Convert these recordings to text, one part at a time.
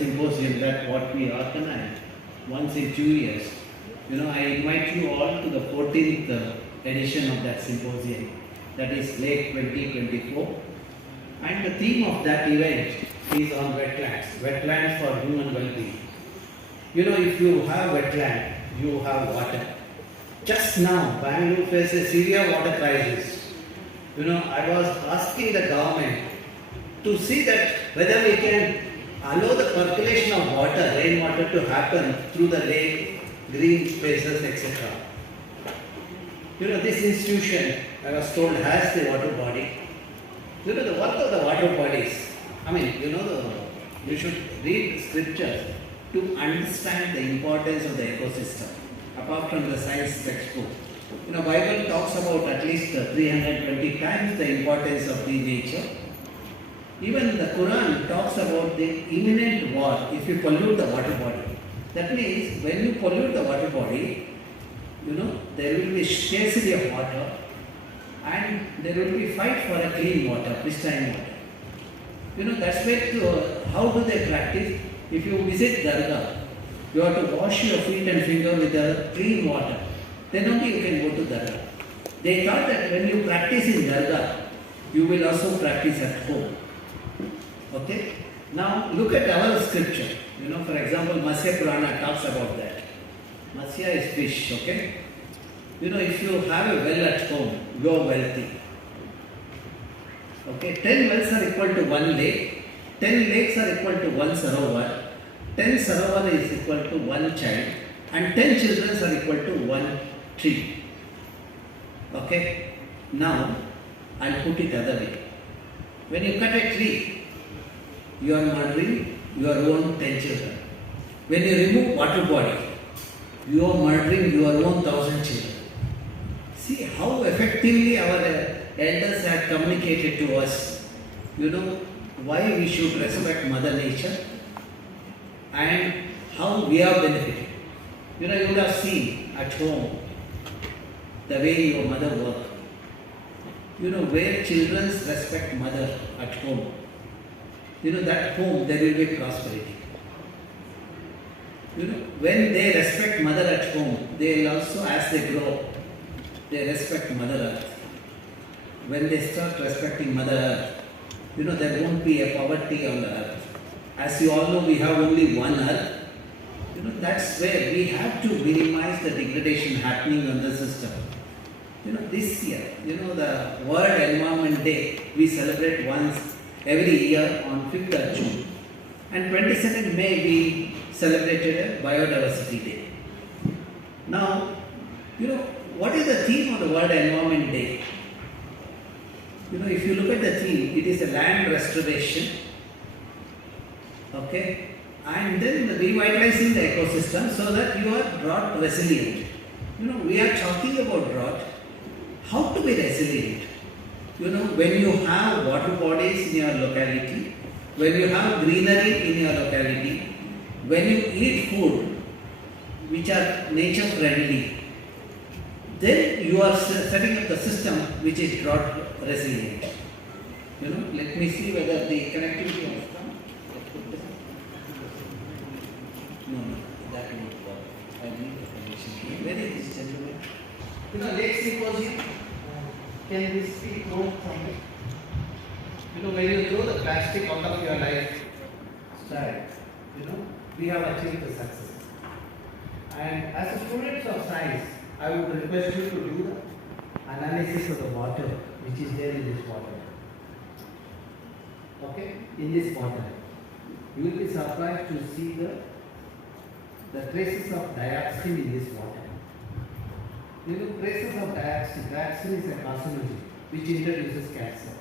symposium that what we organize once in 2 years. I invite you all to the 14th edition of that symposium, that is late 2024. And the theme of that event is on wetlands for human well-being. If you have wetland, you have water. Just now, Bangalore faces a severe water crisis. I was asking the government to see that whether we can allow the percolation of water, rainwater to happen through the lake, green spaces, etc. This institution, I was told, has the water body. The work of the water bodies, you should read scriptures to understand the importance of the ecosystem, apart from the science textbook. Bible talks about at least 320 times the importance of the nature. Even the Quran talks about the imminent war if you pollute the water body. That means when you pollute the water body, there will be scarcity of water and there will be fight for a clean water, pristine water. That's why how do they practice? If you visit Dargah, you have to wash your feet and finger with the clean water. Then only you can go to Dargah. They thought that when you practice in Dargah, you will also practice at home. Okay? Now look at our scripture. For example, Matsya Purana talks about that. Matsya is fish, okay? If you have a well at home, you are wealthy. Okay? 10 wells are equal to 1 lake. 10 lakes are equal to 1 sarovar. 10 sarovar is equal to 1 child. And 10 children are equal to 1 tree. Okay? Now, I'll put it other way. When you cut a tree, you are murdering your own 10 children. When you remove water body, you are murdering your own 1,000 children. See how effectively our elders have communicated to us, why we should respect Mother Nature and how we are benefited. You would have seen at home, the way your mother worked. Where children respect mother at home, that home there will be prosperity. When they respect mother at home, they will also, as they grow, they respect mother earth. When they start respecting mother earth, there won't be a poverty on the earth. As you all know, we have only one earth. That's where we have to minimize the degradation happening on the system. This year, the World Environment Day, we celebrate once every year on 5th of June. And 22nd May, we celebrated a Biodiversity Day. Now, what is the theme of the World Environment Day? If you look at the theme, it is a land restoration, okay, and then revitalizing the ecosystem so that you are drought resilient. We are talking about drought. How to be resilient? When you have water bodies in your locality, when you have greenery in your locality, when you eat food which are nature friendly, then you are setting up the system which is drought resilient. Let me see whether the connectivity has come. No, that won't work. I need the connection here. Where is this gentleman? Lake Symposium. Can this be thrown from it? When you throw the plastic out of your lifestyle, we have achieved the success. And as a student of science, I would request you to do the analysis of the water which is there in this water. Okay? In this water. You will be surprised to see the traces of dioxin in this water. Traces of dioxin. Dioxin is a carcinogen which introduces cancer.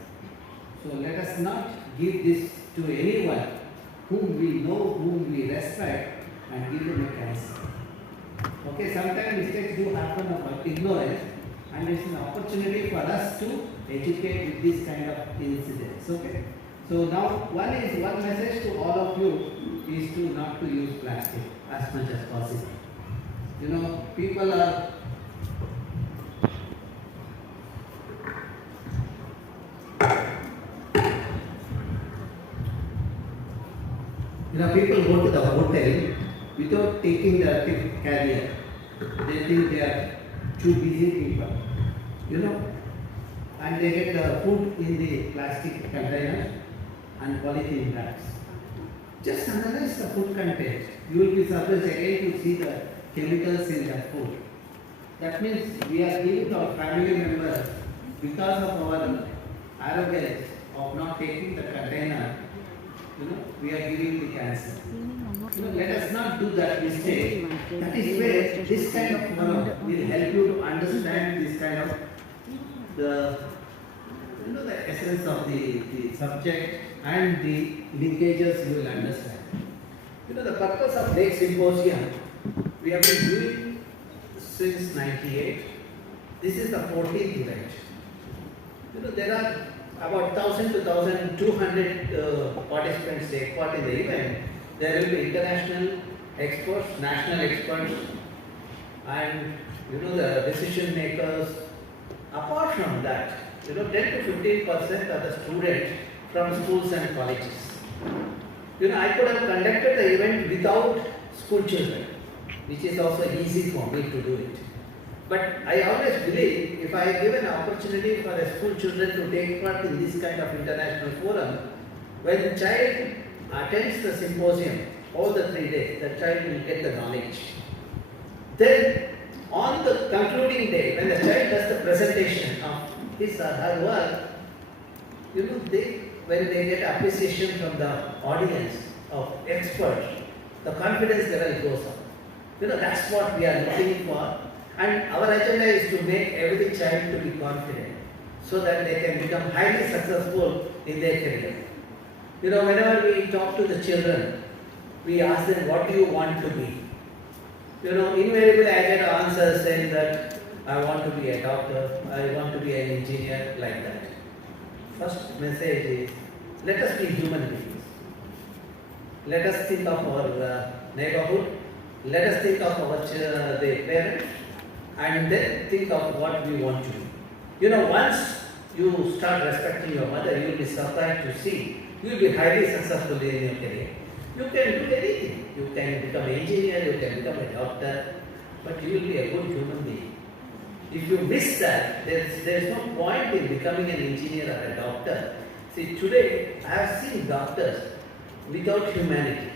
So let us not give this to anyone whom we know, whom we respect, and give them a cancer. Okay, sometimes mistakes do happen of ignorance, and it's an opportunity for us to educate with this kind of incidents. Okay, so now one message to all of you is to not to use plastic as much as possible. People are people go to the hotel without taking the tip carrier. They think they are too busy people, and they get the food in the plastic container and polythene bags. Just analyze the food content. You will be surprised again to see the chemicals in that food. That means we are giving to our family members, because of our arrogance of not taking the container, we are giving the cancer. Let us not do that mistake. That is where this kind of will help you to understand this kind of the essence of the subject and the linkages you will understand. The purpose of Lake Symposium, we have been doing since 98. This is the 14th event. There are about 1,000 to 1,200 participants take part in the event. There will be international experts, national experts, and the decision makers. Apart from that, 10 to 15% are the students from schools and colleges. I could have conducted the event without school children, which is also easy for me to do it. But I always believe if I give an opportunity for the school children to take part in this kind of international forum, when the child attends the symposium all the 3 days, the child will get the knowledge. Then on the concluding day, when the child does the presentation of his or her work, when they get appreciation from the audience of experts, the confidence level goes up. That's what we are looking for. And our agenda is to make every child to be confident so that they can become highly successful in their career. Whenever we talk to the children, we ask them, what do you want to be? Invariably I get answers saying that I want to be a doctor, I want to be an engineer, like that. First message is, let us be human beings. Let us think of our neighborhood. Let us think of our the parents. and then think of what we want to do. You know, once you start respecting your mother, you will be surprised to see you will be highly successful in your career. You can do anything. You can become an engineer, you can become a doctor, but you will be a good human being. If you miss that, there is no point in becoming an engineer or a doctor. See, today I have seen doctors without humanity.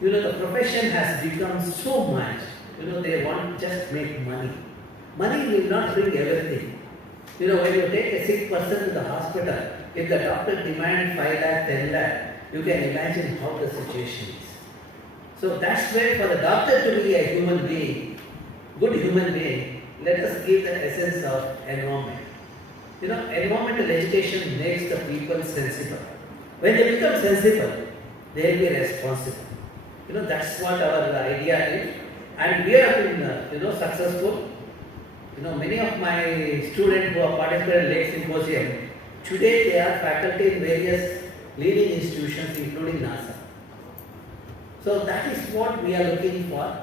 You know, the profession has become so much. You know, they want just make money. Money will not bring everything. You know, when you take a sick person to the hospital, if the doctor demands 5 lakh, 10 lakh, you can imagine how the situation is. So that's where for the doctor to be a human being, good human being, let us give the essence of environment. You know, environmental education makes the people sensible. When they become sensible, they will be responsible. You know, that's what our idea is. And we have been, successful. You know, many of my students who have participated in Lake Symposium, today they are faculty in various leading institutions, including NASA. So that is what we are looking for.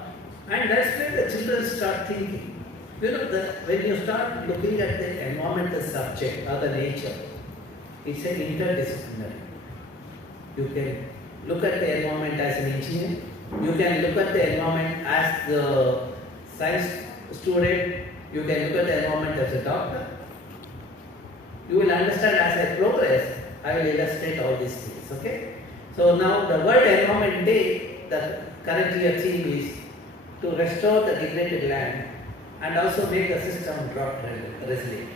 And that's where the children start thinking. You know, when you start looking at the environmental subject or the nature, it's an interdisciplinary. You can look at the environment as an engineer. You can look at the environment as the science student. You can look at the environment as a doctor. You will understand as I progress, I will illustrate all these things, okay? So now the World Environment Day, the current year theme is to restore the degraded land and also make the system drought resilient.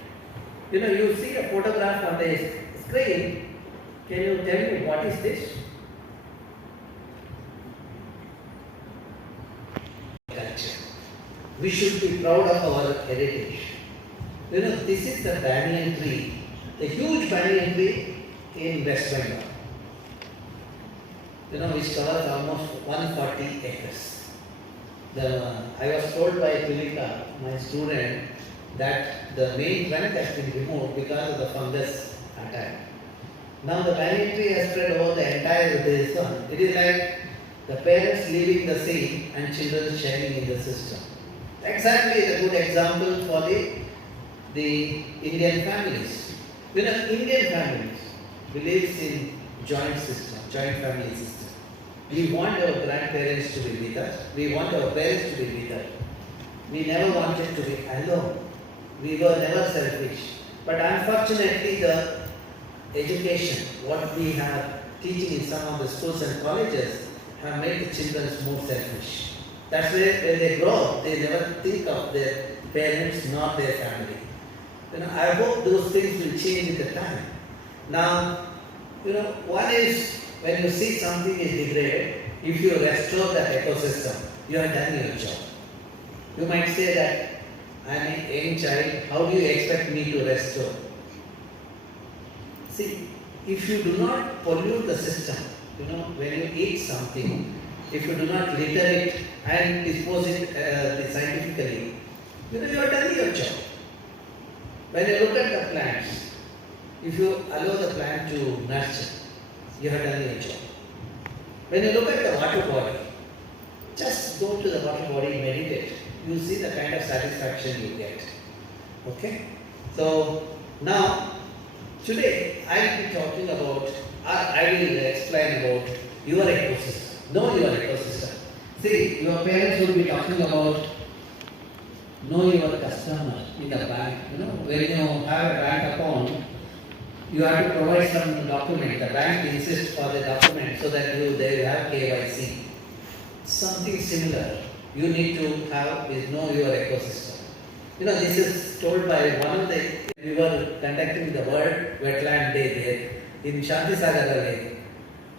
You know, you see a photograph on the screen. Can you tell me what is this? Culture. We should be proud of our heritage. You know, this is the banyan tree, the huge banyan tree in West Bengal. You know, which covers almost 140 acres. I was told by Hulimavu, my student, that the main trunk has been removed because of the fungus attack. Now the banyan tree has spread over the entire zone. It is like the parents leaving the sea and children sharing in the system. Exactly a good example for the Indian families. You know, Indian families believes in joint system, joint family system. We want our grandparents to be with us. We want our parents to be with us. We never wanted to be alone. We were never selfish. But unfortunately, the education, what we have teaching in some of the schools and colleges, have made the children more selfish. That's why when they grow up, they never think of their parents nor their family. You know, I hope those things will change with the time. Now, you know, one is when you see something is degraded, if you restore that ecosystem, you have done your job. You might say that I am a young child, how do you expect me to restore? See, if you do not pollute the system, you know, when you eat something, if you do not litter it and dispose it scientifically, you know, you have done your job. When you look at the plants, if you allow the plant to nurture, you have done your job. When you look at the water body, just go to the water body, meditate. You see the kind of satisfaction you get. Okay? So now, today I will be talking about, or I will explain about your ecosystem. Know your ecosystem. See, your parents will be talking about know your customer in the bank. You know, when you have a bank account, you have to provide some document. The bank insists for the document so that they have KYC. Something similar you need to have is know your ecosystem. You know, this is told by one of the, we were conducting the World Wetland Day there in Shantisagar Lake.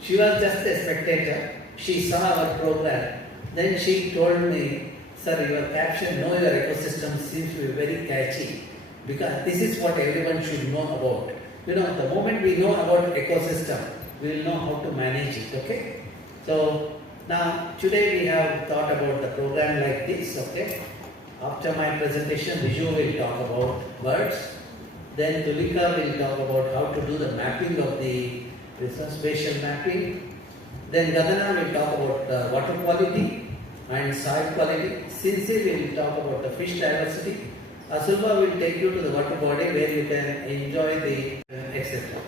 She was just a spectator. She saw our program. Then she told me, sir, your caption, know your ecosystem, seems to be very catchy because this is what everyone should know about. You know, the moment we know about ecosystem, we will know how to manage it, okay? So, now, today we have thought about the program like this, okay? After my presentation, Viju will talk about birds. Then Tulika will talk about how to do the mapping of the resource spatial mapping. Then Gadana will talk about water quality and soil quality. Since we will talk about the fish diversity, Asulba will take you to the water body where you can enjoy the etc.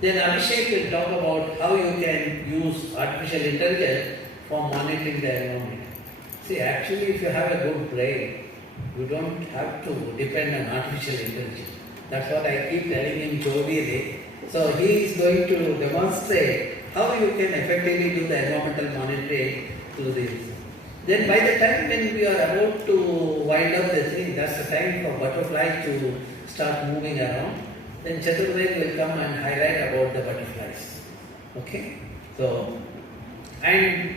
Then Abhishek will talk about how you can use artificial intelligence for monitoring the environment. See, actually, if you have a good brain, you don't have to depend on artificial intelligence. That's what I keep telling him jovially. So he is going to demonstrate how you can effectively do the environmental monitoring through this. Then by the time when we are about to wind up the thing, that's the time for butterflies to start moving around. Then Chaturved will come and highlight about the butterflies. Okay? So, and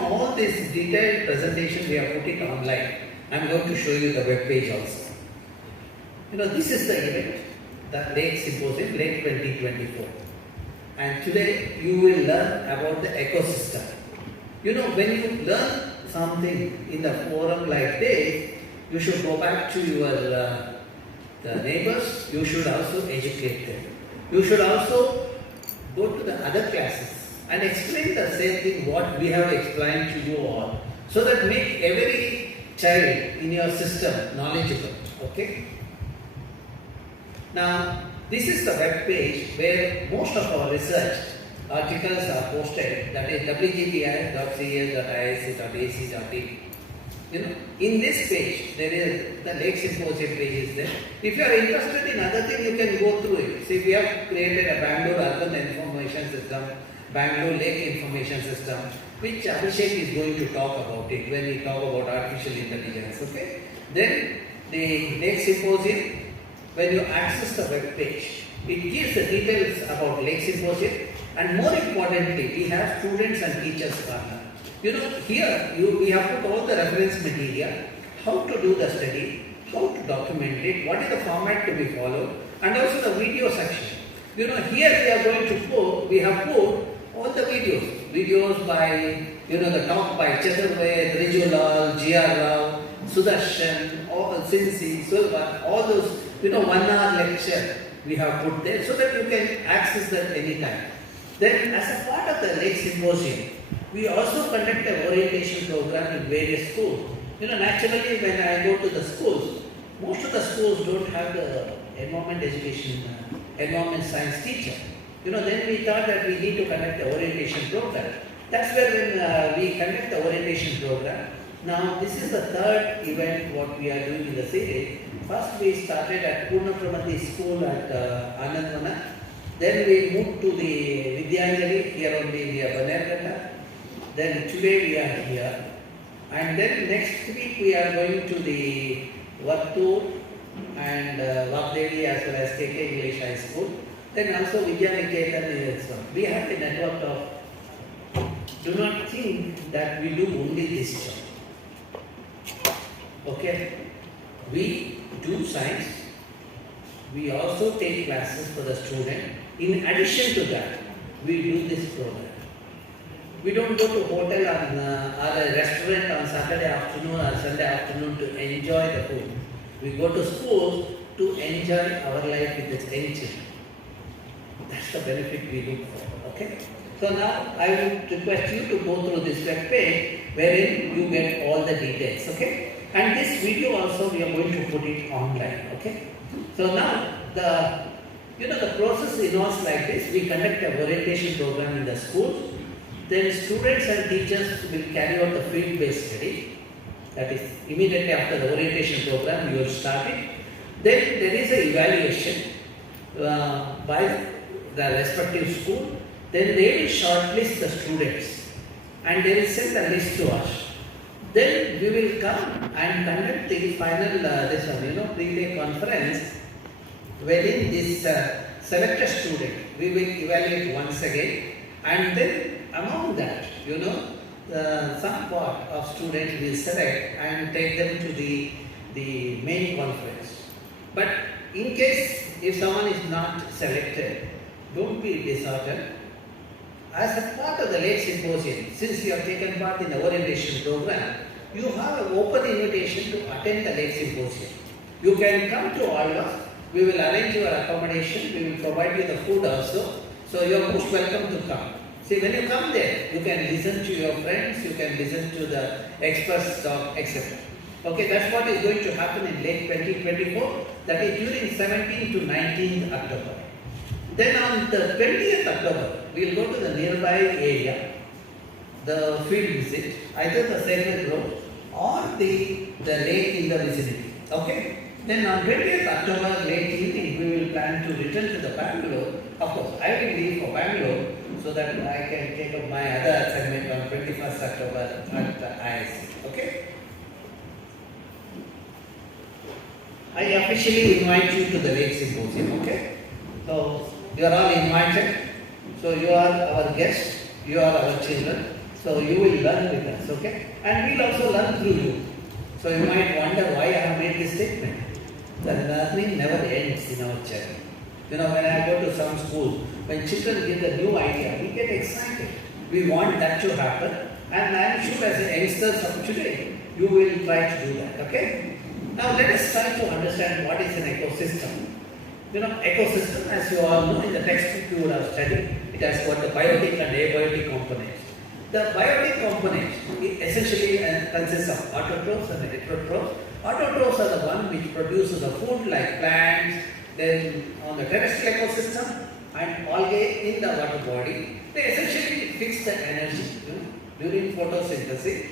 all this detailed presentation we have put it online. I'm going to show you the web page also. This is the event, the Lake Symposium, Lake 2024. And today you will learn about the ecosystem. When you learn something in the forum like this, you should go back to your the neighbors. You should also educate them. You should also go to the other classes and explain the same thing what we have explained to you all, so that make every child in your system knowledgeable. Okay? Now, this is the web page where most of our research articles are posted, that is wgbis.ces.iisc.ac.in. In this page, there is the Lake Symposium page is there. If you are interested in other things, you can go through it. See, we have created a Bangalore Urban Information System, Bangalore Lake Information System, which Abhishek is going to talk about it when we talk about artificial intelligence. Okay? Then the Lake Symposium, when you access the web page, it gives the details about Lake Symposium, and more importantly, we have students and teachers partner. Here we have put all the reference material, how to do the study, how to document it, what is the format to be followed, and also the video section. Here we are going to put, we have put all the videos by, the talk by Chaturved, Rijulal, G.R. Rao, Sudarshan, Sinsi, Sulva, all those, 1 hour lecture we have put there so that you can access that anytime. Then as a part of the Lake Symposium, we also conduct an orientation program in various schools. Naturally when I go to the schools, most of the schools don't have the environment education, environment science teacher. Then we thought that we need to conduct an orientation program. That's where when we conduct the orientation program. Now this is the third event what we are doing in the series. First we started at Purna Pramati school at Anandvana. Then we moved to the Vidyanjali here only near Banerghata. Then today we are here. And then next week we are going to the Vattur and Vagdevi as well as KK English High School. Then also Vidyaniketan is one. We have a network of, do not think that we do only this job. Okay? We do science. We also take classes for the student. In addition to that, we do this program. We don't go to hotel or a restaurant on Saturday afternoon or Sunday afternoon to enjoy the food. We go to schools to enjoy our life with its children. That's the benefit we look for. Okay? So now I will request you to go through this web page wherein you get all the details. Okay? And this video also we are going to put it online. Okay? So now the process involves like this. We conduct an orientation program in the schools. Then students and teachers will carry out the field-based study. That is, immediately after the orientation program, you will start it. Then there is an evaluation by the respective school. Then they will shortlist the students and they will send the list to us. Then we will come and conduct the final pre-day conference wherein this selected student we will evaluate once again, and then among that, some part of students will select and take them to the main conference. But in case if someone is not selected, don't be disheartened. As a part of the Lake Symposium, since you have taken part in the orientation program, you have an open invitation to attend the Lake Symposium. You can come to all of us. We will arrange your accommodation. We will provide you the food also. So you are most welcome to come. See, when you come there, you can listen to your friends, you can listen to the experts talk, etc. Okay, that's what is going to happen in late 2024, that is during 17th to 19th October. Then on the 20th October, we will go to the nearby area, the field visit, either the Sacred Grove or the lake in the vicinity. Okay? Then on 20th October, late evening, we will plan to return to the Bangalore. Of course, I will leave for Bangalore so that I can take up my other assignment on 21st October at the IISC. Okay? I officially invite you to the Lake Symposium. Okay? So, you are all invited. So, you are our guests, you are our children. So, you will learn with us. Okay? And we will also learn through you. So, you might wonder why I have made this statement. That learning never ends in our journey. You know, when I go to some schools, when children get a new idea, we get excited. We want that to happen. And I am sure as a youngsters of today, you will try to do that. Okay? Now let us try to understand what is an ecosystem. You know, ecosystem, as you all know, in the textbook you would have studied, it has got the biotic and abiotic components. The biotic components essentially consists of autotrophs and heterotrophs. Autotrophs are the one which produces the food like plants, then on the terrestrial ecosystem and algae in the water body. They essentially fix the energy. You know, during photosynthesis,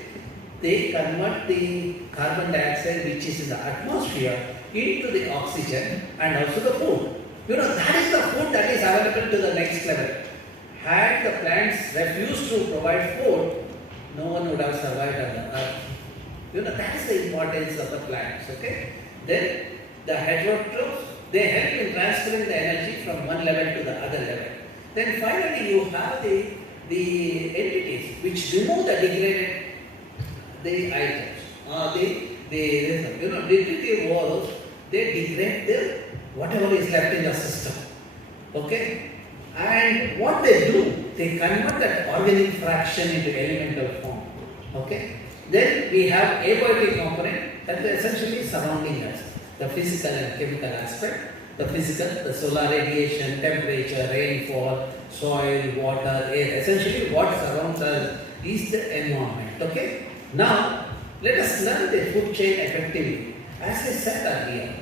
they convert the carbon dioxide which is in the atmosphere into the oxygen and also the food. You know, that is the food that is available to the next level. Had the plants refused to provide food, no one would have survived on the earth. You know, that is the importance of the plants. Okay? Then the heterotrophs, they help in transferring the energy from one level to the other level. Then finally you have the entities which remove the degraded the items or the nutritive walls, they degrade the whatever is left in the system. Okay? And what they do, they convert that organic fraction into elemental form. Okay? Then we have abiotic component that is essentially surrounding us. The physical and chemical aspect. The physical, the solar radiation, temperature, rainfall, soil, water, air. Essentially what surrounds us is the environment. Okay? Now, let us learn the food chain effectively. As I said earlier,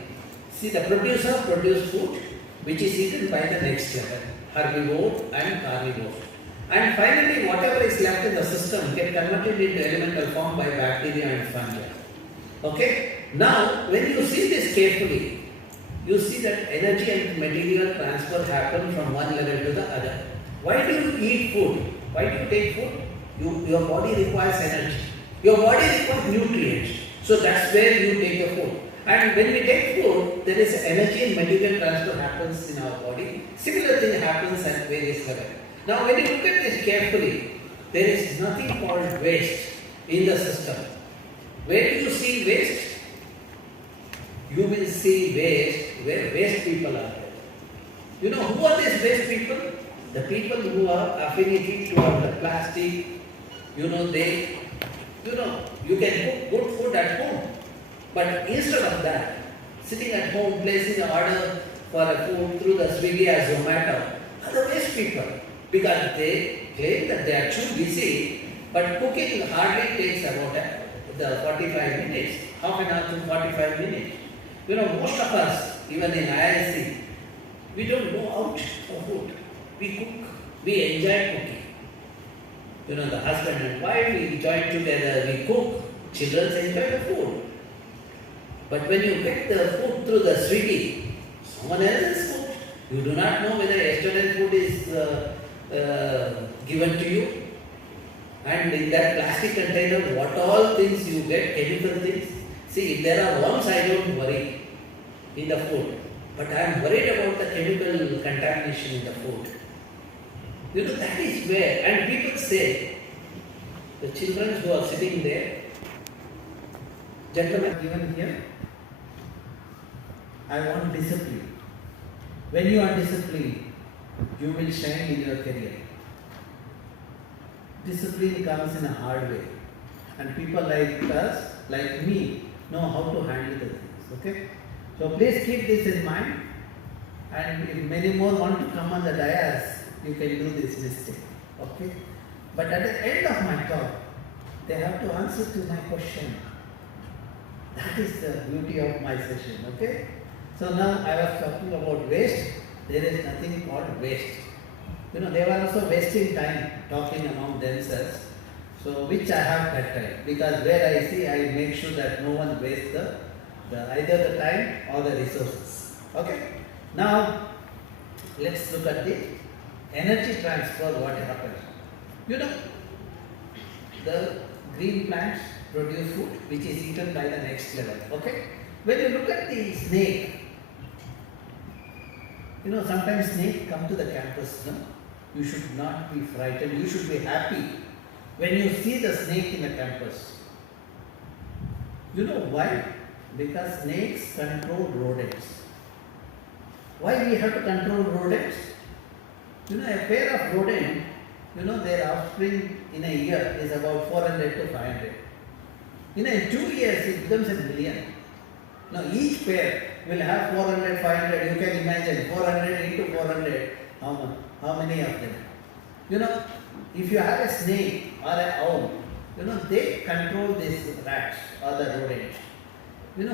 see, the producer produces food which is eaten by the next level, herbivore and carnivore. And finally, whatever is left in the system get converted into elemental form by bacteria and fungi. Okay? Now, when you see this carefully, you see that energy and material transfer happen from one level to the other. Why do you eat food? Why do you take food? Your body requires energy. Your body requires nutrients. So that's where you take the food. And when we take food, there is energy and material transfer happens in our body. Similar thing happens at various levels. Now when you look at this carefully, there is nothing called waste in the system. Where do you see waste? You will see waste where waste people are there. You know who are these waste people? The people who are affinity toward the plastic. You can cook good food at home. But instead of that, sitting at home, placing an order for a food through the Swiggy or Zomato, are the waste people. Because they claim that they are too busy, but cooking hardly takes about the 45 minutes, half an hour to 45 minutes. You know, most of us, even in IISC, we don't go out for food. We cook. We enjoy cooking. You know, the husband and wife, we join together, we cook. Children enjoy the food. But when you get the food through the Swiggy, someone else's food, you do not know whether yesterday's food is given to you. And in that plastic container, what all things you get, chemical things. See, if there are worms, I don't worry in the food. But I am worried about the chemical contamination in the food. You know, that is where, and people say, the children who are sitting there, gentlemen given here, I want discipline. When you are disciplined, you will shine in your career. Discipline comes in a hard way. And people like us, like me, know how to handle the things. Okay? So please keep this in mind. And if many more want to come on the dais, you can do this mistake. Okay? But at the end of my talk, they have to answer to my question. That is the beauty of my session, okay? So now I was talking about waste. There is nothing called waste. They were also wasting time talking among themselves. So which I have cut time, because where I see, I make sure that no one wastes either the time or the resources. Okay? Now let's look at the energy transfer, what happens. The green plants produce food which is eaten by the next level. Okay? When you look at the snake, sometimes snakes come to the campus. No? You should not be frightened. You should be happy when you see the snake in the campus. You know why? Because snakes control rodents. Why we have to control rodents? A pair of rodents, their offspring in a year is about 400 to 500. In 2 years, it becomes a million. Now, each pair will have 400, 500. You can imagine 400 into 400. How many of them? If you have a snake or an owl, they control these rats or the rodents.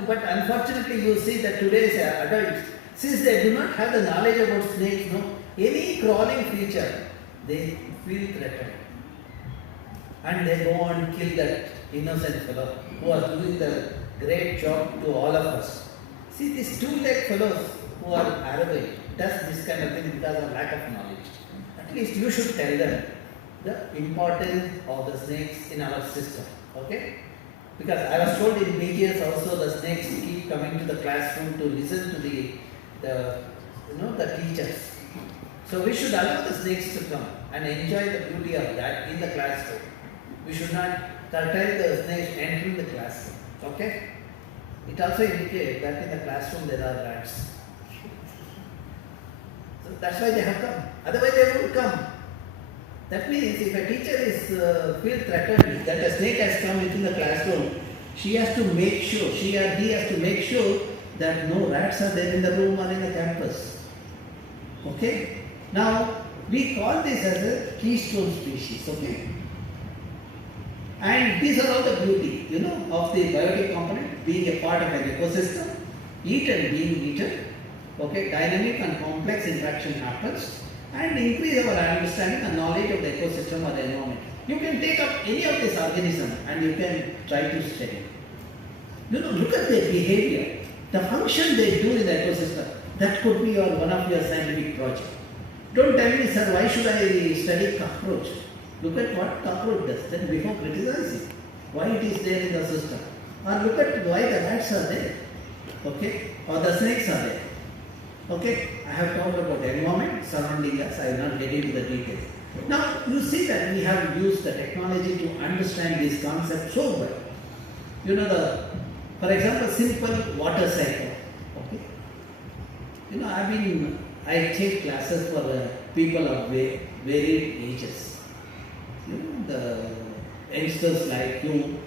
But unfortunately, you see that today's adults, since they do not have the knowledge about snakes, any crawling feature, they feel threatened. And they go and kill that innocent fellow who are doing the great job to all of us. See, these two-leg fellows who are arrogant does this kind of thing because of lack of knowledge. At least you should tell them the importance of the snakes in our system. Okay? Because I was told in BGS also the snakes keep coming to the classroom to listen to the teachers. So we should allow the snakes to come and enjoy the beauty of that in the classroom. We should not curtail the snakes entering the classroom. Okay? It also indicates that in the classroom there are rats. So that's why they have come. Otherwise they won't come. That means if a teacher is feel threatened that a snake has come into the classroom, she has to make sure, she or he has to make sure that no rats are there in the room or in the campus. Okay? Now, we call this as a keystone species. Okay? And these are all the beauty, of the biotic component being a part of an ecosystem, eat and being eaten. Okay? Dynamic and complex interaction happens and increase our understanding and knowledge of the ecosystem or the environment. You can take up any of this organism and you can try to study. Look at their behavior, the function they do in the ecosystem. That could be one of your scientific projects. Don't tell me, sir, why should I study cockroach? Look at what cockroach does, then before criticizing why it is there in the system. Or look at why the rats are there. Okay? Or the snakes are there. Okay? I have talked about the environment surrounding us. I will not get into the details. Now, you see that we have used the technology to understand this concept so well. For example, simple water cycle. Okay? I take classes for people of varied ages. The youngsters like you,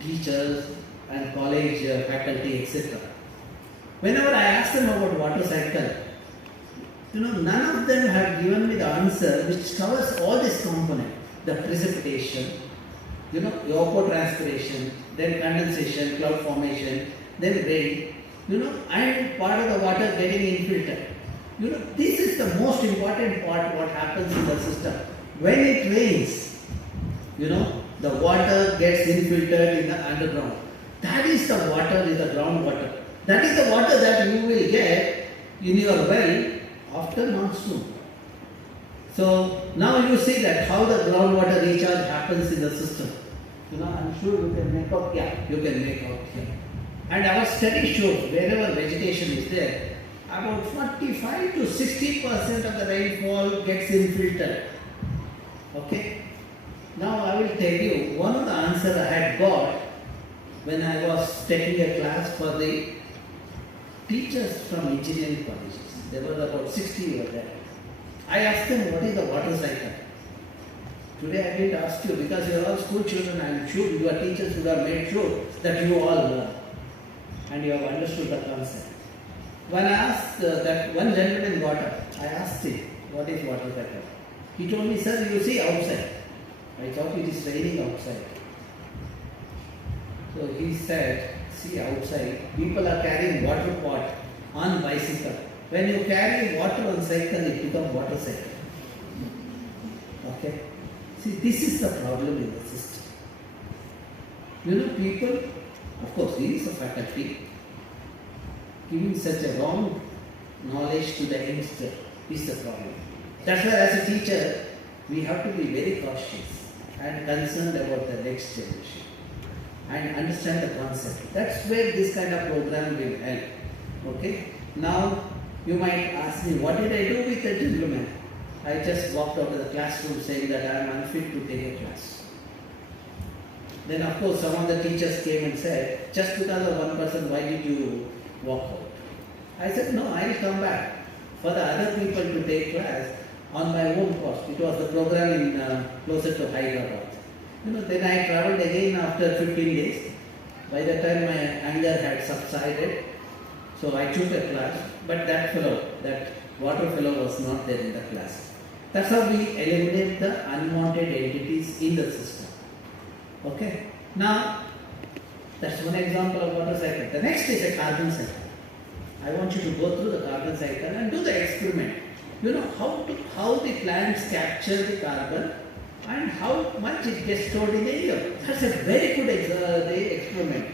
teachers and college faculty, etc. Whenever I ask them about water cycle, none of them have given me the answer which covers all this component. The precipitation, evapotranspiration, then condensation, cloud formation, then rain, and part of the water getting infiltrated. This is the most important part, what happens in the system. When it rains, the water gets infiltrated in the underground. That is the water, is the groundwater. That is the water that you will get in your well after monsoon. So now you see that how the groundwater recharge happens in the system. I'm sure you can make out. Yeah, you can make out here. And our study shows wherever vegetation is there, about 45 to 60% of the rainfall gets infiltrated. Okay? Now I will tell you one of the answers I had got when I was taking a class for the teachers from engineering colleges. There were about 60 over there. I asked them, what is the water cycle? Today I didn't ask you because you are all school children. I am sure your teachers would have made sure that you all learn and you have understood the concept. When I asked that one gentleman got up, I asked him, what is water cycle? He told me, sir, you see outside. I thought it is raining outside. So he said, see outside, people are carrying water pot on bicycle. When you carry water on cycle, it becomes water cycle. Okay? See, this is the problem in the system. People, of course, he is a faculty, giving such a wrong knowledge to the youngster is the problem. That's why as a teacher, we have to be very cautious and concerned about the next generation and understand the concept. That's where this kind of program will help. Okay? Now, you might ask me, what did I do with the gentleman? I just walked out of the classroom saying that I am unfit to take a class. Then of course some of the teachers came and said, just because of one person, why did you walk out? I said, no, I will come back for the other people to take class on my own cost. It was the program in closer to Hyderabad. Then I travelled again after 15 days. By the time my anger had subsided, so I took a class, but that water fellow was not there in the class. That's how we eliminate the unwanted entities in the system. Okay? Now, that's one example of water cycle. The next is a carbon cycle. I want you to go through the carbon cycle and do the experiment. How the plants capture the carbon and how much it gets stored in the air. That's a very good experiment.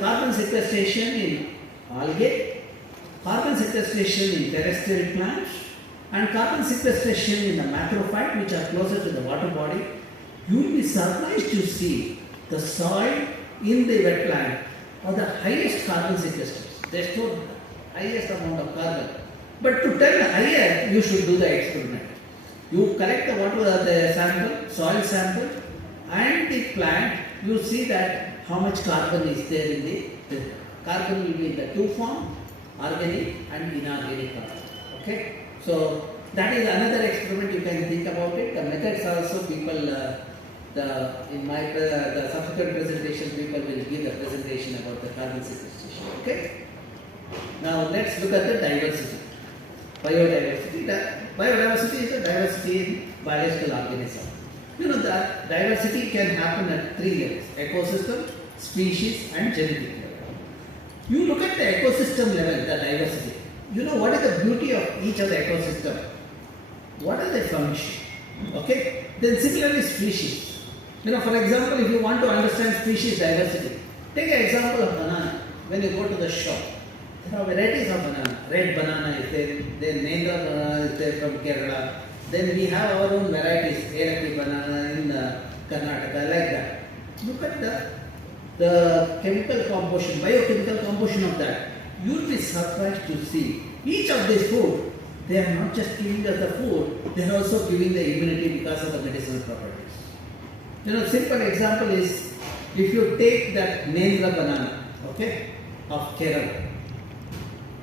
Carbon sequestration in algae, carbon sequestration in terrestrial plants, and carbon sequestration in the macrophyte, which are closer to the water body. You will be surprised to see the soil in the wetland are the highest carbon sequesters. They store the highest amount of carbon. But to tell higher, you should do the experiment. You collect the water, the sample, soil sample, and the plant. You see that how much carbon is there in the carbon will be in the two form, organic and inorganic carbon. Okay, so that is another experiment you can think about it. The methods also people. In the subsequent presentation, people will give the presentation about the carbon sequestration. Okay. Now let's look at the diversity. Biodiversity. Biodiversity is the diversity in biological organism. The diversity can happen at 3 levels: ecosystem, species, and genetic level. You look at the ecosystem level, the diversity. What is the beauty of each of the ecosystem? What are their function? Okay. Then similarly, species. For example, if you want to understand species diversity, take an example of banana. When you go to the shop, there are varieties of banana. Red banana is there, then Nendra banana is there from Kerala. Then we have our own varieties, Elaki banana in Karnataka, like that. Look at the chemical composition, biochemical composition of that. You will be surprised to see each of these food, they are not just giving us the food, they are also giving the immunity because of the medicinal properties. Simple example is, if you take that Nendra banana, okay, of Kerala,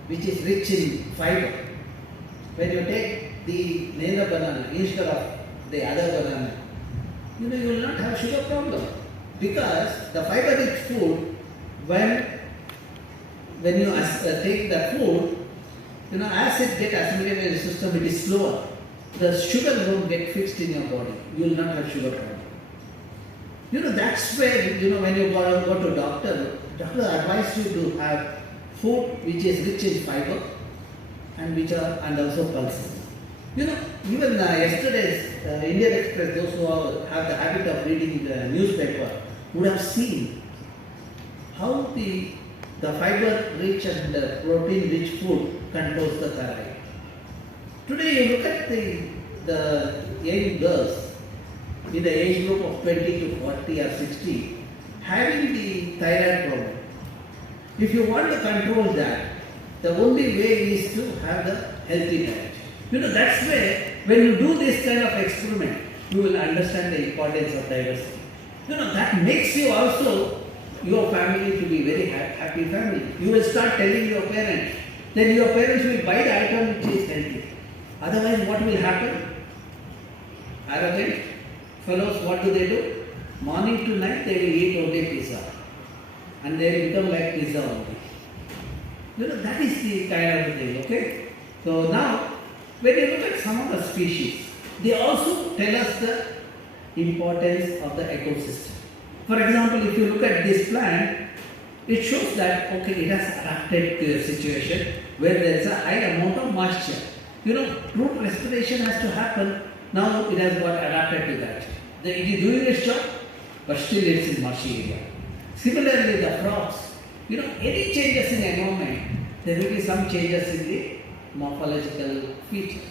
which is rich in fiber. When you take the Nendra banana instead of the other banana, you will not have sugar problem, because the fiber rich food, when you take the food, as it gets assimilated in the system, it is slower. The sugar won't get fixed in your body. You will not have sugar problem. That's where, when you go to doctor advise you to have food which is rich in fiber and also pulses. Even yesterday's Indian Express, those who have the habit of reading the newspaper would have seen how the fiber rich and the protein rich food controls the thyroid. Today you look at the young girls in the age group of 20 to 40 or 60 having the thyroid problem. If you want to control that, the only way is to have the healthy diet. That's where when you do this kind of experiment, you will understand the importance of diversity. That makes you also, your family to be very happy family. You will start telling your parents, then your parents will buy the item which is healthy. Otherwise, what will happen? Arrogant fellows, what do? Morning to night they will eat only pizza. And they will become like pizza only. That is the kind of thing, okay? So now, when you look at some of the species, they also tell us the importance of the ecosystem. For example, if you look at this plant, it shows that okay, it has adapted to a situation where there is a high amount of moisture. Root respiration has to happen. Now it has got adapted to that. It is doing its job, but still it's in marshy area. Similarly, the frogs, any changes in environment, there will be some changes in the morphological features.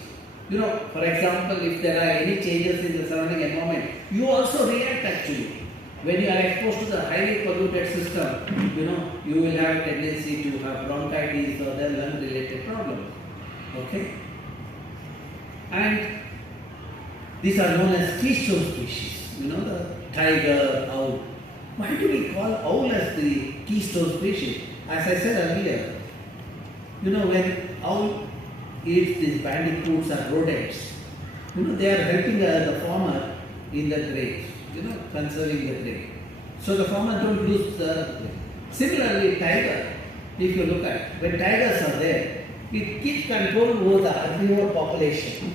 For example, if there are any changes in the surrounding environment, you also react actually. When you are exposed to the highly polluted system, you will have a tendency to have bronchitis or other lung-related problems. Okay? And these are known as keystone species. The tiger, owl. Why do we call owl as the keystone species? As I said earlier, when owl eats these bandicoots or rodents, they are helping the farmer in the grapes, conserving the grape. So the farmer don't lose the grape. Similarly, tiger, if you look at, when tigers are there, it keeps control over the herbivore population.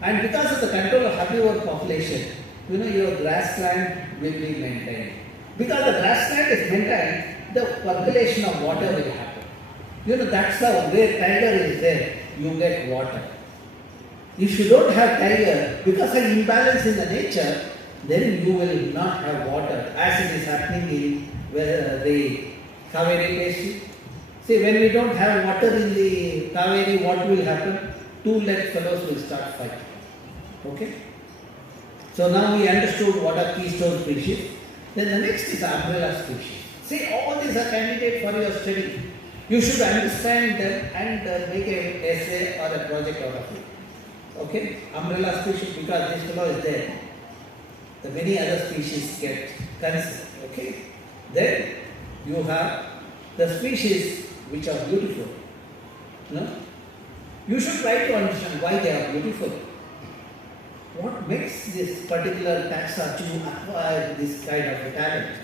And because of the control of herbivore population, your grassland will be maintained. Because the grassland is maintained, the percolation of water will happen. That's how where tiger is there, you get water. If you don't have tiger, because of imbalance in the nature, then you will not have water, as it is happening in the Kaveri basin. See, when we don't have water in the Kaveri, what will happen? Two-legged fellows will start fighting. Okay? So now we understood what are keystone species. Then the next is umbrella species. See, all these are candidates for your study. You should understand them and make an essay or a project out of it. Okay? Umbrella species, because this fellow is there. The many other species get considered. Okay? Then you have the species which are beautiful. You should try to understand why they are beautiful. What makes this particular taxa to acquire this kind of a talent,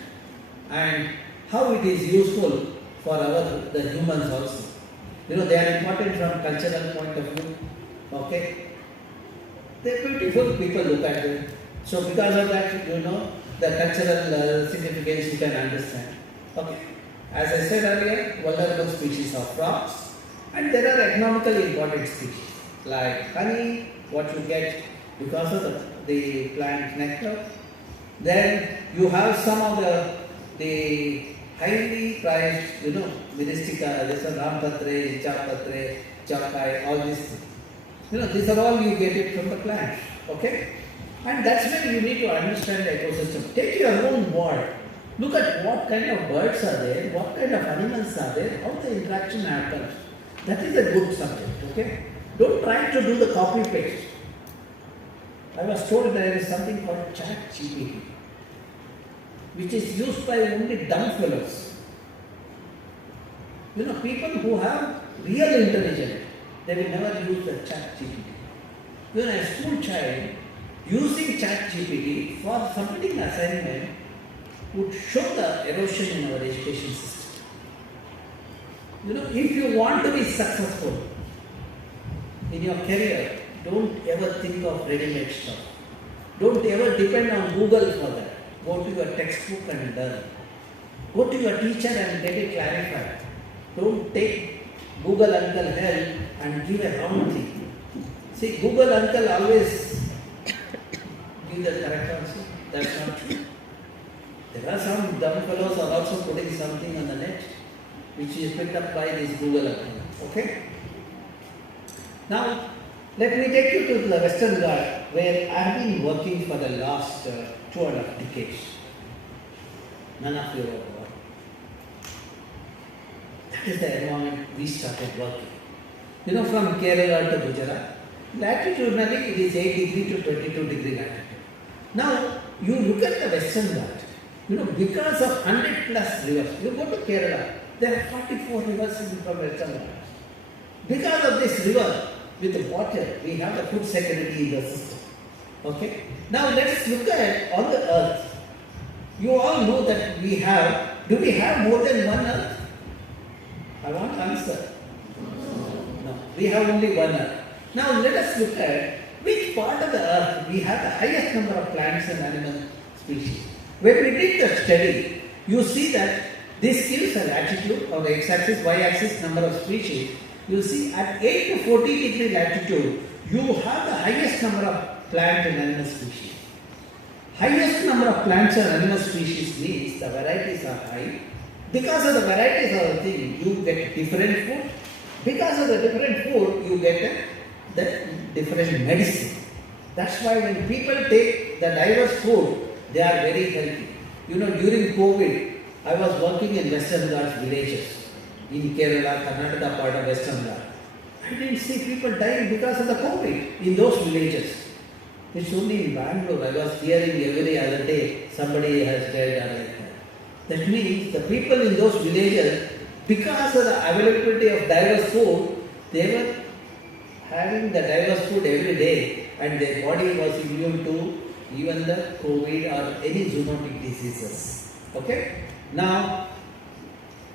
and how it is useful for the humans also. They are important from cultural point of view. Okay? They are beautiful, people look at them. So because of that, the cultural significance you can understand. Okay? As I said earlier, vulnerable species of frogs, and there are economically important species like honey, what you get because of the plant nectar. Then you have some of the highly prized, Myristica, this is Rampatre, Chapatre, Chapai, all these things. These are all you get it from the plants. Okay? And that's when you need to understand the ecosystem. Take your own world. Look at what kind of birds are there, what kind of animals are there, how the interaction happens. That is a good subject. Okay? Don't try to do the copy paste. I was told there is something called ChatGPT, which is used by only dumb fellows. People who have real intelligence, they will never use the ChatGPT. A school child using ChatGPT for submitting an assignment would show the erosion in our education system. If you want to be successful in your career, don't ever think of ready-made stuff. Don't ever depend on Google for that. Go to your textbook and learn. Go to your teacher and get it clarified. Don't take Google uncle help and give a wrong thing. See, Google uncle always give the correct answer. That's not true. There are some dumb fellows are also putting something on the net which is picked up by this Google uncle. Okay? Now, let me take you to the Western Ghat, where I have been working for the last 2.5 decades. None of you are aware. That is the environment we started working. From Kerala to Gujarat, latitudinally it is 8 degree to 22 degree latitude. Now, you look at the Western Ghat, because of 100 plus rivers, you go to Kerala, there are 44 rivers from Western Ghat. Because of this river, with the water, we have the food security in the system. Okay? Now let's look at on the earth. You all know that do we have more than one earth? I want to answer. No, we have only one earth. Now let us look at which part of the earth we have the highest number of plants and animal species. When we did the study, you see that This gives a latitude of the x-axis, y-axis number of species. You see at 8 to 14 degree latitude, you have the highest number of plant and animal species. Highest number of plants and animal species means the varieties are high. Because of the varieties of the thing, you get different food. Because of the different food, you get the different medicine. That's why when people take the diverse food, they are very healthy. You know, during COVID, I was working in Western Ghats villages in Kerala, Karnataka part of Western Ghats. I didn't see people dying because of the COVID in those villages. It's only in Bangalore. I was hearing every other day somebody has died or like that. That means the people in those villages, because of the availability of diverse food, they were having the diverse food every day and their body was immune to even the COVID or any zoonotic diseases. Okay? Now,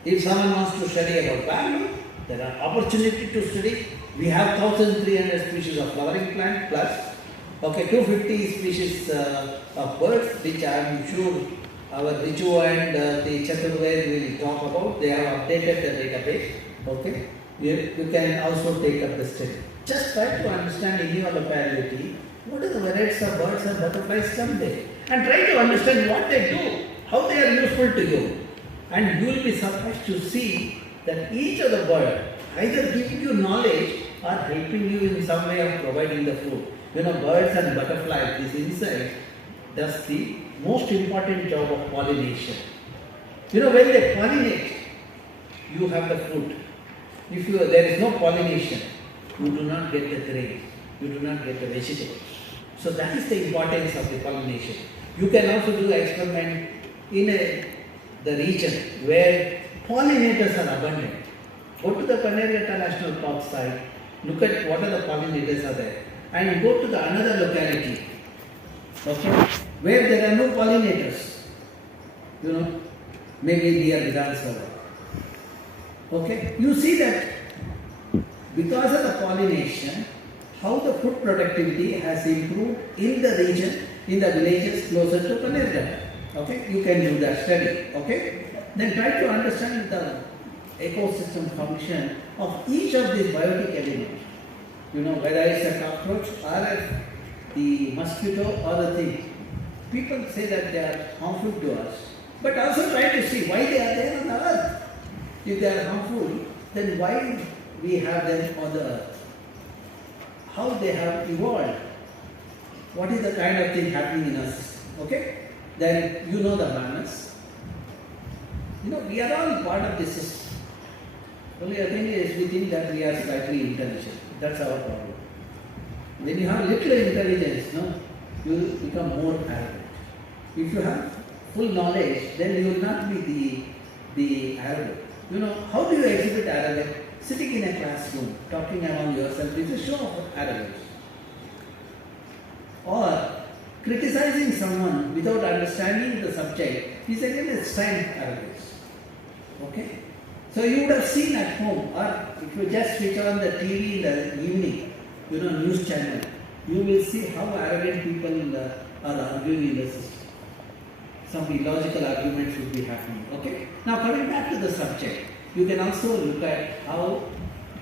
if someone wants to study about Bangalore, there are opportunity to study. We have 1,300 species of flowering plant plus 250 species of birds, which I am sure our Richu and the Chaturved will talk about. They have updated the database. Okay, you can also take up the study. Just try to understand in your locality what are the varieties of birds and butterflies come there, and try to understand what they do, how they are useful to you, and you will be surprised to see that each of the bird either giving you knowledge or helping you in some way of providing the food. You know, birds and butterflies, this insect does the most important job of pollination. You know, when they pollinate, you have the food. If there is no pollination, you do not get the grain, you do not get the vegetable. So that is the importance of the pollination. You can also do experiment in the region where pollinators are abundant. Go to the Panerghata National Park site, look at what are the pollinators are there, and go to the another locality, okay, where there are no pollinators. You know, maybe near Vidhan Sabha. Okay, you see that because of the pollination, how the food productivity has improved in the region, in the villages closer to Panerghata. Okay, you can do that study. Okay, then try to understand the ecosystem function of each of these biotic elements. You know, whether it's a cockroach or the mosquito or the thing. People say that they are harmful to us, but also try to see why they are there on the earth. If they are harmful, then why we have them on the earth? How they have evolved? What is the kind of thing happening in us? Okay? Then you know the manners. You know, we are all part of this system. Only the thing is, we think that we are slightly intelligent. That's our problem. When you have little intelligence, no, you will become more arrogant. If you have full knowledge, then you will not be the arrogant. You know, how do you exhibit arrogance? Sitting in a classroom, talking among yourself is a show of arrogance. Or criticizing someone without understanding the subject is again a sign of arrogance. Okay? So you would have seen at home, or if you just switch on the TV in the evening, you know, news channel, you will see how arrogant people are arguing in the system. Some illogical arguments should be happening. Okay? Now coming back to the subject, you can also look at how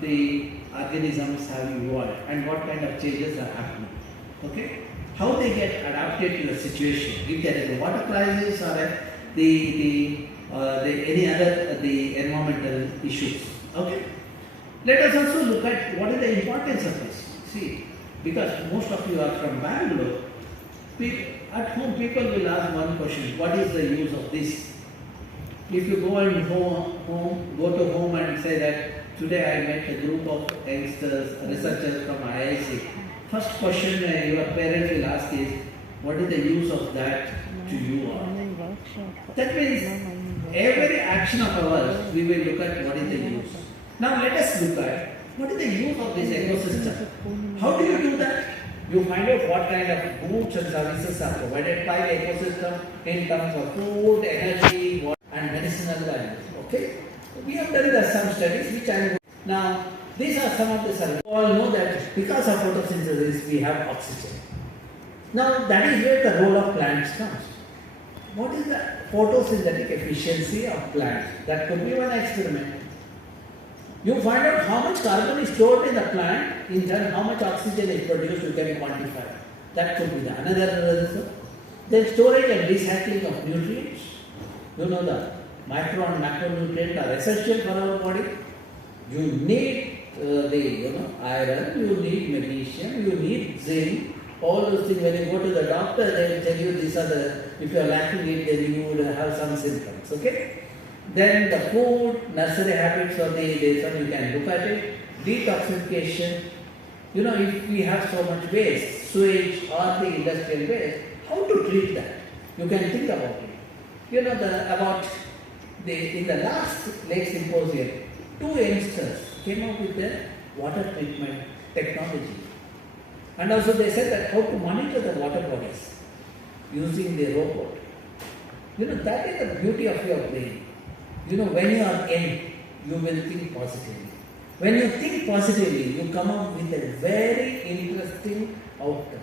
the organisms have evolved and what kind of changes are happening. Okay? How they get adapted to the situation. If there is a water crisis or any other the environmental issues. Okay? Let us also look at what is the importance of this. See, because most of you are from Bangalore, at home people will ask one question: what is the use of this? If you go to home and say that today I met a group of youngsters, researchers from IISC, first question your parents will ask is, what is the use of that to you all? That means every action of ours, we will look at what is the use. Now let us look at what is the use of this ecosystem. How do you do that? You find out what kind of goods and services are provided by the ecosystem in terms of food, energy, water, and medicinal values. Okay? We have done some studies which I am. Now, these are some of the services. You all know that because of photosynthesis, we have oxygen. Now, that is where the role of plants comes. what is the photosynthetic efficiency of plants? That could be one experiment. You find out how much carbon is stored in the plant, in turn how much oxygen is produced, you can quantify. That could be the another result. Then storage and recycling of nutrients. You know the micro and macronutrients are essential for our body. You need iron, you need magnesium, you need zinc. All those things, when you go to the doctor, they will tell you these are the, if you are lacking it, then you would have some symptoms. Okay? Then the food, nursery habits or this one, you can look at it. Detoxification. If we have so much waste, sewage or the industrial waste, how to treat that? You can think about it. In the last Lake Symposium, 2 youngsters came up with the water treatment technology. And also they said that how to monitor the water bodies using the robot. That is the beauty of your brain. When you are in, you will think positively. When you think positively, you come up with a very interesting outcome.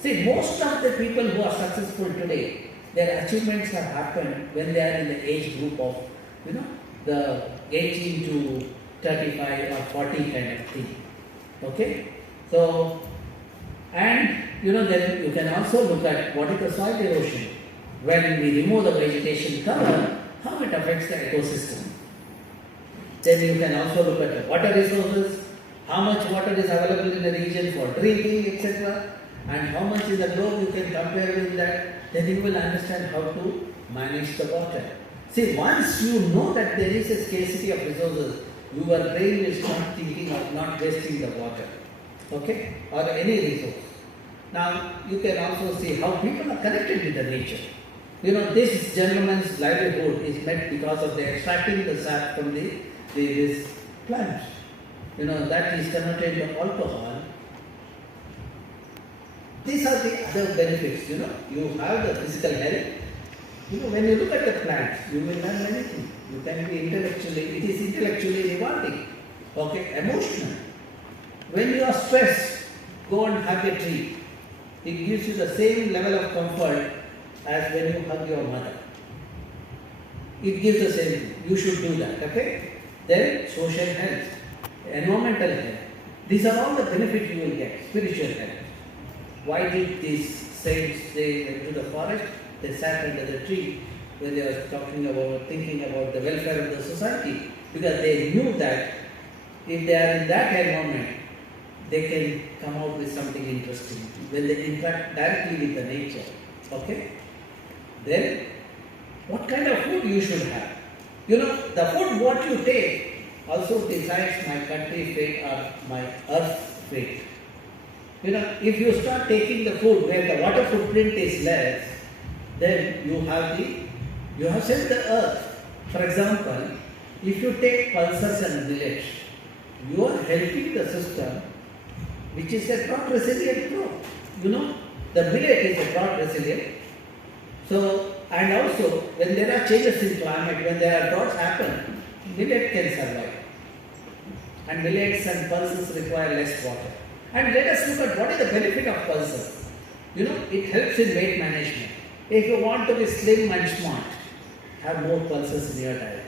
See, most of the people who are successful today, their achievements have happened when they are in the age group of, the 18 to 35 or 40 kind of thing. Okay? So, and then you can also look at what is the soil erosion. When we remove the vegetation cover, how it affects the ecosystem. Then you can also look at the water resources, how much water is available in the region for drinking, etc. And how much in the globe you can compare with that, then you will understand how to manage the water. See, once you know that there is a scarcity of resources, your brain will start thinking of not wasting the water, okay, or any resource. Now, you can also see how people are connected with the nature. This gentleman's livelihood is met because of the extracting the sap from this plant. That is converted into alcohol. These are the other benefits, You have the physical health. When you look at the plants, you will learn many things. You can be it is intellectually rewarding. Okay, emotional. When you are stressed, go and hug a tree. It gives you the same level of comfort as when you hug your mother. It gives the same thing. You should do that, okay? Then social health, environmental health. These are all the benefits you will get. Spiritual health. Why did these saints, they went to the forest, they sat under the tree when they were thinking about the welfare of the society? Because they knew that if they are in that environment, they can come out with something interesting when they interact directly with the nature. Okay? Then, what kind of food you should have? The food what you take also decides my country fate or my earth fate. If you start taking the food where the water footprint is less, then you have saved the earth. For example, if you take pulses and millets, you are helping the system which is a drought resilient crop. The millet is a drought resilient. So, and also when there are changes in climate, when there are droughts happen, millet can survive. And millets and pulses require less water. And let us look at what is the benefit of pulses. It helps in weight management. If you want to be slim and smart, have more pulses in your diet.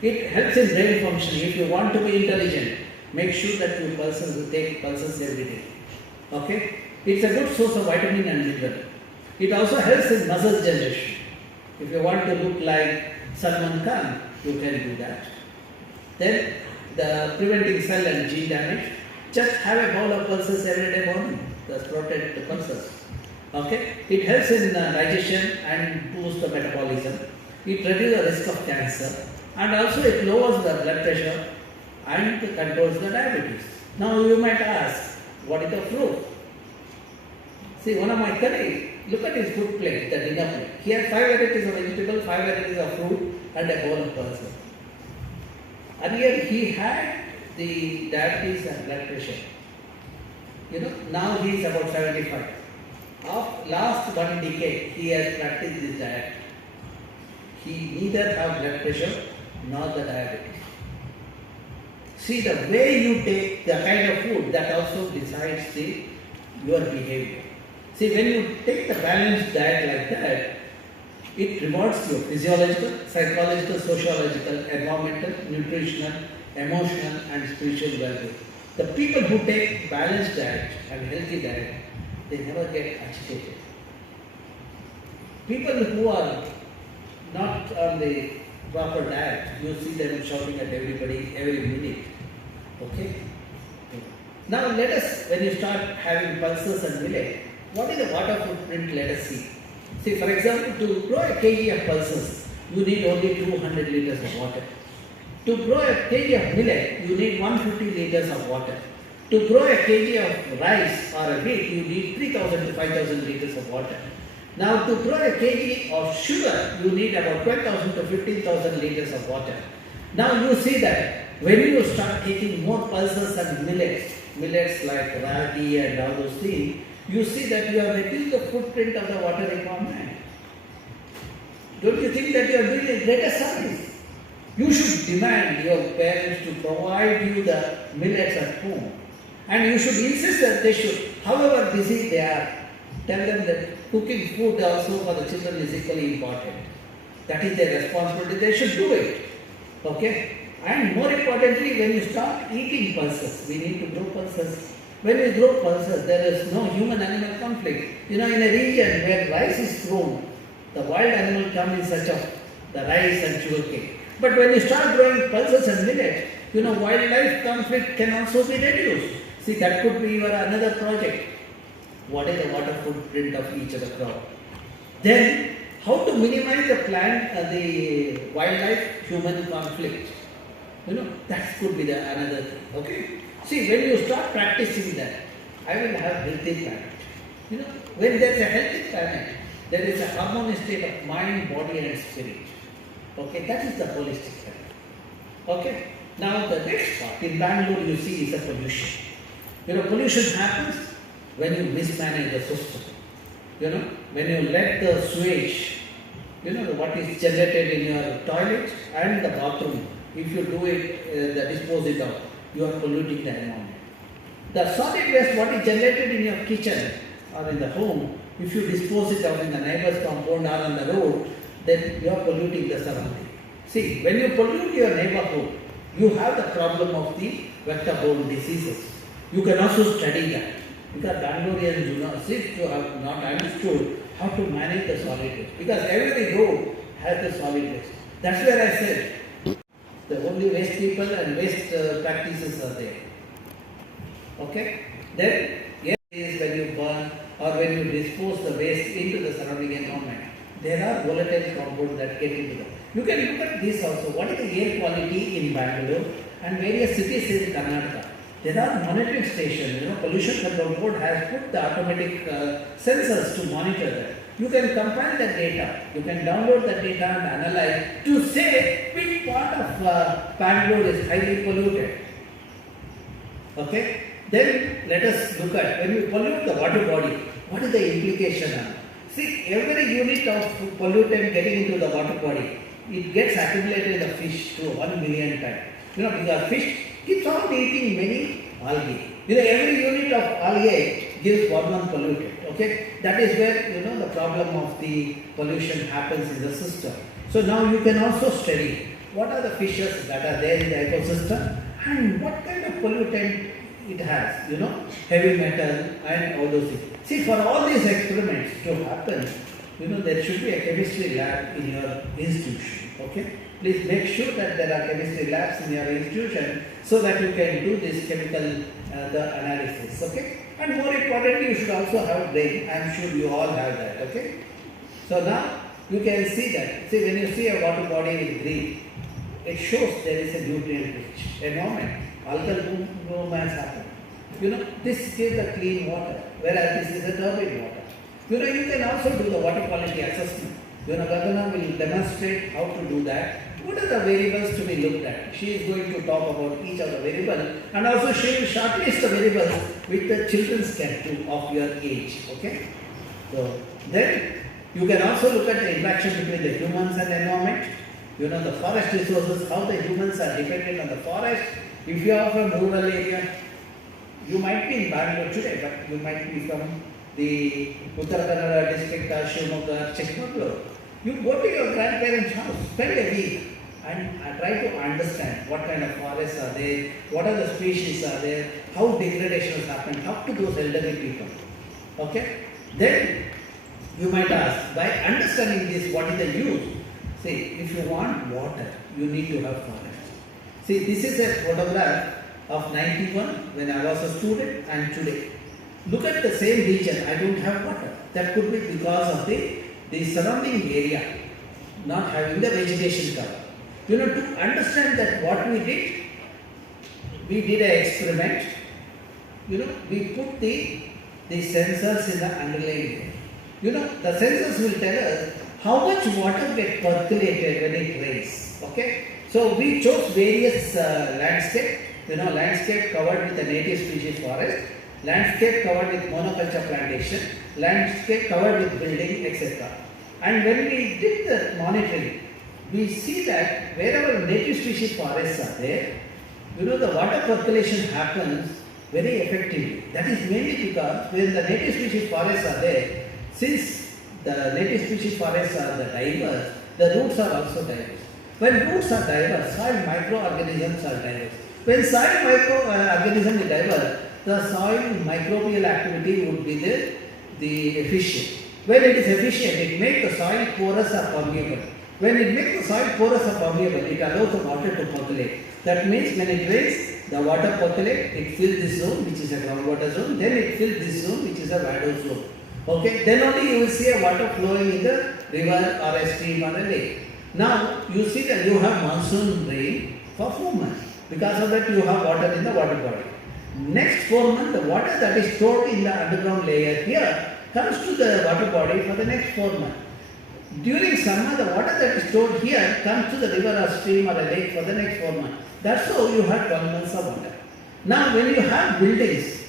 It helps in brain functioning. If you want to be intelligent, make sure that you take pulses every day. Okay? It's a good source of vitamin and mineral. It also helps in muscle generation. If you want to look like Salman Khan, you can do that. Then, the preventing cell and gene damage, just have a bowl of pulses every day morning. That's sprouted pulses. Okay? It helps in digestion and boosts the metabolism. It reduces the risk of cancer. And also it lowers the blood pressure and controls the diabetes. Now you might ask, what is the fruit? See, one of my colleagues, look at his food plate, the dinner plate. He has 5 varieties of vegetable, 5 varieties of fruit and a bowl of pulses. Earlier he had the diabetes and blood pressure. Now he is about 75. Of last 1 decade, he has practiced this diet. He neither have blood pressure nor the diabetes. See, the way you take the kind of food, that also decides your behavior. See, when you take the balanced diet like that, It rewards your physiological, psychological, sociological, environmental, nutritional, emotional and spiritual well-being. The people who take balanced diet and healthy diet, they never get agitated. People who are not on the proper diet, you see them shouting at everybody every minute. Okay? Now let us, when you start having pulses and millet, what is the water footprint? Let us see. See, for example, to grow a kg of pulses, you need only 200 liters of water. To grow a kg of millet, you need 150 liters of water. To grow a kg of rice or a wheat, you need 3000 to 5000 liters of water. Now, to grow a kg of sugar, you need about 12,000 to 15,000 liters of water. Now, you see that when you start taking more pulses and millets like ragi and all those things, you see that you have reduced the footprint of the water requirement. Don't you think that you are doing a greater service? You should demand your parents to provide you the millets at home. And you should insist that they should, however busy they are, tell them that cooking food also for the children is equally important. That is their responsibility. They should do it. Okay? And more importantly, when you start eating pulses, we need to grow pulses. When we grow pulses, there is no human-animal conflict. You know, in a region where rice is grown, the wild animal come in search of the rice and sugarcane. But when you start growing pulses and millet, you know, wildlife conflict can also be reduced. See, that could be your another project. What is the water footprint of each of the crop? Then, how to minimize the wildlife human conflict? You know, that could be the another thing. Okay? See, when you start practicing that, I will have healthy planet. You know, when there is a healthy planet, there is a harmonious state of mind, body and spirit. Okay, that is the holistic planet. Okay? Now the next part, in Bangalore you see is the pollution. You know, pollution happens when you mismanage the system. You know, when you let the sewage, you know, what is generated in your toilet and the bathroom, if you do it, dispose it out, you are polluting the environment. The solid waste, what is generated in your kitchen or in the home, if you dispose it out in the neighbor's compound or on the road, then you are polluting the surrounding. See, when you pollute your neighborhood, you have the problem of the vector-borne diseases. You can also study that. Because Bangaloreans do not seem to have not understood how to manage the solid waste. Because every road has the solid waste. That's where I said, the only waste people and waste practices are there. Okay? Then, yes, is when you burn or when you dispose the waste into the surrounding environment, there are volatile compounds that get into them. You can look at this also. What is the air quality in Bangalore and various cities in Karnataka? There are monitoring stations. You know, Pollution Control Board has put the automatic sensors to monitor that. You can compile the data. You can download the data and analyze to say which part of Bangalore is highly polluted. Okay? Then let us look at when we pollute the water body, what is the implication on? See, every unit of pollutant getting into the water body, it gets accumulated in the fish to 1 million times. You know, because fish keeps on eating many algae. You know, every unit of algae gives one pollutant. Okay, that is where, you know, the problem of the pollution happens in the system. So now you can also study what are the fishes that are there in the ecosystem and what kind of pollutant it has. You know, heavy metal and all those things. See, for all these experiments to happen, you know, there should be a chemistry lab in your institution. Okay. Please make sure that there are chemistry labs in your institution so that you can do this chemical the analysis. Okay? And more importantly, you should also have brain. I am sure you all have that. Okay? So now you can see that. See, when you see a water body in green, it shows there is a nutrient-rich environment. Algal bloom has happened. You know, this gives the clean water, whereas this is a turbid water. You know, you can also do the water quality assessment. You know, Gagana will demonstrate how to do that. What are the variables to be looked at? She is going to talk about each of the variables and also she will shortlist the variables which the children can do of your age. Okay? So then you can also look at the interaction between the humans and the environment. You know, the forest resources, how the humans are dependent on the forest. If you are from rural area, you might be in Bangalore today, but you might be from the Uttara Kannada district or Shivamogga, Chikmagalur. You go to your grandparents' house, spend a week and try to understand what kind of forests are there, what are the species are there, how degradation has happened, talk to those elderly people. Okay? Then you might ask, by understanding this, what is the use? See, if you want water, you need to have forest. See, this is a photograph of 91 when I was a student and today. Look at the same region, I don't have water. That could be because of the surrounding area not having the vegetation cover. You know, to understand that what we did an experiment. You know, we put the sensors in the underlying area. You know, the sensors will tell us how much water gets percolated when it rains. Okay? So we chose various landscape. You know, landscape covered with a native species forest, landscape covered with monoculture plantation, landscape covered with building, etc. And when we did the monitoring, we see that wherever native species forests are there, you know, the water percolation happens very effectively. That is mainly because when the native species forests are there, since the native species forests are the diverse, the roots are also diverse. When roots are diverse, soil microorganisms are diverse. When soil microorganism is diverse, the soil microbial activity would be the efficient. When it is efficient, it makes the soil porous or permeable. When it makes the soil porous or permeable, it allows the water to percolate. That means when it rains, the water percolates, it fills this zone, which is a groundwater zone, then it fills this zone, which is a vado zone. Okay, then only you will see a water flowing in the river or a stream or a lake. Now, you see that you have monsoon rain for 4 months. Because of that, you have water in the water body. Next 4 months, the water that is stored in the underground layer here comes to the water body for the next 4 months. During summer, the water that is stored here comes to the river or stream or a lake for the next 4 months. That's how you have 12 months of water. Now, when you have buildings,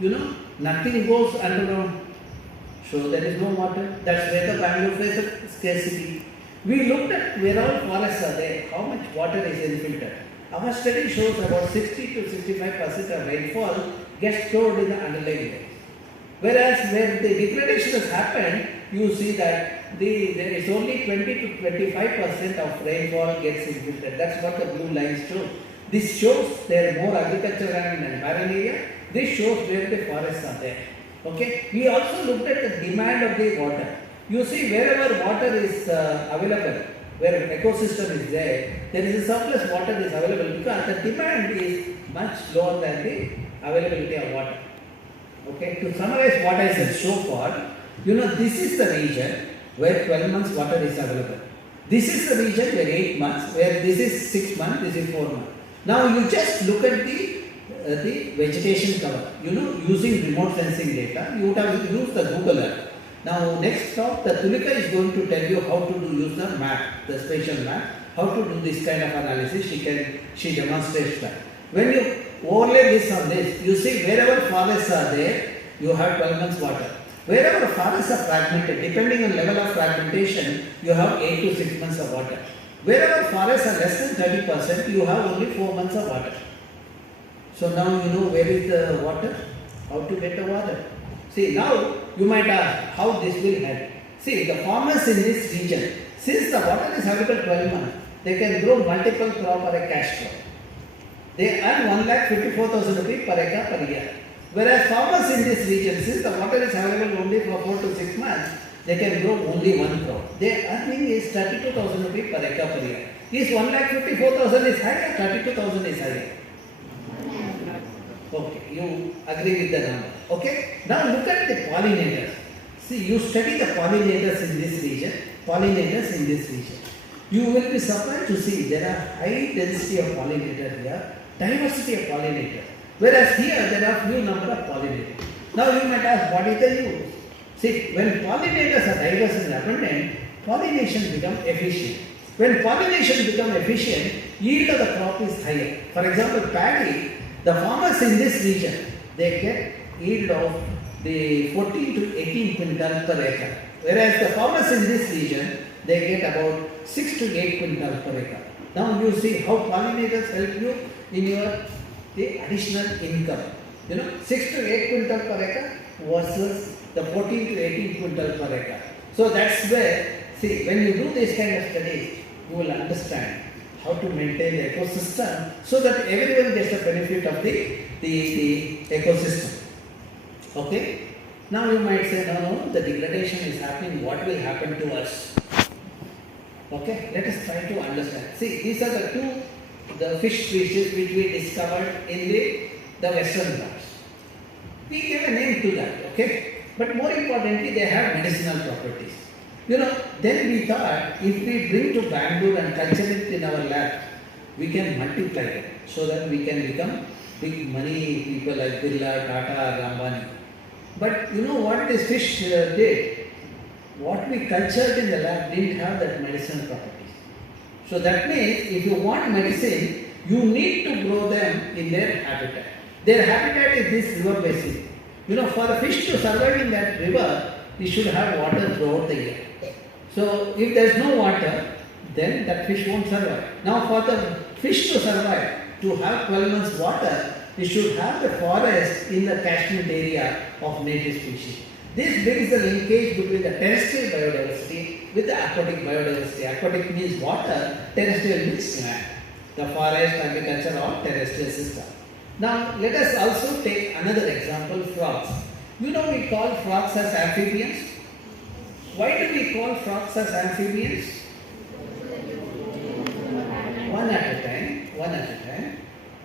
you know, nothing goes underground. So there is no water. That's where the Bangalore faces scarcity. We looked at where all forests are there, how much water is infiltrated. Our study shows about 60 to 65% of rainfall gets stored in the underlying layers. Whereas where the degradation has happened, you see that there is only 20 to 25% of rainfall gets infiltrated. That's what the blue lines show. This shows there are more agricultural land and barren area. This shows where the forests are there. Okay. We also looked at the demand of the water. You see wherever water is available, where ecosystem is there is a surplus water is available because the demand is much lower than the availability of water. Okay, to summarize what I said so far, you know, this is the region where 12 months water is available. This is the region where 8 months, where this is 6 months, this is 4 months. Now you just look at the vegetation cover. You know, using remote sensing data, you would have used the Google Earth. Now next talk, the Tulika is going to tell you how to use the map, the spatial map, how to do this kind of analysis. She demonstrates that. When you overlay this on this, you see wherever forests are there, you have 12 months water. Wherever forests are fragmented, depending on level of fragmentation, you have 8 to 6 months of water. Wherever forests are less than 30%, you have only 4 months of water. So now you know where is the water, how to get the water. See, now you might ask how this will help. See, the farmers in this region, since the water is available 12 months, they can grow multiple crop or a cash crop. They earn 1,54,000 rupees per acre per year. Whereas farmers in this region, since the water is available only for 4 to 6 months, they can grow only one crop. Their earning is 32,000 rupees per acre per year. Is 1,54,000 is higher, 32,000 is higher? Okay, you agree with the number. Okay, now look at the pollinators. See, you study the pollinators in this region, You will be surprised to see there are high density of pollinators here, diversity of pollinators. Whereas here there are few number of pollinators. Now you might ask, what is the use? See, when pollinators are diverse and abundant, pollination becomes efficient. When pollination becomes efficient, yield of the crop is higher. For example, paddy, the farmers in this region, they get yield of the 14 to 18 quintal per acre. Whereas the farmers in this region, they get about 6 to 8 quintal per acre. Now you see how pollinators help you in your additional income. You know, 6 to 8 quintal per acre versus the 14 to 18 quintal per acre. So that's where See, when you do this kind of studies, you will understand how to maintain the ecosystem so that everyone gets the benefit of the ecosystem. Okay? Now you might say, no, the degradation is happening, what will happen to us? Okay, let us try to understand. See, these are the fish species which we discovered in the Western Ghats. We gave a name to that, okay? But more importantly, they have medicinal properties. Then we thought if we bring to Bangalore and culture it in our lab, we can multiply them so that we can become big money people like Birla, Tata, Ambani. But you know what this fish did? What we cultured in the lab didn't have that medicinal properties. So that means if you want medicine, you need to grow them in their habitat. Their habitat is this river basin. For the fish to survive in that river, it should have water throughout the year. So if there is no water, then that fish won't survive. Now for the fish to survive, to have 12 months water, it should have the forest in the catchment area of native species. This brings the linkage between the terrestrial biodiversity with the aquatic biodiversity. Aquatic means water, terrestrial means land. The forest, agriculture, all terrestrial system. Now let us also take another example, frogs. We call frogs as amphibians. Why do we call frogs as amphibians? One at a time.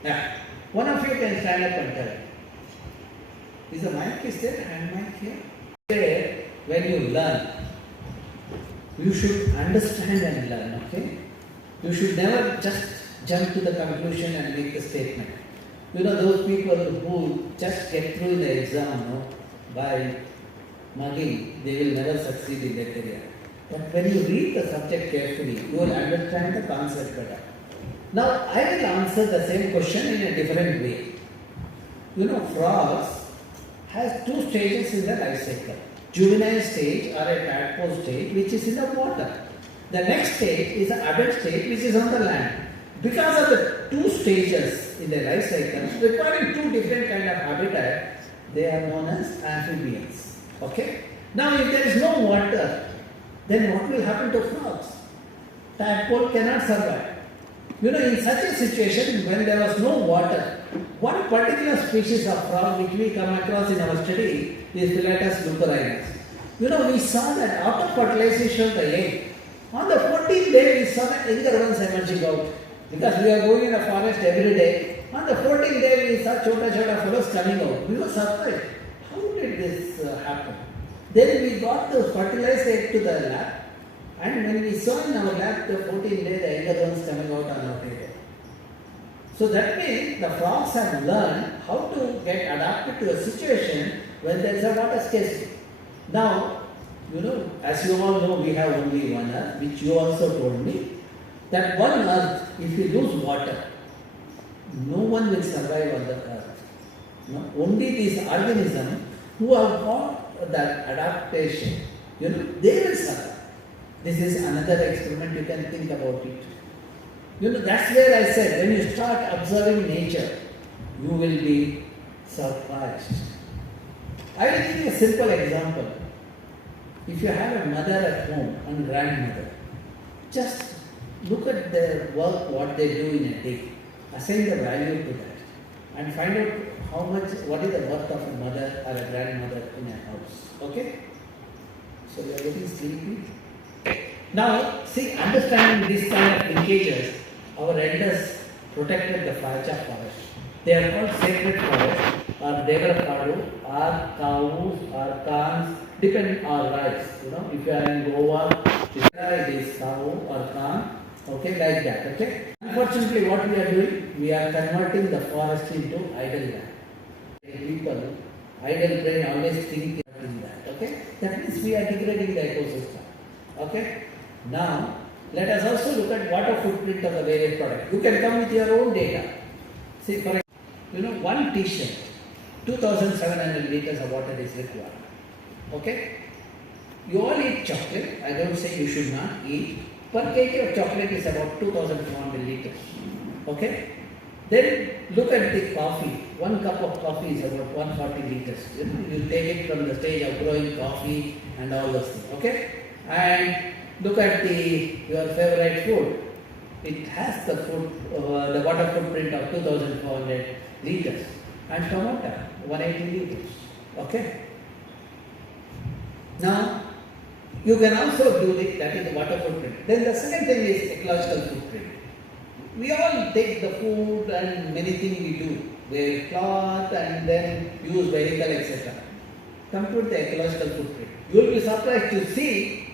Yeah. One of you can stand up and tell. Is the mic is there? Hand mic here? When you learn, you should understand and learn, okay? You should never just jump to the conclusion and make a statement. Those people who just get through the exam by mugging, they will never succeed in their career. But when you read the subject carefully, you will understand the concept better. Now, I will answer the same question in a different way. Frogs has two stages in the life cycle. Juvenile stage or a tadpole stage, which is in the water. The next stage is the adult stage, which is on the land. Because of the two stages in the life cycle, requiring two different kind of habitat, they are known as amphibians. Okay? Now, if there is no water, then what will happen to frogs? Tadpole cannot survive. In such a situation, when there was no water, one particular species of frog which we come across in our study is Pilatus leucorinus. We saw that after fertilization of the egg, on the 14th day we saw the younger ones emerging out. Because we are going in the forest every day. On the 14th day we saw chota fellows coming out. We were surprised. How did this happen? Then we got the fertilized egg to the lab. And when we saw in our lab the 14th day, the younger ones coming out on our table. So that means the frogs have learned how to get adapted to a situation when there is a water scarcity. Now, as you all know, we have only one earth, which you also told me, that one earth, if we lose water, no one will survive on the earth. Only these organisms who have got that adaptation, they will survive. This is another experiment, you can think about it. That's where I said, when you start observing nature, you will be surprised. I will give you a simple example. If you have a mother at home and grandmother, just look at their work, what they do in a day. Assign the value to that and find out what is the worth of a mother or a grandmother in a house. Okay? So you are getting sleepy? Now, see, understanding these kind of linkages, our elders protected the Faja forest. They are called sacred forests, or Devarapadu, or cows, or Khans, depending on rights. If you are in Goa, it is cow or Khan, okay, like that, okay. Unfortunately, what we are doing, we are converting the forest into idle land. People, idle brain always think in that, okay. That means we are degrading the ecosystem, okay. Now, let us also look at water footprint of the various products. You can come with your own data. See, for example, one t-shirt, 2,700 liters of water is required. Okay? You all eat chocolate. I don't say you should not eat. Per kg of chocolate is about 2,400 liters. Okay? Then look at the coffee. One cup of coffee is about 140 liters. You take it from the stage of growing coffee and all those things. Okay? And look at your favorite food. It has the the water footprint of 2,400 liters, and tomato 180 liters. Okay. Now you can also do that is the water footprint. Then the second thing is ecological footprint. We all take the food and many things we do, wear cloth and then use vehicle, etc. Come to the ecological footprint. You will be surprised to see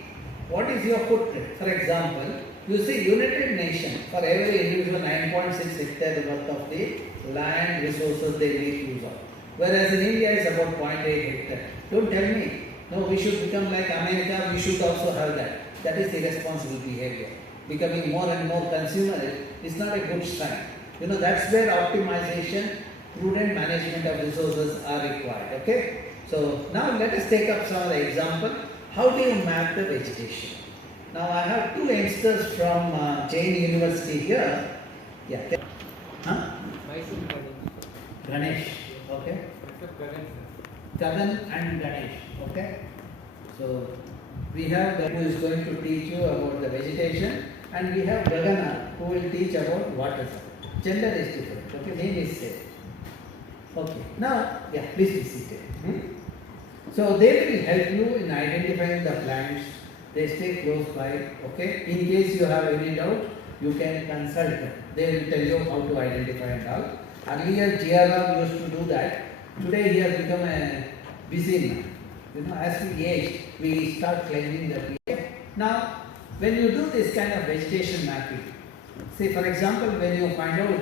what is your footprint. For example, you see United Nations for every individual 9.6 hectares worth of the land resources they make use of. Whereas in India it's about 0.8 hectares. Don't tell me, no, we should become like America, we should also have that. That is irresponsible behavior. Becoming more and more consumerist is not a good sign. That's where optimization, prudent management of resources are required. Okay? So now let us take up some of the example. How do you map the vegetation? Now I have two youngsters from Jain University here. Yeah. Huh? Ganesh. Okay. Gagan and Ganesh. Okay. So we have who is going to teach you about the vegetation, and we have Gagana who will teach about water. Gender is different. Okay. Name is same. Okay. Now, yeah, please be seated. So they will help you in identifying the plants. They stay close by. Okay. In case you have any doubt, you can consult them. They will tell you how to identify and all. Earlier, GRM used to do that. Today, he has become a busy man. As we age, we start claiming that we. Now, when you do this kind of vegetation mapping, say for example, when you find out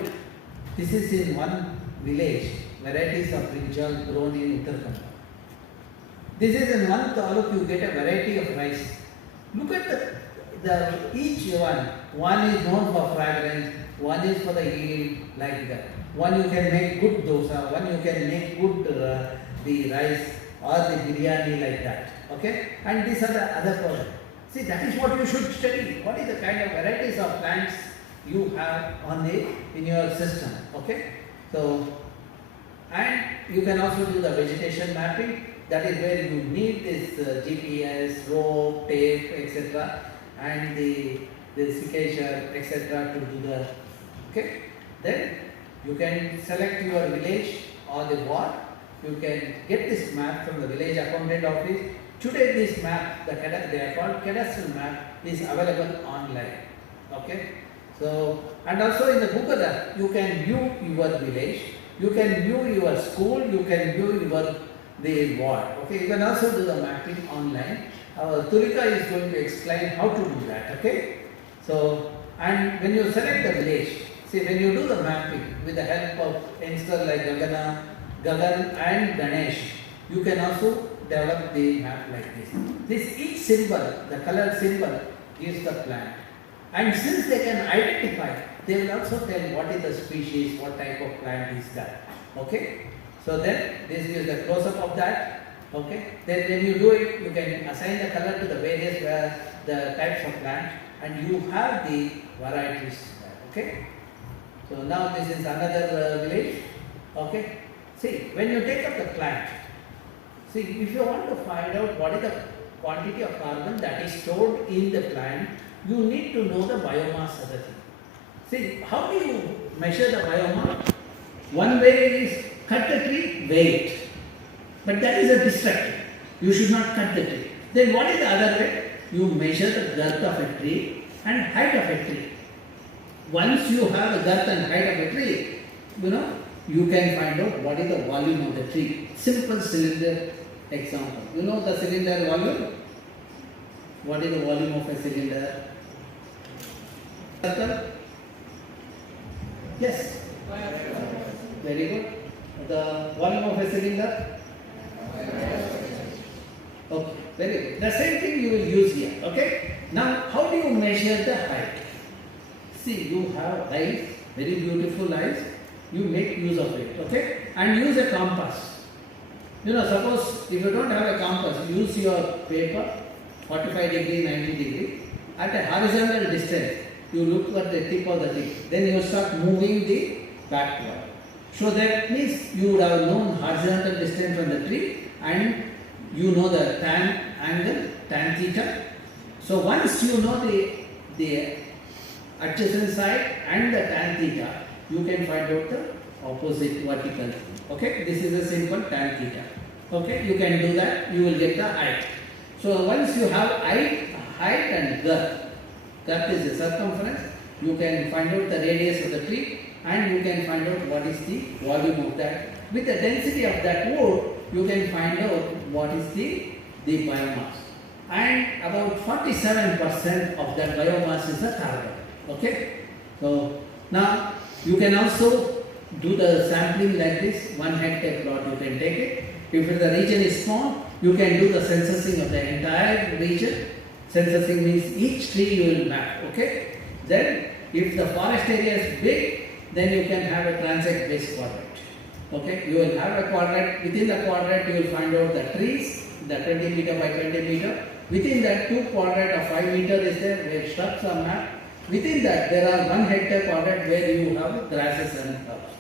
this is in one village, varieties of brinjal grown in Uttarakhand. This is in one taluk, you get a variety of rice. Look at each one. One is known for fragrance, one is for the yield, like that. One you can make good dosa, one you can make good the rice or the biryani, like that. Okay? And these are the other products. See, that is what you should study. What is the kind of varieties of plants you have in your system. Okay? So, and you can also do the vegetation mapping. That is where you need this GPS, rope, tape, etc. and the cication, etc. to do the. Okay? Then you can select your village or the ward. You can get this map from the village accountant office. Today this map, they are called cadastral map, is available online. Okay? So, and also in the Google, you can view your village, you can view your school, you can view the ward. Okay? You can also do the mapping online. Tulika is going to explain how to do that. Okay? So, and when you select the village, see, when you do the mapping with the help of youngsters like Gagan and Ganesh, you can also develop the map like this. This each symbol, the colored symbol, gives the plant. And since they can identify, they will also tell what is the species, what type of plant is that. Okay? So then this gives the close-up of that. Okay? Then when you do it, you can assign the color to the various the types of plants, and you have the varieties. Okay? So now this is another village. Okay? See, when you take up the plant, see, if you want to find out what is the quantity of carbon that is stored in the plant, you need to know the biomass of the thing. See, how do you measure the biomass? One way is cut the tree, weigh it. But that is a distraction. You should not cut the tree. Then what is the other way? You measure the girth of a tree and height of a tree. Once you have the girth and height of a tree, you can find out what is the volume of the tree. Simple cylinder example. You know the cylinder volume? What is the volume of a cylinder? Yes. Very good. The volume of a cylinder? Okay, very good. The same thing you will use here. Okay. Now, how do you measure the height? See, you have eyes, very beautiful eyes. You make use of it. Okay. And use a compass. Suppose if you don't have a compass, use your paper, 45 degree, 90 degree. At a horizontal distance, you look at the tip of the tree. Then you start moving the backward. So that means you would have known horizontal distance from the tree, and you know the tan angle, tan theta. So once you know the adjacent side and the tan theta, you can find out the opposite vertical. Okay, this is a simple tan theta. Okay, you can do that, you will get the height. So once you have height and girth, girth is the circumference, you can find out the radius of the tree and you can find out what is the volume of that. With the density of that wood, you can find out what is the biomass. And about 47% of that biomass is the carbon. Okay, so now you can also do the sampling like this, 1 hectare plot you can take it. If the region is small, you can do the censusing of the entire region. Censusing means each tree you will map, okay. Then if the forest area is big, then you can have a transect based quadrant. Okay, you will have a quadrant, within the quadrant you will find out the trees, the 20 meter by 20 meter. Within that 2 quadrant of 5 meter is there where shrubs are mapped. Within that there are 1 hectare quadrant where you have grasses and herbs.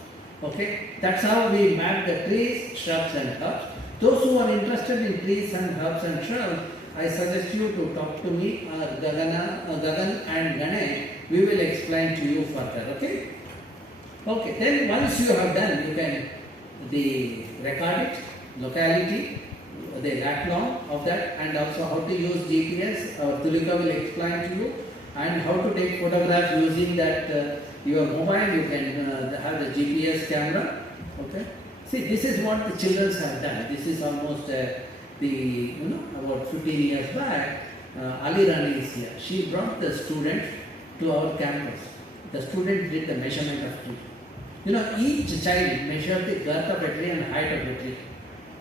Okay, that's how we map the trees, shrubs and herbs. Those who are interested in trees and herbs and shrubs, I suggest you to talk to me or Gagan and Ganesh. We will explain to you further. Okay. Okay. Then once you have done, you can record it, locality, the lat long of that, and also how to use GPS. Tulika will explain to you, and how to take photographs using that your mobile. You can have the GPS camera. Okay. See, this is what the children have done. This is almost about 15 years back. Ali Rani is here. She brought the student to our campus. The student did the measurement of tree. Each child measured the girth of a tree and height of a tree.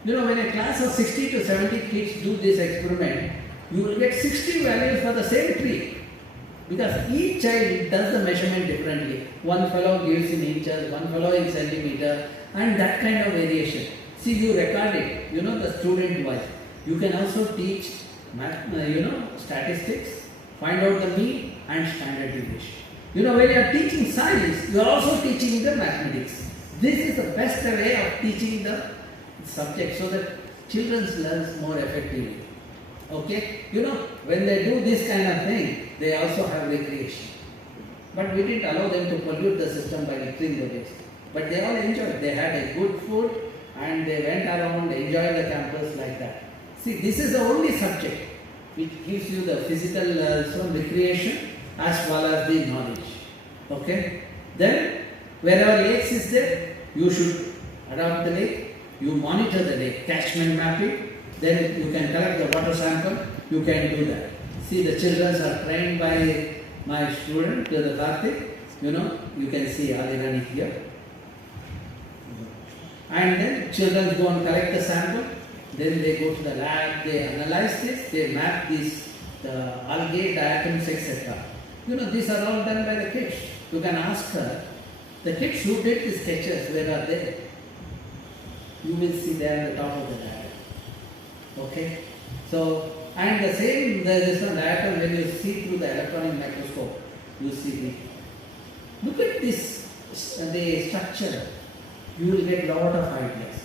When a class of 60 to 70 kids do this experiment, you will get 60 values for the same tree. Because each child does the measurement differently. One fellow gives in inches, one fellow in centimeter, and that kind of variation. See, you record it, the student wise. You can also teach statistics, find out the mean and standard deviation. When you are teaching science, you are also teaching the mathematics. This is the best way of teaching the subject so that children learn more effectively. Okay? When they do this kind of thing, they also have recreation. But we didn't allow them to pollute the system by littering the waste. But they all enjoyed. They had a good food and they went around, enjoyed the campus like that. See, this is the only subject which gives you the physical recreation as well as the knowledge. Okay? Then, wherever lakes is there, you should adopt the lake, you monitor the lake, catchment mapping, then you can collect the water sample, you can do that. See, the children are trained by my student, the Karthik, you can see Adirani here. And then children go and collect the sample, then they go to the lab, they analyze this, they map these, the algae, diatoms, etc. These are all done by the kids. You can ask her, the kids who did the sketches, where are they? You will see there on the top of the diagram. Okay? So, and the same, this one diagram, when you see through the electron microscope, you see look at this, the structure. You will get lot of ideas.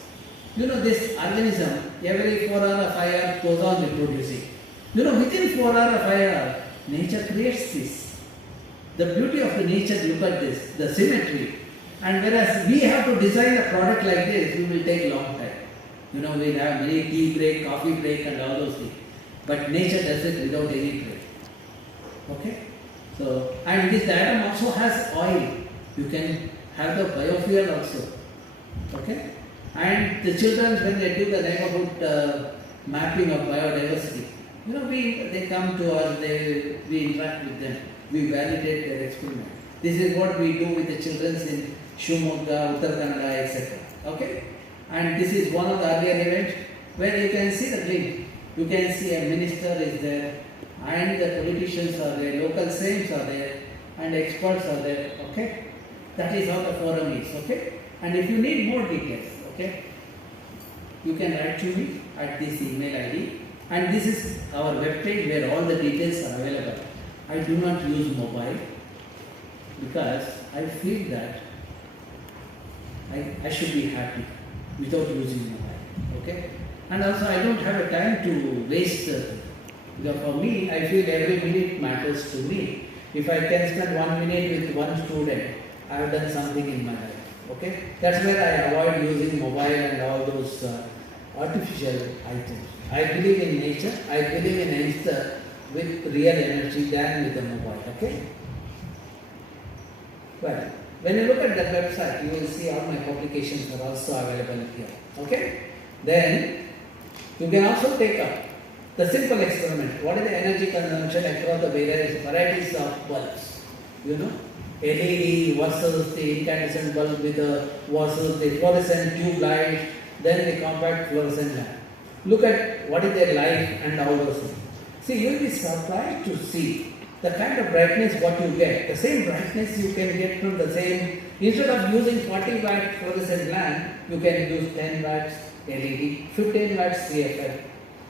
This organism, every 4 hours of fire goes on reproducing. Within 4 hours of fire, nature creates this. The beauty of the nature, look at this, the symmetry. And whereas we have to design a product like this, it will take a long time. We'll have many tea break, coffee break and all those things. But nature does it without any break. Okay? So, and this diagram also has oil. You can have the biofuel also. Okay? And the children, when they do the neighborhood mapping of biodiversity, they come to us, we interact with them, we validate their experiment. This is what we do with the children in Shumogga, Uttar Kannada, etc. Okay? And this is one of the earlier events where you can see the link. You can see a minister is there, and the politicians are there, local saints are there, and experts are there. Okay? That is how the forum is. Okay? And if you need more details, okay, you can write to me at this email ID. And this is our webpage where all the details are available. I do not use mobile because I feel that I should be happy without using mobile. Okay? And also I don't have a time to waste For me, I feel every minute matters to me. If I can spend 1 minute with one student, I have done something in my life. Okay, that's where I avoid using mobile and all those artificial items. I believe in nature. I believe in nature with real energy than with the mobile. Okay. Well, when you look at that website, you will see all my publications are also available here. Okay. Then you can also take up the simple experiment. What is the energy consumption across the various varieties of bulbs? You know, LED versus the incandescent bulb with the versus the fluorescent tube light, then the compact fluorescent lamp. Look at what is their life and all those things. See, you will be surprised to see the kind of brightness what you get. The same brightness you can get from the same, instead of using 40 watt fluorescent lamp, you can use 10 watts LED, 15 watts CFL.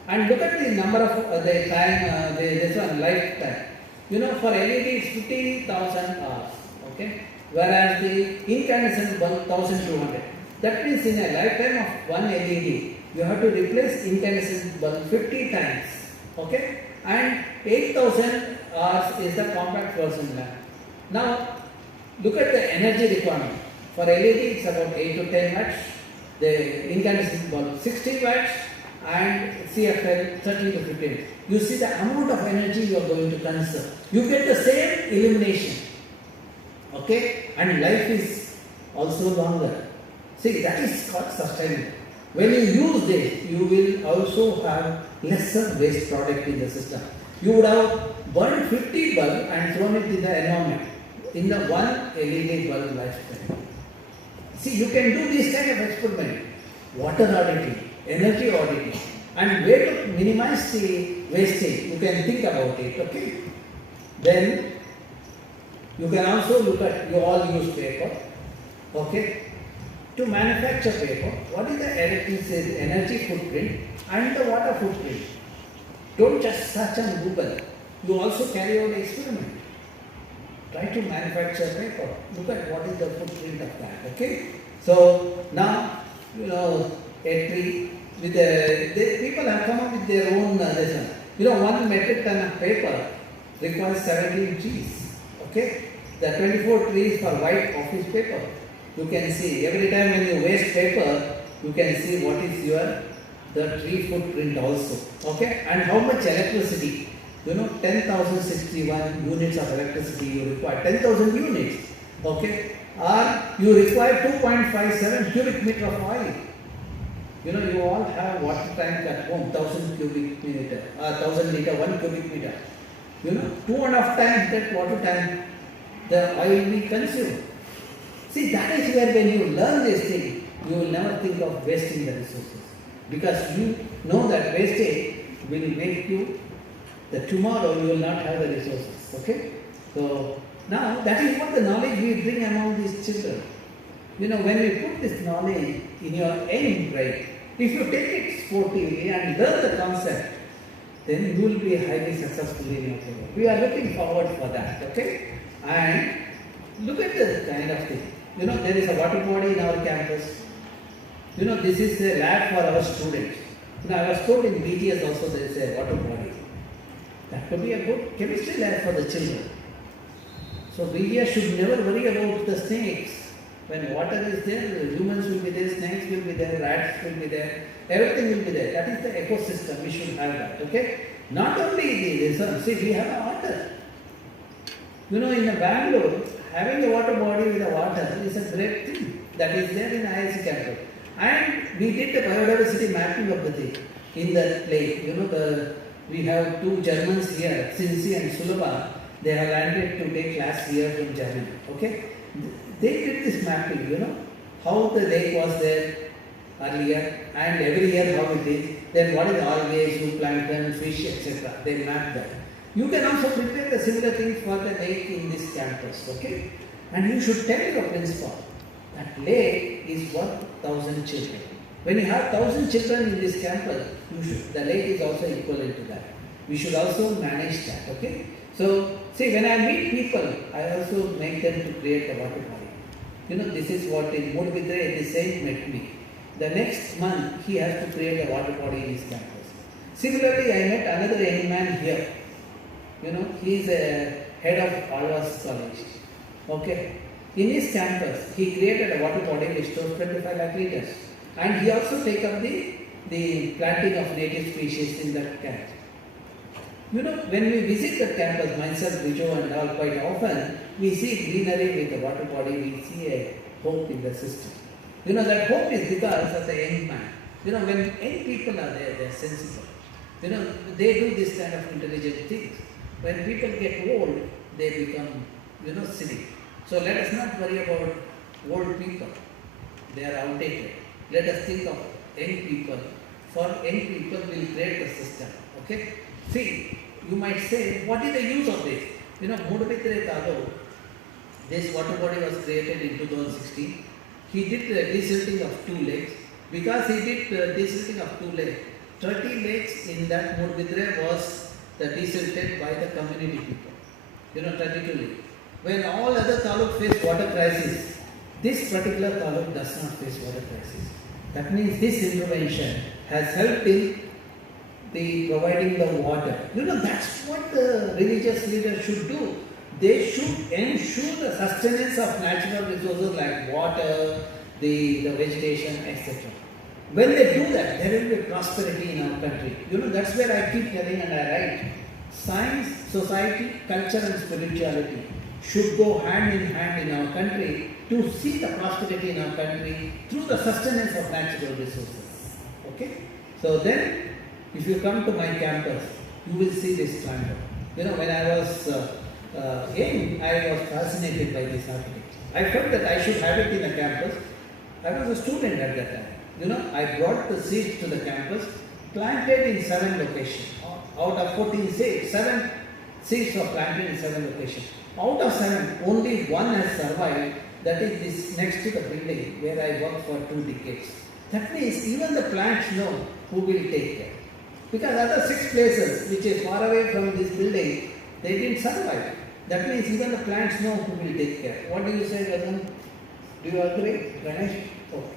And look at the number of the time, this one lifetime. You know, for LED it's 50,000 hours, okay? Whereas the incandescent bulb 1200. That means in a lifetime of one LED, you have to replace incandescent bulb 50 times, okay? And 8,000 hours is the compact fluorescent lamp. Now, look at the energy requirement. For LED it's about 8 to 10 watts, the incandescent bulb 60 watts, and CFL 30 to 15. You see the amount of energy you are going to conserve. You get the same illumination, okay? And life is also longer. See, that is called sustainable. When you use this, you will also have lesser waste product in the system. You would have burned 50 bulb and thrown it in the environment in the one LED bulb lifespan. See, you can do this kind of experiment. Water auditing, energy auditing, and way to minimize the wastage. You can think about it, okay? Then you can also look at, you all use paper, okay? To manufacture paper, what is the electricity, energy footprint and the water footprint? Don't just search on Google. You also carry out experiment. Try to manufacture paper. Look at what is the footprint of that, okay? So now, you know, a tree with the people have come up with their own lesson. You know, 1 metric ton of paper requires 17 trees, okay? The 24 trees for white office paper. You can see every time when you waste paper, you can see what is the tree footprint also, okay? And how much electricity? You know, 10,061 units of electricity you require, 10,000 units, okay? Or you require 2.57 cubic meter of oil. You know, you all have water tank at home, 1,000 cubic meter, 1,000 liter, 1 cubic meter. You know, 2.5 times that water tank, the oil will be consumed. See, that is where when you learn this thing, you will never think of wasting the resources. Because you know that wastage will make you, that tomorrow you will not have the resources, okay? So, now that is what the knowledge we bring among these children. You know, when we put this knowledge in your own brain, if you take it sportively and learn the concept, then you will be highly successful in your career. We are looking forward for that, okay? And look at this kind of thing. You know, there is a water body in our campus. You know, this is a lab for our students. You know, I was told in BGS also there is a water body. That could be a good chemistry lab for the children. So BGS should never worry about the snakes. When water is there, humans will be there, snakes will be there, rats will be there, everything will be there. That is the ecosystem. We should have that, okay? Not only the sun, see, we have a water. You know, in Bangalore, having a water body with a water is a great thing. That is there in IISC campus. And we did the biodiversity mapping of the thing in the lake. You know, we have two Germans here, Cincy and Sulaba. They have landed to take class here from Germany, okay? They did this mapping, you know, how the lake was there earlier and every year how it is. Then what is algae, zooplankton, fish, etc. They mapped that. You can also prepare the similar things for the lake in this campus, okay? And you should tell your principal that lake is worth 1,000 children. When you have 1,000 children in this campus, the lake is also equivalent to that. We should also manage that, okay? So, see, when I meet people, I also make them to create a water body. You know, this is what in Mudvidre, the saint met me. The next month, he has to create a water body in his campus. Similarly, I met another young man here. He is a head of Alva's College. Okay. In his campus, he created a water body which stores 25 lakh liters. And he also take up the planting of native species in that camp. When we visit the campus, myself, Bijo and all, quite often, we see greenery with the water body, we see a hope in the system. That hope is because of the young man. When young people are there, they are sensible. They do this kind of intelligent things. When people get old, they become, silly. So let us not worry about old people. They are outdated. Let us think of young people. For young people, we will create the system. Okay? See, you might say, what is the use of this? Mudabitre Talo, this water body was created in 2016. He did desilting of 2 lakes. Because he did desilting of 2 lakes, 30 lakes in that Mudabitre was desilted by the community people. 32 lakes. When all other taluk face water crisis, this particular taluk does not face water crisis. That means this intervention has helped in providing the water. That's what the religious leaders should do. They should ensure the sustenance of natural resources like water, the vegetation, etc. When they do that, there will be prosperity in our country. That's where I keep telling and I write. Science, society, culture and spirituality should go hand in hand in our country to see the prosperity in our country through the sustenance of natural resources. Okay? So then, if you come to my campus, you will see this triangle. When I was young, I was fascinated by this architecture. I felt that I should have it in a campus. I was a student at that time. I brought the seeds to the campus, planted in 7 locations. Out of 14 seeds, 7 seeds were planted in 7 locations. Out of 7, only 1 has survived. That is this next to the building where I worked for 2 decades. That means even the plants know who will take care. Because other 6 places which is far away from this building, they didn't survive. That means even the plants know who will take care. What do you say, Gagan? Do you agree, Ganesh? Okay.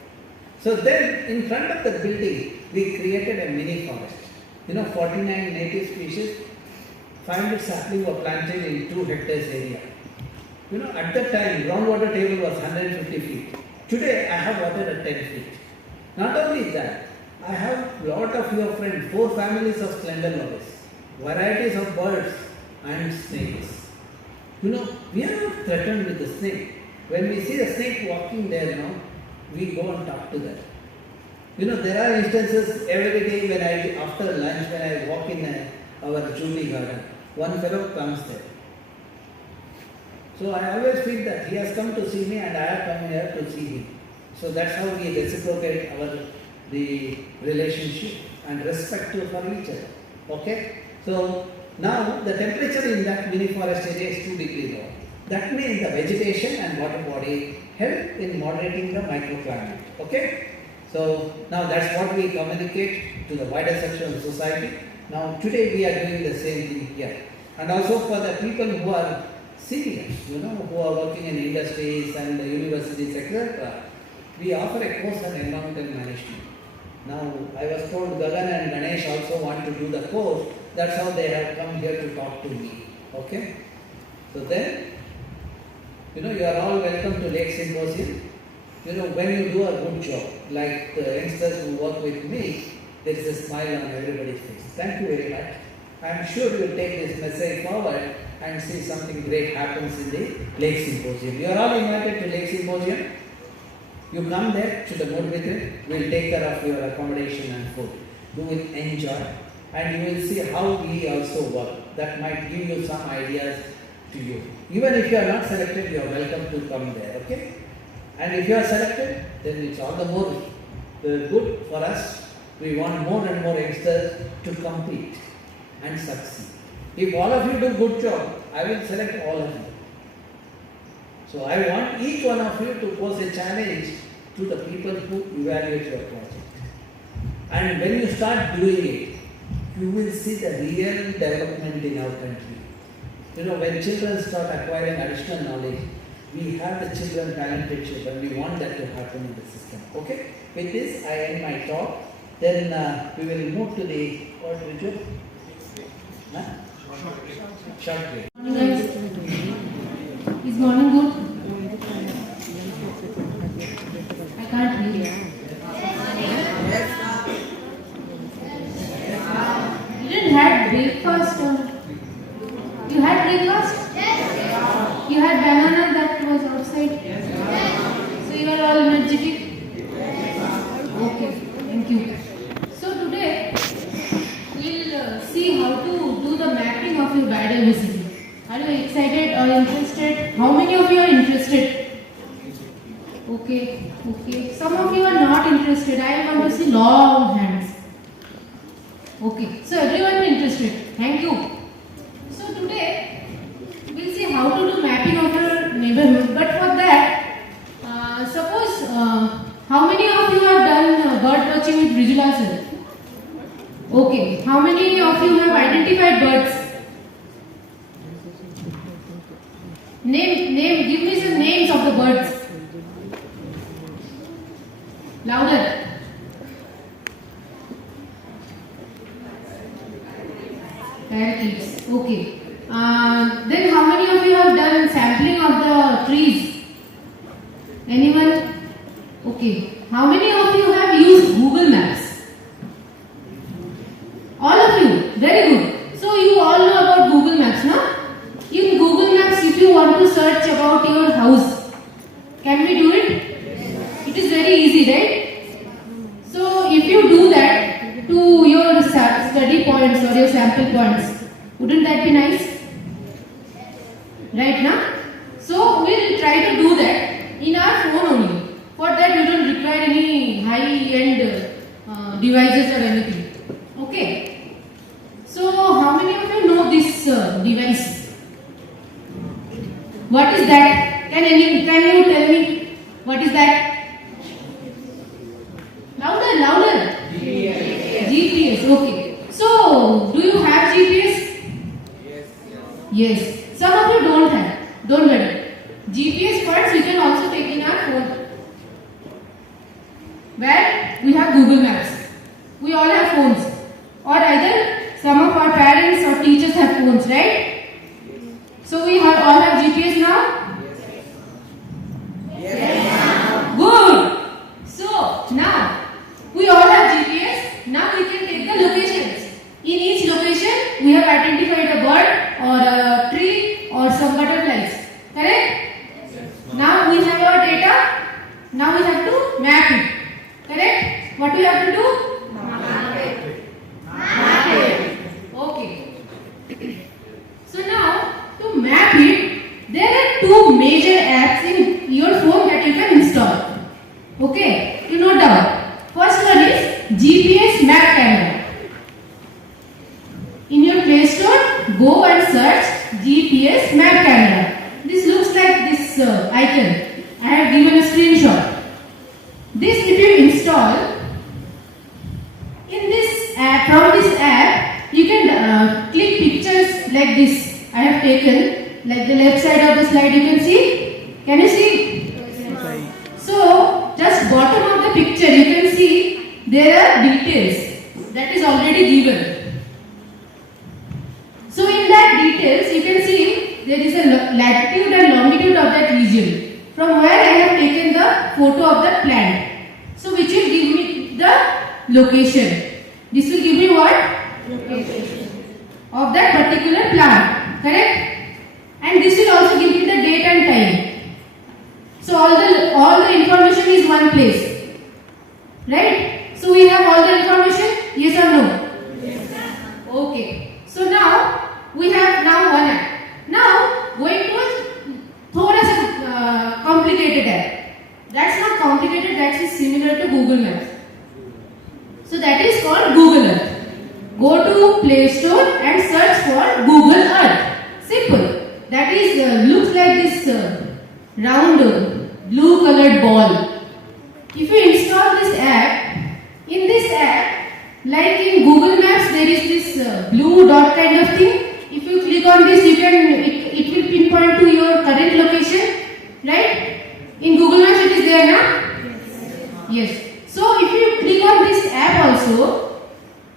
So then, in front of the building, we created a mini forest. 49 native species, 500 saplings were planted in 2 hectares area. At that time, groundwater table was 150 feet. Today, I have water at 10 feet. Not only that, I have a lot of your friends, 4 families of slender locusts, varieties of birds and snakes. We are not threatened with the snake. When we see the snake walking there we go and talk to them. There are instances every day after lunch when I walk in our Julie garden, one fellow comes there. So I always feel that he has come to see me and I have come here to see him. So that's how we reciprocate the relationship and respect for each other. Okay? So now the temperature in that mini forest area is 2 degrees low. That means the vegetation and water body help in moderating the microclimate. Okay? So now that's what we communicate to the wider section of society. Now today we are doing the same thing here. And also for the people who are seniors, who are working in industries and universities, etc., we offer a course on environmental management. Now I was told Gagan and Ganesh also want to do the course. That's how they have come here to talk to me. Okay? So then, you are all welcome to Lake Symposium. When you do a good job, like the youngsters who work with me, there is a smile on everybody's face. Thank you very much. I am sure you will take this message forward and see something great happens in the Lake Symposium. You are all invited to Lake Symposium. You come there to the Mudabitre, we will take care of your accommodation and food. You will enjoy and you will see how we also work. That might give you some ideas to you. Even if you are not selected, you are welcome to come there. Okay? And if you are selected, then it's all the more good for us. We want more and more youngsters to compete and succeed. If all of you do good job, I will select all of you. So I want each one of you to pose a challenge to the people who evaluate your project. And when you start doing it, you will see the real development in our country. When children start acquiring additional knowledge, we have the children, talented children. We want that to happen in the system. Okay? With this, I end my talk. Then we will move to the what ritual? Short break. Is morning good? I can't hear. You didn't have breakfast or you had breakfast? Yes. You had banana that was outside? Yes. So you are all energetic? Okay, thank you. So today we'll see how to do the mapping of your biodiversity. Are you excited or interested? How many of you are interested? Okay. Some of you are not interested. I want to see long hands. Okay, so everyone is interested. Thank you. So today we'll see how to do mapping of your neighborhood. But for that, suppose how many of you have done bird watching with visual sir? Okay, how many of you have identified birds? Give me some names of the birds. Louder. Parakeets. Okay. Then how many of you have done sampling of the trees? Anyone? Okay. How many of you have used Google Maps? All of you. Very good. So you all know about Google Maps, no? In Google Maps, if you want to search about your house, can we do it? Yes. It is very easy, right? So if you do that to your study points or your sample points, wouldn't that be nice? Right now? So we'll try to do that in our phone only. For that you don't require any high-end devices or anything. Okay? So how many of you know this device? What is that? Can you tell me what is that? Louder. GPS. Okay. So do you have GPS? Yes. Some of you don't have. Don't worry. GPS parts we can also take in our phone. Where we have Google Maps. We all have phones. Or either some of our parents or teachers have phones, right? So we all have GPS now? Yes. Good. So now we all have GPS. Now we can take the locations. In each location we have identified a bird or a tree or some butterflies. Correct? Yes. Now we have our data. Now we have to map it. Correct? What we have to do? Map it. Okay. So now to map it, there are two major apps in your phone that you can install. Okay? You note down. First one is GPS map camera. In your Play Store, go and search GPS map camera. This looks like this icon. I have given a screenshot. This if you install, in this app, from this app, you can click pictures like this. I have taken, like the left side of the slide you can see. Can you see? Yes. So, just bottom of the picture you can see there are details that is already given. So, in that details you can see there is a latitude and longitude of that region from where I have taken the photo of the plant. So, which will give me the location. This will give me what? Location of that particular plant. Correct? And this will also give me the date and time. So all the information is one place. Right? So we have all the information? Yes or no? Yes. Okay. So now we have one app. Now going to thoda sa complicated app. That's not complicated, that is similar to Google Maps. So that is called Google Earth. Go to Play Store and search for Google Earth. Simple. That is looks like this round blue colored ball. If you install this app, in this app, like in Google Maps, there is this blue dot kind of thing. If you click on this, you can it will pinpoint to your current location, right? In Google Maps, it is there now. Yes. So if you click on this app also, also,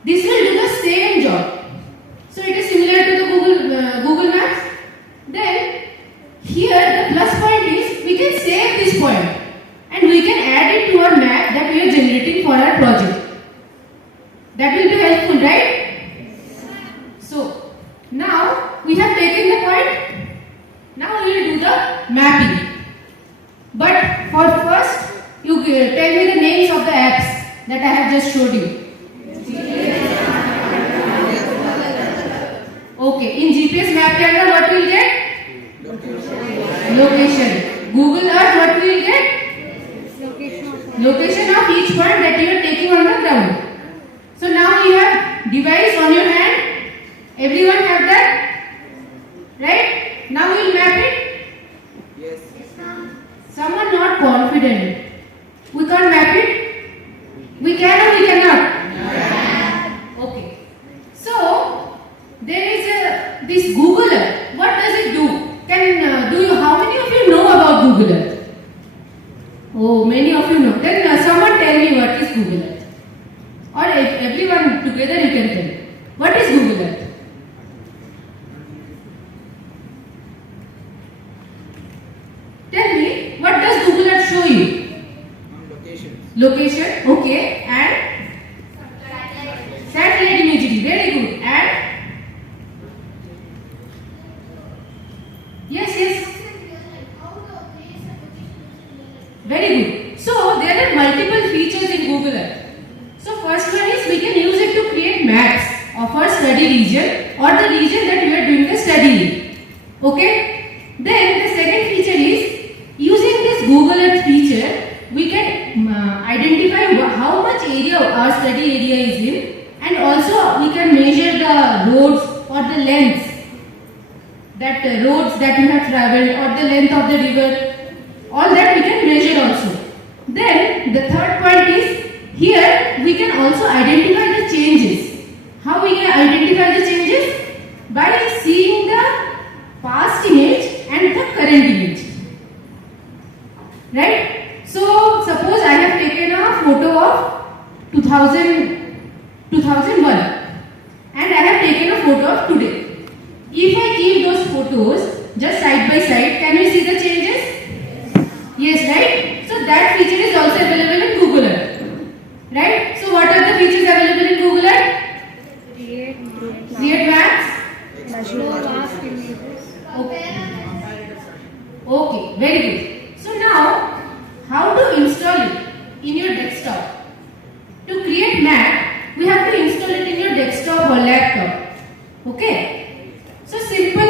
this will do the same job. So it is similar to the Google Maps. Then here the plus point is we can save this point and we can add it to our map that we are generating for our project. That will be helpful, right? So now we have taken the point. Now we will do the mapping. But for first, you tell me the names of the apps that I have just showed you. Okay, in GPS map camera what we will get? Location. Google Earth what we will get? Location of each point that you are taking on the ground. So now you have device on your hand. Everyone have that? Right? Now we will map it. Yes. Someone not confident. We can't map it? We can or we cannot? Okay. So there is this Google Earth. What does it do? How many of you know about Google Earth? Oh, many of you know. Then someone tell me what is Google Earth. Or everyone together you can tell me. What is Google Earth? Tell me, what does Google Earth show you? Locations. Location, okay. And? Satellite imagery, very good. And? Yes. Very good. So there are multiple features in Google Earth. So first one is we can use it to create maps of our study region or the region that we are doing the study in. Okay? Then the second feature is using this Google Earth feature we can identify how much area our study area is in, and also we can measure the roads or the lengths that roads that you have traveled or the length of the river. All that we can measure also. Then the third point is here we can also identify the changes. How we can identify the changes? By seeing the past image and the current image. Right? So suppose I have taken a photo of 2001 and I have taken a photo of today. If I keep those photos just side by side, can we see the changes? Yes, right? So that feature is also available in Google Earth. Right? So what are the features available in Google Earth? Create maps. Okay, very good. So now, how to install it in your desktop? To create map, we have to install it in your desktop or laptop. Okay? So simple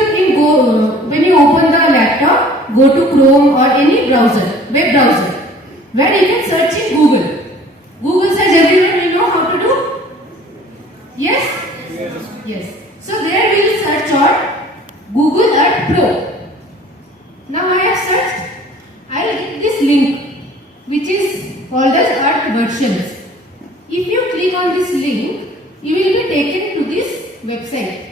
when you open the laptop, go to Chrome or any browser, web browser, where you can search in Google. Google search everyone will know how to do? Yes? Yes. So there we will search on Google Earth Pro. Now I have searched. I will get this link which is called as Earth Versions. If you click on this link, you will be taken to this website.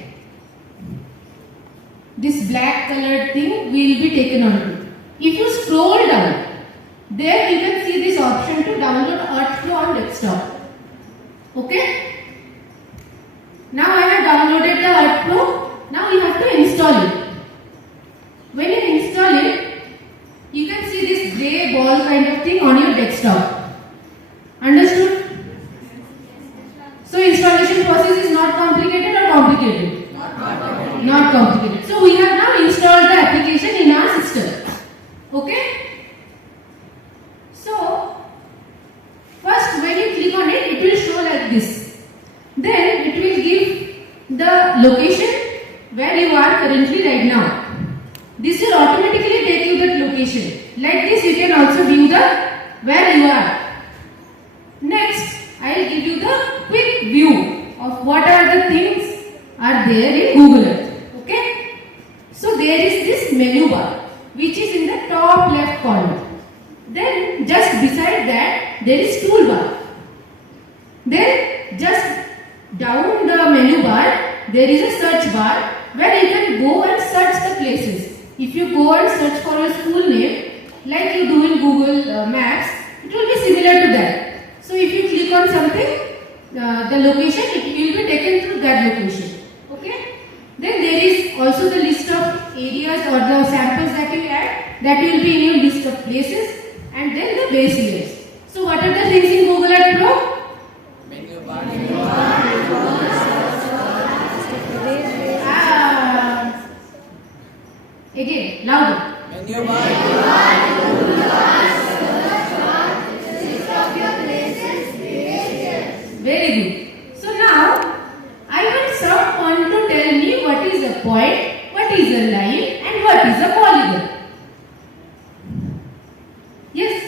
This black colored thing will be taken on to. If you scroll down, there you can see this option to download Earth Pro on desktop. Okay? Now I have downloaded the Earth Pro. Now you have to install it. When you install it, you can see this grey ball kind of thing on your desktop. Understood? So installation process is not complicated or complicated? Not complicated. So we have now installed the application in our system. Okay? So first when you click on it, it will show like this. Then it will give the location where you are currently right now. This will automatically take you that location. Like this you can also view the where you are. Next, I will give you the quick view of what are the things are there in Google Earth. Okay? So there is this menu bar which is in the top left corner. Then just beside that there is toolbar. Then just down the menu bar there is a search bar where you can go and search the places. If you go and search for a school name like you do in Google Maps, it will be similar to that. So if you click on something, the location, it will be taken to that location. Okay. Then there is also the list of areas or the samples that you add, that will be in your list of places, and then the base layers. So what are the things in Google Earth Pro? Menu bar. Again, louder. Menu bar. Very good. So now, I want someone to tell me what is a point, what is a line, and what is a polygon. Yes?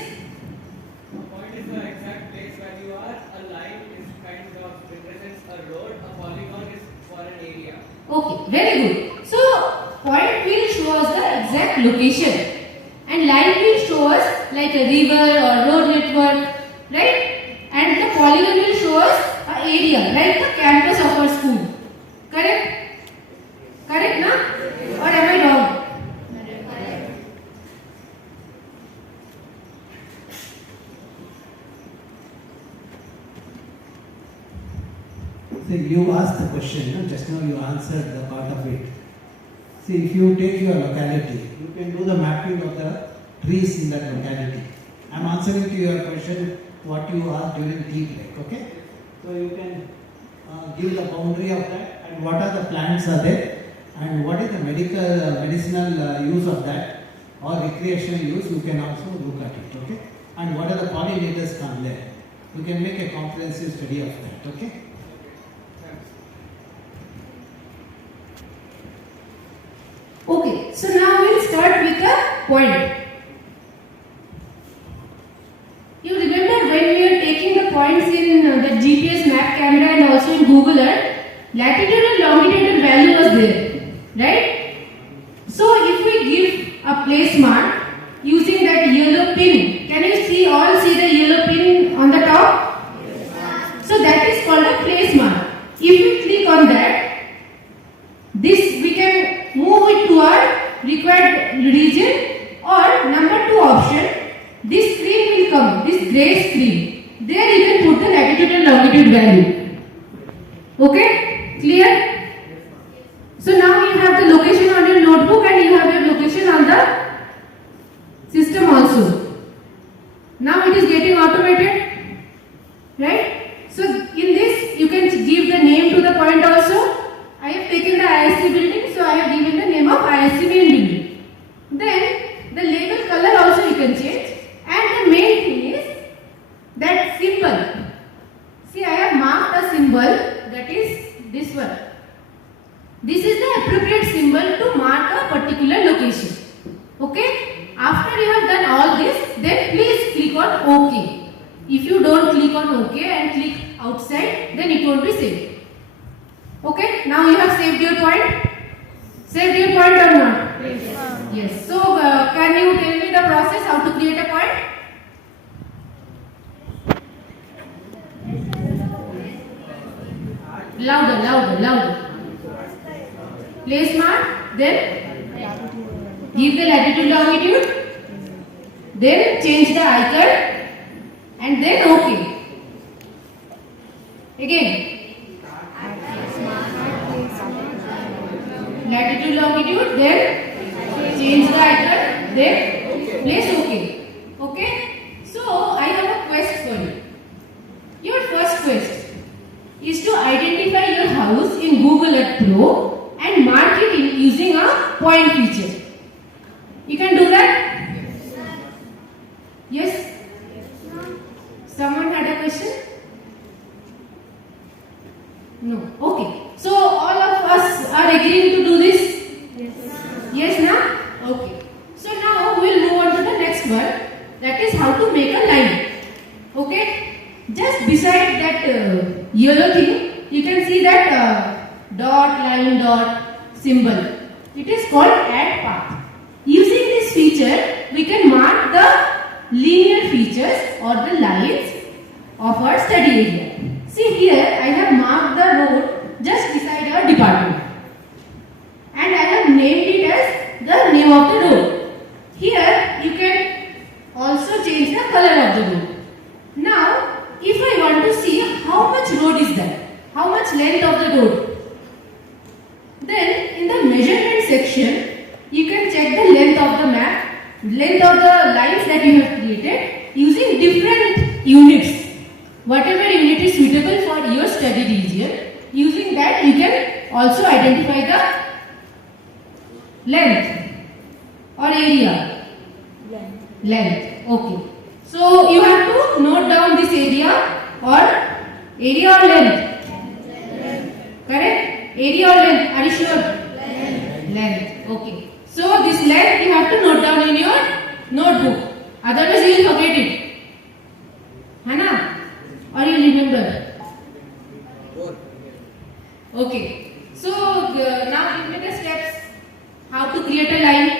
A point is the exact place where you are. A line is kind of represents a road. A polygon is for an area. Okay, very good. So, point will show us the exact location, and line will show us like a river or road network, right? And the polygon will show us an area, like the campus of our school. Correct? Correct, na? Or am I wrong? See, you asked the question, no? Just now you answered the part of it. See, if you take your locality, you can do the mapping of the trees in that locality. I am answering to your question what you asked during tea break, okay? So you can give the boundary of that and what are the plants are there and what is the medicinal use of that or recreational use, you can also look at it, okay? And what are the pollinators come there. You can make a comprehensive study of that, okay? Okay, so now we'll start with the point. You remember when we were taking the points in the GPS map camera and also in Google Earth, latitude and longitude value was there, right? So if we give a place mark using that yellow pin, can you all see the yellow pin on the top? So that is called a place mark. If we click on that, this we can move it to our required region, or number 2 option, this screen will come, this grey screen. There you can put the latitude and longitude value. Okay? Clear? So now you have the location on your notebook and you have your location on the system also. Now it is getting automated. Right? So in this you can give the name to the point also. I have taken the IISC building, so I have given the name of IISC main building. Then the label color also you can change. And the main thing is that symbol. See, I have marked a symbol, that is this one. This is the appropriate symbol to mark a particular location. Okay? After you have done all this, then please click on OK. If you don't click on OK and click outside, then it won't be saved. Okay? Now you have saved your point. Saved your point or not? Yes. So, can you tell me the process how to create a point? Louder, louder, louder. Place mark, then give the latitude, longitude, then change the icon, and then OK. Again. Latitude, longitude, then change the icon, then place OK. Okay? So, I have a quest for you. Your first quest is to identify your house in Google Earth Pro and mark it using a point feature. You can do that? Yes? Someone had a question? No. Okay. So all of us are agreeing to do this? Yes, na? Okay. So now we will move on to the next one. That is how to make a line. Okay? Just beside that yellow thing, you can see that dot, line, dot symbol. It is called add path. Using this feature, we can mark the linear features or the lines of our study area. See here, I have marked the road just beside our department. And I have named it as the name of the road. Here, you can also change the color of the road. Now, if I want to see how much road length of the road. Then in the measurement section, you can check the length of the map, length of the lines that you have created using different units. Whatever unit is suitable for your study region, using that you can also identify the length or area. Length. Okay. So you have to note down this area or length. Correct? Area or length? Are you sure? Length. Okay. So this length you have to note down in your notebook. Otherwise you will forget it. Hana? Or you remember? Okay. So now give me the steps. How to create a line.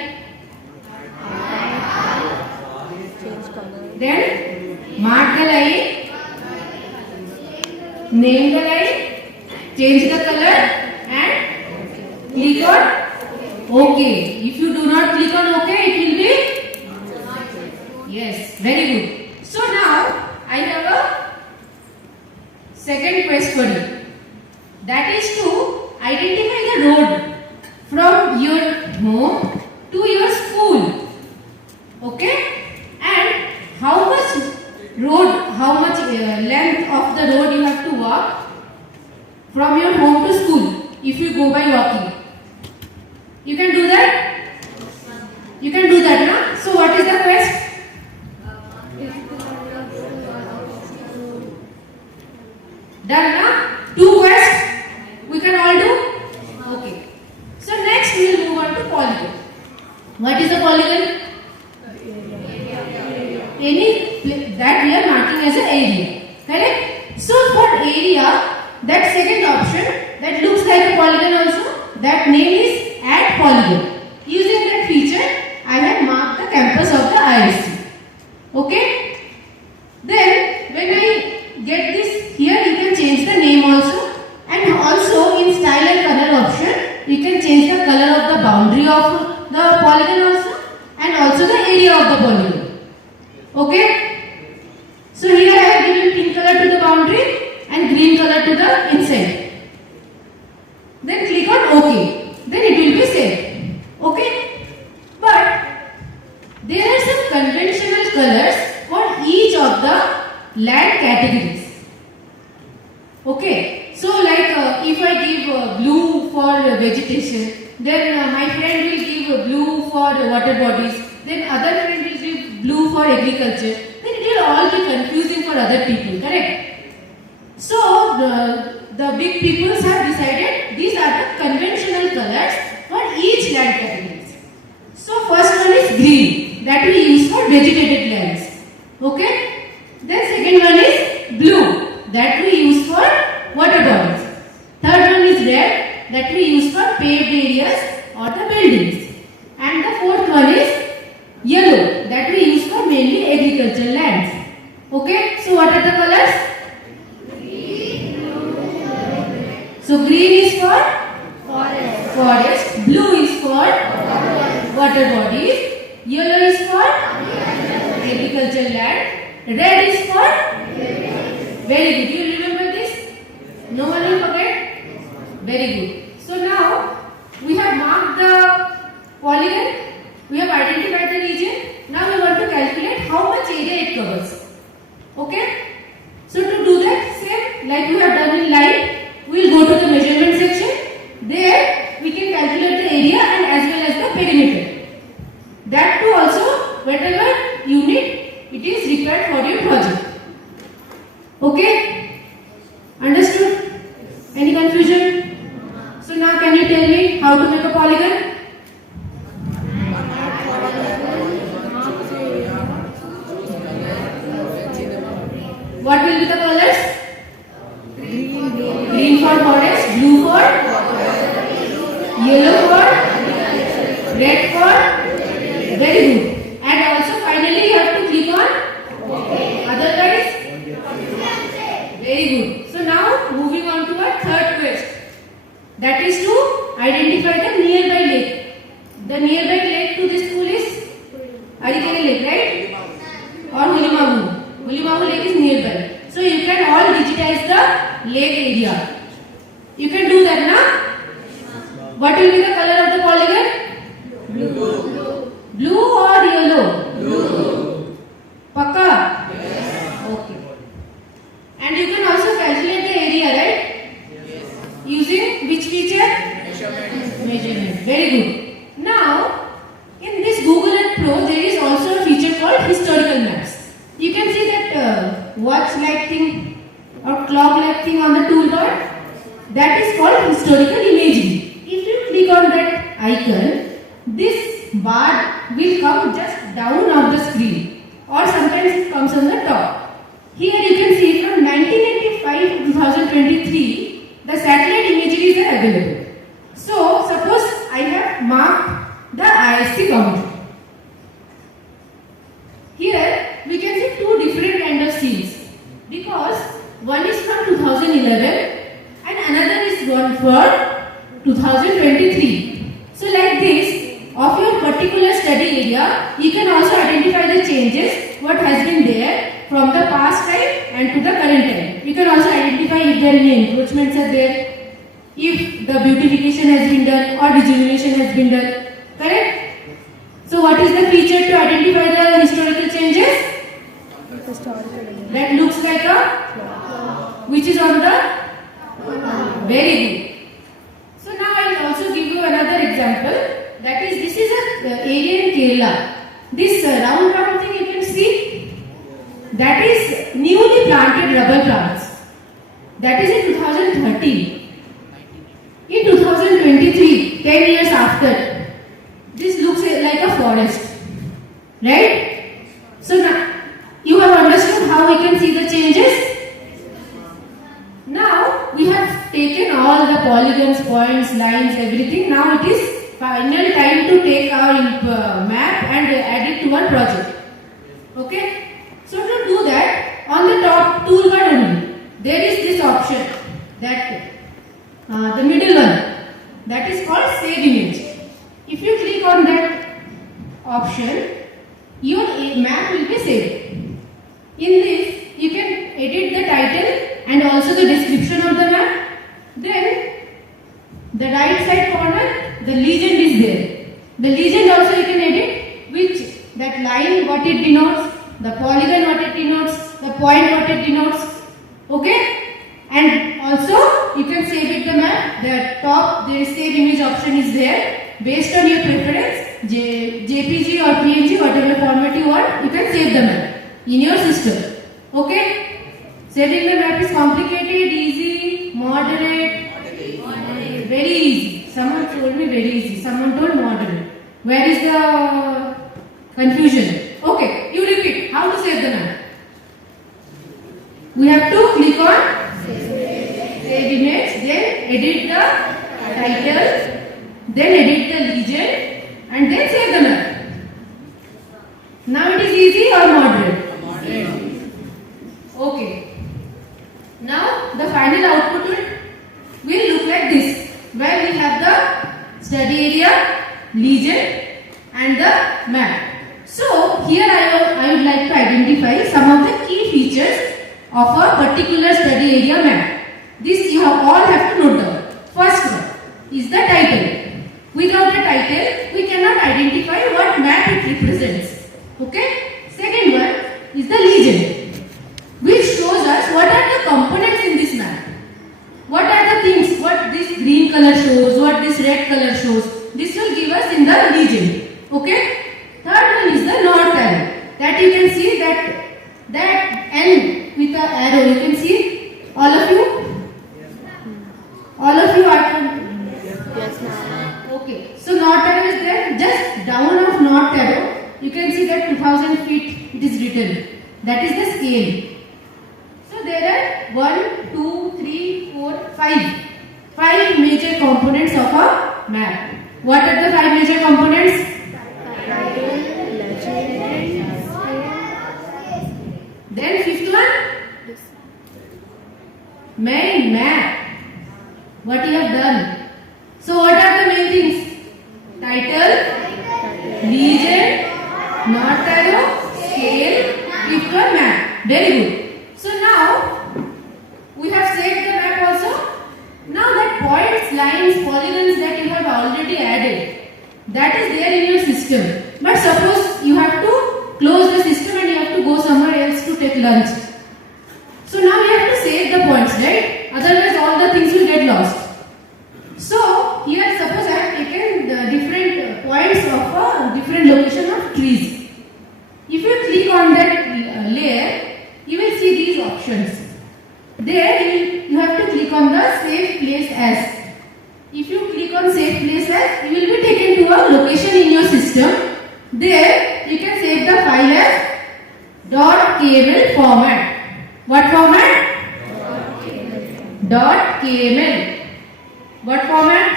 Then mark the line. Name the line. Change the color and click on OK. If you do not click on OK, it will be yes. Very good. So now I have a second quest for you. That is to identify the road from your home to your school. Okay? And how much road, how much length of the road you have to walk from your home to school if you go by walking. You can do that? You can do that, na? So what is the quest? Done, na? 2 quests we can all do? Okay. So next we will move on to polygon. What is a polygon? Any that we are marking as an area. Correct? So for area, that second option that looks like a polygon also, that name is add polygon. Using that feature, I have marked the campus of the IISC. Okay? Then when I get this here, you can change the name also, and also in style and color option, you can change the color of the boundary of the polygon also, and also the area of the polygon. Okay? So here I have given pink color to the boundary and green color to the inside. Then click on OK. Then it will be saved. Okay? But there are some conventional colors for each of the land categories. Okay? So like if I give blue for vegetation, then my friend will give blue for water bodies, then other friend will give blue for agriculture, then it will all be confusing for other people, correct? So the big peoples have decided these are the conventional colors for each land categories. So first one is green, that we use for vegetated lands. Okay? Then second one is blue, that we use for water bodies. Third one is red, that we use for paved areas or the buildings. And the fourth one is yellow, that we use for mainly agricultural lands. Okay? So what are the colors? So green is for forest, blue is for water bodies, yellow is for agricultural land, red is for very good. You remember this? No one will forget? Very good. So now we have marked the polygon, we have identified the region. Now we want to calculate how much area it covers. Okay? So to do that, same like we have done in line, we will go to the measurement section. There we can calculate the area and as well as the perimeter. That too also, whatever unit it is required for your project. Okay? Understood? Any confusion? So now can you tell me how to make a polygon? What will be the colors? Green for forest, blue for yellow for red for very good. And also finally you have to click on otherwise very good. So now moving on to our third quest, that is to identify the nearby lake. The nearby lake to this school is Arikere Lake, right? Or Hulimavu. Hulimavu Lake is nearby. So you can all digitize the lake area. You can do that, na? What will be the color of the polygon? Blue. Blue or yellow? Blue. Pakka? Okay. And you can also calculate the area, right? Using which feature? Measurement. Very good. Now, in this Google Earth Pro, there is also a feature called historical maps. You can see that watch-like thing or clock-like thing on the toolbar. That is called historical imagery. If you click on that icon, this bar will come just down of the screen, or sometimes it comes on the top. Here you can see from 1985 to 2023, the satellite imageries are available. So, suppose I have marked the IISC count. Here we can see two different kind of scenes, because one is from 2011 and another is one for 2023. So, like this, of your particular study area, you can also identify the changes, what has been there from the past time and to the current time. You can also identify if there are any encroachments are there, if the beautification has been done or rejuvenation has been done. Correct? So what is the feature to identify the historical changes? That looks like a, which is on the, very good. So now I will also give you another example. That is, this is an area in Kerala. This round thing you can see, that is newly planted rubber plants. That is in 2013. In 2023, 10 years after, this looks like a forest. Right? So now, you have understood how we can see the changes? Now, we have taken all the polygons, points, lines, everything. Now it is final time to take our map and add it to one project. Okay? So to do that, on the top toolbar only, there is this option, that the middle one, that is called Save Image. If you click on that option, your map will be saved. In this, you can edit the title and also the description of the map. Then, the right side corner, the legend is there. The legend also you can edit, which that line what it denotes, the polygon what it denotes, the point what it denotes. Okay? And also you can save it the map. The top there is save image option is there. Based on your preference, JPG or PNG, whatever format you want, you can save the map in your system. Okay? Saving the map is complicated, easy, moderate. Very easy. Someone told me very easy. Someone told moderate. Where is the confusion? Okay, you repeat. How to save the map? We have to click on Save Image, then edit the title, then edit the legend, and then save the map. Now it is easy or moderate? Moderate. Okay. Now the final output will look like this, where we have the study area, legend and the map. So here I would like to identify some of the key features of a particular study area map. This you all have to note down. First one is the title. Without the title, we cannot identify what map it represents. Okay? Second one is the legend, which shows us what are the components in this map. What are the things, what this green color shows, what this red color shows. This will give us in the legend. Okay? Third one is the north arrow. That you can see that N with the arrow. You can see all of you? All of you are from? Yes, ma'am. Okay. So north arrow is there. Just down of north arrow, you can see that 2000 feet it is written. That is the scale. So there are 1, 2, 3, 4, 5. 5 major components of a map. What are the 5 major components? Then fifth one? Main map. What you have done. So what are the main things? Title, legend, north arrow, scale, fifth one map. Very good. So now we have saved the map also. Now that That is there in your system. But suppose you have to close the system and you have to go somewhere else to take lunch. So now you have to save the points, right? Otherwise all the things will get lost. So here suppose I have taken the different points of a different location of trees. If you click on that layer, you will see these options. There you have to click on the save place as. If you click on save place as, you will be taken to a location in your system. There you can save the file as .kml format. What format? .kml. What format?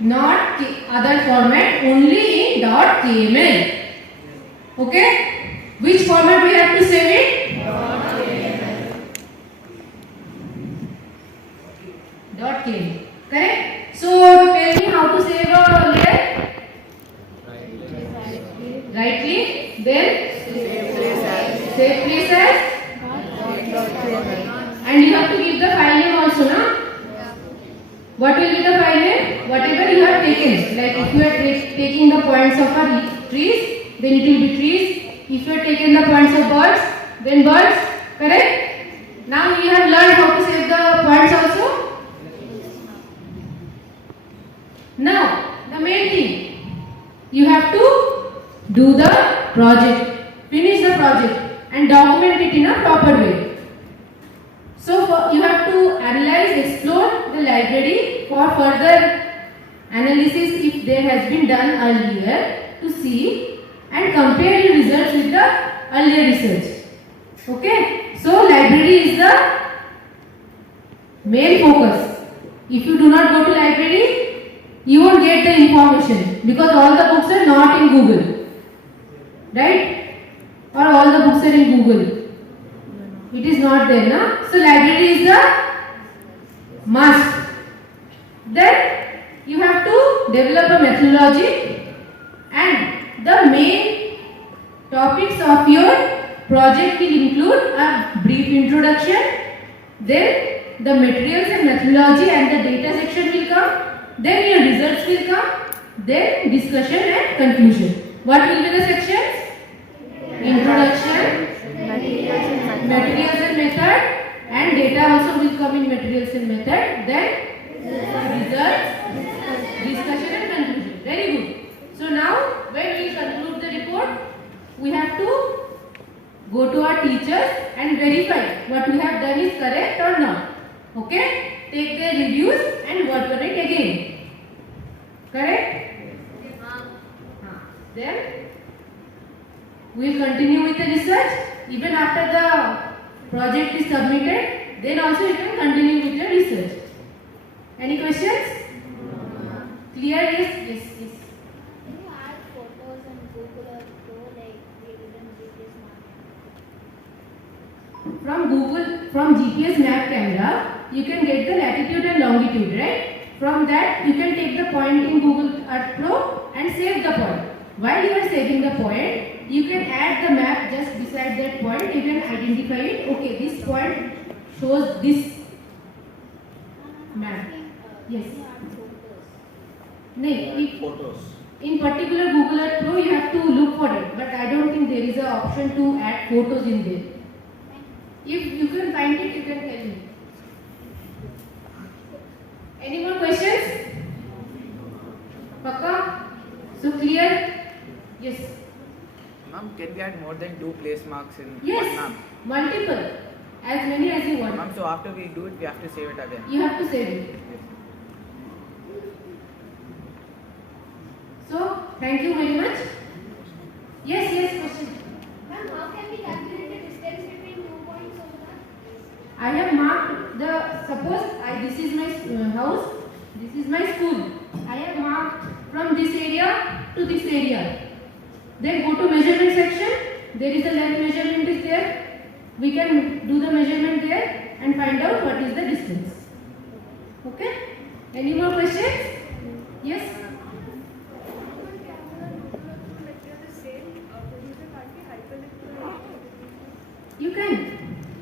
Not other format, only in .kml. Okay? Which format we have to save it? .kml. Correct? So tell me how to save a layer. Right click. Then save place as. And you have to give the file name also, na? What will be the file name? Whatever you have taken. Like if you are taking the points of a trees, then it will be trees. If you are taking the points of birds, then birds. Correct? Now you have learned how to save the points also. Now the main thing, you have to do the project, finish the project and document it in a proper way. So you have to analyze, explore the library for further analysis if there has been done earlier to see and compare your results with the earlier research. Okay? So library is the main focus. If you do not go to library, you won't get the information because all the books are not in Google. Right? Or all the books are in Google. It is not there, na? So library is the must. Then you have to develop a methodology and the main topics of your project will include a brief introduction, then the materials and methodology and the data section will come, then your results will come, then discussion and conclusion. What will be the sections? Introduction, materials and method, and data also will come in materials and method, then results, discussion and conclusion. Very good. So now when we conclude the report, we have to go to our teachers and verify what we have done is correct or not. Okay? Take their reviews and work on it again. Correct? Then we will continue with the research. Even after the project is submitted, then also you can continue with the research. Any questions? Clear? Yes, yes, yes. Can you add photos on Google or Pro like we did in GPS map? From Google, from GPS map camera, you can get the latitude and longitude, right? From that, you can take the point in Google Earth Pro and save the point. While you are saving the point, you can add the map just beside that point. You can identify it. Okay, this point shows this map. Yes. No, in particular Google Earth Pro, you have to look for it. But I don't think there is an option to add photos in there. If you can find it, you can tell me. Any more questions? Pakka? So clear? Yes. Ma'am, can we add more than 2 place marks in one Yes. map? Multiple. As many as you want. Ma'am, so after we do it, we have to save it again. You have to save it. So, thank you very much. Yes, yes, question. Ma'am, how can we calculate the distance between 2 points of that? I have marked the, suppose this is my house, this is my school. I have marked from this area to this area. Then go to measurement section, there is a length measurement is there. We can do the measurement there and find out what is the distance. Okay? Any more questions? Yes?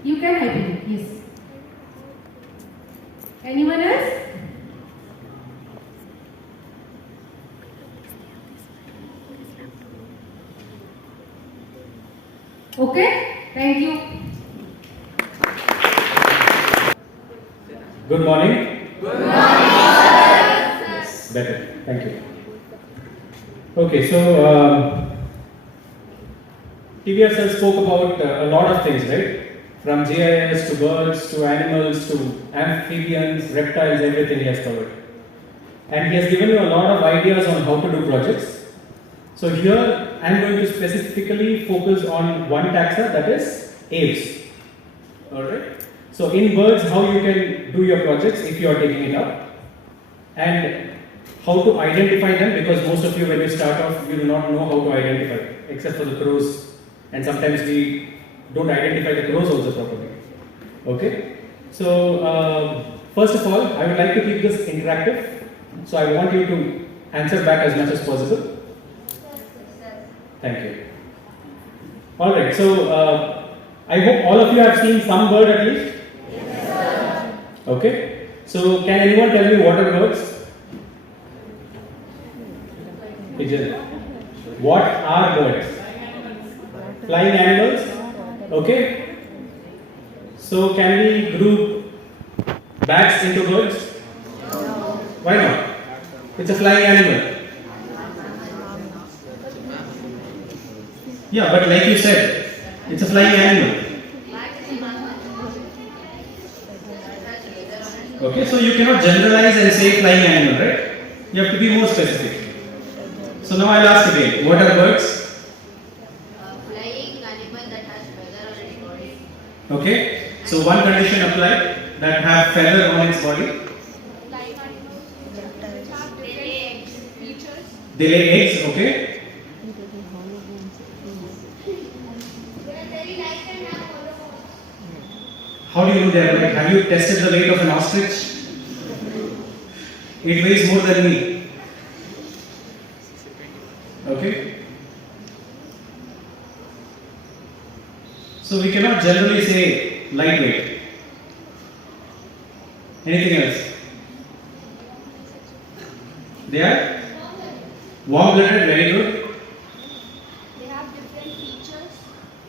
You can hyperlink, yes. Anyone else? Okay? Thank you. Good morning. Good morning. Better. Thank you. Okay, so TVRAMACHANDRA spoke about a lot of things, right? From GIS to birds to animals to amphibians, reptiles, everything he has covered. And he has given you a lot of ideas on how to do projects. So here I am going to specifically focus on one taxa, that is aves. Alright? So in birds, how you can do your projects if you are taking it up, and how to identify them, because most of you when you start off you do not know how to identify, except for the crows, and sometimes we don't identify the crows also properly. Okay? So first of all, I would like to keep this interactive, so I want you to answer back as much as possible. Thank you. Alright, so I hope all of you have seen some bird at least. Okay, so can anyone tell me what are birds? Pigeon. What are birds? Flying animals. Okay. So can we group bats into birds? Why not? It's a flying animal. Yeah, but like you said, it's a flying animal. Okay, so you cannot generalize and say flying animal, right? You have to be more specific. So now I'll ask again, what are birds? Flying animal that has feather on its body. Okay, so one condition applied, that have feather on its body. Flying animals. They lay eggs. Features. They lay eggs, okay? They are very light and have hormones. How do you know they are light? Have you tested the weight of an ostrich? It weighs more than me. Okay? So we cannot generally say lightweight. Anything else? They are warm-blooded, very good. They have different features.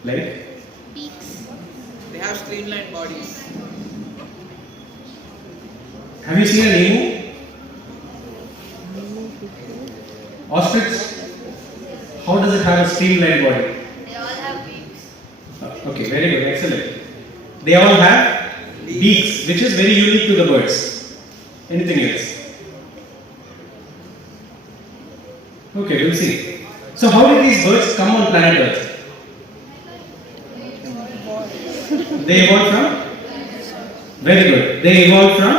Like? Beaks. They have streamlined bodies. Have you seen an emu? Ostrich? How does it have a streamlined body? They all have beaks. Okay, very good, excellent. They all have beaks, which is very unique to the birds. Anything else? Okay, we'll see. So how did these birds come on planet Earth? They evolved from? Very good. They evolved from?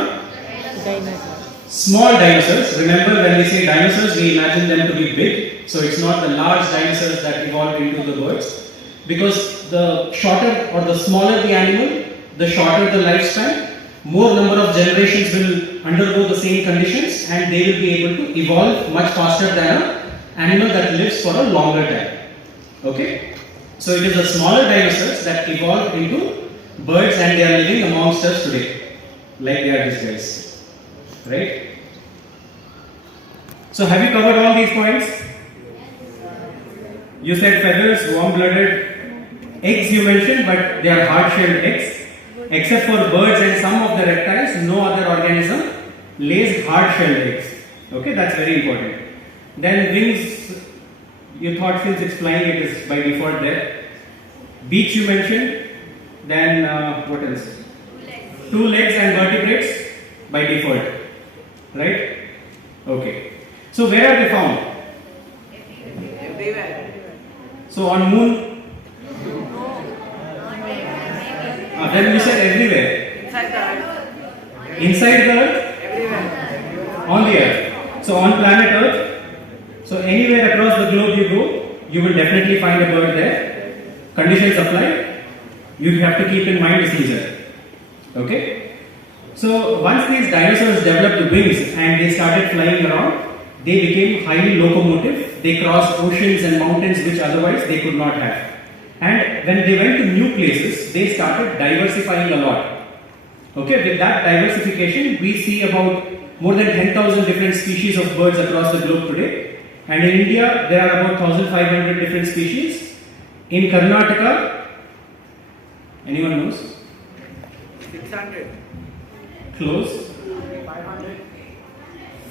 Small dinosaurs. Remember, when we say dinosaurs, we imagine them to be big. So it's not the large dinosaurs that evolved into the birds. Because the shorter or the smaller the animal, the shorter the lifespan, more number of generations will undergo the same conditions and they will be able to evolve much faster than an animal that lives for a longer time. Okay? So it is the smaller dinosaurs that evolved into birds and they are living amongst us today. Like they are these guys. Right? So have you covered all these points? You said feathers, warm-blooded, eggs you mentioned, but they are hard-shelled eggs. Except for birds and some of the reptiles, no other organism lays hard-shelled eggs. Okay, that's very important. Then wings, you thought since it's flying, it is by default there. Beaks you mentioned. Then what else? 2 legs and vertebrates by default. Right? Okay. So where are they found? Everywhere. So on moon? Then we said everywhere. Inside the earth. Inside the earth? Everywhere. On the earth. So on planet earth. So anywhere across the globe you go, you will definitely find a bird there. Conditions apply. You have to keep in mind the season. Okay? So once these dinosaurs developed wings and they started flying around, they became highly locomotive. They crossed oceans and mountains which otherwise they could not have. And when they went to new places, they started diversifying a lot. Okay, with that diversification, we see about more than 10,000 different species of birds across the globe today. And in India, there are about 1,500 different species. In Karnataka, Anyone knows? 600. Close. 500.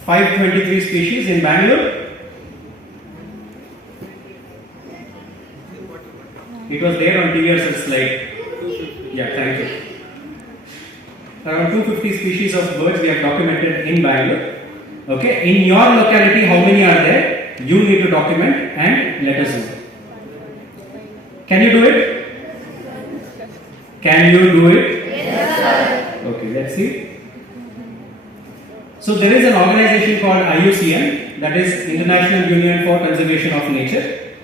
523 species in Bangalore. It was there on TVRAMACHANDRA slide. Yeah, thank you. Around 250 species of birds we have documented in Bangalore. Okay, in your locality, how many are there? You need to document and let us know. Can you do it? Can you do it? Yes, sir. Okay, let's see. So there is an organization called IUCN, that is International Union for Conservation of Nature.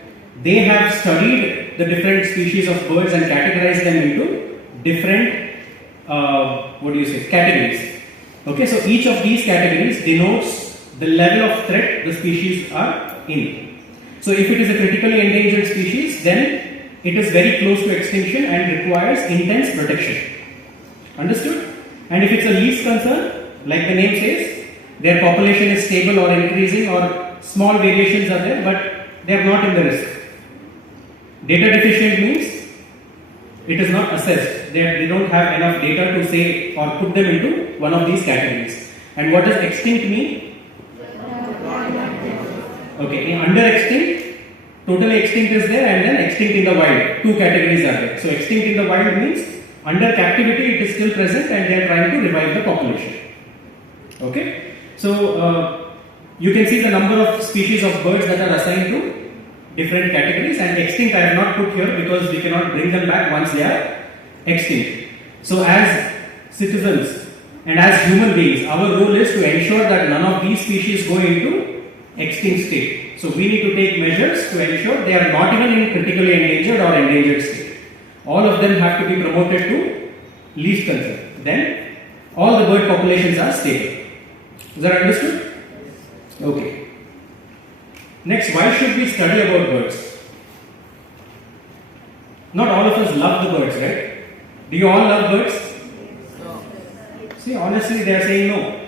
They have studied the different species of birds and categorized them into different categories. Okay, so each of these categories denotes the level of threat the species are in. So if it is a critically endangered species, then it is very close to extinction and requires intense protection. Understood? And if it's a least concern, like the name says, their population is stable or increasing, or small variations are there, but they are not in the risk. Data deficient means it is not assessed. They don't have enough data to say or put them into one of these categories. And what does extinct mean? Okay, under extinct, totally extinct is there, and then extinct in the wild. Two categories are there. So extinct in the wild means under captivity it is still present and they are trying to revive the population. Okay, so you can see the number of species of birds that are assigned to different categories, and extinct I have not put here because we cannot bring them back once they are extinct. So as citizens and as human beings, our role is to ensure that none of these species go into extinct state. So we need to take measures to ensure they are not even in critically endangered or endangered state. All of them have to be promoted to least concern. Then all the bird populations are stable. Is that understood? Okay. Next, why should we study about birds? Not all of us love the birds, right? Do you all love birds? No. See, honestly, they are saying no.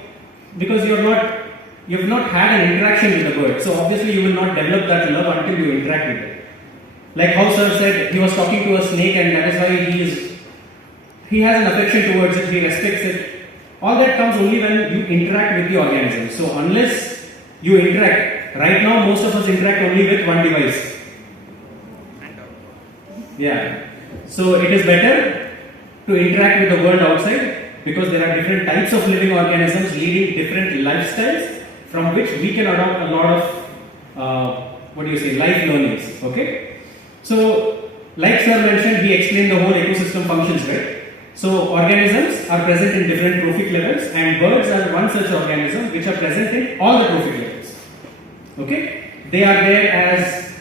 Because you have not had an interaction with the bird. So obviously you will not develop that love until you interact with it. Like how sir said, he was talking to a snake and that is why he has an affection towards it, he respects it. All that comes only when you interact with the organism. So unless you interact, right now most of us interact only with one device. Yeah. So it is better to interact with the world outside because there are different types of living organisms leading different lifestyles from which we can adopt a lot of life learnings. Okay. So like sir mentioned, he explained the whole ecosystem functions, right? So organisms are present in different trophic levels, and birds are one such organism which are present in all the trophic levels. Okay? They are there as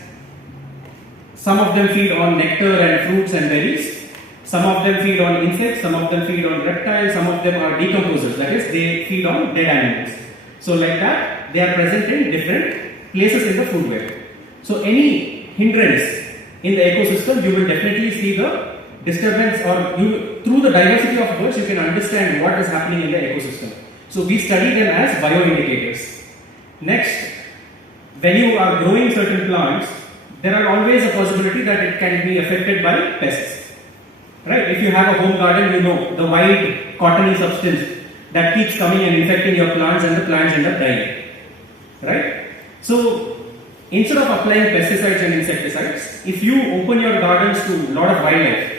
some of them feed on nectar and fruits and berries, some of them feed on insects, some of them feed on reptiles, some of them are decomposers, that is, they feed on dead animals. So like that, they are present in different places in the food web. So any hindrance in the ecosystem, you will definitely see the disturbance, or through the diversity of birds, you can understand what is happening in the ecosystem. So we study them as bioindicators. Next, when you are growing certain plants, there are always a possibility that it can be affected by pests. Right? If you have a home garden, you know the white cottony substance that keeps coming and infecting your plants, and the plants end up dying. Right? So instead of applying pesticides and insecticides, if you open your gardens to a lot of wildlife,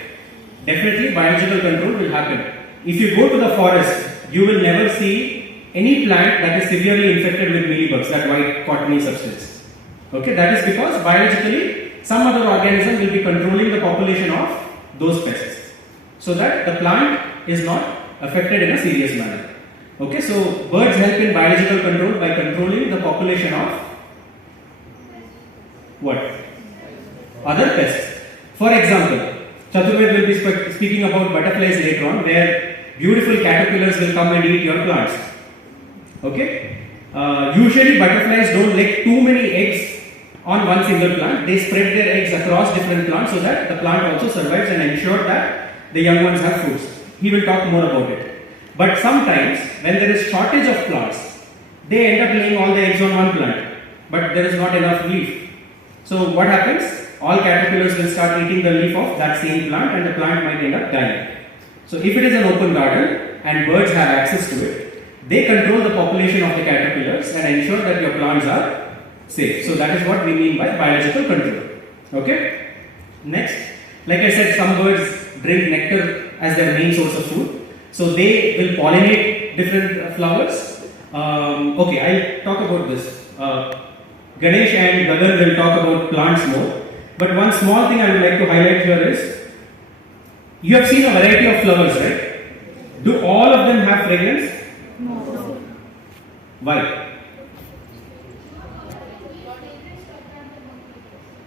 definitely biological control will happen. If you go to the forest, you will never see any plant that is severely infected with mealybugs, that white cottony substance. Okay, that is because biologically some other organism will be controlling the population of those pests, so that the plant is not affected in a serious manner. Okay, so birds help in biological control by controlling the population of what? Other pests. For example, Chaturved will be speaking about butterflies later on, where beautiful caterpillars will come and eat your plants. Okay? Usually butterflies don't lay too many eggs on one single plant. They spread their eggs across different plants so that the plant also survives and ensure that the young ones have foods. He will talk more about it. But sometimes when there is shortage of plants, they end up laying all the eggs on one plant, but there is not enough leaf. So what happens? all caterpillars will start eating the leaf of that same plant and the plant might end up dying. So if it is an open garden and birds have access to it, they control the population of the caterpillars and ensure that your plants are safe. So that is what we mean by biological control. Okay? Next, like I said, some birds drink nectar as their main source of food. So they will pollinate different flowers. Okay, I'll talk about this. Ganesh and Gagan will talk about plants more. But one small thing I would like to highlight here is, you have seen a variety of flowers, right? Do all of them have fragrance? No. Why?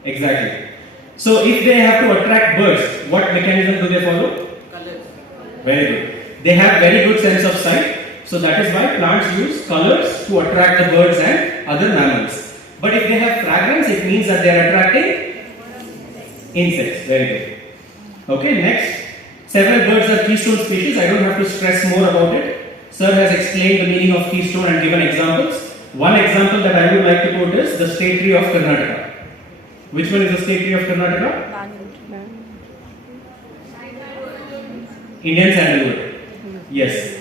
Exactly. So if they have to attract birds, what mechanism do they follow? Colors. Very good. They have very good sense of sight. So that is why plants use colors to attract the birds and other mammals. But if they have fragrance, it means that they are attracting insects. Very good. Okay, next. Several birds are keystone species. I don't have to stress more about it. Sir has explained the meaning of keystone and given examples. One example that I would like to quote is the state tree of Karnataka. Which one is the state tree of Karnataka? Indian sandalwood. Yes.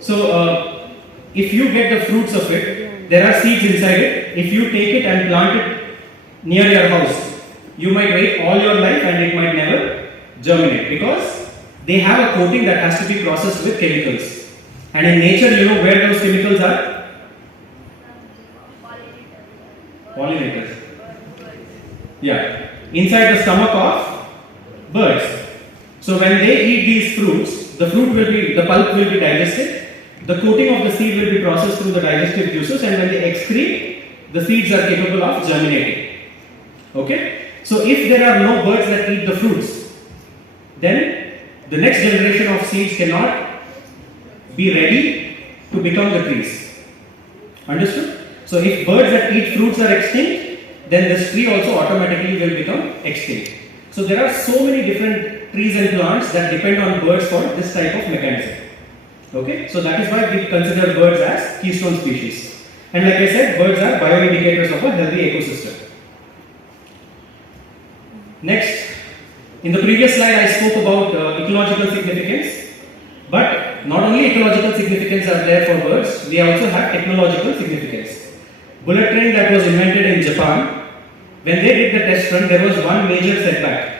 So, if you get the fruits of it, there are seeds inside it. If you take it and plant it near your house, you might wait all your life and it might never germinate because they have a coating that has to be processed with chemicals. And in nature, you know where those chemicals are? Pollinators. Yeah. Inside the stomach of birds. So when they eat these fruits, the pulp will be digested, the coating of the seed will be processed through the digestive juices, and when they excrete, the seeds are capable of germinating. Okay? So if there are no birds that eat the fruits, then the next generation of seeds cannot be ready to become the trees. Understood? So if birds that eat fruits are extinct, then this tree also automatically will become extinct. So there are so many different trees and plants that depend on birds for this type of mechanism. Okay, so that is why we consider birds as keystone species. And like I said, birds are bioindicators of a healthy ecosystem. Next, in the previous slide I spoke about ecological significance. But not only ecological significance are there for birds, we also have technological significance. Bullet train that was invented in Japan, when they did the test run, there was one major setback.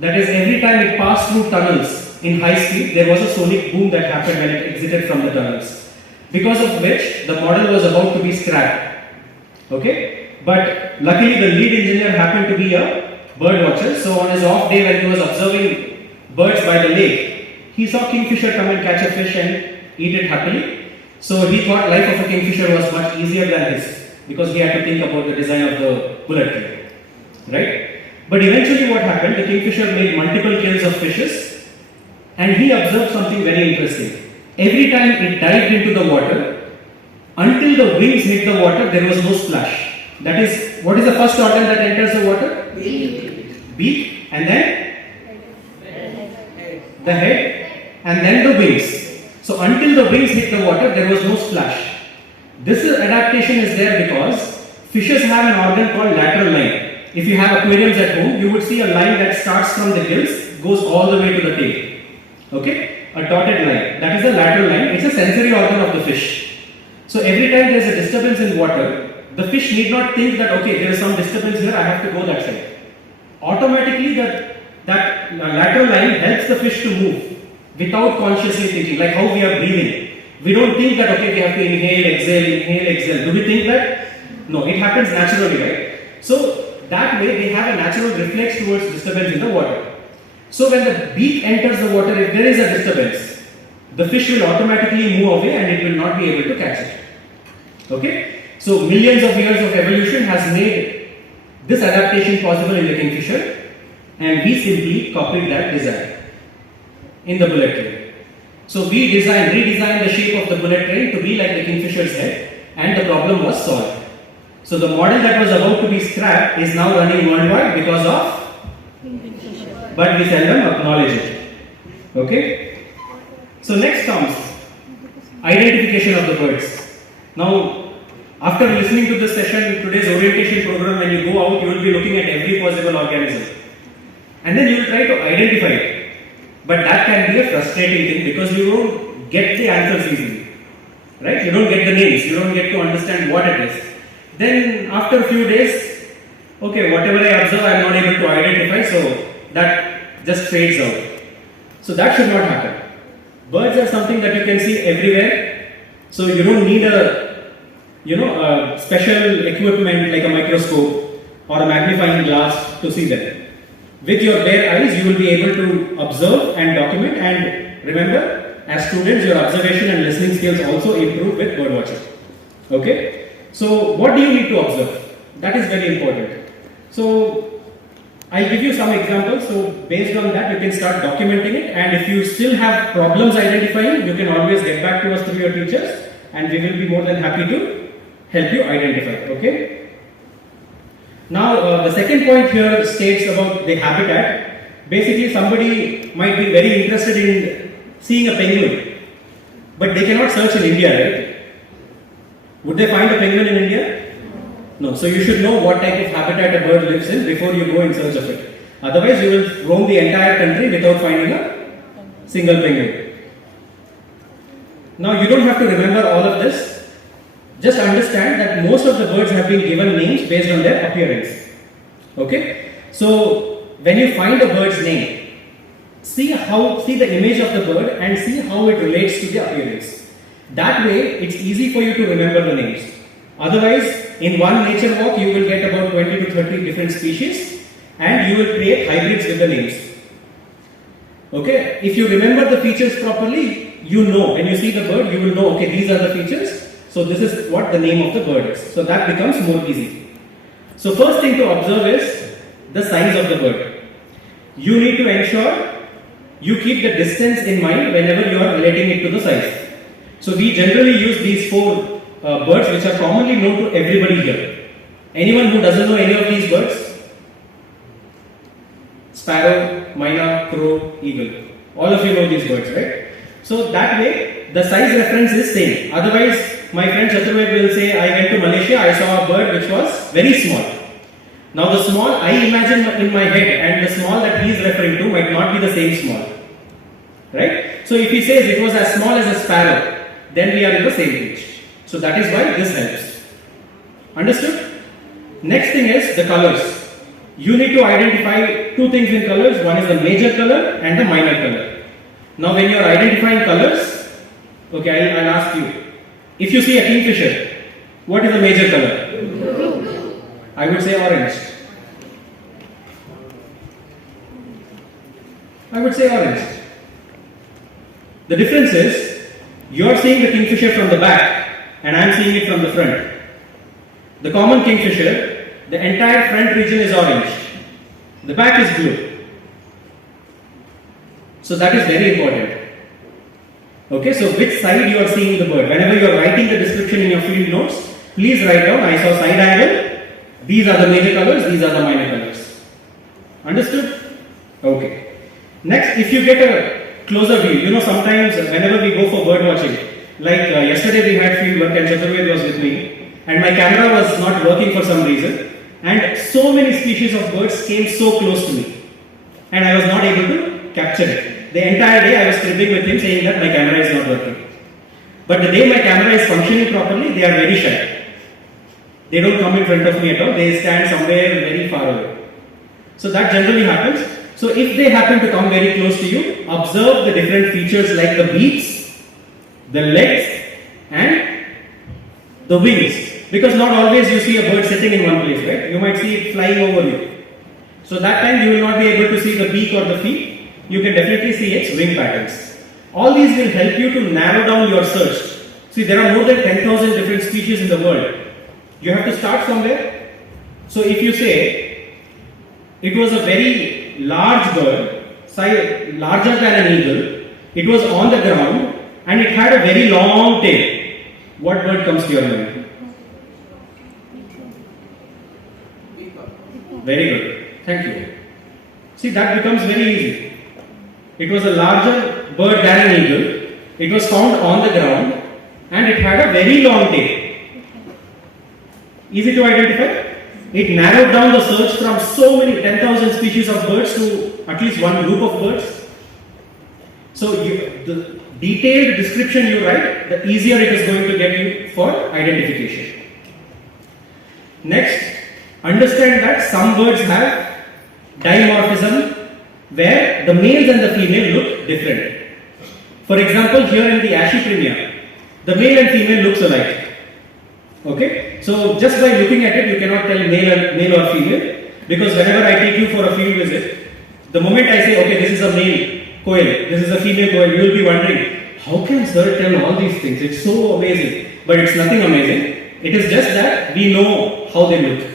That is, every time it passed through tunnels in high speed, there was a sonic boom that happened when it exited from the tunnels. Because of which, the model was about to be scrapped. Okay? But luckily, the lead engineer happened to be a bird watcher. So on his off day when he was observing birds by the lake, he saw kingfisher come and catch a fish and eat it happily. So he thought life of a kingfisher was much easier than his, because he had to think about the design of the bullet train. Right? But eventually what happened, the kingfisher made multiple kills of fishes and he observed something very interesting. Every time it dived into the water, until the wings hit the water, there was no splash. That is, what is the first organ that enters the water? Beak. Beak, and then the head, and then the wings. So until the wings hit the water, there was no splash. This adaptation is there because fishes have an organ called lateral line. If you have aquariums at home, you would see a line that starts from the gills, goes all the way to the tail. Okay? A dotted line. That is the lateral line. It's a sensory organ of the fish. So every time there is a disturbance in water, the fish need not think that, okay, there is some disturbance here, I have to go that side. Automatically that lateral line helps the fish to move without consciously thinking, like how we are breathing. We don't think that, okay, we have to inhale, exhale. Do we think that? No, it happens naturally, right? So that way they have a natural reflex towards disturbance in the water. So when the beak enters the water, if there is a disturbance, the fish will automatically move away and it will not be able to catch it. Okay? So millions of years of evolution has made this adaptation possible in the kingfisher, and we simply copied that design in the bullet train. So we redesigned the shape of the bullet train to be like the kingfisher's head, and the problem was solved. So the model that was about to be scrapped is now running worldwide because of, but we seldom acknowledge it. Okay? So next comes identification of the birds. Now, After listening to this session, today's orientation program, when you go out, you will be looking at every possible organism. And then you will try to identify it. But that can be a frustrating thing because you don't get the answers easily. Right? You don't get the names, you don't get to understand what it is. Then after a few days, okay, whatever I observe, I am not able to identify, so that just fades out. So that should not happen. Birds are something that you can see everywhere, so you don't need a special equipment like a microscope or a magnifying glass to see them. With your bare eyes, you will be able to observe and document, and remember, as students, your observation and listening skills also improve with bird watching. Okay? So, what do you need to observe? That is very important. So, I give you some examples. So, based on that, you can start documenting it, and if you still have problems identifying, you can always get back to us through your teachers, and we will be more than happy to help you identify. Okay? Now, the second point here states about the habitat. Basically, somebody might be very interested in seeing a penguin, but they cannot search in India, right? Would they find a penguin in India? No. So you should know what type of habitat a bird lives in before you go in search of it. Otherwise, you will roam the entire country without finding a single penguin. Now, you don't have to remember all of this. Just understand that most of the birds have been given names based on their appearance. Okay? So, when you find a bird's name, see the image of the bird and see how it relates to the appearance. That way, it's easy for you to remember the names. Otherwise, in one nature walk, you will get about 20 to 30 different species, and you will create hybrids with the names. Okay? If you remember the features properly, you know, when you see the bird, you will know, okay, these are the features. So this is what the name of the bird is. So that becomes more easy. So first thing to observe is the size of the bird. You need to ensure you keep the distance in mind whenever you are relating it to the size. So we generally use these four birds which are commonly known to everybody here. Anyone who doesn't know any of these birds? Sparrow, myna, crow, eagle. All of you know these birds, right? So that way the size reference is same. Otherwise, my friend Chaturved will say, I went to Malaysia, I saw a bird which was very small. Now the small I imagine in my head and the small that he is referring to might not be the same small. Right? So if he says it was as small as a sparrow, then we are in the same page. So that is why this helps. Understood? Next thing is the colors. You need to identify two things in colors. One is the major color and the minor color. Now when you are identifying colors, okay, I'll ask you. If you see a kingfisher, what is the major color? Blue. I would say orange. I would say orange. The difference is, you are seeing the kingfisher from the back and I am seeing it from the front. The common kingfisher, the entire front region is orange. The back is blue. So that is very important. Okay, so which side you are seeing the bird? Whenever you are writing the description in your field notes, please write down, I saw side angle, these are the major colors, these are the minor colors. Understood? Okay. Next, if you get a closer view, sometimes whenever we go for bird watching, like yesterday we had field work and Chaturved was with me, and my camera was not working for some reason, and so many species of birds came so close to me, and I was not able to capture it. The entire day I was cribbing with him saying that my camera is not working. But the day my camera is functioning properly, they are very shy. They don't come in front of me at all, they stand somewhere very far away. So that generally happens. So if they happen to come very close to you, observe the different features like the beaks, the legs and the wings. Because not always you see a bird sitting in one place, right? You might see it flying over you. So that time you will not be able to see the beak or the feet. You can definitely see its wing patterns. All these will help you to narrow down your search. See, there are more than 10,000 different species in the world. You have to start somewhere. So if you say it was a very large bird, larger than an eagle, it was on the ground and it had a very long tail, what bird comes to your mind? Very good. Thank you. See, that becomes very easy. It was a larger bird than an eagle. It was found on the ground and it had a very long tail. Easy to identify? It narrowed down the search from so many 10,000 species of birds to at least one group of birds. So the detailed description you write, the easier it is going to get you for identification. Next, understand that some birds have dimorphism where the males and the female look different. For example, here in the Ashiprinia, the male and female looks alike. Okay, so just by looking at it, you cannot tell male or female, because whenever I take you for a field visit, the moment I say, okay, this is a male quail, this is a female quail, you will be wondering, how can sir tell all these things? It's so amazing. But it's nothing amazing. It is just that we know how they look.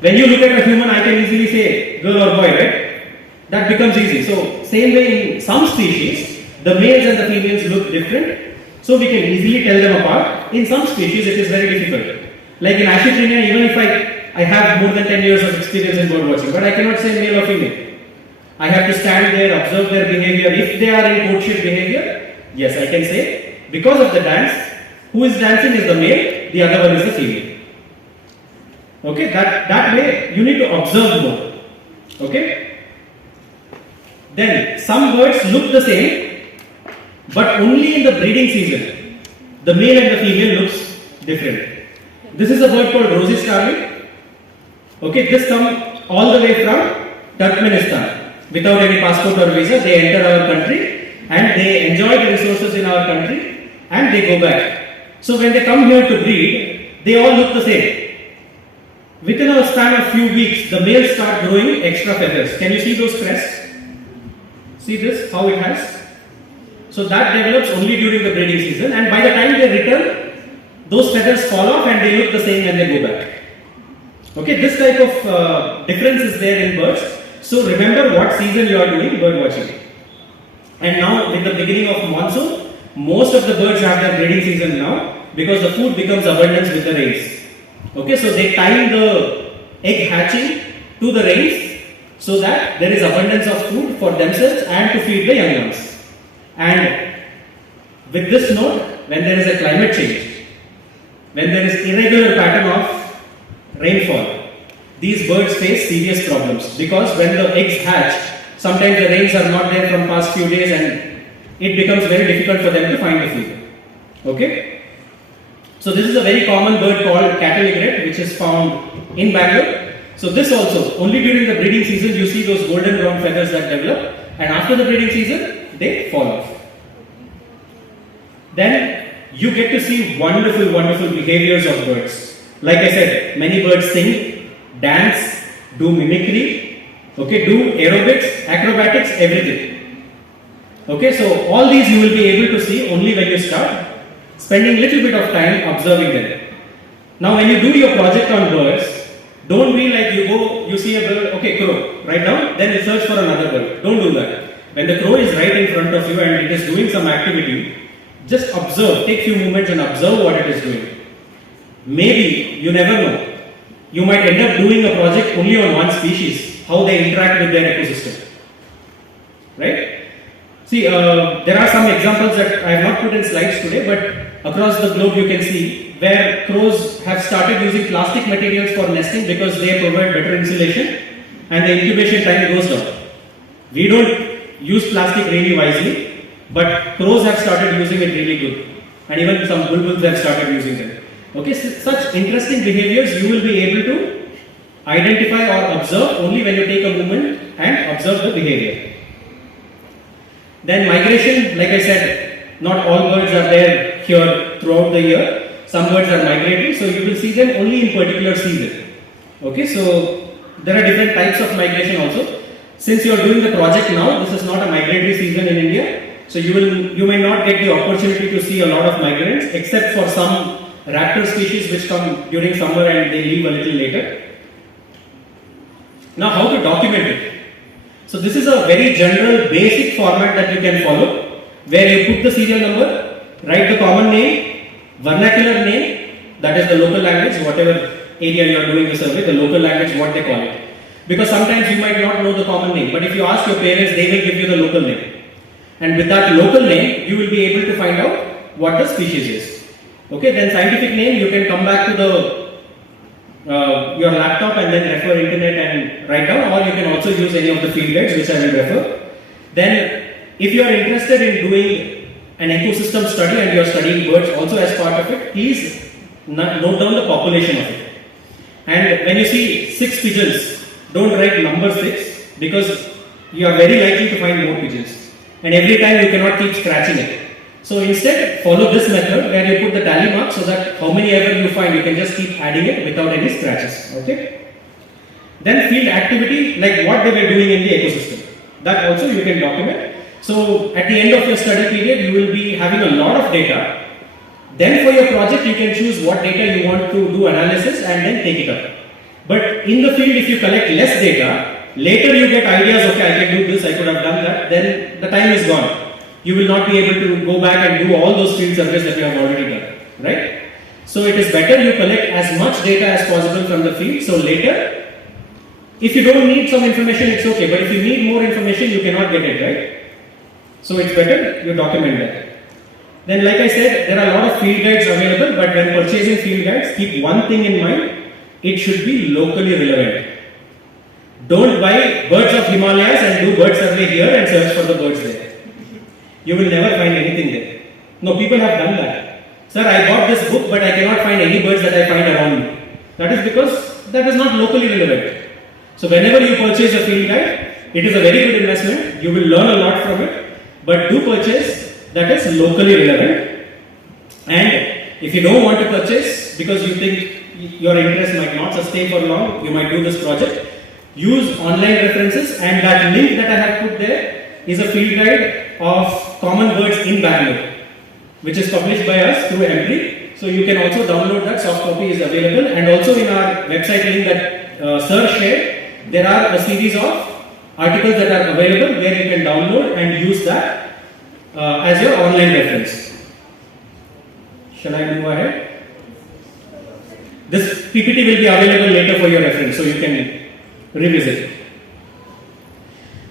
When you look at a human, I can easily say girl or boy, right? That becomes easy. So same way in some species, the males and the females look different. So we can easily tell them apart. In some species, it is very difficult. Like in Ashiprinia, even if I have more than 10 years of experience in bird watching, but I cannot say male or female. I have to stand there, observe their behavior. If they are in courtship behavior, yes, I can say, because of the dance, who is dancing is the male, the other one is the female. Okay, that way you need to observe both. Okay? Then some birds look the same, but only in the breeding season. The male and the female looks different. This is a bird called rosy starling. Okay, this comes all the way from Turkmenistan. Without any passport or visa, they enter our country and they enjoy the resources in our country and they go back. So when they come here to breed, they all look the same. Within a span of few weeks, the males start growing extra feathers. Can you see those crests? See this, how it has? So that develops only during the breeding season, and by the time they return, those feathers fall off and they look the same when they go back. Okay, this type of difference is there in birds. So remember what season you are doing bird watching. And now with the beginning of monsoon, most of the birds have their breeding season now because the food becomes abundant with the rains. Okay, so they time the egg hatching to the rains so that there is abundance of food for themselves and to feed the young ones. And with this note, when there is a climate change, when there is irregular pattern of rainfall, these birds face serious problems because when the eggs hatch, sometimes the rains are not there from past few days and it becomes very difficult for them to find the food. Okay? So this is a very common bird called cattle egret which is found in Bangalore. So this also, only during the breeding season you see those golden brown feathers that develop, and after the breeding season they fall off. Then you get to see wonderful, wonderful behaviors of birds. Like I said, many birds sing, dance, do mimicry, okay, do aerobics, acrobatics, everything. Okay, so all these you will be able to see only when you start spending little bit of time observing them. Now when you do your project on birds, don't be like you go, you see a bird, okay, crow, write down, then you search for another bird. Don't do that. When the crow is right in front of you and it is doing some activity, just observe, take few moments and observe what it is doing. Maybe, you never know, you might end up doing a project only on one species, how they interact with their ecosystem. Right? See, there are some examples that I have not put in slides today, but across the globe you can see where crows have started using plastic materials for nesting because they provide better insulation and the incubation time goes down. We don't use plastic really wisely, but crows have started using it really good, and even some bulbuls have started using them. Okay, so such interesting behaviors you will be able to identify or observe only when you take a moment and observe the behavior. Then migration, like I said, not all birds are there here throughout the year. Some birds are migratory, so you will see them only in particular season. Okay, so there are different types of migration also. Since you are doing the project now, this is not a migratory season in India, so you may not get the opportunity to see a lot of migrants except for some raptor species which come during summer and they leave a little later. Now how to document it? So this is a very general basic format that you can follow, where you put the serial number, write the common name, vernacular name, that is the local language, whatever area you are doing the survey, the local language, what they call it. Because sometimes you might not know the common name, but if you ask your parents, they will give you the local name. And with that local name, you will be able to find out what the species is. Okay, then scientific name, you can come back to the your laptop and then refer internet and write down, or you can also use any of the field guides which I will refer. Then if you are interested in doing an ecosystem study and you are studying birds also as part of it, please note down the population of it. And when you see 6 pigeons, don't write number 6 because you are very likely to find more pigeons. And every time you cannot keep scratching it. So instead, follow this method where you put the tally mark so that how many ever you find, you can just keep adding it without any scratches. Okay? Then field activity, like what they were doing in the ecosystem. That also you can document. So at the end of your study period, you will be having a lot of data. Then for your project, you can choose what data you want to do analysis and then take it up. But in the field, if you collect less data, later you get ideas, okay, I can do this, I could have done that, then the time is gone. You will not be able to go back and do all those field surveys that you have already done, right? So it is better you collect as much data as possible from the field, so later, if you don't need some information, it's okay, but if you need more information, you cannot get it, right? So it's better you document that. Then like I said, there are a lot of field guides available, but when purchasing field guides, keep one thing in mind, it should be locally relevant. Don't buy birds of Himalayas and do bird survey here and search for the birds there. You will never find anything there. No, people have done that. Sir, I bought this book, but I cannot find any birds that I find around me. That is because that is not locally relevant. So whenever you purchase a field guide, it is a very good investment. You will learn a lot from it, but do purchase that is locally relevant. And if you don't want to purchase because you think your interest might not sustain for long, you might do this project. Use online references, and that link that I have put there is a field guide of common birds in Bangalore, which is published by us through Empri. So you can also download that, soft copy is available, and also in our website link that Sir shared, there are a series of articles that are available where you can download and use that as your online reference. Shall I move ahead? This PPT will be available later for your reference, so you can revisit.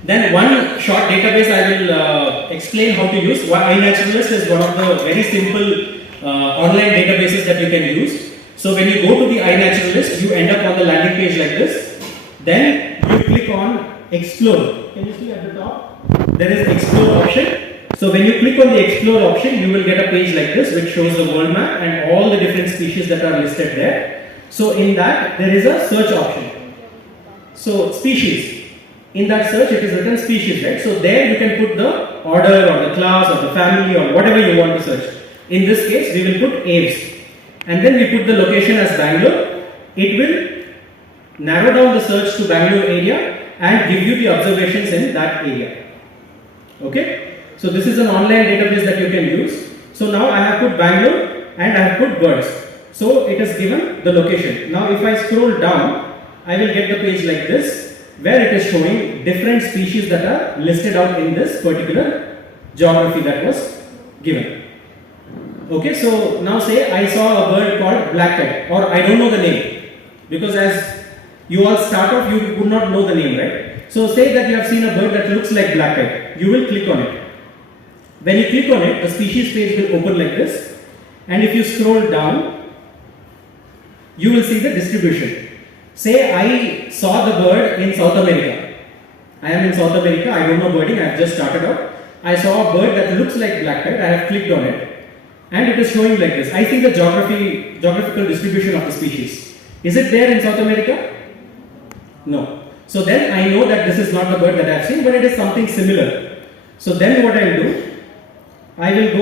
Then one short database I will explain how to use. iNaturalist is one of the very simple online databases that you can use. So when you go to the iNaturalist, you end up on the landing page like this. Then you click on Explore. Can you see at the top? There is Explore option. So when you click on the Explore option, you will get a page like this which shows the world map and all the different species that are listed there. So in that, there is a search option. So species. In that search, it is written species, right? So there you can put the order or the class or the family or whatever you want to search. In this case, we will put aves. And then we put the location as Bangalore. It will narrow down the search to Bangalore area and give you the observations in that area. Okay? So this is an online database that you can use. So now I have put Bangalore and I have put birds. So it is given the location. Now if I scroll down, I will get the page like this, where it is showing different species that are listed out in this particular geography that was given. Okay, so now say I saw a bird called black-kite, or I don't know the name, because as you all start off, you would not know the name, right? So say that you have seen a bird that looks like black-kite, you will click on it. When you click on it, the species page will open like this, and if you scroll down, you will see the distribution. Say I saw the bird in South America. I am in South America, I don't know birding, I have just started out. I saw a bird that looks like black-kite, I have clicked on it. And it is showing like this. I see the geographical distribution of the species. Is it there in South America? No. So then I know that this is not the bird that I have seen, but it is something similar. So then what I will do, I will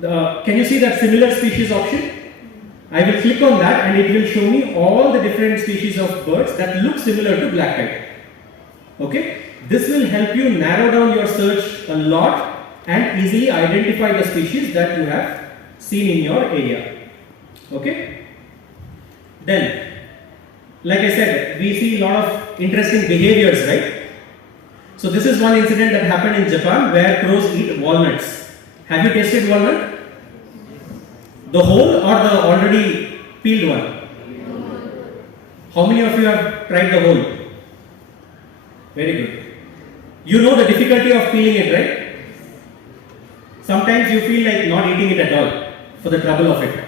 go, can you see that similar species option? I will click on that and it will show me all the different species of birds that look similar to black-kite. Okay? This will help you narrow down your search a lot and easily identify the species that you have seen in your area. Okay? Then, like I said, we see a lot of interesting behaviors, right? So this is one incident that happened in Japan where crows eat walnuts. Have you tasted walnut? The whole or the already peeled one? How many of you have tried the whole? Very good. You know the difficulty of peeling it, right? Sometimes you feel like not eating it at all for the trouble of it,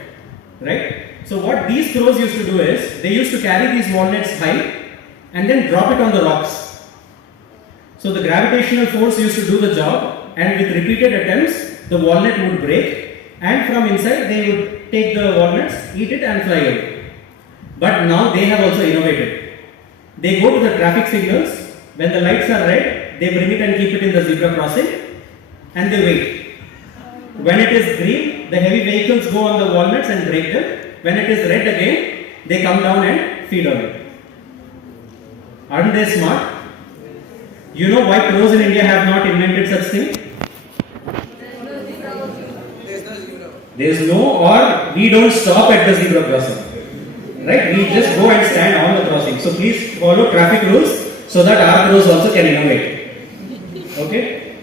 right? So what these crows used to do is, they used to carry these walnuts high and then drop it on the rocks. So the gravitational force used to do the job, and with repeated attempts, the walnut would break, and from inside they would take the walnuts, eat it and fly away. But now they have also innovated. They go to the traffic signals, when the lights are red, they bring it and keep it in the zebra crossing, and they wait. When it is green, the heavy vehicles go on the walnuts and break them. When it is red again, they come down and feed on it. Aren't they smart? You know why crows in India have not invented such thing? There is no, or we don't stop at the zebra crossing. Right? We just go and stand on the crossing. So please follow traffic rules so that our crows also can innovate. Okay?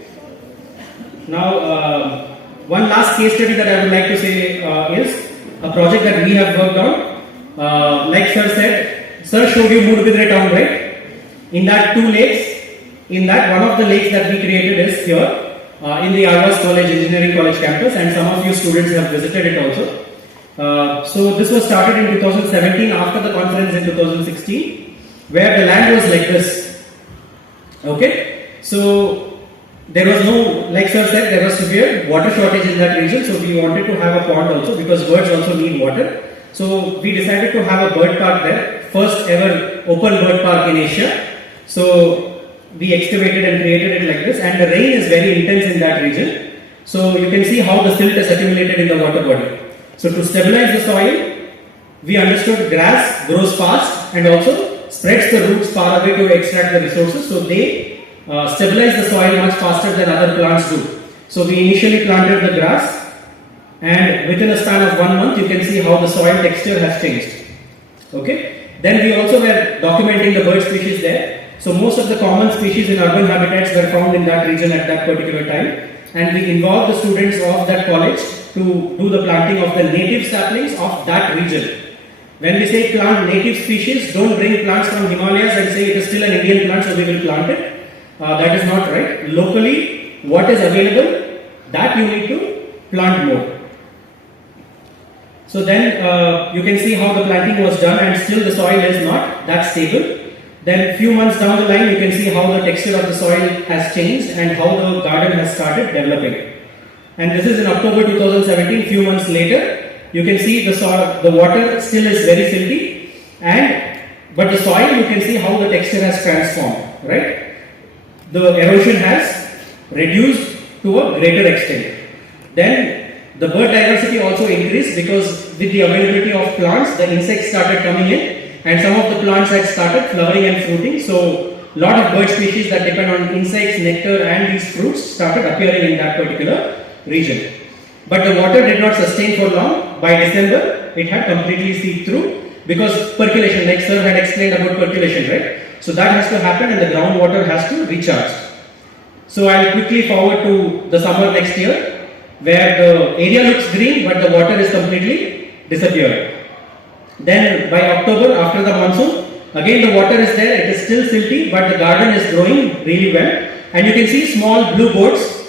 Now, one last case study that I would like to say is a project that we have worked on. Like sir said, sir showed you Mudbidre town, right? In that 2 lakes, in that one of the lakes that we created is here in the IISC College, Engineering College campus, and some of you students have visited it also. So this was started in 2017 after the conference in 2016, where the land was like this. Okay? So there was no, like sir said, there was severe water shortage in that region, so we wanted to have a pond also because birds also need water. So we decided to have a bird park there, first ever open bird park in Asia. So we excavated and created it like this, and the rain is very intense in that region. So you can see how the silt is accumulated in the water body. So to stabilize the soil, we understood grass grows fast and also spreads the roots far away to extract the resources. So they stabilize the soil much faster than other plants do. So we initially planted the grass, and within a span of 1 month, you can see how the soil texture has changed. Okay. Then we also were documenting the bird species there. So most of the common species in urban habitats were found in that region at that particular time, and we involved the students of that college to do the planting of the native saplings of that region. When we say plant native species, don't bring plants from Himalayas and say it is still an Indian plant, so we will plant it. That is not right. Locally, what is available, that you need to plant more. So then you can see how the planting was done, and still the soil is not that stable. Then few months down the line, you can see how the texture of the soil has changed and how the garden has started developing. And this is in October 2017, few months later. You can see the soil, the water still is very silty, but the soil, you can see how the texture has transformed, right? The erosion has reduced to a greater extent. Then the bird diversity also increased because with the availability of plants, the insects started coming in, and some of the plants had started flowering and fruiting. So lot of bird species that depend on insects, nectar and these fruits started appearing in that particular region. But the water did not sustain for long. By December, it had completely seeped through because percolation, like sir had explained about percolation, right? So that has to happen and the groundwater has to recharge. So I'll quickly forward to the summer next year, where the area looks green but the water is completely disappeared. Then by October, after the monsoon, again the water is there, it is still silty, but the garden is growing really well. And you can see small blue boats.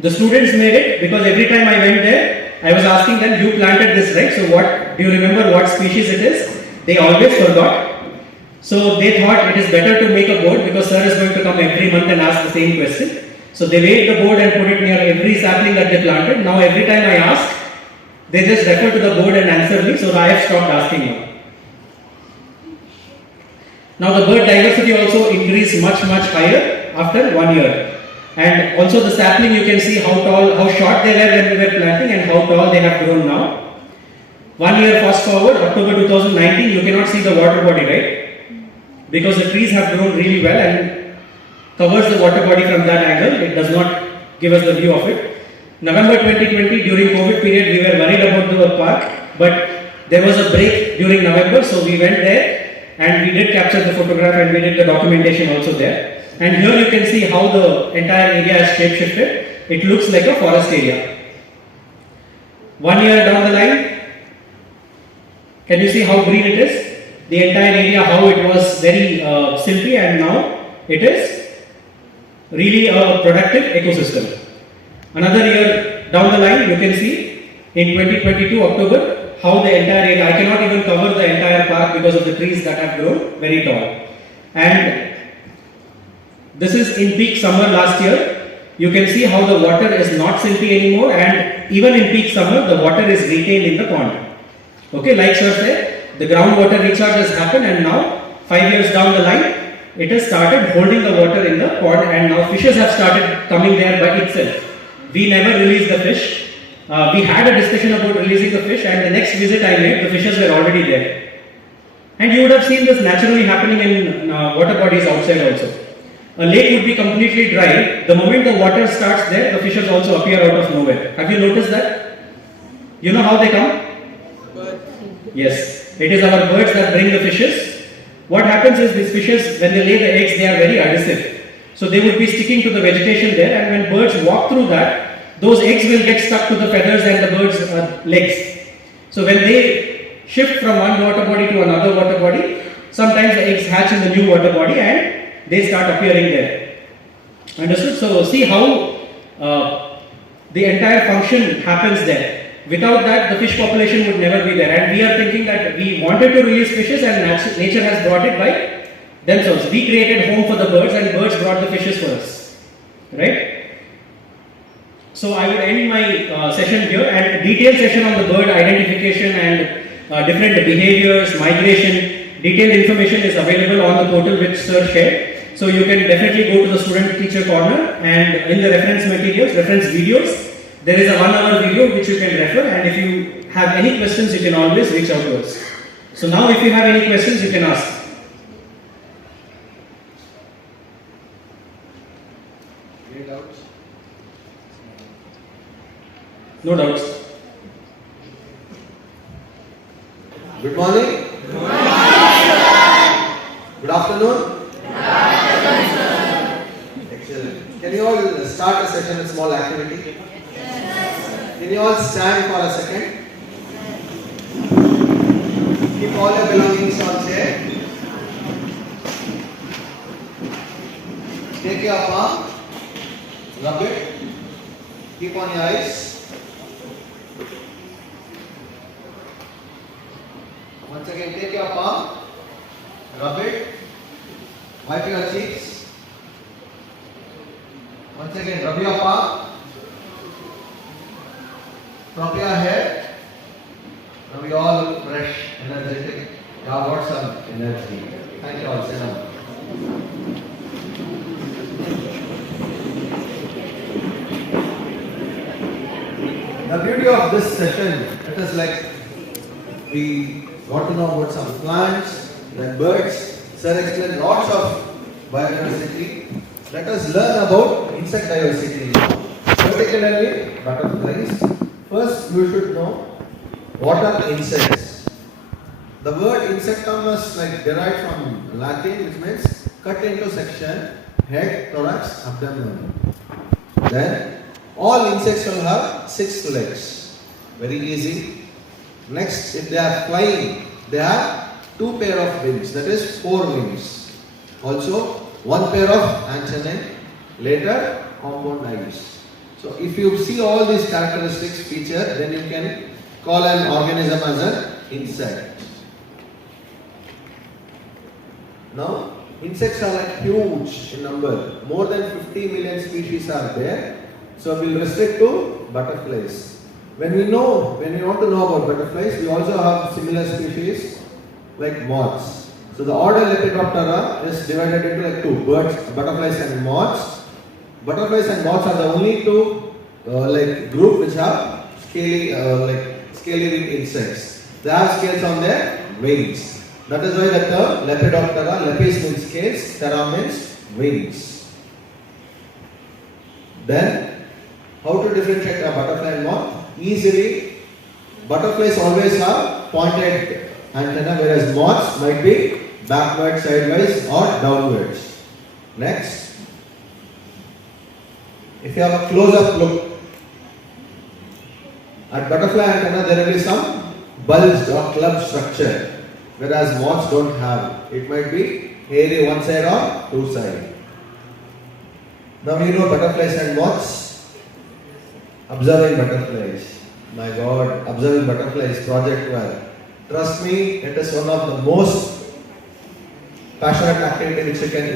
The students made it because every time I went there, I was asking them, you planted this, right? So what, do you remember what species it is? They always forgot. So they thought it is better to make a board because sir is going to come every month and ask the same question. So they made the board and put it near every sapling that they planted. Now every time I ask, they just refer to the board and answer me, so I have stopped asking now. Now the bird diversity also increased much higher after 1 year. And also the sapling, you can see how tall, how short they were when we were planting and how tall they have grown now. 1 year fast forward, October 2019, you cannot see the water body, right? Because the trees have grown really well and covers the water body from that angle. It does not give us the view of it. November 2020, during COVID period, we were worried about the park, but there was a break during November, so we went there and we did capture the photograph and we did the documentation also there. And here you can see how the entire area has shape shifted. It looks like a forest area. 1 year down the line, can you see how green it is? The entire area, how it was very silty, and now it is really a productive ecosystem. Another year down the line, you can see in 2022 October how the entire area, I cannot even cover the entire park because of the trees that have grown very tall. And this is in peak summer last year. You can see how the water is not silty anymore, and even in peak summer, the water is retained in the pond. Okay, like sir said, the groundwater recharge has happened, and now 5 years down the line, it has started holding the water in the pond, and now fishes have started coming there by itself. We never released the fish. We had a discussion about releasing the fish, and the next visit I made, the fishes were already there. And you would have seen this naturally happening in water bodies outside also. A lake would be completely dry. The moment the water starts there, the fishes also appear out of nowhere. Have you noticed that? You know how they come? Yes. It is our birds that bring the fishes. What happens is these fishes, when they lay the eggs, they are very adhesive. So they would be sticking to the vegetation there, and when birds walk through that, those eggs will get stuck to the feathers and the birds' legs. So when they shift from one water body to another water body, sometimes the eggs hatch in the new water body and they start appearing there. Understood? So see how the entire function happens there. Without that, the fish population would never be there. And we are thinking that we wanted to release fishes, and nature has brought it by themselves. We created home for the birds, and birds brought the fishes for us. Right? So I would end my session here, and detailed session on the bird identification and different behaviors, migration. Detailed information is available on the portal which sir shared. So you can definitely go to the student teacher corner, and in the reference materials, reference videos, there is a 1 hour video which you can refer, and if you have any questions, you can always reach out to us. So now if you have any questions, you can ask. Any doubts? No doubts. Good morning. Good afternoon. Excellent. Can you all start a session with small activity? Can you all stand for a second? Keep all your belongings on chair. Take your palm, rub it, keep on your eyes. Once again, take your palm, rub it, wipe your cheeks. Once again, rub your palm, prop your head. Now we all look fresh, energetic. You have got some energy. Thank you all. Sit down. The beauty of this session, it is like we got to know about some plants, then birds. Sir explained lots of biodiversity. Let us learn about insect diversity now, particularly butterflies. First, you should know what are insects. The word insectum is like derived from Latin, which means cut into section, head, thorax, abdomen. Then all insects will have 6 legs. Very easy. Next, if they are flying, they have 2 pair of wings, that is 4 wings. Also, 1 pair of antennae, later compound eyes. So if you see all these characteristics feature, then you can call an organism as an insect. Now, insects are like huge in number. More than 50 million species are there. So we will restrict to butterflies. When we want to know about butterflies, we also have similar species like moths. So the order Lepidoptera is divided into like 2, birds, butterflies and moths. Butterflies and moths are the only 2 group which have scaly winged insects. They have scales on their wings. That is why the term Lepidoptera, lepis means scales, ptera means wings. Then, how to differentiate a butterfly and moth? Easily, butterflies always have pointed antenna, whereas moths might be backward, sideways or downwards. Next, if you have a close-up look at butterfly antenna, there will be some bulged or club structure, whereas moths don't have. It might be hairy one side or 2 sides. Now you know butterflies and moths. Observing butterflies. my God, observing butterflies project well. Trust me, it is one of the most passionate activity which you can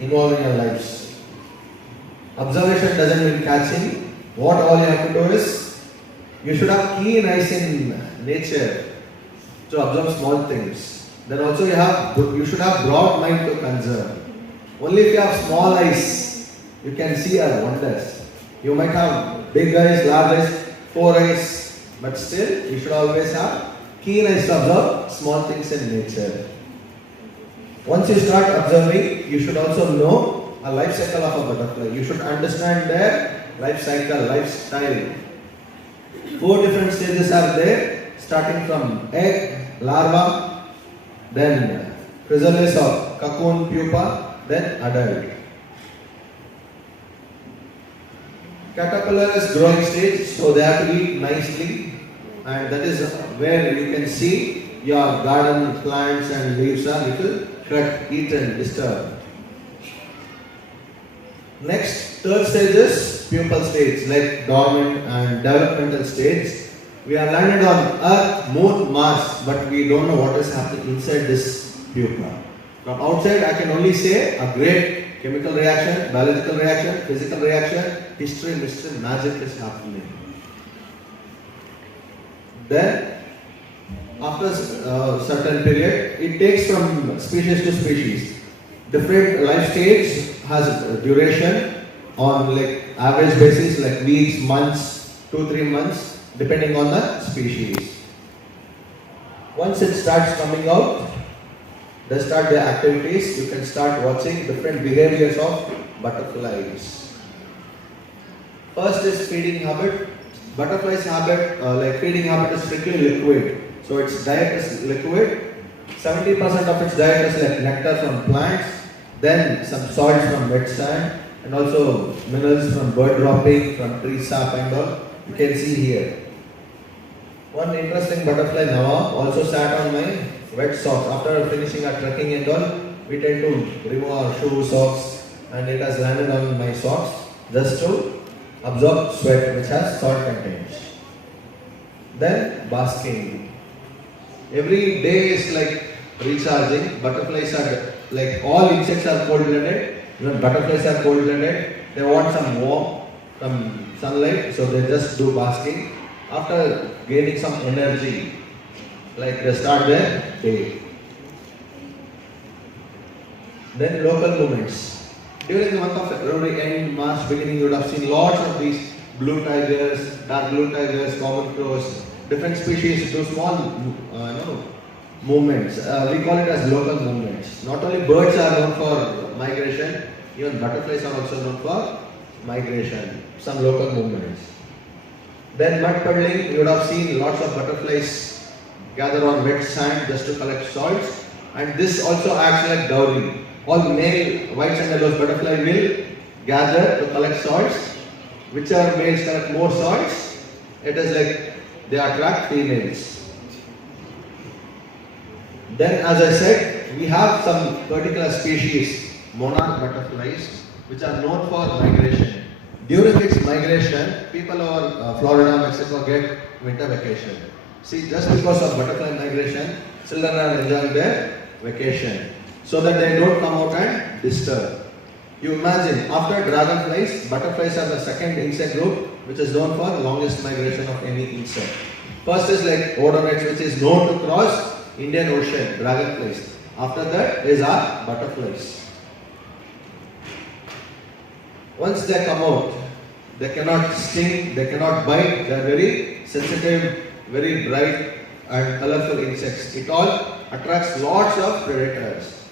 involve in your lives. Observation doesn't mean catching. What all you have to do is, you should have keen eyes in nature to observe small things. Then also you should have broad mind to conserve. Only if you have small eyes, you can see our wonders. You might have big eyes, large eyes, 4 eyes, but still you should always have keen eyes to observe small things in nature. Once you start observing, you should also know a life cycle of a butterfly. You should understand their life cycle, lifestyle. 4 different stages are there, starting from egg, larva, then chrysalis or cocoon, pupa, then adult. Caterpillar is growing stage, so they have to eat nicely, and that is where you can see your garden plants and leaves are little cut, eaten, disturbed. Next, third stage is pupal stage, like dormant and developmental stage. We are landed on Earth, Moon, Mars, but we don't know what is happening inside this pupa. From outside, I can only say a great chemical reaction, biological reaction, physical reaction, history, mystery, magic is happening. Then, after a certain period, it takes from species to species. Different life stage has a duration on like average basis, like weeks, months, 2-3 months, depending on the species. Once it starts coming out, they start their activities. You can start watching different behaviors of butterflies. First is feeding habit. Butterflies habit, like feeding habit is strictly liquid. So its diet is liquid. 70% of its diet is like nectar from plants, then some salts from wet sand, and also minerals from bird dropping, from tree sap and all. You can see here. One interesting butterfly Nawa also sat on my wet socks. After finishing our trekking and all, we tend to remove our shoe, socks, and it has landed on my socks just to absorb sweat which has salt content. Then basking. Every day is like recharging. Butterflies are like all insects are cold-blooded. Even butterflies are cold-blooded. They want some warmth, some sunlight, so they just do basking. After gaining some energy, like they start their day. Then local movements. During the month of February and March beginning, you would have seen lots of these blue tigers, dark blue tigers, common crows, different species do small movements. We call it as local movements. Not only birds are known for migration, even butterflies are also known for migration, some local movements. Then mud puddling, you would have seen lots of butterflies gather on wet sand just to collect salts, and this also acts like dowry. All male whites and yellows butterfly will gather to collect salts. Whichever males collect more salts, it is like they attract females. Then as I said, we have some particular species, monarch butterflies, which are known for migration. During its migration, people over Florida, Mexico get winter vacation. See, just because of butterfly migration, children are enjoying their vacation so that they don't come out and disturb. You imagine, after dragonflies, butterflies are the second insect group which is known for the longest migration of any insect. First is like odonats, which is known to cross Indian Ocean, dragonflies. After that is our butterflies. Once they come out, they cannot sting, they cannot bite, they are very sensitive, very bright and colorful insects. It all attracts lots of predators.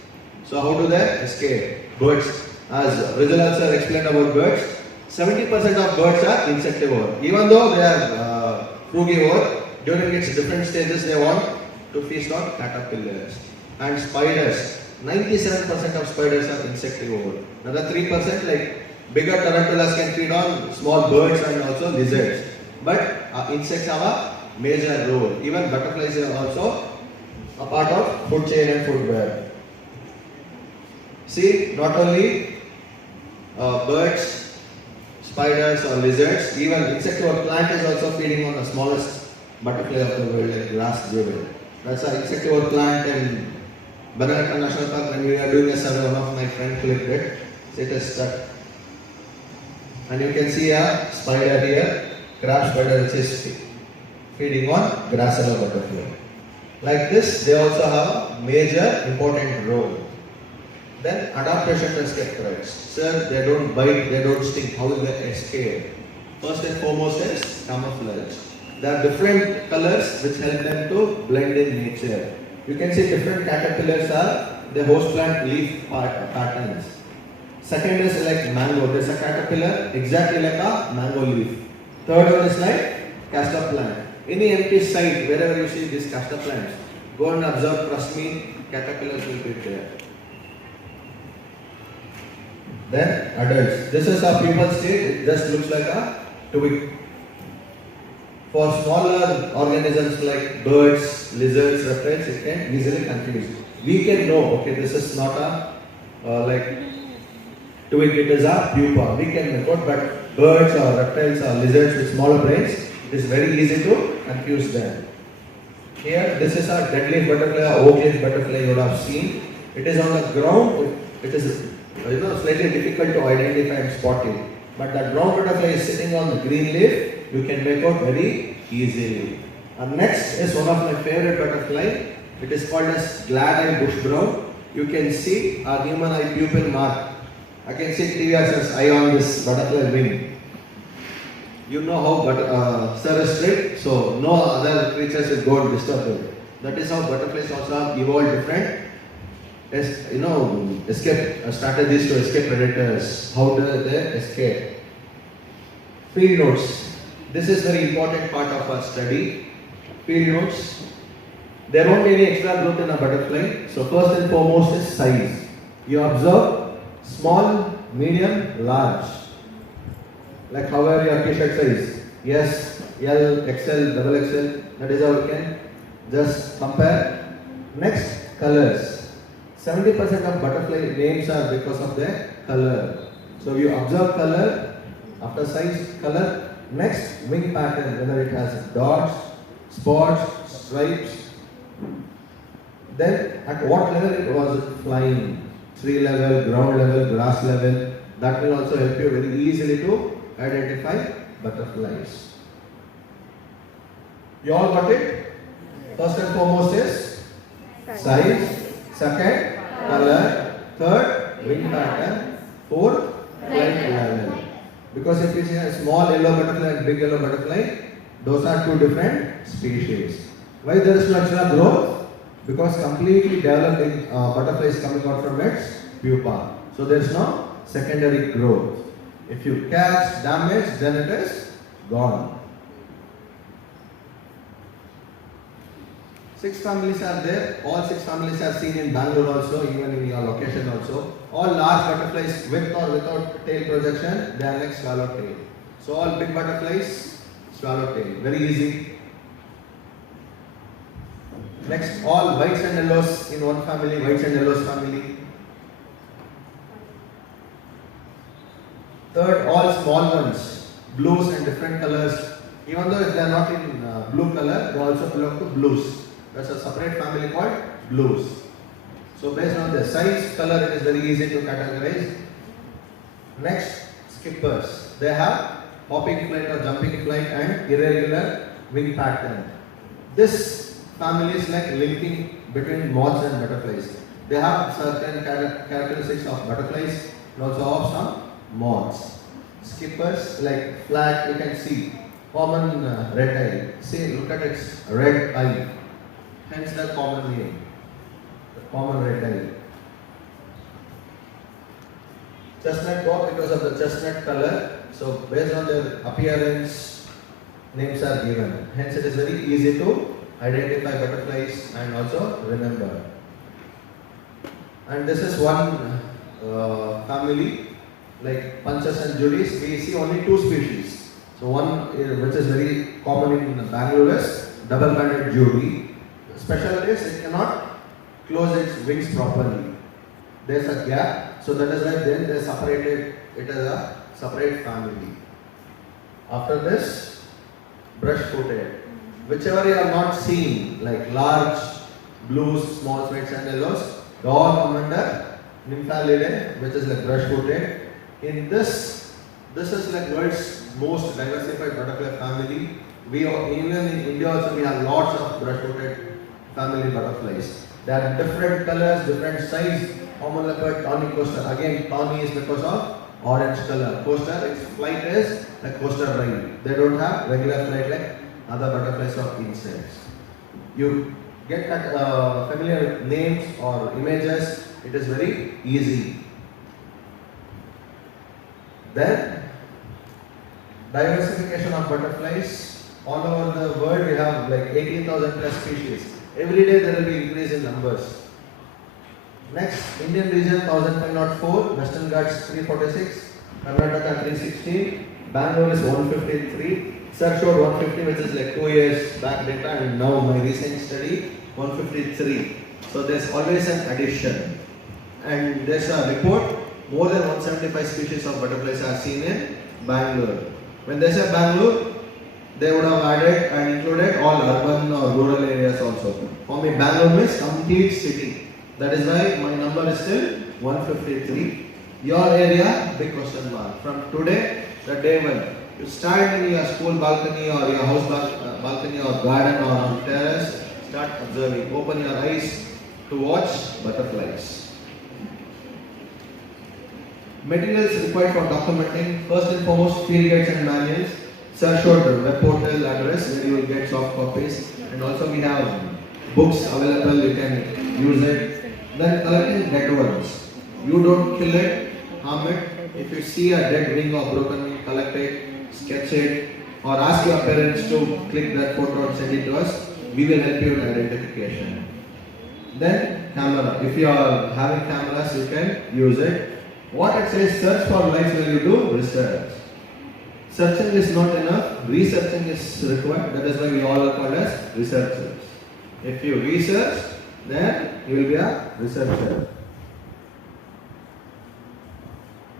So how do they escape? Birds. As Rizal sir explained about birds, 70% of birds are insectivore. Even though they are frugivore, during its different stages they want to feast on caterpillars. And spiders, 97% of spiders are insectivore. Another 3% like bigger tarantulas can feed on small birds and also lizards. But insects have a major role. Even butterflies are also a part of food chain and food web. See, not only birds, spiders or lizards. Even insectivore plant is also feeding on the smallest butterfly of the world, like grass jewel. That's an insectivore plant in Banana National Park. When we are doing a survey, one of my friends clicked it. It is stuck. And you can see a spider here, crab spider, which is feeding on gracella butterfly. Like this, they also have a major important role. Then adaptation to escape threats. Sir, they don't bite, they don't sting. How will they escape? First and foremost is camouflage. There are different colors which help them to blend in nature. You can see different caterpillars are the host plant leaf patterns. Second is like mango. There's a caterpillar exactly like a mango leaf. Third one is like castor plant. Any empty site, wherever you see these castor plants, go and observe, trust me, caterpillars will be there. Then adults. This is a pupa state, it just looks like a twig. For smaller organisms like birds, lizards, reptiles, it can easily confuse. We can know, okay, this is not a like twig, it is a pupa. We can record, but birds or reptiles or lizards with smaller brains, it is very easy to confuse them. Here, this is a dead leaf butterfly, or oak leaf butterfly you would have seen. It is on the ground, it is slightly difficult to identify and spot it. But the ground butterfly is sitting on the green leaf, you can make out very easily. And next is one of my favorite butterfly. It is called as glad eye bush brown. You can see a human eye pupil mark. I can see TVRAMACHANDRA's eye on this butterfly wing. You know how sir is strict, so no other creatures will go and disturb it. That is how butterflies also have evolved different escape strategies to escape predators. How do they escape? Field notes. This is very important part of our study. Field notes. There won't be any extra growth in a butterfly. So first and foremost is size. You observe small, medium, large. Like however your t-shirt size. Yes, L, XL, double XL. That is how you can just compare. Next, colors. 70% of butterfly names are because of their color. So you observe color, after size, color. Next, wing pattern, whether it has dots, spots, stripes. Then at what level it was flying. Tree level, ground level, grass level. That will also help you very easily to identify butterflies. You all got it? First and foremost is size. Second, color. Third, wing pattern. Fourth, flight level. Because if you see a small yellow butterfly and big yellow butterfly, those are two different species. Why there is no extra growth? Because completely developed butterfly is coming out from its pupa. So there is no secondary growth. If you catch damage, then it is gone. 6 families are there. All 6 families are seen in Bangalore also, even in your location also. All large butterflies with or without tail projection, they are like swallowtail. So all big butterflies, swallowtail. Very easy. Next, all whites and yellows in one family, whites and yellows family. Third, all small ones, blues and different colors. Even though if they are not in blue color, they also belong to blues. That's a separate family called blues. So based on the size, color, it is very easy to categorize. Next, skippers. They have hopping flight or jumping flight and irregular wing pattern. This family is like linking between moths and butterflies. They have certain characteristics of butterflies and also of some moths. Skippers like flag, you can see common red eye. See, look at its red eye. Hence the common name, the common red eye. Chestnut bob because of the chestnut color. So based on their appearance, names are given. Hence it is very easy to identify butterflies and also remember. And this is one family like Panchas and Judies. We see only 2 species. So one which is very common in Bangalore is double-banded Judy. Special is it cannot close its wings properly. There is a gap, so that is why then they separated it as a separate family. After this, brush footed. Whichever you have not seen, like large blues, small whites and yellows, they all come under Nymphalidae, which is like brush footed. In this is like world's most diversified butterfly family. Even in India also we have lots of brush footed family butterflies. They are different colors, different size. Common leopard, tawny coaster. Again, tawny is because of orange color. Coaster, its flight is like coaster ring. They don't have regular flight like other butterflies or insects. You get familiar with names or images, it is very easy. Then, diversification of butterflies. All over the world we have like 18,000 plus species. Every day there will be increase in numbers. Next, Indian region 1504, Western Ghats 346, Karnataka 316, Bangalore is 153, Sir showed 150 which is like 2 years back data, and now my recent study 153. So there's always an addition. And there's a report, more than 175 species of butterflies are seen in Bangalore. When they say Bangalore, they would have added and included all urban or rural areas also. For me, Bangalore means complete city. That is why my number is still 153. Your area, big question mark. From today, the day when you stand in your school balcony or your house balcony or garden or on terrace, start observing. Open your eyes to watch butterflies. Materials required for documenting. First and foremost, field guides and manuals. Sir showed the web portal address where you will get soft copies, and also we have books available, you can use it. Then collecting dead ones. You don't kill it, harm it. If you see a dead wing or broken wing, collect it, sketch it, or ask your parents to click that photo and send it to us. We will help you in identification. Then camera. If you are having cameras, you can use it. What it says, search for life when you do research. Searching is not enough, researching is required. That is why we all are called as researchers. If you research, then you will be a researcher.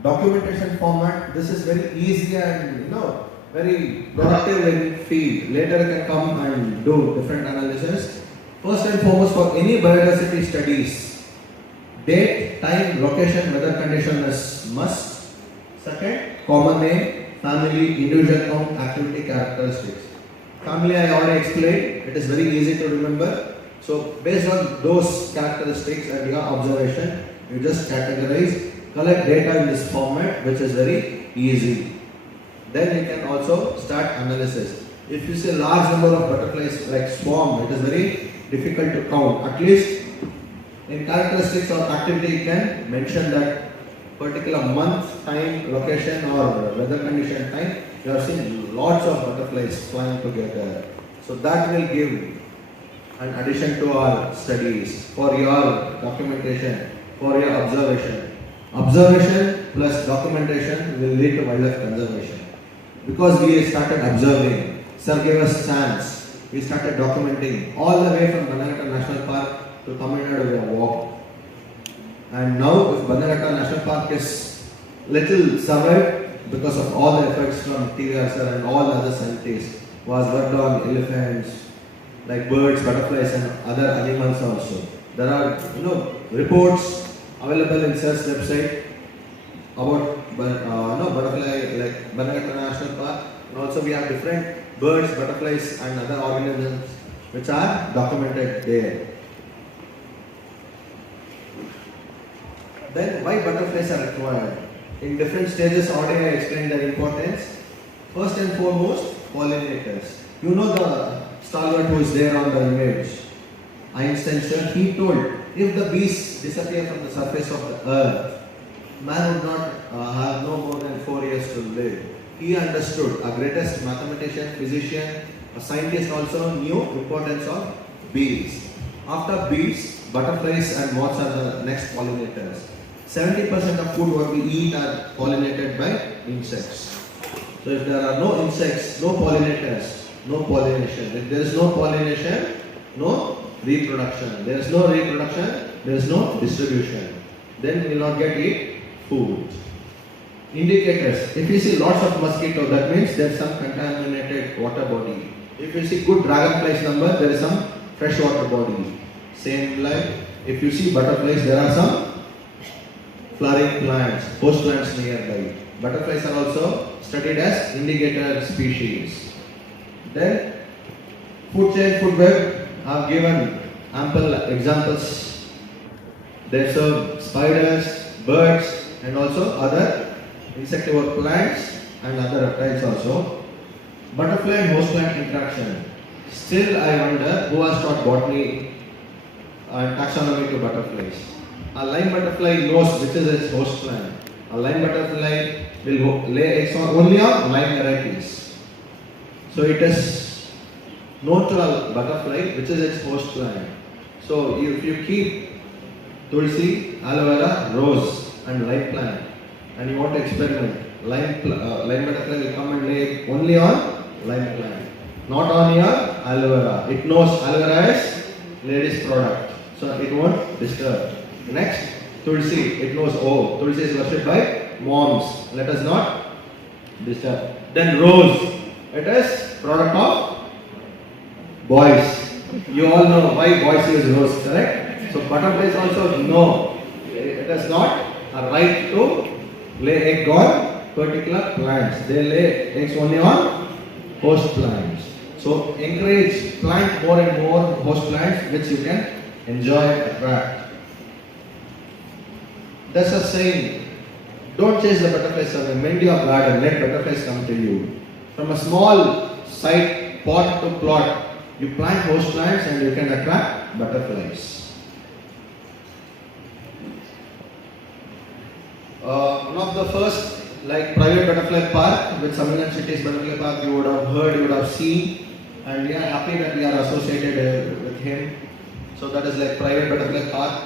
Documentation format. This is very easy and very productive in field. Later you can come and do different analysis. First and foremost, for any biodiversity studies, date, time, location, weather condition is must. Second, common name, family, individual count, activity, characteristics. Family I already explained. It is very easy to remember. So based on those characteristics and your observation, you just categorize, collect data in this format, which is very easy. Then you can also start analysis. If you see a large number of butterflies like swarm, it is very difficult to count. At least in characteristics or activity, you can mention that particular month, time, location or weather condition time, you are seeing lots of butterflies flying together. So that will give an addition to our studies for your documentation, for your observation. Observation plus documentation will lead to wildlife conservation. Because we started observing, Sir gave us chance, we started documenting all the way from Bannerghatta National Park to Tamil Nadu we have walked. And now if Bannerghatta National Park is little survived because of all the efforts from TVRAMACHANDra and all the other scientists who has worked on elephants, like birds, butterflies and other animals also. There are reports available in Sir's website about butterfly like Bannerghatta National Park, and also we have different birds, butterflies and other organisms which are documented there. Then why butterflies are required? In different stages already I explained their importance. First and foremost, pollinators. You know the stalwart who is there on the image, Einstein sir, he told if the bees disappear from the surface of the earth, man would not have no more than 4 years to live. He understood, a greatest mathematician, physician, a scientist also knew importance of bees. After bees, butterflies and moths are the next pollinators. 70% of food what we eat are pollinated by insects. So if there are no insects, no pollinators, no pollination. If there is no pollination, no reproduction. There is no reproduction, there is no distribution. Then we will not get food. indicators. If you see lots of mosquito, that means there is some contaminated water body. If you see good dragonflies number, there is some fresh water body. Same like if you see butterflies, there are some flowering plants, host plants nearby. Butterflies are also studied as indicator species. Then food chain, food web have given ample examples. They serve spiders, birds, and also other insectivore plants and other reptiles also. Butterfly and host plant interaction. Still I wonder who has taught botany and taxonomy to butterflies. A lime butterfly knows which is its host plant. A lime butterfly will lay eggs only on lime varieties. So it is known to a butterfly which is its host plant. So if you keep tulsi, aloe vera, rose and lime plant and you want to experiment, lime butterfly will come and lay only on lime plant, not on your aloe vera. It knows aloe vera is lady's product, so it won't disturb. Next, tulsi, it knows, oh, tulsi is worshipped by moms, let us not disturb. Then rose, it is product of boys. You all know why boys use rose, correct? So butterflies also know it is not a right to lay egg on particular plants. They lay eggs only on host plants. So encourage plant more and more host plants which you can enjoy, attract. That's a saying, don't chase the butterflies away, mend your garden, let butterflies come to you. From a small site, pot to plot, you plant host plants and you can attract butterflies. One of the first, like private butterfly park, with Samilan City's butterfly park, you would have heard, you would have seen, and we are happy that we are associated with him. So that is like private butterfly park.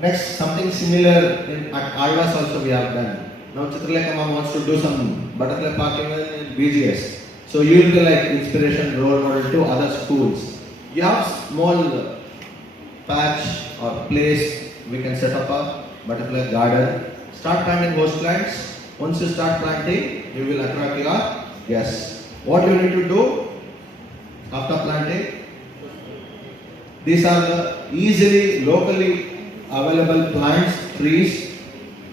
Next, something similar at Alvas also we have done. Now Chitralekha ma'am wants to do some butterfly parking in BGS. So you will be like inspiration role model to other schools. You have small patch or place we can set up a butterfly garden. Start planting host plants. Once you start planting, you will attract your guests. What you need to do after planting? These are the easily, locally available plants, trees.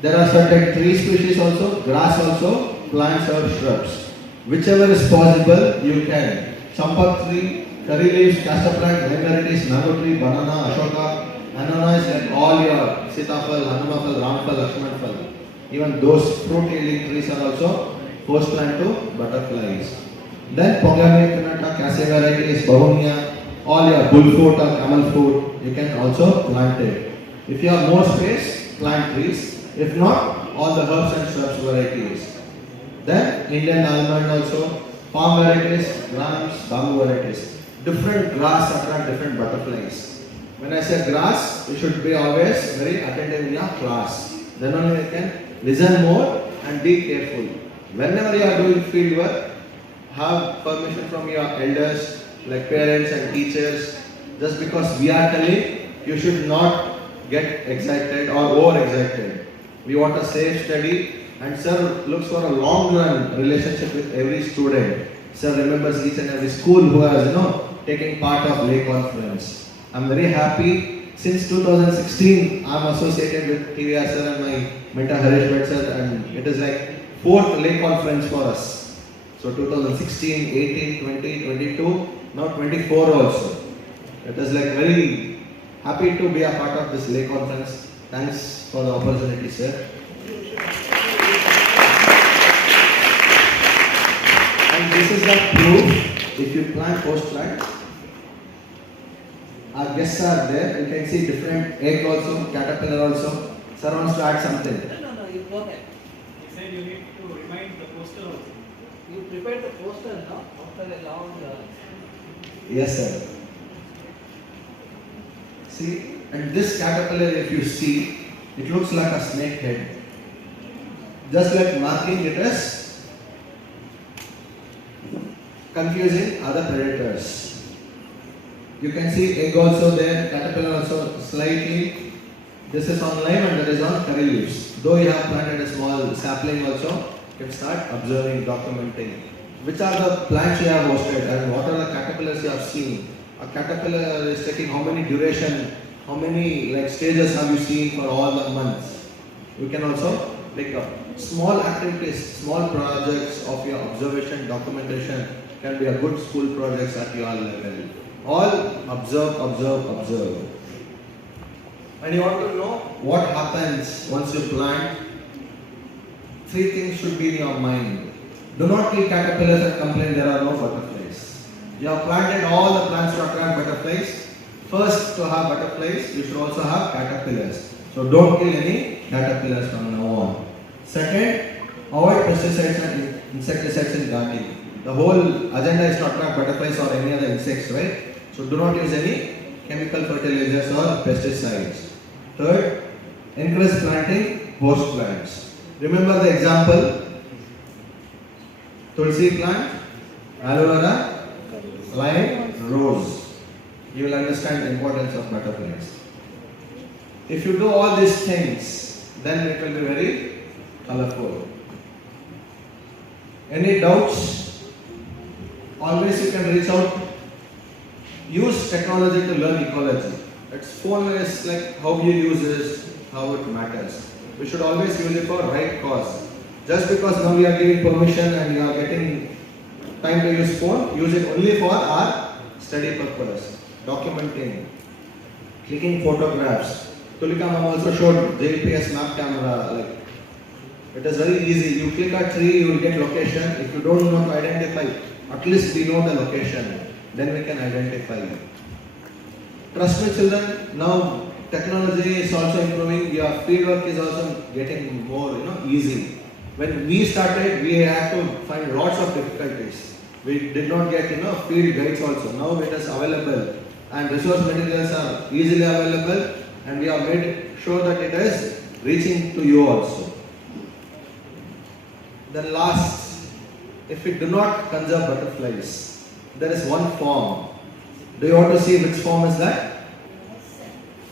There are certain tree species also, grass also, plants or shrubs. Whichever is possible, you can. Champak tree, curry leaves, castor plant, vine varieties, mango tree, banana, ashoka. Anana is like all your sitafal, hanumafal, ramfal, lakshmanfal. Even those fruit yielding trees are also host plant to butterflies. Then pomegranate, pinata, cassia varieties, bahonia, all your bullfoot or camel foot, you can also plant it. If you have more space, plant trees. If not, all the herbs and shrubs varieties. Then Indian almond also, palm varieties, grams, bamboo varieties. Different grass attract different butterflies. When I say grass, you should be always very attentive in your class. Then only you can listen more and be careful. Whenever you are doing field work, have permission from your elders, like parents and teachers. Just because we are telling, you should not get excited or over-excited. We want a safe study, and sir looks for a long run relationship with every student. Sir remembers each and every school who has taking part of lay conference. I'm very happy. Since 2016, I'm associated with TVR sir and my mentor Harish Bhatt sir, and it is like 4th lay conference for us. So 2016, 18, 20, 22, now 24 also. It is like very happy to be a part of this lay conference. Thanks for the opportunity, sir. And this is the proof. If you plant host plant, our guests are there. You can see different egg also, caterpillar also. Sir wants to add something. No, you go ahead. He said you need to remind the poster also. You prepared the poster now after a long. Yes, sir. See, and this caterpillar, if you see, it looks like a snake head. Just like marking it as confusing other predators. You can see egg also there, caterpillar also slightly This is on lime and that is on curry leaves. Though you have planted a small sapling also, you can start observing, documenting. Which are the plants you have hosted and what are the caterpillars you have seen? A caterpillar is taking how many duration, how many stages have you seen for all the months? You can also pick up. Small activities, small projects of your observation, documentation can be a good school projects at your level. All observe, observe, observe. And you want to know what happens once you plant. 3 things should be in your mind. Do not kill caterpillars and complain there are no butterflies. You have planted all the plants to attract butterflies. First, to have butterflies, you should also have caterpillars. So don't kill any caterpillars from now on. Second, avoid pesticides and insecticides in gardening. The whole agenda is to attract butterflies or any other insects, right? So do not use any chemical fertilizers or pesticides. Third, encourage planting host plants. Remember the example, tulsi plant, aloe vera, lime, rose. You will understand the importance of butterflies. If you do all these things, then it will be very colorful. Any doubts? Always you can reach out. Use technology to learn ecology. Its phone is like how you use this, how it matters. We should always use it for right cause. Just because now we are giving permission and we are getting time to use phone, use it only for our study purpose, documenting, clicking photographs. Tulika ma'am also showed JPS map camera. It is very easy. You click a tree, you will get location. If you don't know to identify, at least we know the location. Then we can identify. Trust me children, now technology is also improving. Your fieldwork is also getting more easy. When we started, we had to find lots of difficulties. We did not get field guides also. Now it is available and resource materials are easily available and we have made sure that it is reaching to you also. Then last, if we do not conserve butterflies, there is one form. Do you want to see which form is that?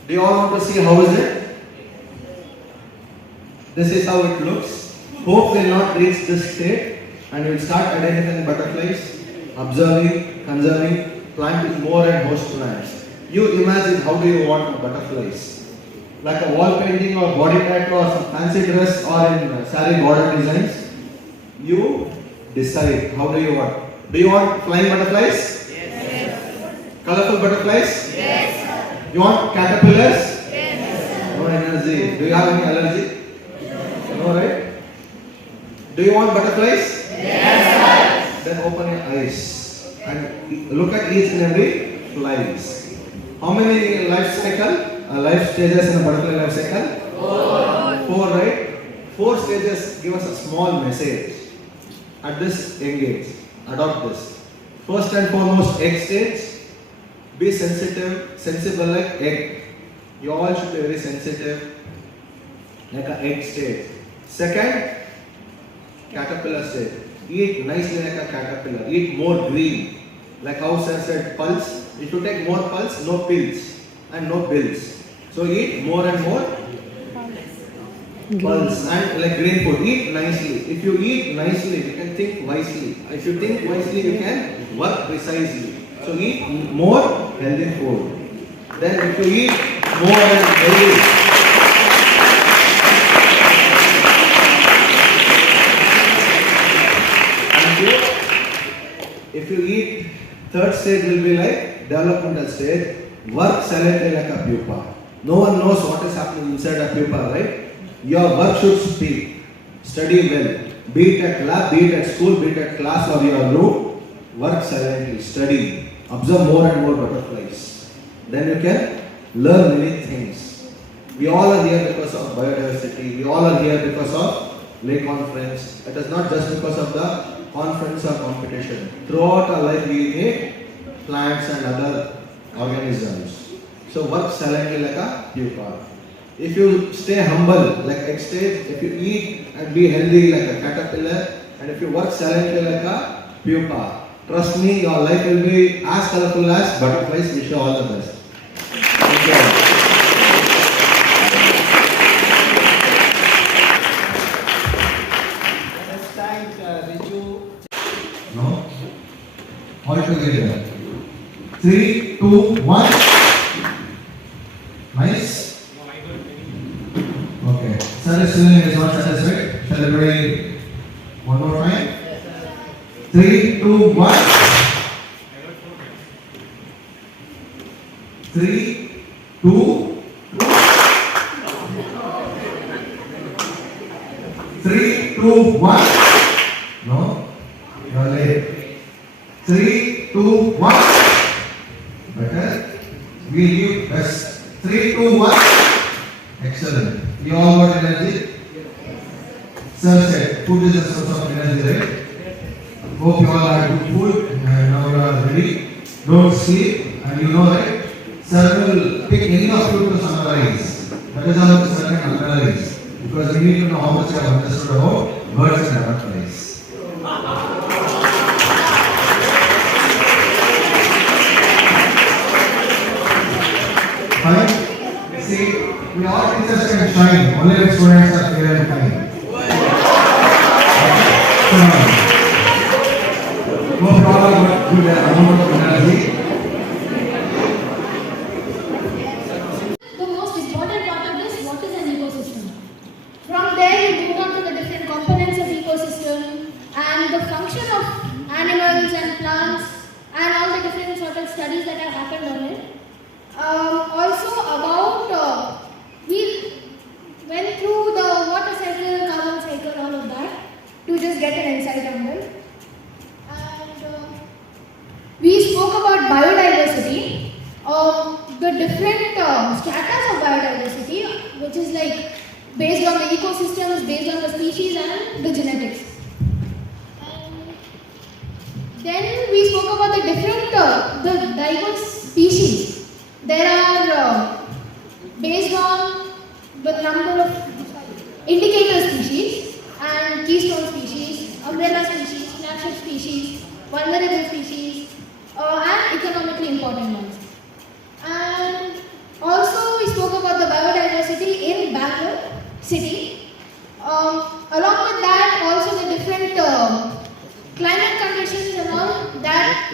Do you all want to see how is it? This is how it looks. Hope will not reach this state and you will start identifying butterflies, observing, conserving, planting more and host plants. You imagine how do you want butterflies? Like a wall painting or body tattoo or some fancy dress or in saree border designs. You decide how do you want. Do you want flying butterflies? Yes. Colorful butterflies? Yes. You want caterpillars? Yes. No energy. Do you have any allergy? No, right? Do you want butterflies? Yes. Then open your eyes and look at each and every flies. How many life stages in a butterfly life cycle? 4, right? 4 stages give us a small message. At this engage, adopt this. First and foremost, egg stage. Be sensible like egg. You all should be very sensitive like an egg stage. Second, caterpillar stage. Eat nicely like a caterpillar. Eat more green. Like how sir said, pulse. If you take more pulse, no pills and no bills. So eat more and more pulse and like green food. Eat nicely. If you eat nicely, you can think wisely. If you think wisely, you can work precisely. So eat more healthy food. Then if you eat more and healthy, if you eat, third stage will be like developmental stage. Work silently like a pupa. No one knows what is happening inside a pupa, right? Your work should speak. Study well. Be it at lab, be it at school, be it at class or your room. Work silently. Study. Observe more and more butterflies. Then you can learn many things. We all are here because of biodiversity. We all are here because of Lake Conference. It is not just because of the conference or competition. Throughout our life we meet plants and other organisms. So work silently like a pupa. If you stay humble like egg stage, if you eat and be healthy like a caterpillar, and if you work silently like a pupa, trust me, your life will be as colorful as butterflies. Wish you all the best. Thank you. to get there. 3, 2, 1. Nice. Okay. Sir is still is not satisfied. Shall everybody one more time? 3, 2, 1. 3, 2, 3, 2, 1. No? You are late. 3, 2, 1. Better. We give best. 3, 2, 1. Excellent. You all got energy? Sir said food is a source of energy, right? Hope you all have good food and now you are ready. Don't sleep and you know that sir will pick any of you to summarize. That is how sir can analyze. Because we need to know how much you have understood about birds and butterflies. Fine? See, we all teachers can shine, only the students are clear and fine. Hope you all got good amount of energy. The most important part of this, what is an ecosystem? From there you move on to the different components of ecosystem and the function of animals and plants and all the different sort of studies that have happened on it. Also about, we went through the water cycle, carbon cycle, all of that to just get an insight on them. And we spoke about biodiversity, the different stratas of biodiversity, which is like based on the ecosystems, based on the species and the genetics. And then we spoke about the different, the diverse species. There are based on the number of indicator species and keystone species, umbrella species, flagship species, vulnerable species, and economically important ones. And also we spoke about the biodiversity in Bangalore city. Along with that, also the different climate conditions and all that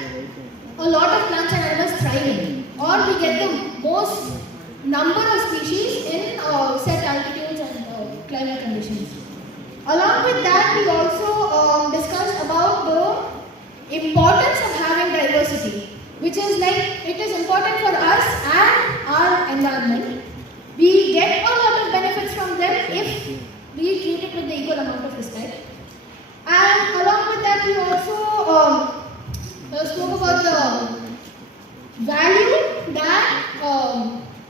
a lot of plants and animals thrive in, or we get the most number of species in set altitudes and climate conditions. Along with that, we also discussed about the importance of having diversity, which is like it is important for us and our environment. We get a lot of benefits from them if we treat it with the equal amount of respect. And along with that, we also spoke about the value that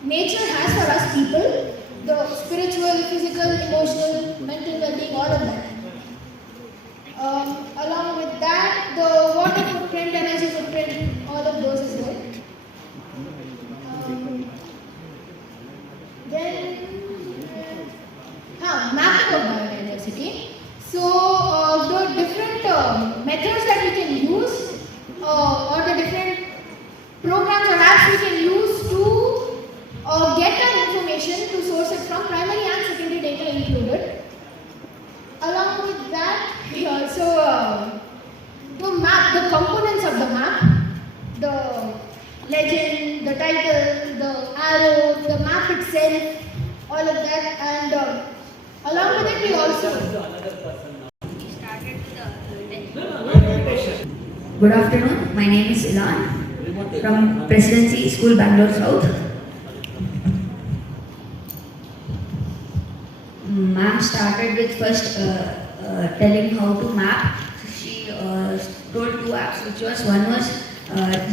nature has for us people, the spiritual, physical, emotional, mental well-being, all of that. Along with that, the water footprint, energy footprint, all of those as well. Then, mapping of biodiversity. So, the different methods that we can use, or the different programs or apps we can use to get our information to source it from primary and secondary data included. Along with that, we also the map, the components of the map, the legend, the title, the arrow, the map itself, all of that, and along with it we also Good afternoon, my name is Ilan from Presidency School, Bangalore South. Ma'am started with first telling how to map. She told two apps, which was one was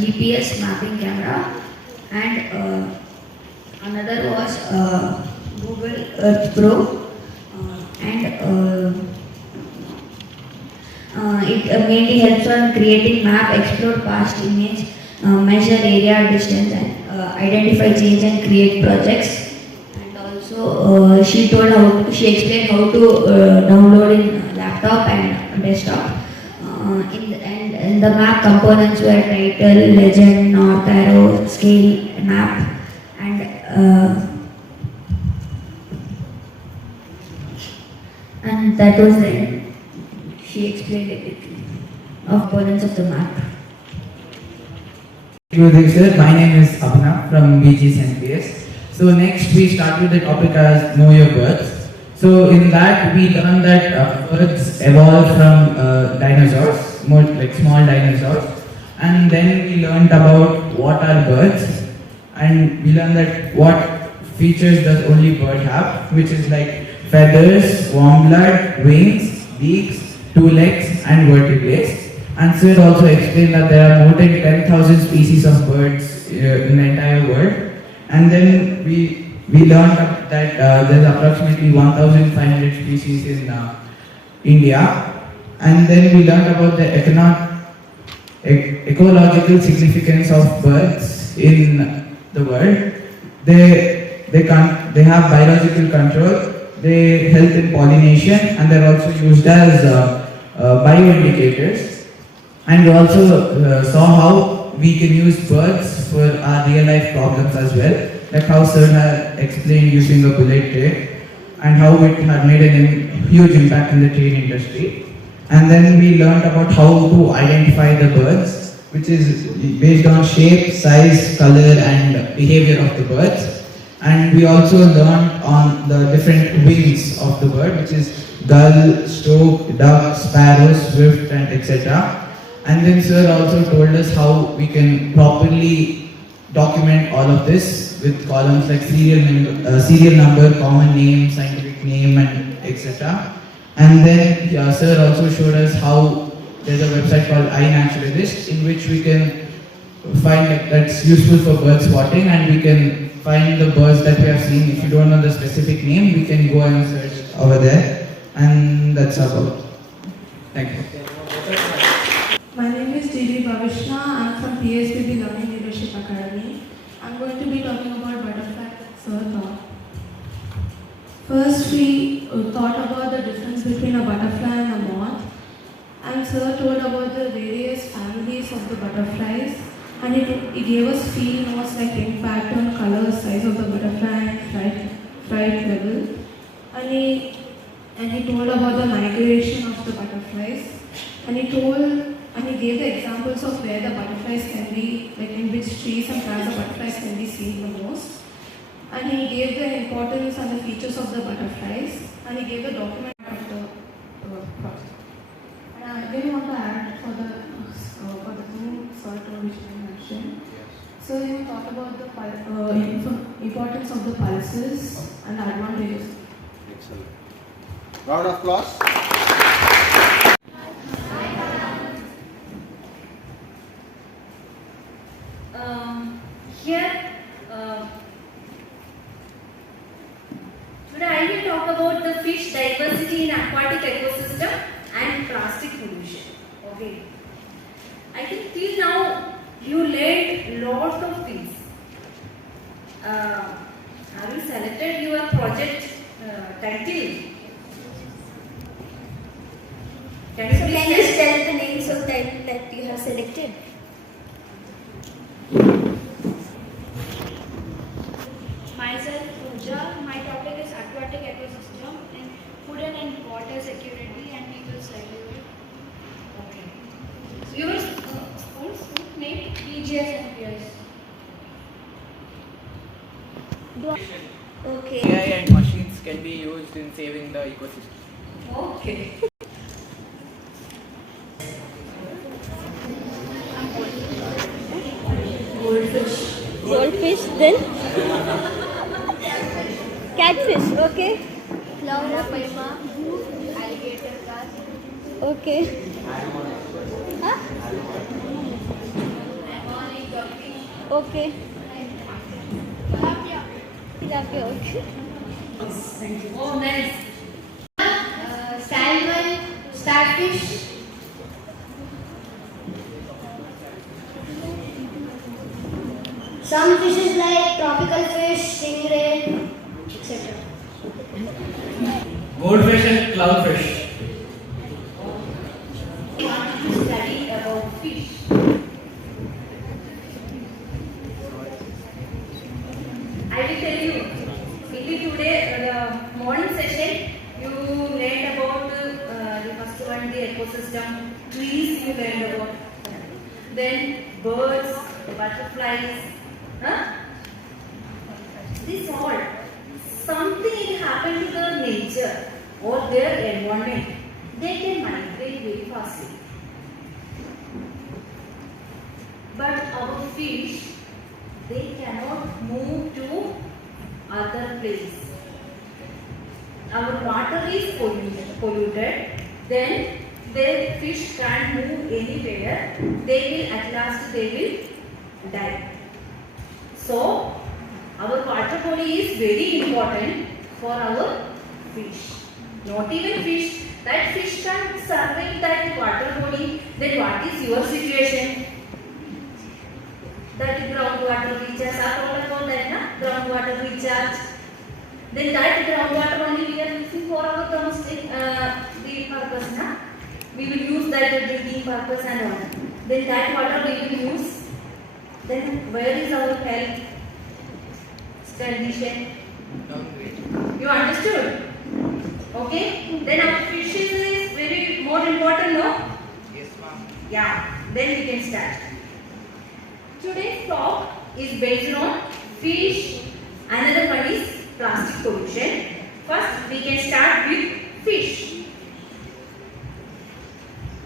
GPS mapping camera and another was Google Earth Pro and it mainly helps on creating map, explore past image, measure area distance and identify change and create projects. And also she explained how to download in laptop and desktop. In the map components were title, legend, north arrow, scale, map and that was the end. She explained everything of components of the map. Good evening, sir. My name is Abhinav from BGS NPS. So next we start with the topic as Know Your Birds. So in that we learn that birds evolved from dinosaurs, more like small dinosaurs, and then we learned about what are birds, and we learned that what features does only bird have, which is like feathers, warm blood, wings, beaks, two legs, and vertebrae. And Sir also explained that there are more than 10,000 species of birds in the entire world. And then we learned that there's approximately 1,500 species in India. And then we learned about the ecological significance of birds in the world. They have biological control, they help in pollination, and they're also used as bioindicators. And we also saw how we can use birds for our real life problems as well, like how Sir had explained using a bullet train and how it had made a huge impact in the train industry. And then we learned about how to identify the birds, which is based on shape, size, color and behavior of the birds. And we also learned on the different wings of the bird, which is gull, stork, duck, sparrow, swift and etc. And then Sir also told us how we can properly document all of this with columns like serial number, common name, scientific name and etc. And then Sir also showed us how there's a website called iNaturalist in which we can find that's useful for bird spotting, and we can find the birds that we have seen. If you don't know the specific name, we can go and search over there. And that's about. Thank you. My name is D.D. Bhavishna. I'm from PSBB Learning Leadership Academy. I'm going to be talking about butterfly that Sir taught. First, we thought about the difference between a butterfly and a moth. And Sir told about the various families of the butterflies. And it gave us field notes like wing pattern, color, size of the butterfly, and flight level. And he told about the migration of the butterflies. And he gave the examples of where the butterflies can be, like in which trees and plants the butterflies can be seen the most. And he gave the importance and the features of the butterflies. And he gave the document of the project. And I really want to add for the thing Sir told which I mentioned. So he talked about the importance of the pulses and the advantages. Excellent. Round of applause. Today I will talk about the fish diversity in aquatic ecosystem and plastic pollution. Okay. I think till now you learned lot of things. Have you selected your project title? Can you please tell the names of title that you have selected? Myself, Pooja. My topic is aquatic ecosystem in food and water security and people's livelihood. Okay. So your school name? BGS and PS. Okay. AI and machines can be used in saving the ecosystem. Okay. Goldfish, then catfish, okay. Flora Paima, alligator cat. Okay. Huh? Okay. Tilapia, okay. Oh, nice. Salmon, starfish. Some fishes like tropical fish, stingray, etc. Goldfish and clownfish. I want to study about fish. I will tell you. Maybe today, the morning session, you learned about the first one, the ecosystem, trees you learned about, then birds, butterflies. Huh? This all, something happened to their nature or their environment, they can migrate very fastly. But our fish, they cannot move to other place. Our water is polluted, then their fish can't move anywhere. At last they will die. So our water body is very important for our fish. Not even fish. That fish can't survive that water body. Then what is your situation? That groundwater recharge. I told about that, na? Groundwater recharge. Then that groundwater only we are using for our domestic purpose, na? We will use that drinking purpose and all. Then that water we will use. Then where is our health condition? You understood? Okay. Then our fishes is very more important, no? Yes, ma'am. Yeah. Then we can start. Today's talk is based on fish. Another one is plastic pollution. First, we can start with fish.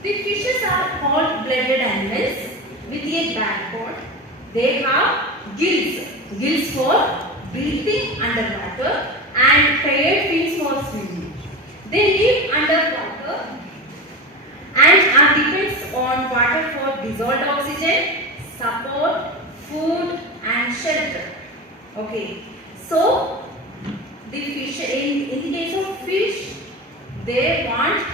The fishes are called blooded animals with a backbone. They have gills for breathing underwater and paired fins for swimming. They live underwater and are depends on water for dissolved oxygen, support, food and shelter. Okay, so the fish, in the case of fish, they want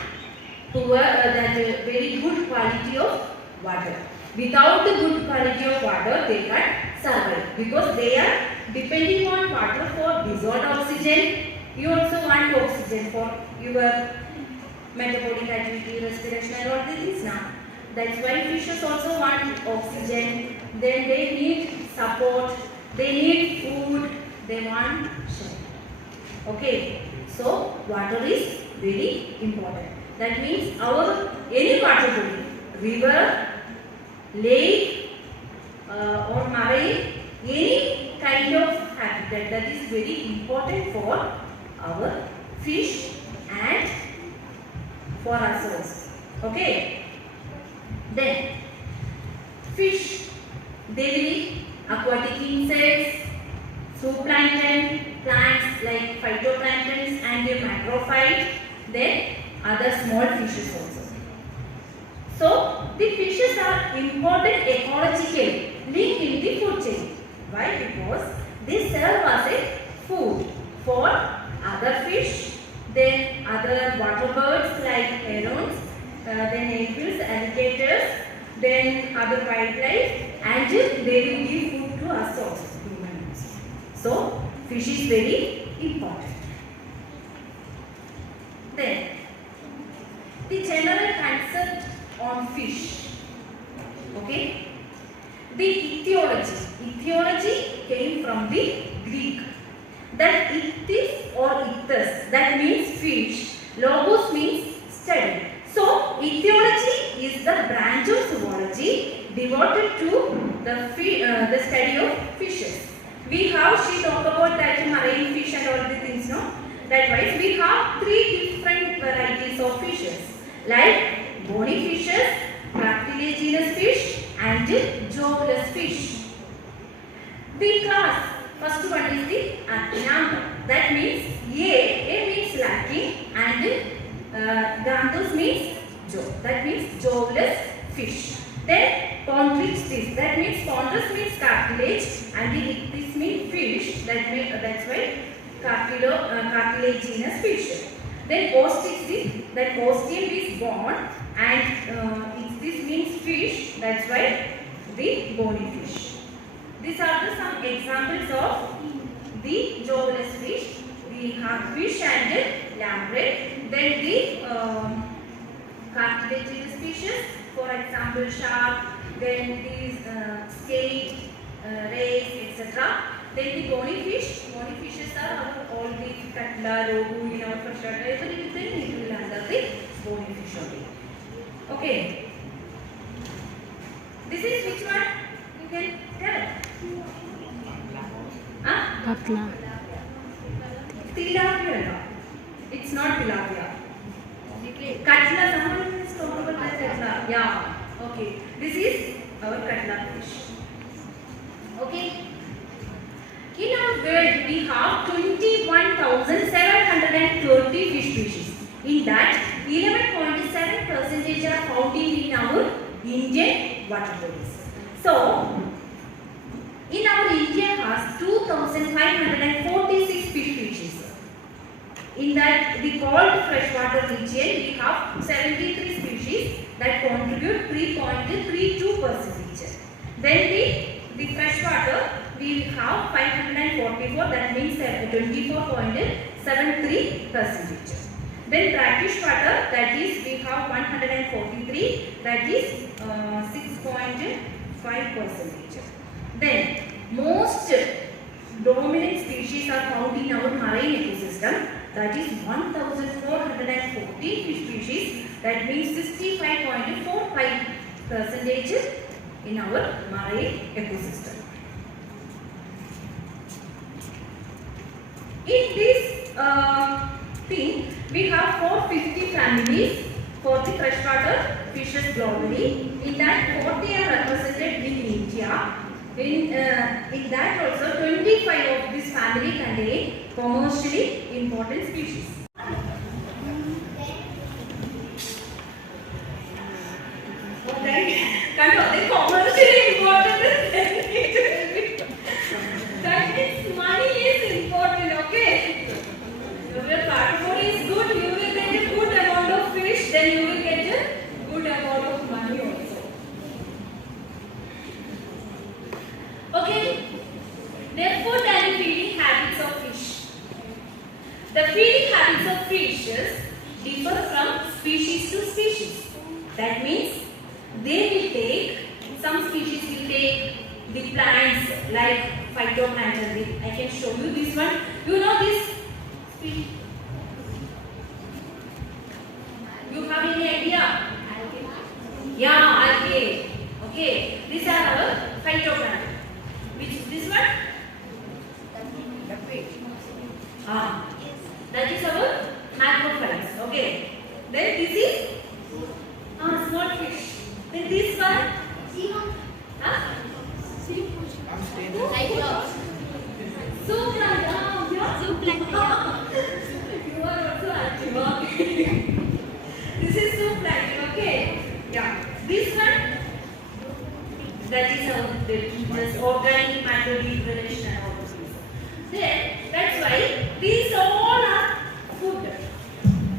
that very good quality of water. Without the good quality of water, they can't survive because they are depending on water for dissolved oxygen. You also want oxygen for your metabolic activity, respiration and all these things now. That's why fishes also want oxygen. Then they need support, they need food, they want shelter. Okay, so water is very important. That means our any water body, river, lake or marine, any kind of habitat that is very important for our fish and for us also. Okay. Then fish, they will eat aquatic insects, zooplankton, plants like phytoplanktons and the macrophyte, then other small fishes also. So the fishes are important ecologically linked in the food chain. Why? Because they serve as a food for other fish, then other water birds like herons, then eagles, alligators, then other wildlife, and they will give food to us also, humans. So fish is very important. Then the general concept on fish. Okay. The etiology came from the Greek. That ichthys or ichthus, that means fish. Logos means study. So etiology is the branch of zoology devoted to the study of fishes. She talked about that marine fish and all the things, no? That wise we have three different varieties of fishes like bony fishes, cartilaginous fish and jawless fish. The class, first one is the number. That means A means lacking and Ganthus means jaw. That means jawless fish. Then chondrichthyes, that means chondrus means cartilage and the ichthys means fish. That's why cartilaginous fish. Then ostichthyes, that ostium is bone and ichthys means fish. That's why the bony fish. These are some examples of the jawless fish. We have fish and lamprey. Then the cartilaginous fishes, for example shark, then these skate, rays, etc. Then the bony fishes are all the katla, rohu, in our freshwater, everything it will under the bony fish only. Okay. This is which one? You can Tilapia. It's not tilapia. Katla, someone is talking about katla. Yeah. Okay. This is our katla fish. Okay. In our world, we have 21,730 fish species. In that, 11.7% are found in our Indian water bodies. So, in our India has 2,546 fish species. In that, the cold freshwater region, we have 73 species that contribute 3.32%. Then the freshwater, we have 544, that means 24.73%. Then brackish water, that is we have 143, that is 6.5%. Then most dominant species are found in our marine ecosystem, that is 1,440 fish species, that means 65.45% in our marine ecosystem. In this thing, we have 450 families for the freshwater fishes globally. In that, 40 are represented in India. In that also, 25 of this family contain commercially important species. Okay, the commercially important that means money is important, okay? If your water is good, you will get a good amount of fish, then you will get a good amount of money also. Okay, their food and feeding habits of fish. The feeding habits of fishes differ from species to species. That means they will take, some species will take the plants like phytoplankton. I can show you this one. You know this species? You have any idea? Yeah, algae. Okay, these are our phytoplankton. Which this one? That is our macrophytes. Okay. Then this is small fish. Then this one? You are also active. This is zooplankton. Okay. Yeah. This one? That is our this organic matter degradation and all those things. Then that's why these all are food,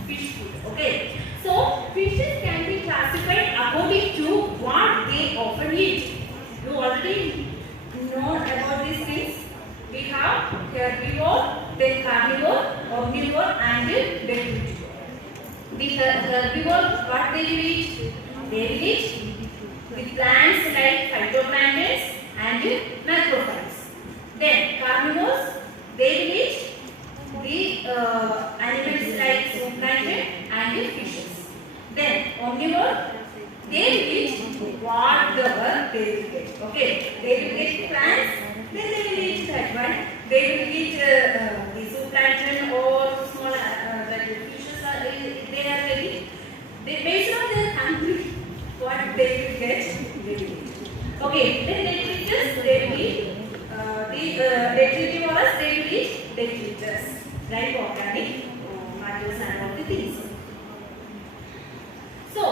fish food. Okay. So fishes can be classified according to what they often eat. You already know about these things. We have herbivore, then carnivore, omnivore, and declitivore. The herbivore, what they will eat? They will eat the plants like phytoplanktons and macrophytes. Then carnivores, they will eat the animals like zooplankton and fishes. Then omnivore, they will eat whatever they will get. Okay, they will get plants, then they will eat that one. They will eat the zooplankton or small fishes. They are very, based on their hungry, what they will get, they will eat. Okay, then detritus, they will eat the detritivores, they will eat detritus, like organic matters and all the things. So,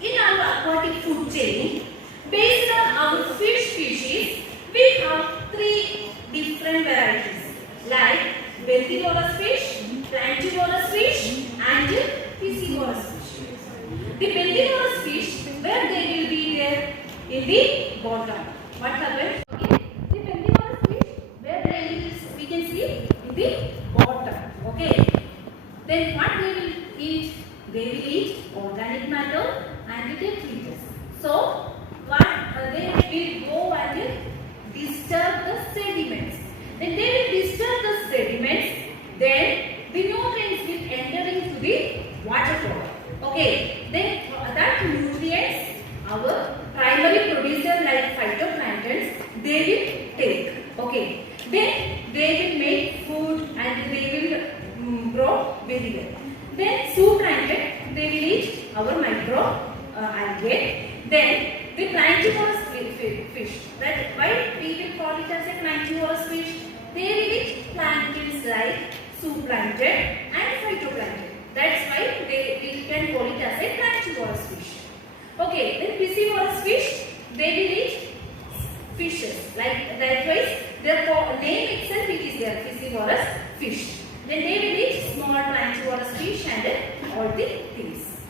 in our aquatic food chain, based on our fish species, we have 3 different varieties, like benthivorous fish, plantivorous fish, and piscivorous fish. The benthivorous fish, where they will be there? In the bottom. What happened? Okay. The benthivorous fish, where they will, we can see in the bottom. Okay. Then what they will eat? They will eat organic matter and detritus. So, what they will go and disturb the sediments. When they will disturb the sediments, then the nutrients will enter into the water column. Okay, then that nutrients, our primary producer like phytoplanktons, they will take. Okay, then they will zooplankton and phytoplankton. That's why we can call it as a planktivorous fish. Okay, then piscivorous fish, they will eat fishes. Like that way, their name itself it is their piscivorous fish. Then they will eat small planktivorous fish and all the things.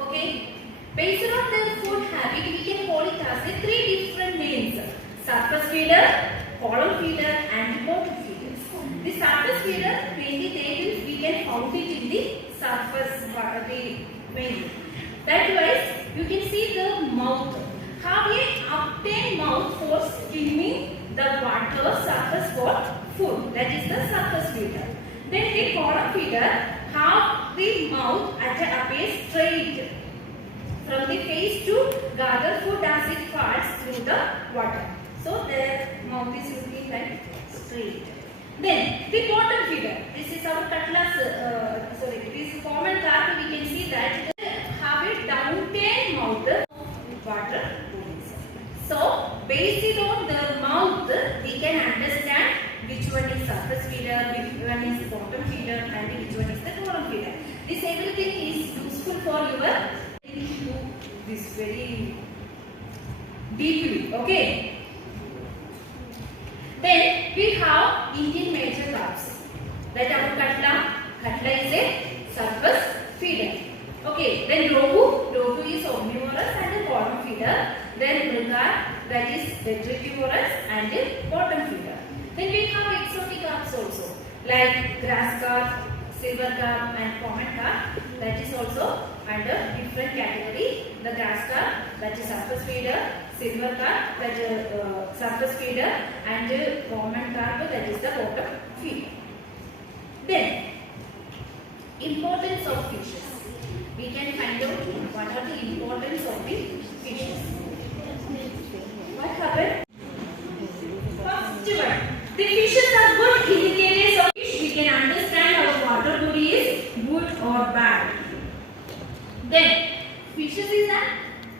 Okay. Based on their food habit, we can call it as a 3 different names: surface feeder, column feeder, and bottom feeders. The surface feeder, mainly we can count it in the surface, the main. That way, you can see the mouth. Have a obtained mouth for skimming the water surface for food. That is the surface feeder. Then the column feeder have the mouth at a base straight from the face to gather food as it falls through the water. So their mouth is looking like straight. Then the bottom feeder. This is our cutlass. This is common carp. We can see that they have a downtail mouth with water. So based on their mouth, we can understand which one is surface feeder, which one is bottom feeder, and which one is the column feeder. This everything is useful for your into this very deeply. Okay. Then we have Indian major carps. That our Katla is a surface feeder. Okay. Then Rohu is omnivorous and a bottom feeder. Then Mrigar, that is detritivorous and a bottom feeder. Then we have exotic carps also, like grass carp, silver carp, and common carp. That is also under different category. The grass carp, that is surface feeder, silver carp, that is surface feeder, and common carp, that is the bottom feeder. Then, importance of fishes. We can find out what are the importance of the fishes. What happened? First one, the fishes are good indicators of fish. We can understand our water body is good or bad. Then, fishes is an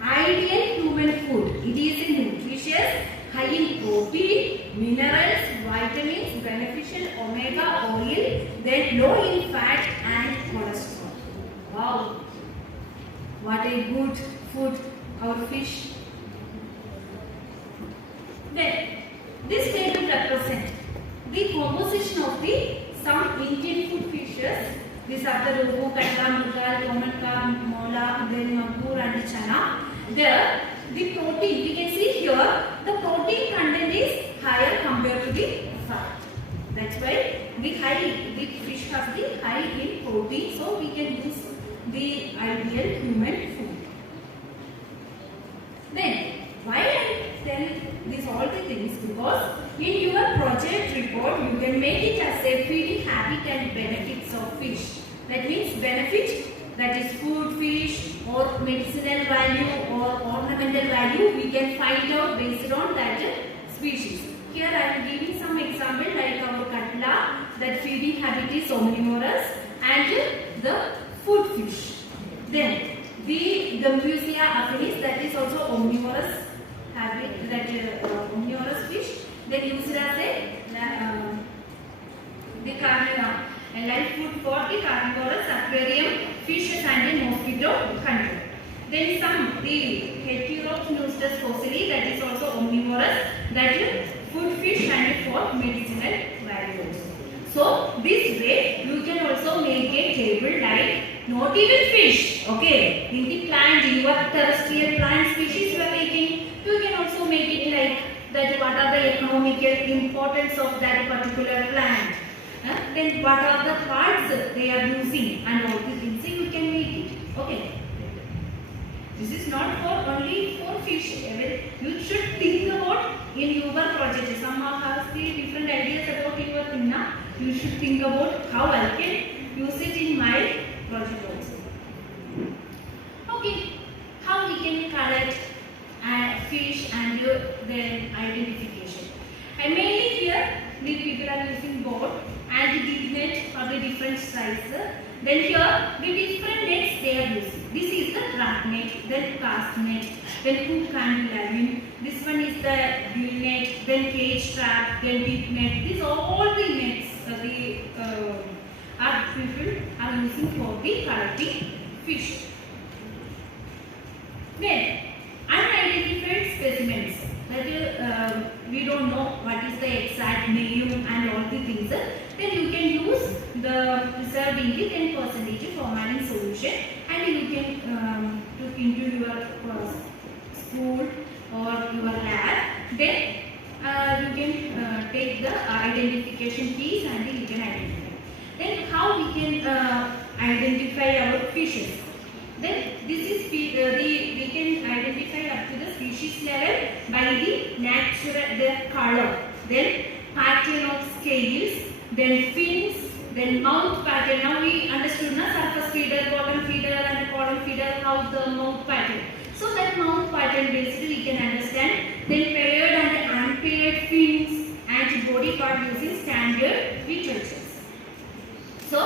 ideal human food. It is nutritious, high in protein, minerals, vitamins, beneficial omega oil, then low in fat and cholesterol. Wow! What a good food our fish. Then, this table represents the composition of the some Indian food fishes. These are the rohu, katla, murgal, common carp, mola, then magur and chana. There, the protein, we can see here, the protein content is higher compared to the fat. That's why the fish has the high in protein, so we can use the ideal human food. Then, why I tell these all the things? Because in your project report, you can make it as a feeding habit and benefits of fish. That means benefit, that is food fish or medicinal value or ornamental value, we can find out based on that species. Here I am giving some example like our katla, that feeding habit is omnivorous, and the food fish. Then the Gambusia affinis, that is also omnivorous habit, that omnivorous fish. Then used as the carnivora, a live food for the carnivorous aquarium fishes and the mosquito control. Then some the Heteropneustes fossili, that is also omnivorous, that is food fish and for medicinal value. So this way you can also make a table like not even fish. Okay, in the plant, your terrestrial plant species you are taking, you can also make it like that. What are the economical importance of that particular plant? Then what are the parts they are using and all the things you can make it. Okay. This is not for only for fish. You should think about in your project. Some have the different ideas about your thing. You should think about how I can use it in my project also. Okay. How we can collect fish and their identification. And mainly here the people are using boat and gig net for the different size. Then here the different nets they are using. This is the trap net, then cast net, then hook and line. This one is the gill net, then cage trap, then deep net. These are all the nets our people are using for the collecting fish. Then unidentified specimens. That we don't know what is the exact name and all the things. Then you can use the preserved in the 10% formalin solution, and you can look into your school or your lab. Then you can take the identification keys and you can identify. Then how we can identify our fishes? Then this is we can identify up to the species level by the natural their color, then pattern of scales, then fins, then mouth pattern. Now we understood na surface feeder, bottom feeder and column feeder, how the mouth pattern. So that mouth pattern basically we can understand. Then paired and unpaired fins and body part using standard literature. So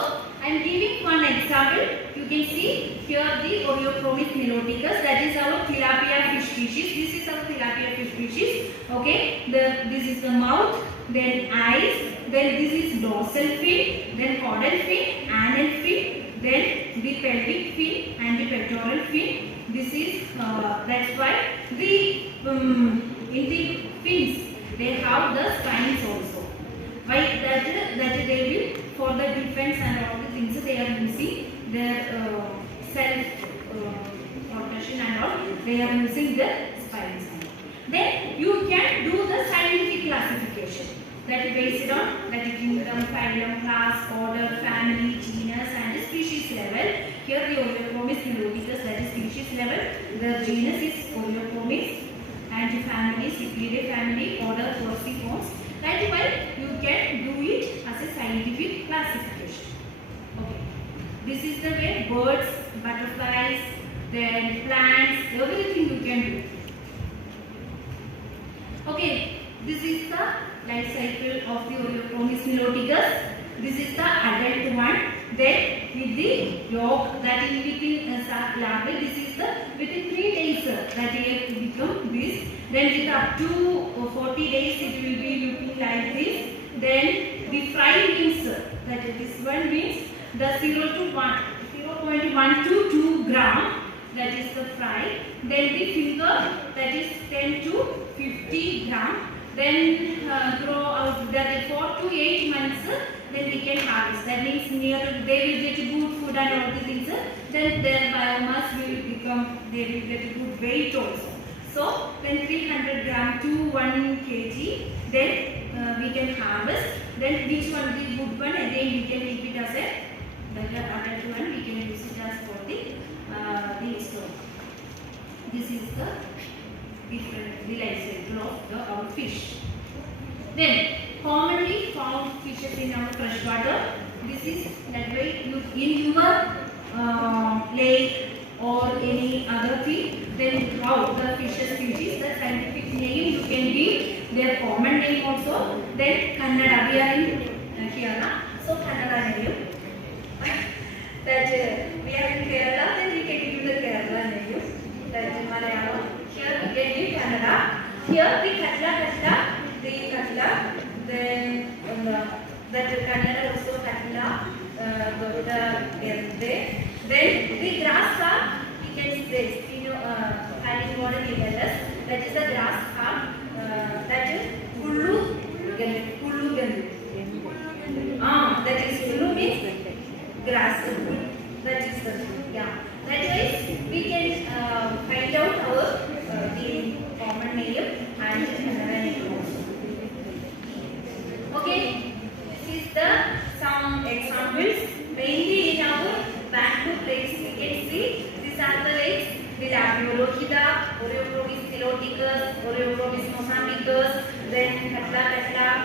I am giving one example. You can see here the Oreochromis niloticus, that is our tilapia fish species. This is our tilapia fish species. Okay, this is the mouth, then eyes, then this is dorsal fin, then caudal fin, anal fin, then the pelvic fin and the pectoral fin. This is that's why the in the fins they have the spines also. Why that they will for the defense and all the things they are using their self protection and all, they are using the spines. Then you can do the scientific classification that is based on that is kingdom, phylum, class, order, family, genus and species level. Here the Oreochromis niloticus, that is species level, the genus is Oreochromis and family Cichlidae family, order Perciformes. That is why you can do it as a scientific classification. Okay. This is the way birds, butterflies, then plants, everything you can do. Okay. This is the life cycle of the Oreochromis niloticus. This is the adult one. Then with the yolk that is within larvae, this is the within 3 days that it will become this. Then with up to 40 days it will be looking like this. Then the fry means that this one means the 0.1 to 2 gram, that is the fry. Then the finger, that is 10 to 50 gram. Then grow out that 4 to 8 months. Then we can harvest. That means near they will get good food and all the things. Then their biomass will become, they will get good weight also. So then 300 gram to 1 kg. Then we can harvest. Then which one the good one? Again we can keep it as a adult one. We can use it as for the store. This is the life cycle of our fish. Then commonly found fishes in our freshwater. This is that way in your lake or any other thing. Then how the fishes species, the scientific name you can give their common name also. Then Kannada, we are in Kerala, so Kannada name. That we are in Kerala, then we can give the Kerala name. That is Malayalam. Here we can give Kannada. Here the Katla, then that Kannada also Katla, then the grass carp, we can say, having modern levels, that is the grass carp, that is Kullu Gandu. That is Kullu means grass, that is the, yeah. That way we can find out our the common name and another name also. Okay, this is the some examples. Mainly in our Bangalore lakes we can see these are the lakes. The Labiolochida, Oreochromis niloticus, Oreochromis mozambicus, then Katla.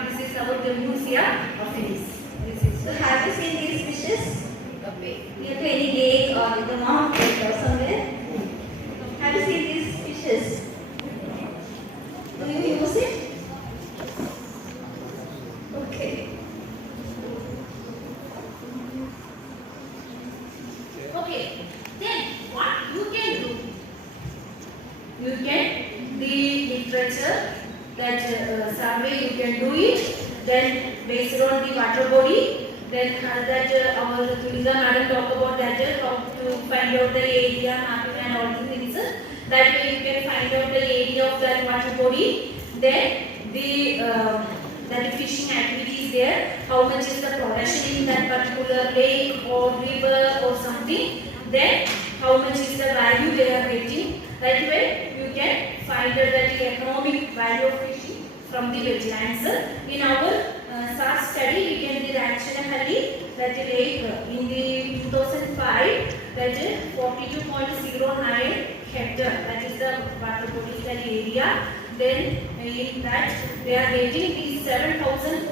This is our Gambusia of this. So have you seen these fishes? Near to any lake or in the mountain or somewhere? Have you seen these fishes? Do you use it? Okay. then based on the water body, then that our Tulika madam talk about that how to find out the area, mapping and all the things. That way you can find out the area of that water body. Then the fishing activities there, how much is the production in that particular lake or river or something. Then how much is the value they are getting. That way you can find out the economic value of fishing from the wetlands. In our SAS study, we can did actually that lake in the 2005, that is 42.09 hectare, that is the water potential area. Then in that they are getting the $7,449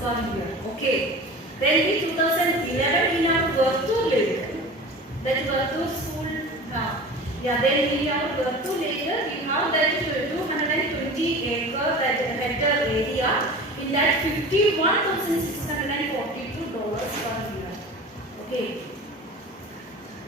per year. Okay. Then in 2011 in our Virtu lake, that Virtu school now. Yeah, then in our Virtu lake we have that 220 acre that hectare area. In that $51,642 per year. Okay.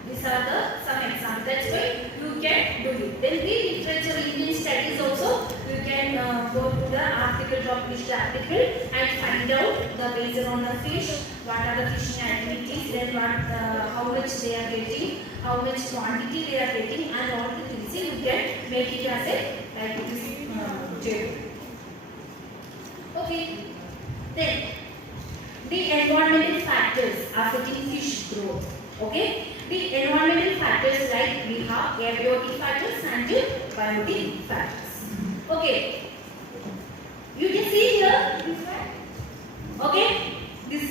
These are the some examples. That's why you can do it. Then the literature Indian studies also you can go to the article, published article, and find out the based on the fish, what are the fishing activities, then what how much they are getting, how much quantity they are getting, and all the things you can make it as a like this table. Okay. Then the environmental factors affecting fish growth. Okay. The environmental factors like we have abiotic factors and biotic factors. Okay. You can see here this one. Okay. This.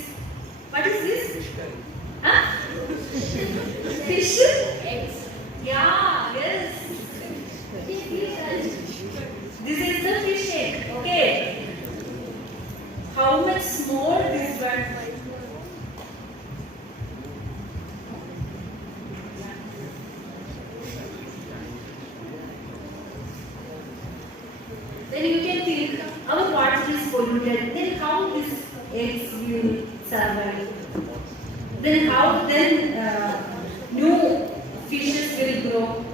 What is this? Huh? Fish eggs. Yeah. Yes. This is the fish egg. Okay. How much small this one? Then you can think our water is polluted. Then how these eggs will survive? Then how new fishes will grow?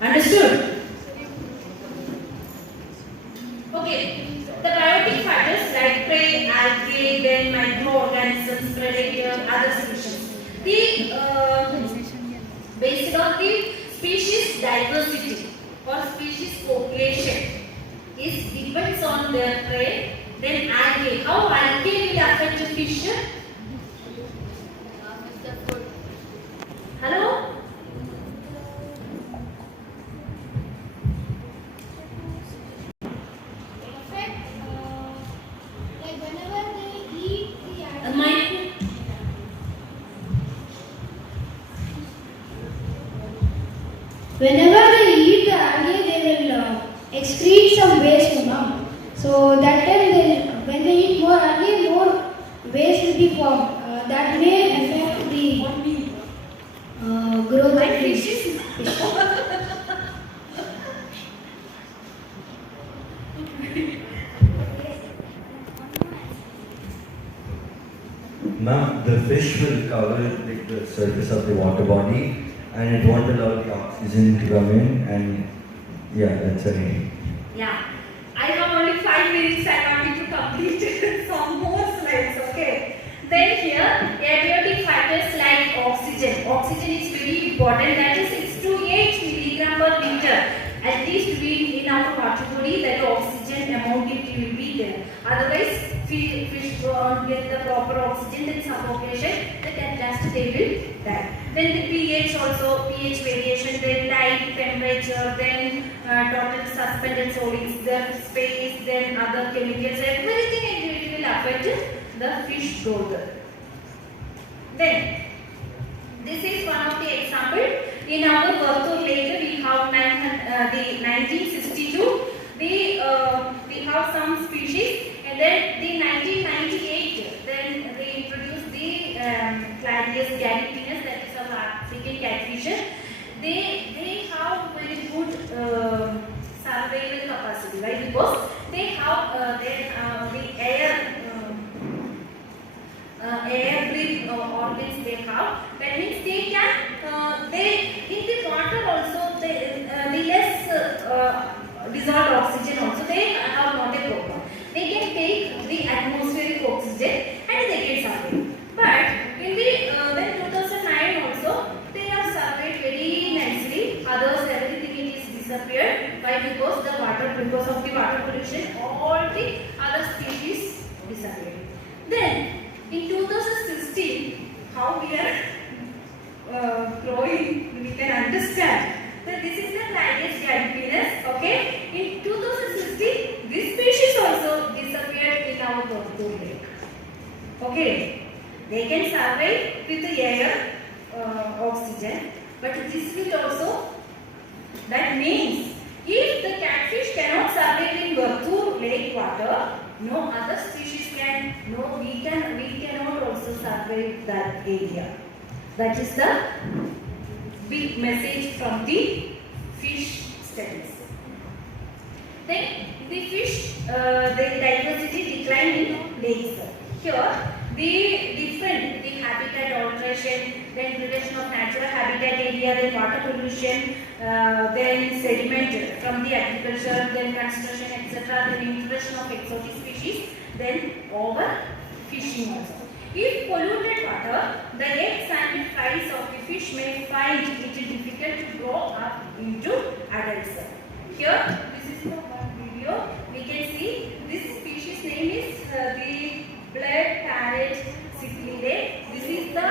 Understood? Okay. The biotic factors like prey, algae, then microorganisms, predator, other species. The based on the species diversity or species population is depends on their prey. Then algae. How algae will affect the fish? Hello? Like whenever they eat the algae, whenever they eat the algae, they will excrete some waste, ma'am. So that time, when they eat more algae, more waste will be formed. That may affect the growth of fish. Ma'am, the fish will cover like the surface of the water body and it won't allow the oxygen to come in, and yeah, that's right. Yeah. I have only 5 minutes. I want you to complete some more slides. Okay. Then here, abiotic factors like oxygen. Oxygen is very important. That is 6 to 8 milligram per liter. At least we in our water body that oxygen amount it will be there. Otherwise, fish won't get the proper oxygen, then suffocation, then at last they will die. Then the pH also, pH variation, then light, temperature, then total suspended solids, then space, then other chemicals, everything it will affect the fish growth. Then this is one of the example. In our Virtu lake, we have the 1962. We have some species, and then the 1998. Then they introduced the Clarius gallipinus, that is our African catfish. They have very good survival capacity, right? Because they have the air breathe organs they have. That means they can they in the water also the less dissolved oxygen also, they are not a problem. They can take the atmospheric oxygen and they can survey. But in the then 2009 also, they have surveyed very nicely. Others, everything it is disappeared. Why? Because the water, because of the water pollution, all the other species disappeared. Then in 2016, how we are growing, we can understand that this is the Clydes gallopinus. Okay, in 2016, this species also disappeared in our Gopur lake. Okay, they can survive with the air, oxygen, but this will also, that means if the catfish cannot survive in Gopur lake water, no other species can, no, we cannot also survive that area. That is the big message from the fish studies. Then the fish, the diversity decline in lakes. Here, the habitat alteration, then reduction of natural habitat area, then water pollution, then sediment from the agriculture, then construction, etc., then introduction of exotic species, then overfishing also. If polluted water, the eggs and flies of the fish may find it difficult to grow up into adults. Here, this is the one video. We can see this species name is the blood parrot cichlidae. This is the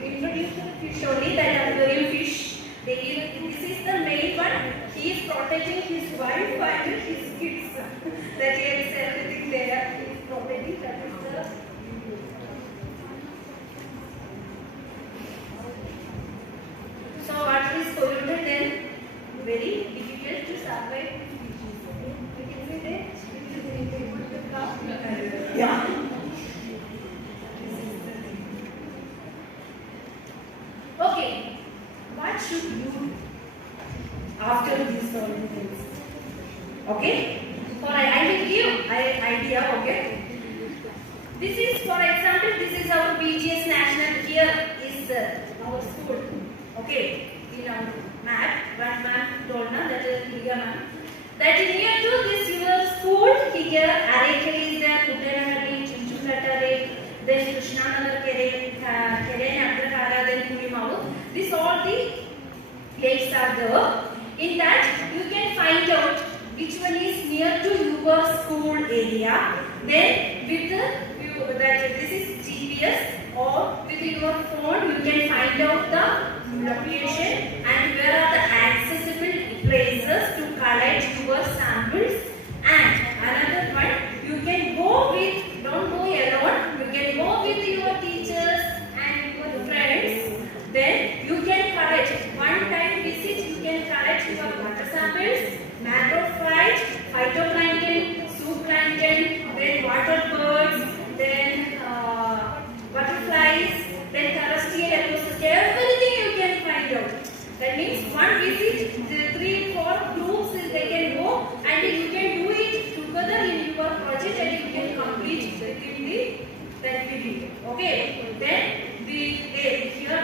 introduced fish only, that aquarium fish. This is the male one. He is protecting his wife and his kids. That is everything there. He is protecting. That is the. So water is polluted, then very difficult to survive. You can see there. Yeah. Okay. What should you do after these all things? Okay? For I will give an idea, okay? This is, for example, this is our BGS national. Here is our school. Okay? In our map, one map told na, that is bigger map. That is near to this your school. Here, Arekere is there, Kuttanahari, Chunchukatare, then Krishnanagar Kere, Kere Nagrakara, then Hulimavu. These all the lakes are there. In that, you can find out which one is near to your school area. Then, with that this is GPS, or with your phone, you can find out the location and where are the accessible places to collect your samples. And another one, you can go with, don't go alone, you can go with your teachers and your friends. Then you can collect, one time visit, you can collect your water samples, macrophyte, phytoplankton, zooplankton, then water birds, then butterflies, then terrestrial ecosystem, everything you can find out. That means one visit, the 3-4 groups they can go, and you can do it together in your project and you can complete within that video. Okay. Then here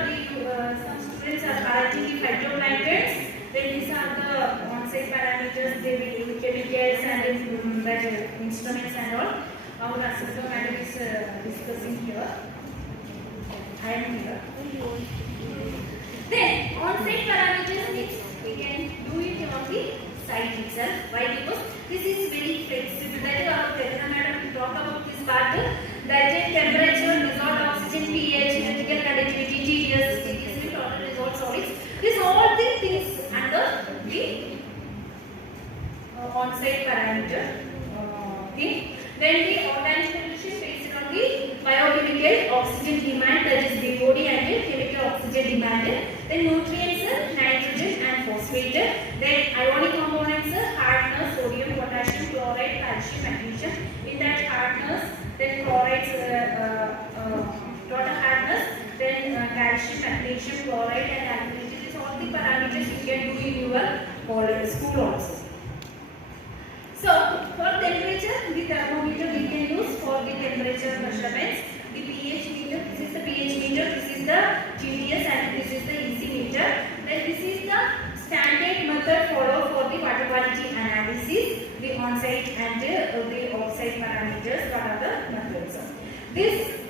some students are collecting the phytoplanktons. Then these are the on-site parameters, they will chemicals and instruments and all. Our assistant madam is discussing here. I am here. Then on-site parameters means we can do it on the site itself. Why? Because this is very flexible. That is our Vedana madam to talk about this part. That is temperature, dissolved oxygen, pH, electrical conductivity, TDS, TDS, total dissolved solids. These all the things under the on-site parameter thing. Then the organic pollution based on the biochemical oxygen demand, that is the body and the chemical oxygen demand. Then nutrients, nitrogen and phosphate. Then ionic components, hardness, sodium, potassium, chloride, calcium, magnesium. In that hardness, then chlorides, total hardness, then calcium, magnesium, chloride and alkalinity. These all the parameters you can do in your school also. So, for temperature, the thermometer we can use for the temperature measurements. The pH meter, this is the pH meter, this is the TDS and this is the EC meter. Then on-site and the off-site parameters. What are the methods? This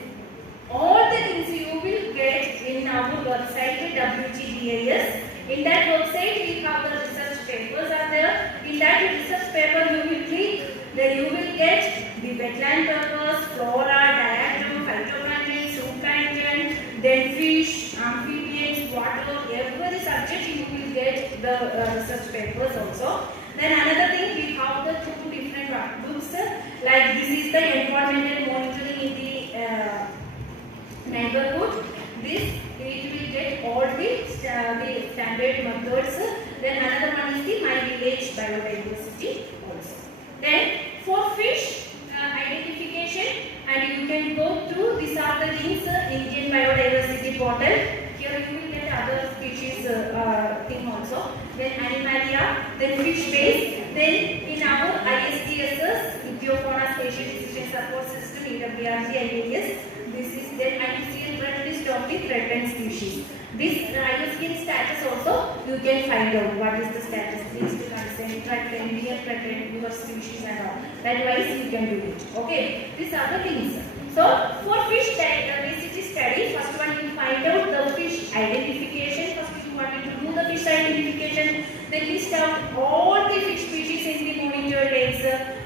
all the things you will get in our website WGBIS. In that website we have the research papers are there. In that research paper you will click, then you will get the wetland purpose, flora, diagram, phytoplankton, zooplankton, then fish, amphibians, water, every subject you will get the research papers also. Then another thing, we have the two different workbooks. Like this is the environmental monitoring in the neighborhood. This it will get all the standard methods. Then another one is the My Village Biodiversity also. Then for fish identification, and you can go to these are the links Indian Biodiversity Portal. Here you will get other species thing also. Then animalia, then fish base, then in our ISDSS, Ethiofauna Spatial Decision Support System, EWRG, IIS, this is then IUCN Red List of the threatened species. This IUCN status also you can find out what is the status, things to consent, threatened, near threatened, your species and all. That wise you can do it. Okay, these are the things. So for fish basicity study, first one you find out the fish identification. First you want to do the fish identification, then list out all the fish species in the monitored lakes,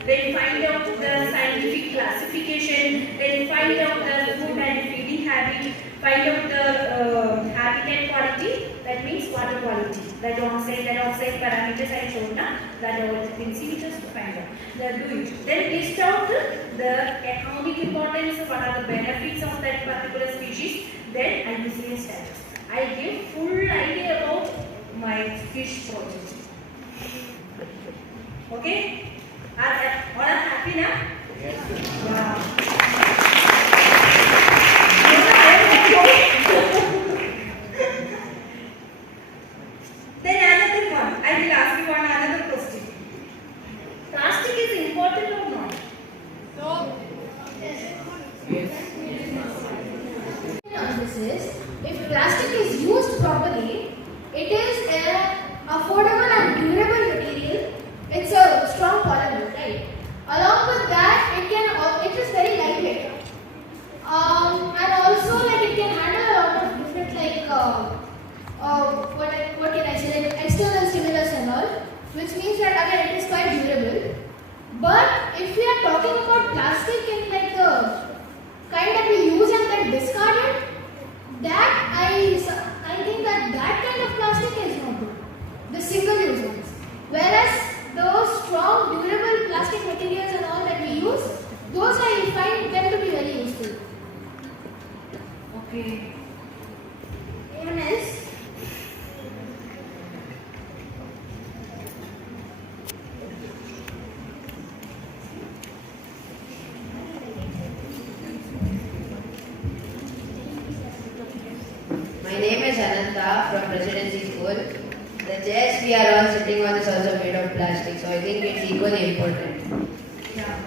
then find out the scientific classification, then find out the food and feeding habit, find out the habitat quality, that means water quality, that on-site parameters I showed now, that all the things you just find out. Then do it. Then list out the economic importance, what are the benefits of that particular species, then I use the status. I give full idea about my fish project. Okay? All are happy now? Yes. Wow. Then another one, I will ask you another question. Plastic is important or not? No. This is, if plastic is used properly, it is an affordable and durable material. It's a strong polymer, right? Along with that, it is very lightweight. And also like it can handle a lot of different what can I say, like external stimulus and all, which means that again it is quite durable. But if we are talking about plastic in like the kind that we use and then discard it, that I think that kind of plastic is not good. The single use ones. Whereas those strong durable plastic materials and all that we use, those I find them to be very useful. Okay. Anyone else? My name is Ananta from Presidency School. The chairs we are all sitting on is also made of plastic, so I think it's equally important. Yeah.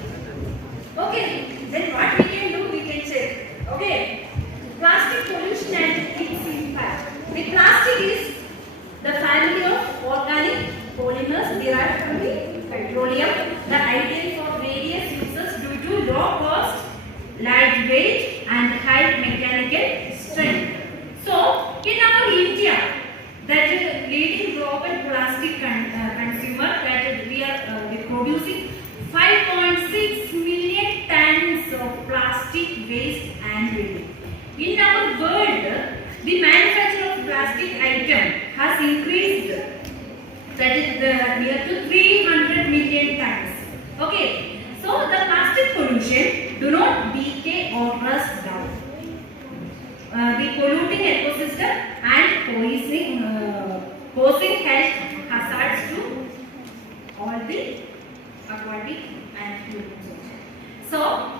Okay, then what we can do, we can check. Okay, plastic pollution and its impact. The plastic is the family of organic polymers derived from the petroleum, the ideal for various uses due to low cost, light weight and high mechanical strength. So, in our India, that is leading global plastic consumer, that we are producing 5.6 million tons of plastic waste annually. In our world, the manufacture of plastic item has increased, that is near to 300 million tons. Okay, so the plastic pollution do not decay or rust down. The polluting ecosystem and posing health hazards to all the aquatic and humans also. So,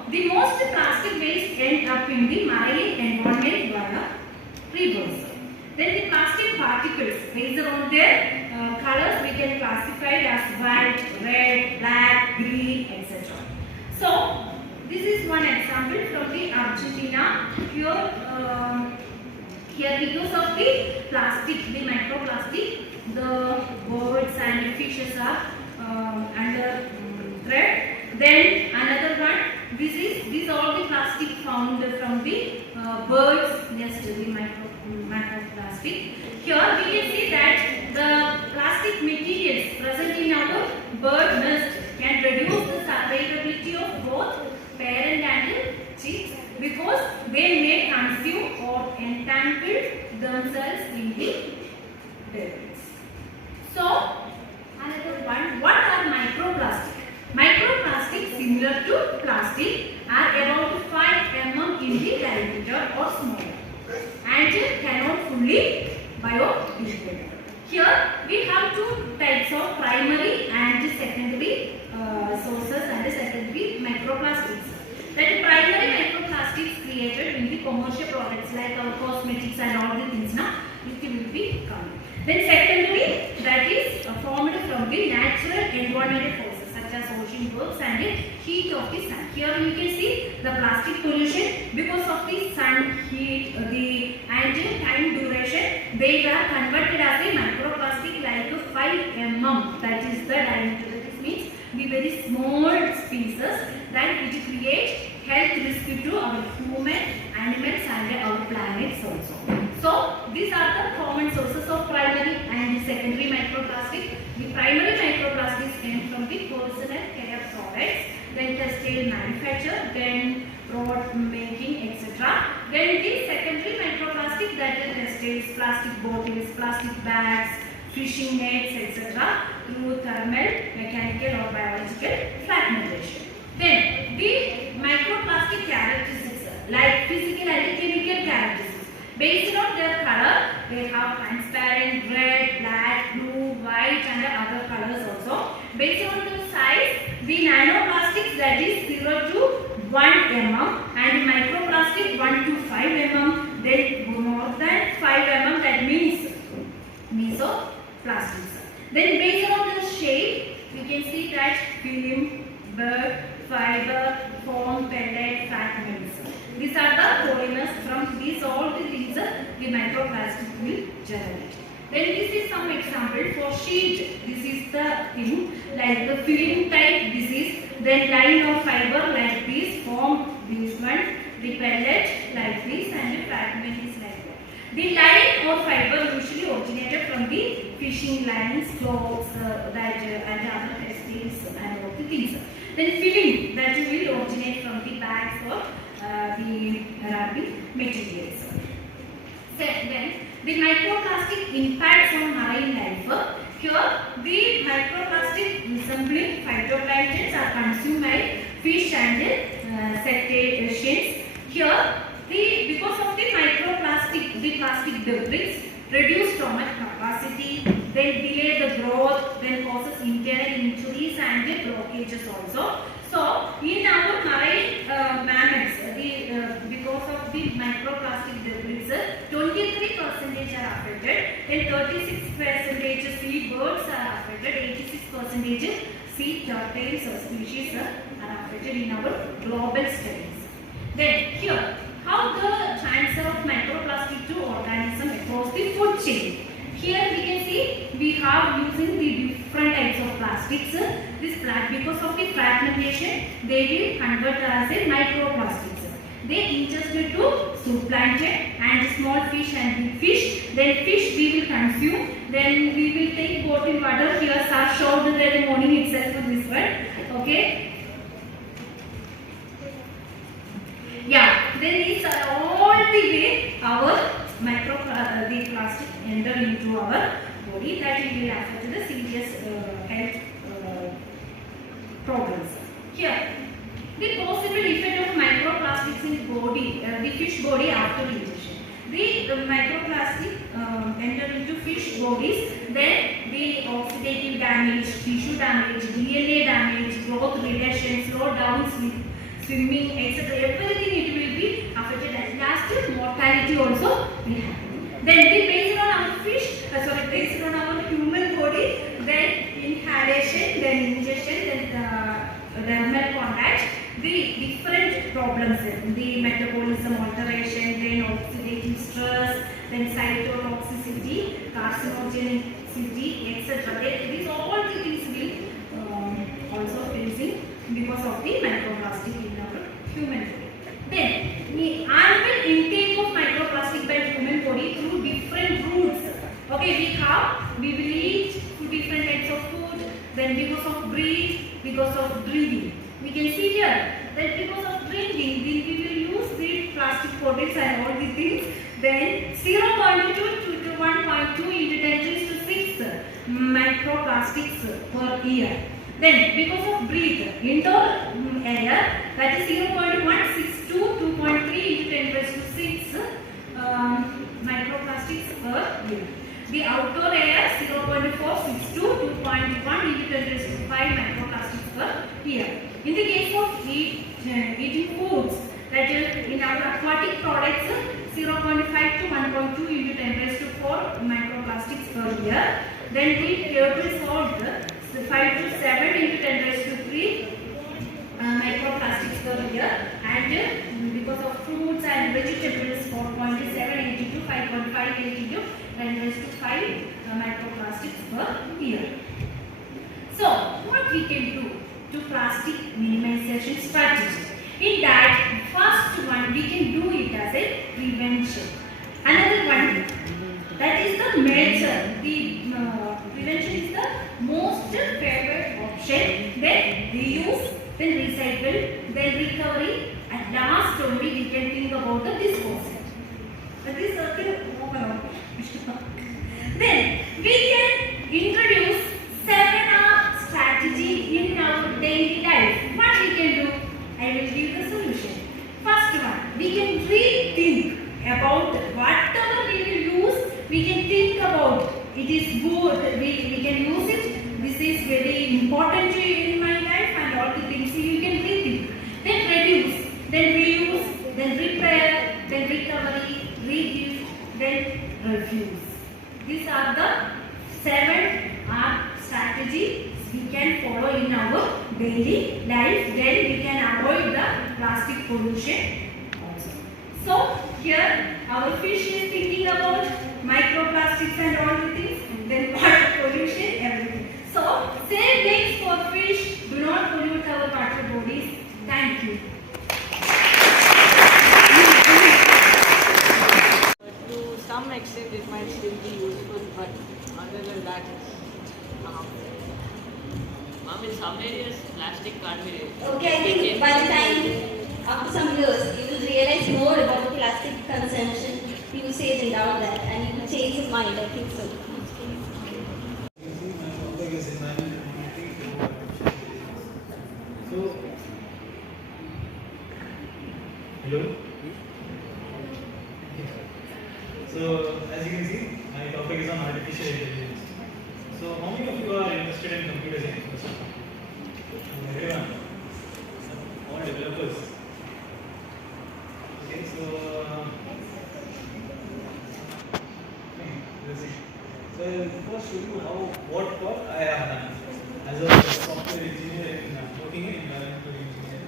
the most plastic waste end up in the marine environment via rivers. Then the plastic particles, based on their colors, we can classify it as white, red, black, green, etc. So, this is one example from the Argentina. Here because of the plastic, the microplastic, the birds and fishes are under threat. Then another one, these all the plastic found from the birds nest, the microplastic. Here we can see that the plastic materials present in our bird nest can reduce the separability of both parent and chicks because they may consume or entangle themselves in the debris. So, another one, what are microplastic? Microplastics similar to plastic are about 5 mm in the diameter or smaller and cannot fully biodegrade. Here we have two types of primary and secondary sources and secondary microplastics. That primary microplastics created in the commercial products like our cosmetics and all the things now, it will be coming. Then secondary, that is formed from the natural environmental forces such as ocean works and the heat of the sun. Here you can see the plastic pollution because of the sun heat, the and time duration, they were converted as a microplastic like 5 mm. That is the diameter. This means the very small pieces that it create health risk to our human, animals and our planets also. So these are the common sources of primary and secondary microplastic. The primary microplastics came from the personal care products, then textile manufacture, then road making, etc. Then the secondary microplastic, that is textiles, plastic bottles, plastic bags, fishing nets, etc. through thermal, mechanical or biological fragmentation. Then the microplastic characteristics like physical and chemical characteristics. Based on their color, they have transparent, red, black, blue, white and other colors also. Based on the size, the nanoplastics that is 0 to 1 mm and microplastic 1 to 5 mm. Then more than 5 mm, that means mesoplastics. Then based on the shape, you can see that film, bird, fiber, foam, pellet, fragments. These are the polymers. From these all the things the microplastic will generate. Then this is some example for sheet. This is the thing like the film type. This is then line of fiber like this, foam this one, the pellet like this and the fragment is like that. The line or fiber usually originated from the fishing lines, clothes and other textiles and all the things. Then filling that will originate from the bags or the wrapping materials. Then the microplastic impacts on marine life. Here the microplastic resembling phytoplanktons are consumed by fish and cetaceans. Here because of the microplastic, the plastic debris reduce stomach capacity, then delay the growth, then causes internal injuries and blockages also. So, in our marine mammals, because of the microplastic debris, 23% are affected, then 36% sea birds are affected, 86% sea turtles or species are affected in our global studies. Then, here, how the transfer of microplastic to organism across the food chain. Here we can see we have using the different types of plastics. This because of the fragmentation, they will convert as a microplastics. They ingest to zooplankton and small fish and big fish. Then fish we will consume. Then we will take bottled water. Here sir showed that morning itself for this one. Okay. Yeah. Then these are all the way our the plastic enter into our body that will affect the serious health problems. Here, the possible effect of microplastics in body, the fish body after ingestion. The microplastic enter into fish bodies, then the oxidative damage, tissue damage, DNA damage, growth reduction, slow down swimming, etc. Everything it will be affected as last mortality also will happen. Then based on our fish, based on our human body, then inhalation, then ingestion, then dermal contact, the different problems, the metabolism alteration, then oxidative stress, then cytotoxicity, carcinogenicity, etc. These all the things will also facing because of Then because of because of drinking. We can see here that because of drinking, we will use the plastic bottles and all the things. Then 0.2 to 1.2 into 10 raised to 6 microplastics per year. Then because of breath, indoor air, that is 0.162 to 2.3 into 10 raised to 6 microplastics per year. The outdoor air 0.462 to 2.1 into 10 raised to 5 microplastics per year. In the case of eating foods, that is in our aquatic products 0.5 to 1.2 into 10 raised to 4 microplastics per year. Then the table salt 5 to 7 into 10 raised to 3 microplastics per year, and because of fruits and vegetables 4.78 into 5.58 into 10 raised to 5 microplastics per year. So what we can do to plastic minimization strategy? In that, first one we can do it as a prevention. Another one, that is the measure. The prevention is the most favored option. Then reuse, then recycle, then recovery. At last only we can think about the disposal. Then we can introduce 7R strategy in our daily life. What we can do? I will give the solution. First one, we can rethink about whatever we will use. We can think about it is good. We can use it. This is very important in my life and all the things. So you can rethink. Then reduce. Then reuse. Then repair. Then recovery. Reduce. Then refuse. These are the 7R strategies we can follow in our daily life. Then we can avoid the plastic pollution also. So here our fish is thinking about microplastics and all the things. Then water pollution, everything. So save lakes for fish. Do not pollute our water bodies. Thank you. To some extent it might still be useful, but other than that Ma'am, in some areas plastic can't be recycled. Okay, I think by the time, after some years, you will realize more about the plastic consumption, usage and all that, and you will change your mind, I think so. Hello? So, as you can see, my topic is on artificial intelligence. So, how many of you are interested in computer science? Everyone? All developers? Okay, so, let's see. So, I will first show you what work I have done as a software engineer working in environmental engineering.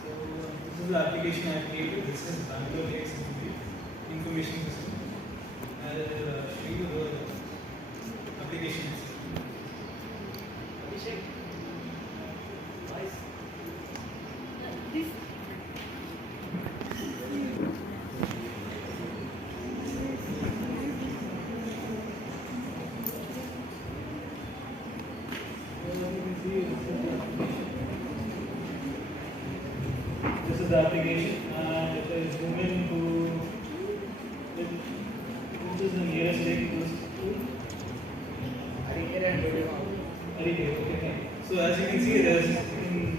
So, this is the application I have created. This is Bangalore information system. I will show you the application. This is the application, and if I zoom in to which is the nearest link to this tool? Okay. So as you can see, you can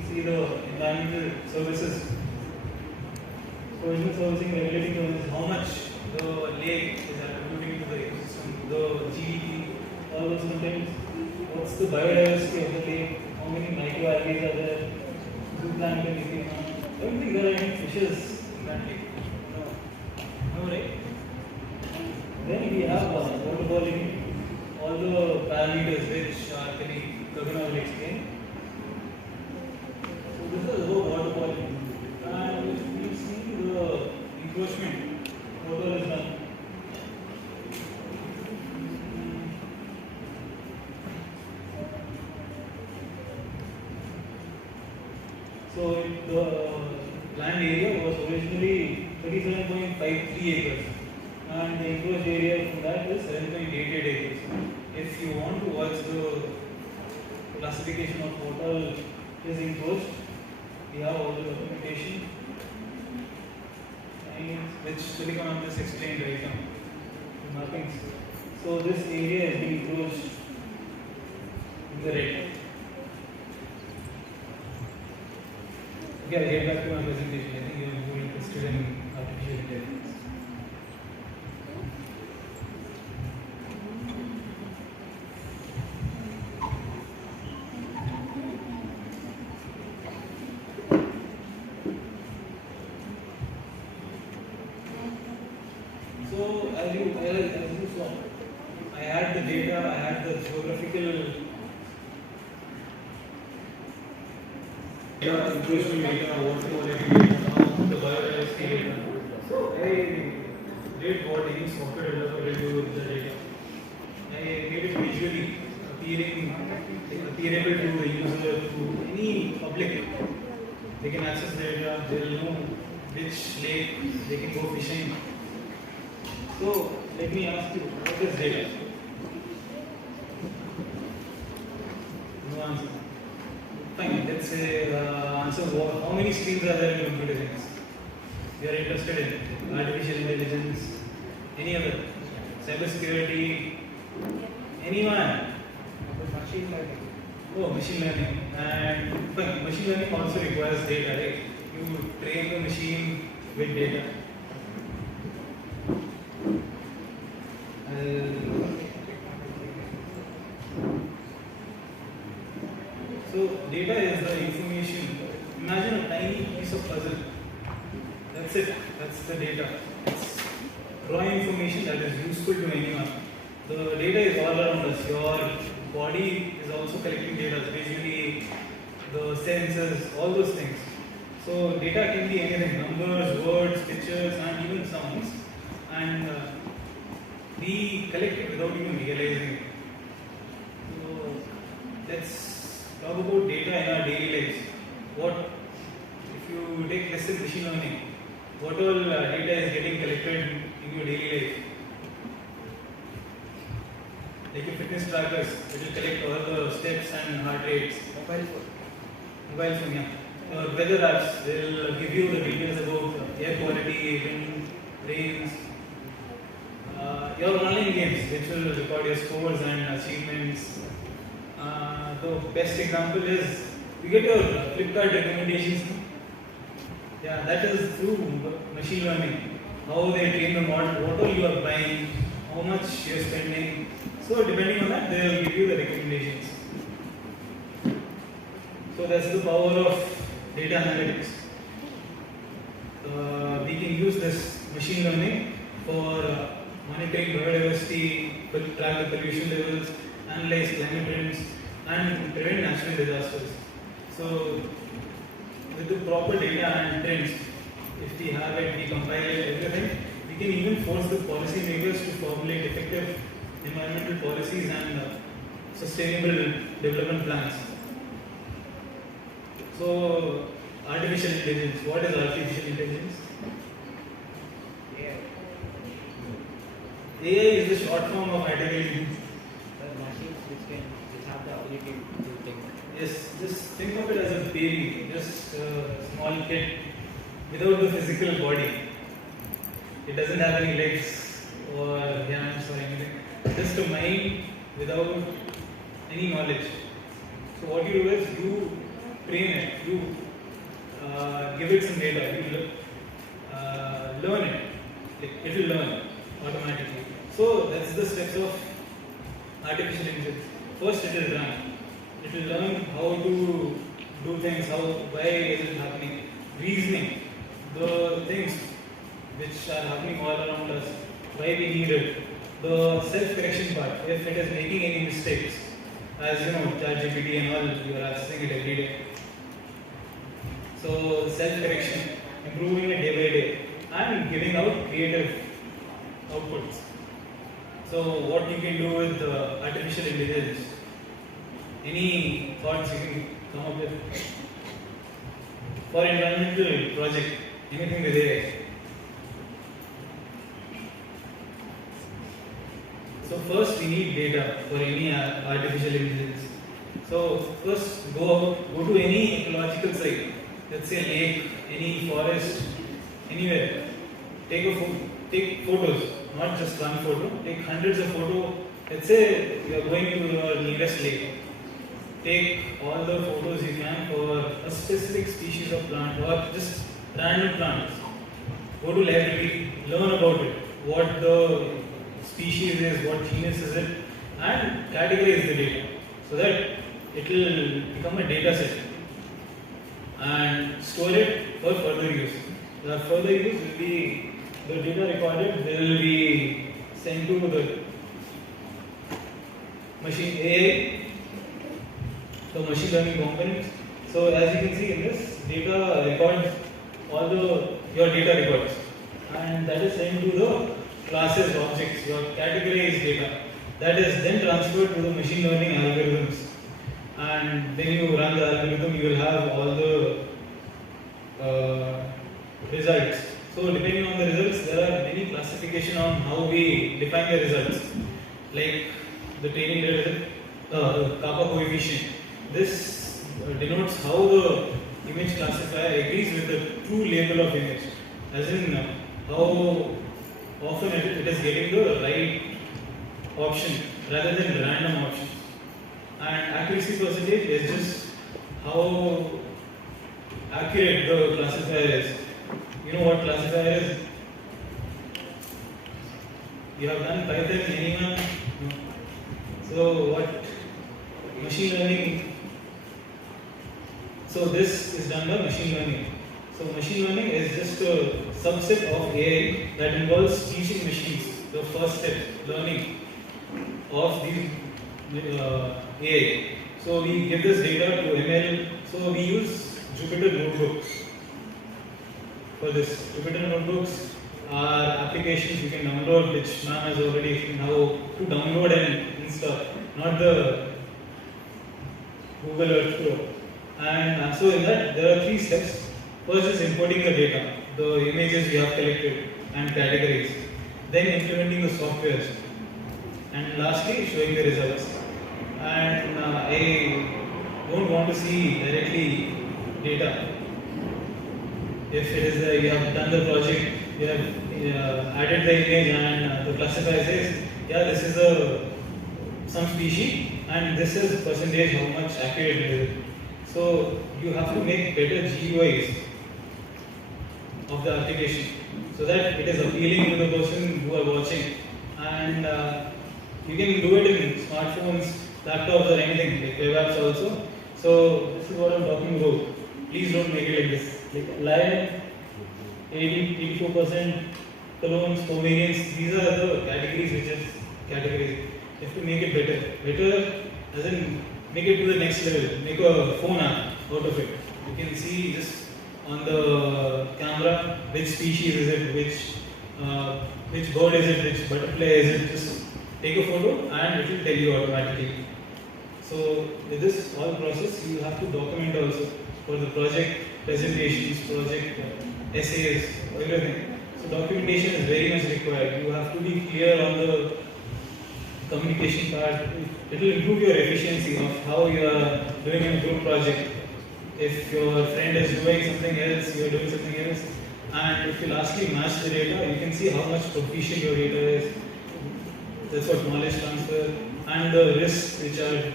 see the environmental services. Provisional servicing regulating terms, how much the lake is contributing to the ecosystem, the GDP, all those sometimes. What's the biodiversity of the lake? How many microalgae are there? Zooplankton, I don't think there are any fishes in that lake. No, right? Then we have water quality, all the parameters which Kavina will explain. So this is about water quality. And if we see the encroachment, what all is done. So the land area was originally 37.53 acres. And the enclosed area from that is 7.88 acres. If you want to watch the classification of what all is enclosed. We have all the documentation, and which Silicon just explained right now. The mappings. So this area is being enclosed in the red. Okay, I'll get back to my presentation. I think you are more interested in artificial intelligence. So as you saw, I had the data, I had the geographical data, information data, water quality data, the biodiversity data. So I did what any software developer will do with the data. I made it visually appearable to the user, to any public. They can access the data, they will know which lake they can go fishing. So let me ask you, what is data? No answer. Fine, let's say answer how many streams are there in computer science? You are interested in artificial intelligence, any other, cybersecurity, anyone? Machine learning. Oh, machine learning. And fine, machine learning also requires data, right? You train the machine with data. So data is the information. Imagine a tiny piece of puzzle. That's it. That's the data. It's raw information that is useful to anyone. The data is all around us. Your body is also collecting data, basically the sensors, all those things. So data can be anything: numbers, words, pictures, and even sounds. And we collect it without even realizing it. So let's talk about data in our daily lives. What if you take let's say machine learning? What all data is getting collected in your daily life? Like your fitness trackers, it will collect all the steps and heart rates. Mobile phone, yeah. Weather apps will give you the details about air quality, wind, rains. Your online games, which will record your scores and achievements. The best example is you get your Flipkart recommendations. Yeah, that is through machine learning. How they train the model, what all you are buying, how much you are spending. So depending on that, they will give you the recommendations. So that's the power of data analytics. We can use this machine learning for monitoring biodiversity, track the pollution levels, analyze climate trends, and prevent natural disasters. So with the proper data and trends, if we have it, we compile it, everything, we can even force the policymakers to formulate effective environmental policies and sustainable development plans. So artificial intelligence, what is artificial intelligence? AI is the short form of artificial intelligence. Machines which have the ability to think. Yes, just think of it as a baby, just a small kid without the physical body. It doesn't have any legs or hands or anything. Just a mind without any knowledge. So what you do is you train it, you give it some data, you learn it. It will learn automatically. So that's the steps of artificial intelligence. First it will learn. It will learn how to do things, why is it happening, reasoning, the things which are happening all around us, why we need it, the self-correction part, if it is making any mistakes, as you know, ChatGPT and all, you are accessing it every day. So self-correction, improving it day by day, and giving out creative outputs. So what you can do with artificial intelligence? Any thoughts you can come up with? For environmental project, anything with AI? So first we need data for any artificial intelligence. So first go to any ecological site, let's say lake, any forest, anywhere. Take photos, not just one photo. Take hundreds of photos. Let's say you are going to your nearest lake. Take all the photos you can for a specific species of plant or just random plants. Go to library, learn about it, what the species is, what genus is it, and categorize the data so that it will become a data set and store it for further use. The further use will be the data recorded will be sent to the machine AI, the machine learning components. So as you can see in this, data records all your data records, and that is sent to the classes, objects, your categorized data. That is then transferred to the machine learning algorithms. And when you run the algorithm, you will have all the results. So depending on the results, there are many classification on how we define the results. Like the training result, kappa coefficient. This denotes how the image classifier agrees with the true label of image, as in how often it is getting the right option rather than random options. And accuracy percentage is just how accurate the classifier is. You know what classifier is? You have done Python, anyone? No. So what machine learning? So this is done by machine learning. So machine learning is just a subset of AI that involves teaching machines the first step, learning of these AI. So we give this data to ML. So we use Jupyter notebooks for this. Jupyter notebooks are applications you can download, which ma'am has already explained how to download and install, not the Google Earth Pro. And so in that there are 3 steps. First is importing the data, the images you have collected and categorized. Then implementing the softwares. And lastly, showing the results. And I don't want to see directly data. If it is you have done the project, you have added the image and the classifier says, yeah, this is some species and this is percentage how much accurate it is. So you have to make better GUIs of the application so that it is appealing to the person who are watching. And you can do it in smartphones, laptops or anything, like web apps also. So this is what I'm talking about. Please don't make it like this. Like lion, 84%, colognes, covariance, these are the categories which is categories. You have to make it better. Better as in make it to the next level. Make a phone app out of it. You can see just on the camera which species is it, which bird is it, which butterfly is it. Just take a photo and it will tell you automatically. So with this all process you have to document also for the project presentations, project essays, everything. So documentation is very much required. You have to be clear on the communication part. It will improve your efficiency of how you are doing a group project. If your friend is doing something else, you are doing something else, and if you lastly match the data, you can see how much proficient your data is. That's what knowledge transfer, and the risks which are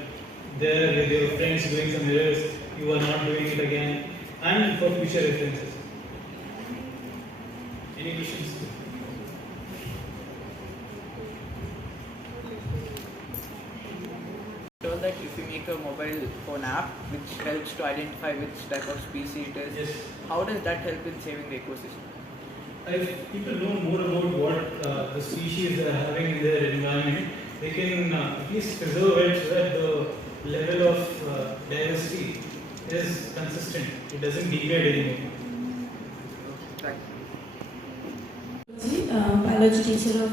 there with your friends doing some errors, you are not doing it again, and for future references. Any questions? Told that if you make a mobile phone app which helps to identify which type of species it is, Yes. how does that help in saving the ecosystem? If people know more about what the species are having in their environment, they can at least preserve it so that the level of diversity is consistent. It doesn't degrade anymore. Biology teacher of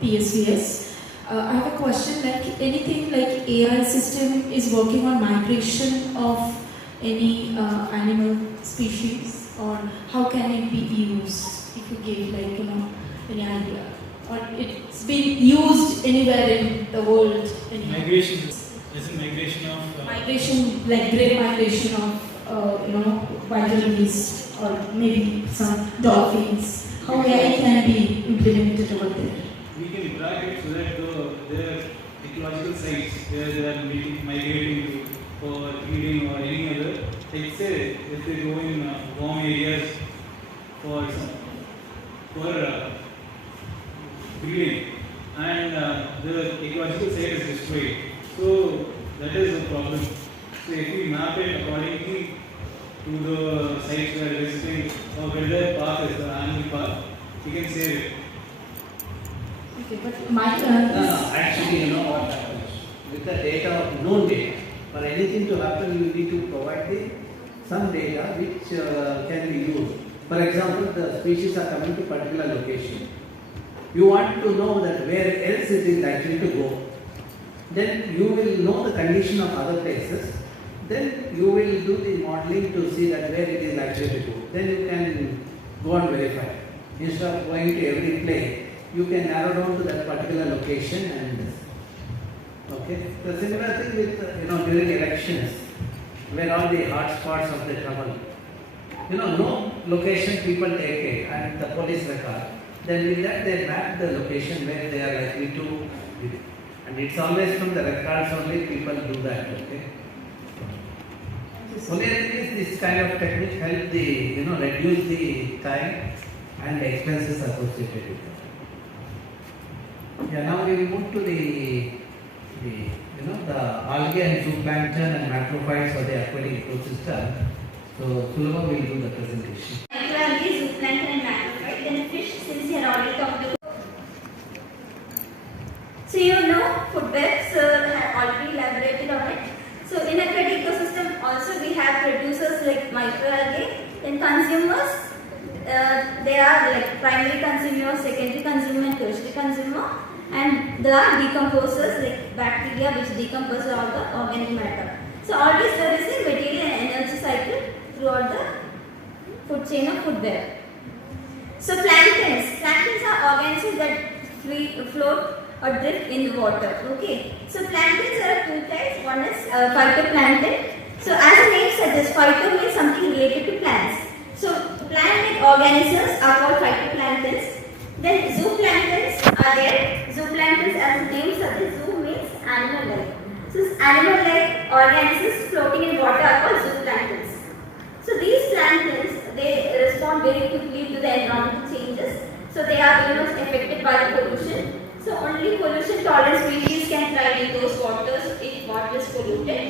PSVS. I have a question, like anything like AI system is working on migration of any animal species, or how can it be used? If you give like any idea, or it's been used anywhere in the world. Migration, as in migration of migration, like great migration of vital beasts or maybe some dolphins? How AI can be implemented over there? We can track it so that their ecological sites where they are migrating to for breeding or any other, like say if they go in warm areas for breeding and the ecological site is destroyed, so that is a problem. So if we map it accordingly to the sites where visiting or where their path is, the animal path, we can save it. Okay, but my No, actually, you know what happens with the data, known data. For anything to happen, you need to provide some data which can be used. For example, the species are coming to particular location. You want to know that where else it is likely to go. Then you will know the condition of other places. Then you will do the modeling to see that where it is likely to go. Then you can go and verify. Instead of going to every place, you can narrow down to that particular location and okay. The similar thing with during elections, where all the hot spots of the trouble. No location people take it and the police record. Then with that they map the location where they are likely to be. And it's always from the records only people do that, okay? Only thing is this kind of technique help the reduce the time and the expenses associated with it. Yeah, now we will move to the algae and zooplankton and macrophytes of the aquatic ecosystem. So Hulimavu will do the presentation. Microalgae, zooplankton and macrophyte. Then fish, since you have already talked about. So food webs have already elaborated on it. So in aquatic ecosystem also we have producers like microalgae and consumers. They are like primary consumer, secondary consumer and tertiary consumer. And there are decomposers like bacteria which decompose all the organic matter. So all these there is a material and energy cycle throughout the food chain of food web. So planktons are organisms that float or drift in the water. Okay. So planktons are two types. One is phytoplankton. So as the name suggests, phyto means something related to plants. So plant-like organisms are called phytoplanktons. Then zooplanktons are there. Zooplanktons, as the name suggests, zoo means animal-like. So animal-like organisms floating in water are called zooplanktons. So these planktons, they respond very quickly to the environmental changes. So they are very much affected by the pollution. So only pollution-tolerant species can thrive in those waters if water is polluted.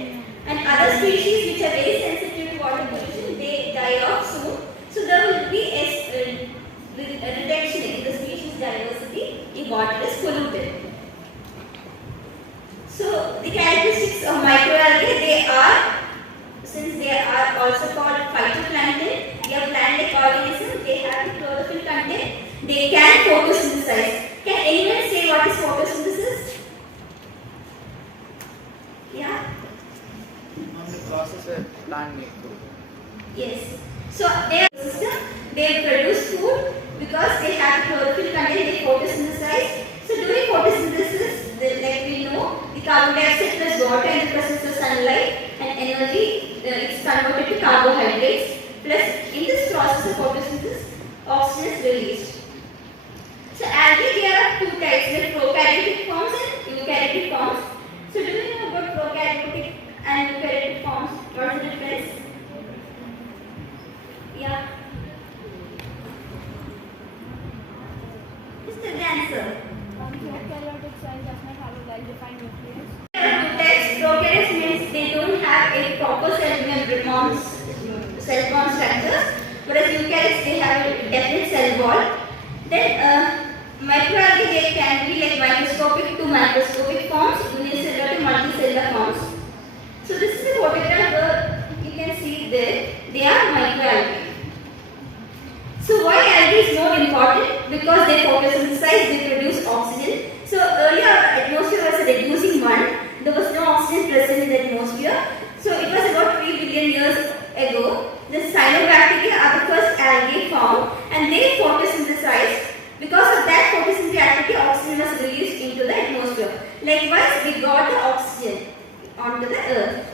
And other species which are very sensitive to water pollution, they die off soon. So there will be a reduction in the species diversity if water is polluted. So the characteristics of microalgae, since they are also called phytoplankton, they are plant-like organisms, they have the chlorophyll content, they can photosynthesize. Can anyone say what is photosynthesis? Yeah? On the process where plant make food. Yes. So they produce food because they have chlorophyll content, they photosynthesize. So during photosynthesis, like we know, the carbon dioxide plus water in the presence of sunlight and energy is converted to carbohydrates. Plus in this process of photosynthesis, oxygen is released. So algae, there are two types, like prokaryotic forms and eukaryotic forms. So do you know about prokaryotic and eukaryotic forms? What is the difference? Yeah. Just the answer. Prokaryotic cells does not have a well-defined nucleus. There are two types. Prokaryotes means they don't have a proper cell bond structures, whereas eukaryotes they have a definite cell wall. Then microalgae, they can be like microscopic to macroscopic forms, unicellular to multicellular forms. So this is the photograph where you can see there, they are microalgae. So why algae is more important? Because they photosynthesize, they produce oxygen. So earlier our atmosphere was a reducing one. There was no oxygen present in the atmosphere. So it was about 3 billion years ago. The cyanobacteria are the first algae found and they photosynthesized. Because of that photosynthetic activity, oxygen was released into the atmosphere. Likewise, we got the oxygen onto the earth.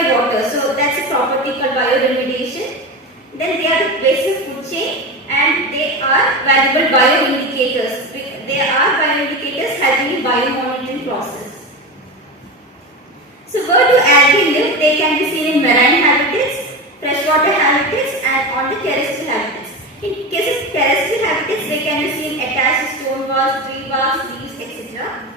purify water. So that's a property called bioremediation. Then they are the base of food chain and they are valuable bioindicators. They are bioindicators helping in biomonitoring process. So where do algae live? They can be seen in marine habitats, freshwater habitats and on the terrestrial habitats. In case of terrestrial habitats, they can be seen attached to stone walls, tree barks, leaves, etc.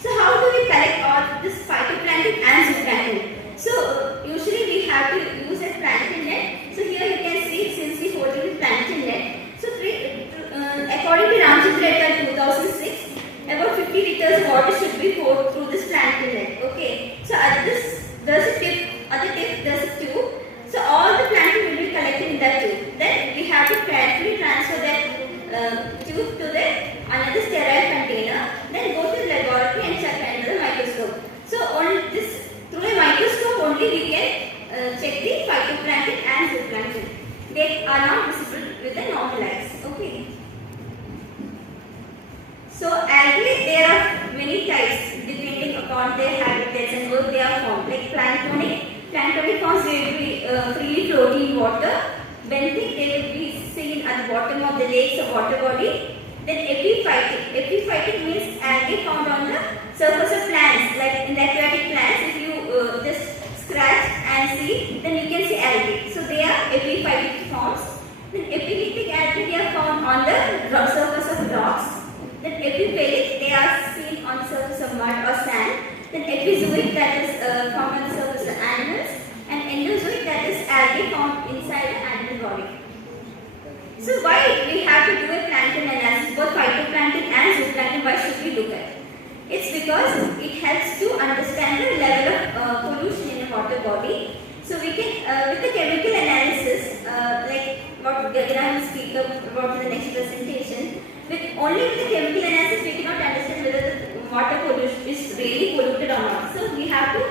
So how do we collect all this phytoplankton and zooplankton? So usually we have to use a plankton net. So here you can see since we holding the plankton net. So according to Ramachandra et al. 2006, about 50 liters of water should be poured through this plankton net. Okay. So at this there's a tip. At the tip there's a tube. So all the plankton will be collected in that tube. Then we have to carefully transfer that tube to the another sterile container. Then go to the laboratory and check under the microscope. So on this through a microscope only we can check the phytoplankton and zooplankton. They are not visible with the normal eyes. Okay. So algae, there are many types depending upon their habitats and where they are found. Like planktonic forms they will be freely floating in water. Benthic they will be seen at the bottom of the lakes or water body. Then epiphytic means algae found on the surface of plants, like in the aquatic plants. If you just scratch and see, then you can see algae. So they are epiphytic forms. Then epiphytic algae they are found on the surface of rocks. Then epiphytic they are seen on the surface of mud or sand. Then epizootic that is found on the surface of animals. And endozoic that is algae found inside the animal body. So why we have to do a plankton analysis, both phytoplankton and zooplankton, why should we look at it? It's because it helps to understand the level of pollution in a water body. So we can, with the chemical analysis, like what Gagana will speak about in the next presentation, only with the chemical analysis we cannot understand whether the water pollution is really polluted or not. So we have to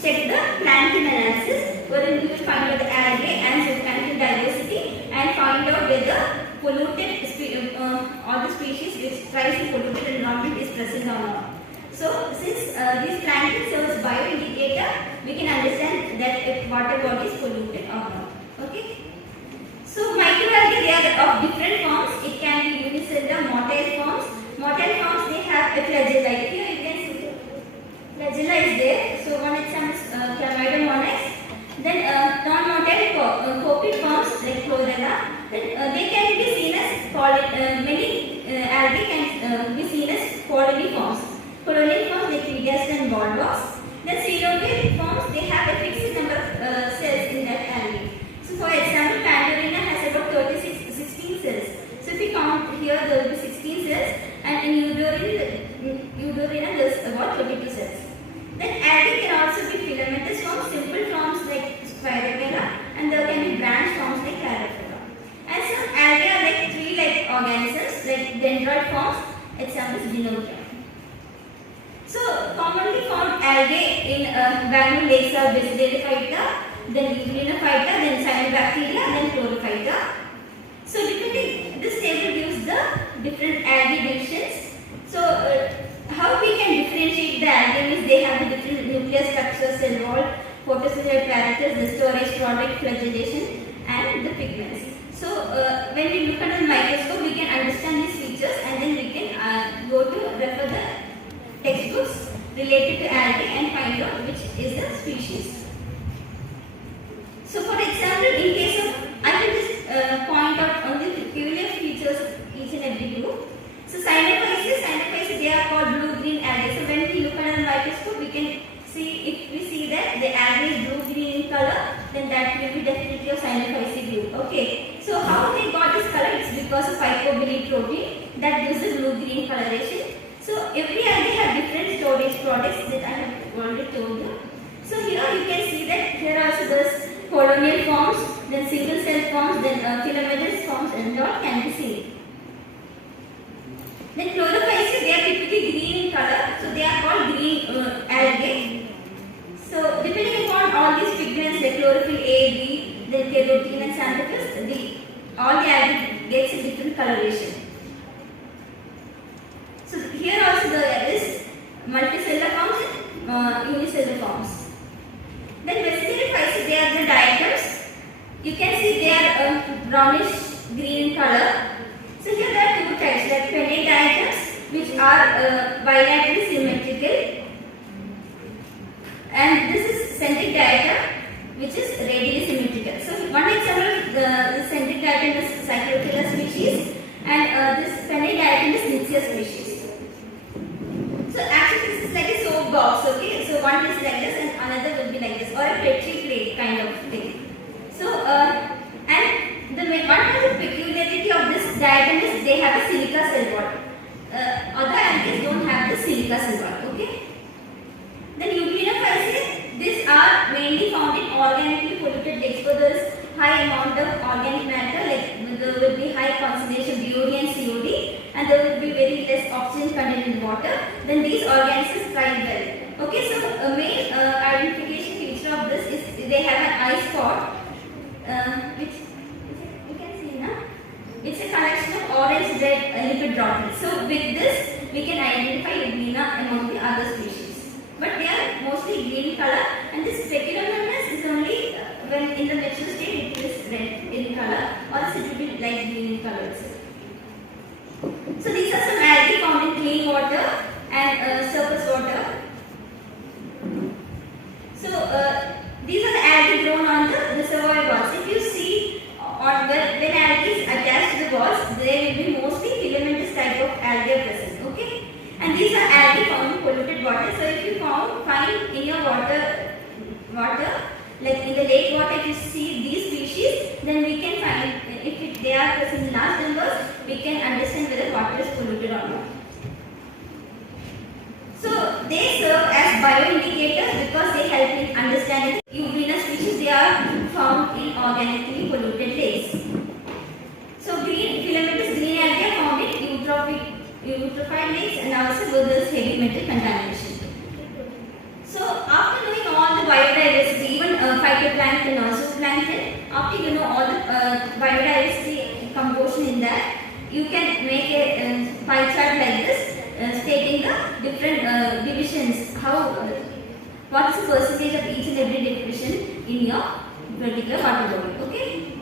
check the plankton analysis, wherein we will find out the algae and zooplankton diversity and find out whether polluted all the species which tries to pollute the environment is present or not. So since this plankton serves bioindicator, we can understand that if water body is polluted or not. Okay. So microalgae they are of different forms. It can be unicellular, motile forms. Motile forms they have a flagella. Here you can see flagella is there. So one example is Chlamydia monax. Then non-motile copid forms like chlorella. Then they can be seen as many algae can be seen as colony forms. Colony forms like Phidias and Bulbos. Then coelomate forms they have a fixed number of cells in that algae. So for example, Pandorina has about 16 cells. So if we count here, there will be 16 cells, and in Eudorina there is about 22 cells. Then algae can also be filamentous forms, simple forms like Spiracula, and there can be branched forms like Carophora. And some algae are like tree-like organisms, like dendroid forms. Example is Dinokia. So commonly found algae in Bangalore lakes are Basidiophyta, then Euglena-phyta, then Cyanobacteria, then Chlorophyta. So depending, this table gives the different algae divisions. So how we can differentiate the algae is they have the different nuclear structures, cell wall, photosynthetic characters, the storage product, flagellation, and the pigments. So when we look under the microscope, we can understand these features, and then we can go to refer the textbooks related to algae and find out which is the species. So for example, in case of, I can just point out only the peculiar features of each and every group. So Cyanophyces, they are called blue-green algae. So when we look under the microscope, we can see, if we see that the algae is blue-green in color, then that will be definitely a Cyanophyce group. Okay. So how they got this color? It's because of phycobilin protein that gives the blue-green coloration. So every algae has different storage products that I have already told you. So here you can see that here also there's colonial forms, then single cell forms, then filamentous forms, and all can be seen. Then chlorophyces, they are typically green in color, so they are called green algae. So depending upon all these pigments like chlorophyll A, B, then carotene and xanthopus, all the algae gets a different coloration. So here also there is multicellular forms and unicellular forms. You can see they are brownish green in color. So here there are two types, like pennate diatoms, which are bilaterally symmetrical, and this is centric diatom, which is radially symmetrical. So one example of the centric diatom is Cyclothila species, and this pennate diatom is Nyxia species. So actually this is like a soap box, okay? So one is like this and another will be like this, or a petri plate kind of thing. So and the one of the peculiarity of this diatom is they have a silica cell wall. Other algae don't have the silica cell wall, okay? The Euglena, these are mainly found in organically polluted lakes, so there is high amount of organic matter, like there will be high concentration of BOD and COD, and there will be very less oxygen content in the water. Then these organisms thrive well. Okay, so a main identification feature of this is they have an eye spot, which you can see now. It's a collection of orange-red lipid droplets. So with this, we can identify Euglena among the other species. But they are mostly green color, and this specular numbness is only when in the mature state it is red in color, or else it will be light green in color itself. So these are some algae found in clean water and surface water. So these are the algae grown on the reservoir walls. If you see on when algae is attached to the walls, there will be mostly filamentous type of algae present. Okay, and these are algae found in polluted water. So if you find in your water, like in the lake water, if you see these species, then we can find if they are present in large numbers, we can understand whether water is polluted or not. So they serve as bioindicators because they help in understanding Euglena species. They are found in organically polluted lakes. So green filamentous green algae are found in eutrophied lakes and also where there is heavy metal contamination. So after knowing all the biodiversity, even phytoplankton or zooplankton, after you know all the biodiversity composition in that, you can make a pie chart like this, stating the different divisions, what is the percentage of each and every division in your particular water body. Okay.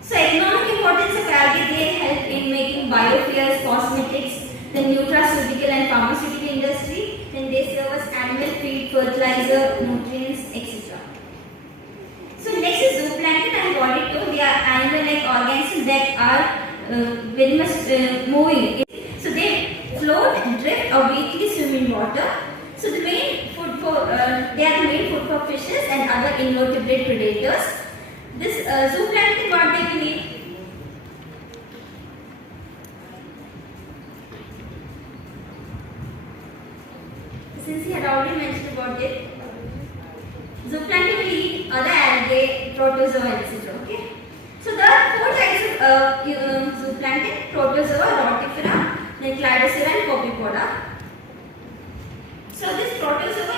So economic importance of algae, they help in making biofuels, cosmetics, the nutraceutical and pharmaceutical industry. Then they serve as animal feed, fertilizer, nutrients, etc. So next is zooplankton. I have already told they are animal-like organisms that are very much moving. So they float, drift, or weakly swim in water. So the main food for they are the main food for fishes and other invertebrate predators. This zooplankton, what they will eat? Since he had already mentioned about it, zooplankton will eat other algae, protozoa, etc. Okay. So there are four types of zooplankton: protozoa, rotifera, then cladocera, and copepoda. So this protozoa,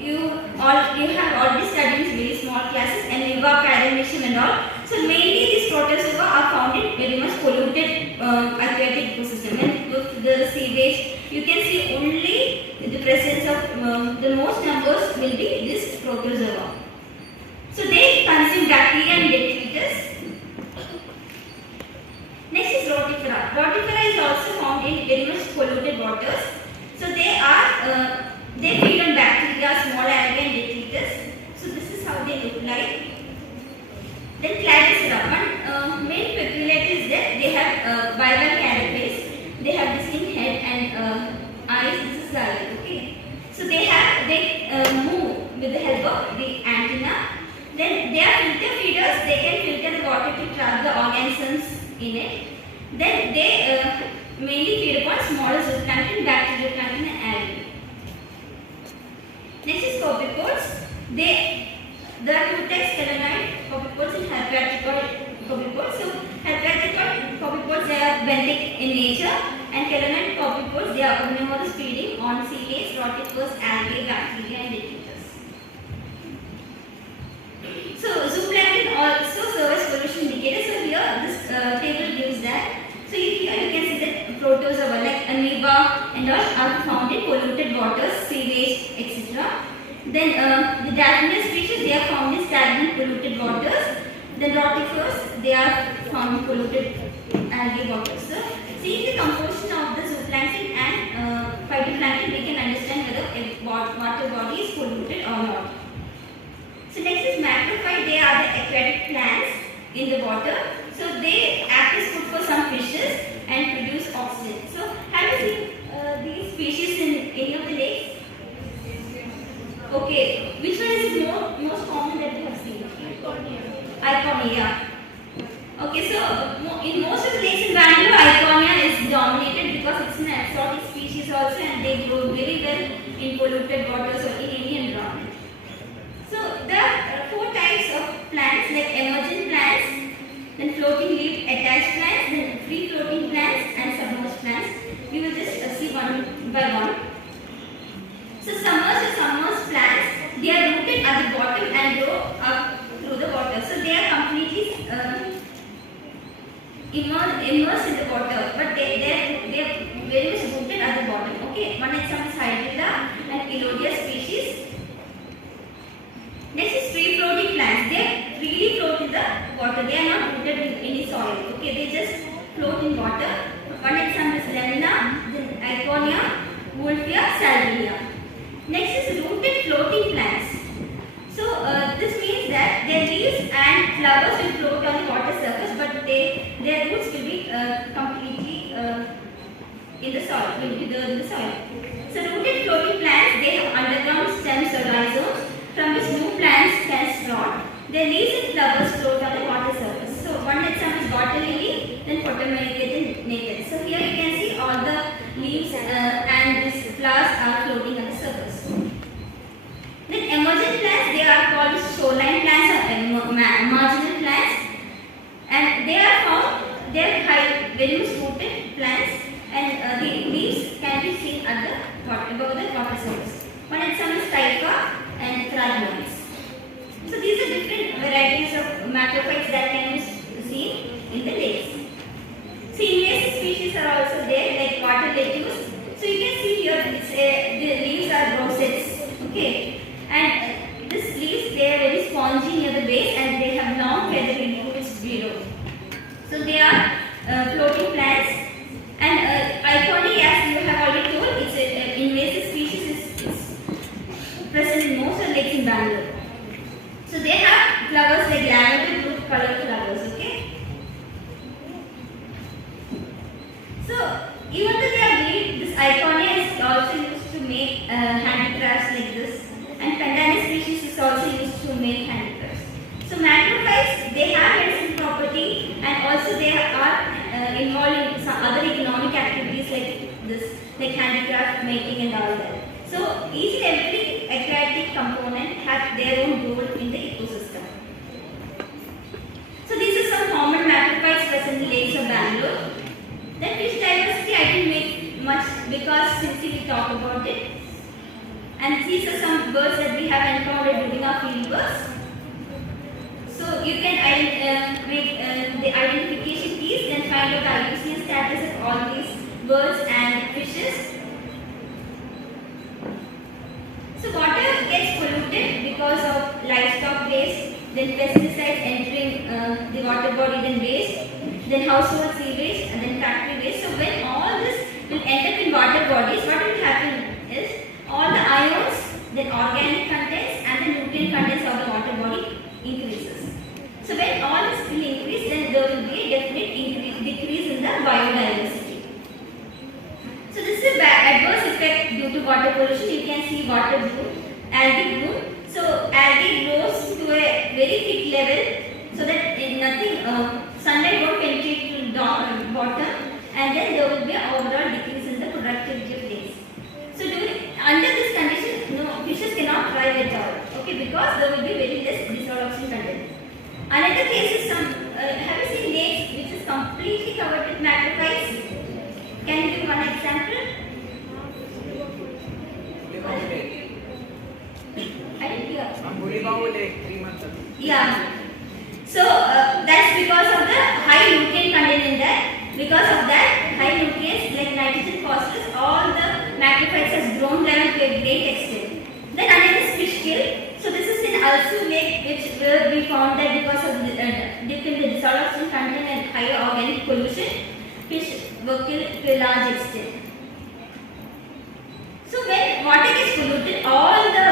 you have already studied in very small classes, amoeba, paramecium, and all. So mainly these protozoa are found in very much polluted aquatic ecosystem. And with the sewage, you can see only the presence of the most numbers will be this protozoa. So they consume bacteria and detritus. Next is rotifera. Rotifera is also found in very much polluted waters. So they feed on bacteria, small algae, and detritus. So this is how they look like. Then cladocera. One main peculiarity is that they have bivalve carapace. They have distinct head and eyes. This is the eye. Okay. So they move with the help of the antenna. Then they are filter feeders. They can filter the water to trap the organisms in it. Then they mainly feed upon smaller zooplankton, bacterial plankton, and algae. Next is copepods. There are two types, chelonite copepods and herpetoid copepods. So herpetoid copepods, they are benthic in nature, and chelonite copepods, they are omnivorous, feeding on ciliates, rotifers, algae, bacteria, and detritus. So zooplankton also serves as pollution indicators. So here this table gives that. So here you can see that protozoa like amoeba and all are found in polluted waters, sewage, etc. Then the Daphnia species, they are found in stagnant polluted waters. Then rotifers, they are found in polluted algae waters. So, seeing the composition of the zooplankton and phytoplankton, we can understand whether a water body is polluted or not. So next is macrophyte. They are the aquatic plants in the water. So they act as food for some fishes and produce oxygen. So have you seen these species in any of the lakes? Okay, which one is the most common that you have seen? Iconia. Okay, so in most of the lakes in Bangalore, Iconia is dominated because it's an exotic species also, and they grow very well in polluted waters or in any environment. So there are 4 types of plants, like emergent plants, then floating leaf attached plants, then free floating plants and submerged plants. We will just see one by one. So submerged plants, they are rooted at the bottom and grow up through the water. So they are completely immersed in the water, but they are very much rooted at the bottom. Okay, one example is Hydrilla and Elodia species. Next is free floating plants. They freely float in the water. They are not rooted in any soil. Okay, they just float in water. One example is Lemna, then Iconia, Wolfia, Salvinia. Next is rooted floating plants. So this means that their leaves and flowers will float on the water surface, but their roots will be completely in the soil. In the soil. So rooted floating plants, they have underground stems or rhizomes from which new plants can sprout. Their leaves and flowers float on the water surface. So one example is water lily, then Potamoelicate naked. So here you can see all the leaves and these flowers are floating on the surface. Then emergent plants, they are called shoreline plants or marginal plants, and they are found, they are high, very much rooted plants, and the leaves can be seen at the water, above the water surface. One example is Typha and Phragmites. So these are different varieties of macrophytes that can be seen in the lakes. So invasive species are also there, like water lettuce. So you can see here the leaves are rosettes. Okay, and these leaves, they are very spongy near the base and they have long feathery roots below. So they are floating plants. And Iconia, as you have already told, it's an invasive species. It's present in most of the lakes in Bangalore. So they have flowers like lavender blue colored flowers. Okay. So even though they are green, this Iconia is also used to make handicrafts like this, and Pandanus species is also used to make handicrafts. So macrophytes, they have medicinal property, and also they are involved in some other economic activities like this, like handicraft making and all that. So each and every aquatic component has their own role in the ecosystem. So these are some common macrophytes present in the lakes of Bangalore. Then fish diversity, I didn't make much because since we talked about it. And these are some birds that we have encountered during our field works. So you can make the identification keys, then find out the IUCN status of all these birds and fishes. So water gets polluted because of livestock waste, then pesticides entering the water body, then waste, then household sewage, and then factory waste. So when all this will end up in water bodies, what will happen is all the ions, then organic contents and the nutrient contents of the water body increases. So when all this will increase, then there will be a definite decrease in the biodiversity. So this is an adverse effect due to water pollution. You can see water bloom, algae bloom. So algae grows to a very thick level so that nothing, sunlight won't penetrate to the bottom, and then there will be an overall decrease in the productivity of lakes. So under this condition, no fishes cannot thrive at all. Okay, because there will be very less dissolved oxygen content. Another case is have you seen lakes which is completely covered with macrophytes? Can you give one example? I didn't hear. Hulimavu Lake 3 months ago. Yeah. So that's because of the high nutrient content in that. Because of that high nutrients like nitrogen, phosphorus, all the macrophytes has grown level to a great extent. Then another is fish kill. So this is in Also Lake, which we found that because of the a large extent. So when water gets polluted, all the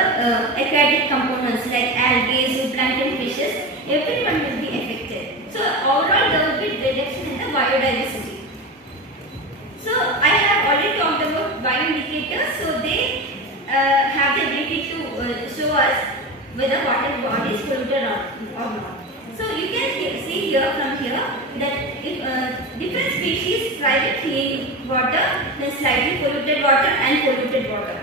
aquatic components like algae, zooplankton, fishes, everyone will be affected. So overall there will be reduction in the biodiversity. So I have already talked about bioindicators. So they have the ability to show us whether water body is polluted or not. So you can see here from here that if different species thrive in clean water, then slightly polluted water and polluted water.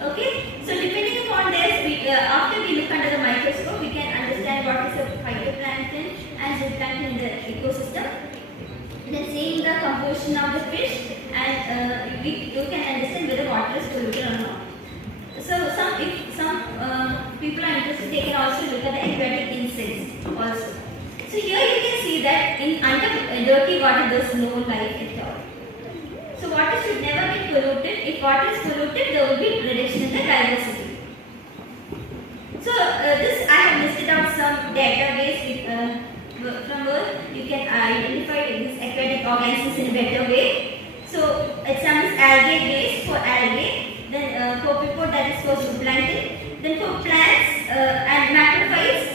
Okay, so depending upon this, after we look under the microscope, we can understand what is the phytoplankton and zooplankton in the ecosystem. Then seeing the composition of the fish, and you can understand whether water is polluted or not. So if some people are interested, they can also look at the aquatic insects also. So here you can see that in under dirty water there is no life at all. So water should never be polluted. If water is polluted, there will be reduction in the diversity. So this I have listed out some database from where you can identify these aquatic organisms in a better way. So examples algae base for algae. Then copepod, that is for zooplankton. Then for plants and macrophytes,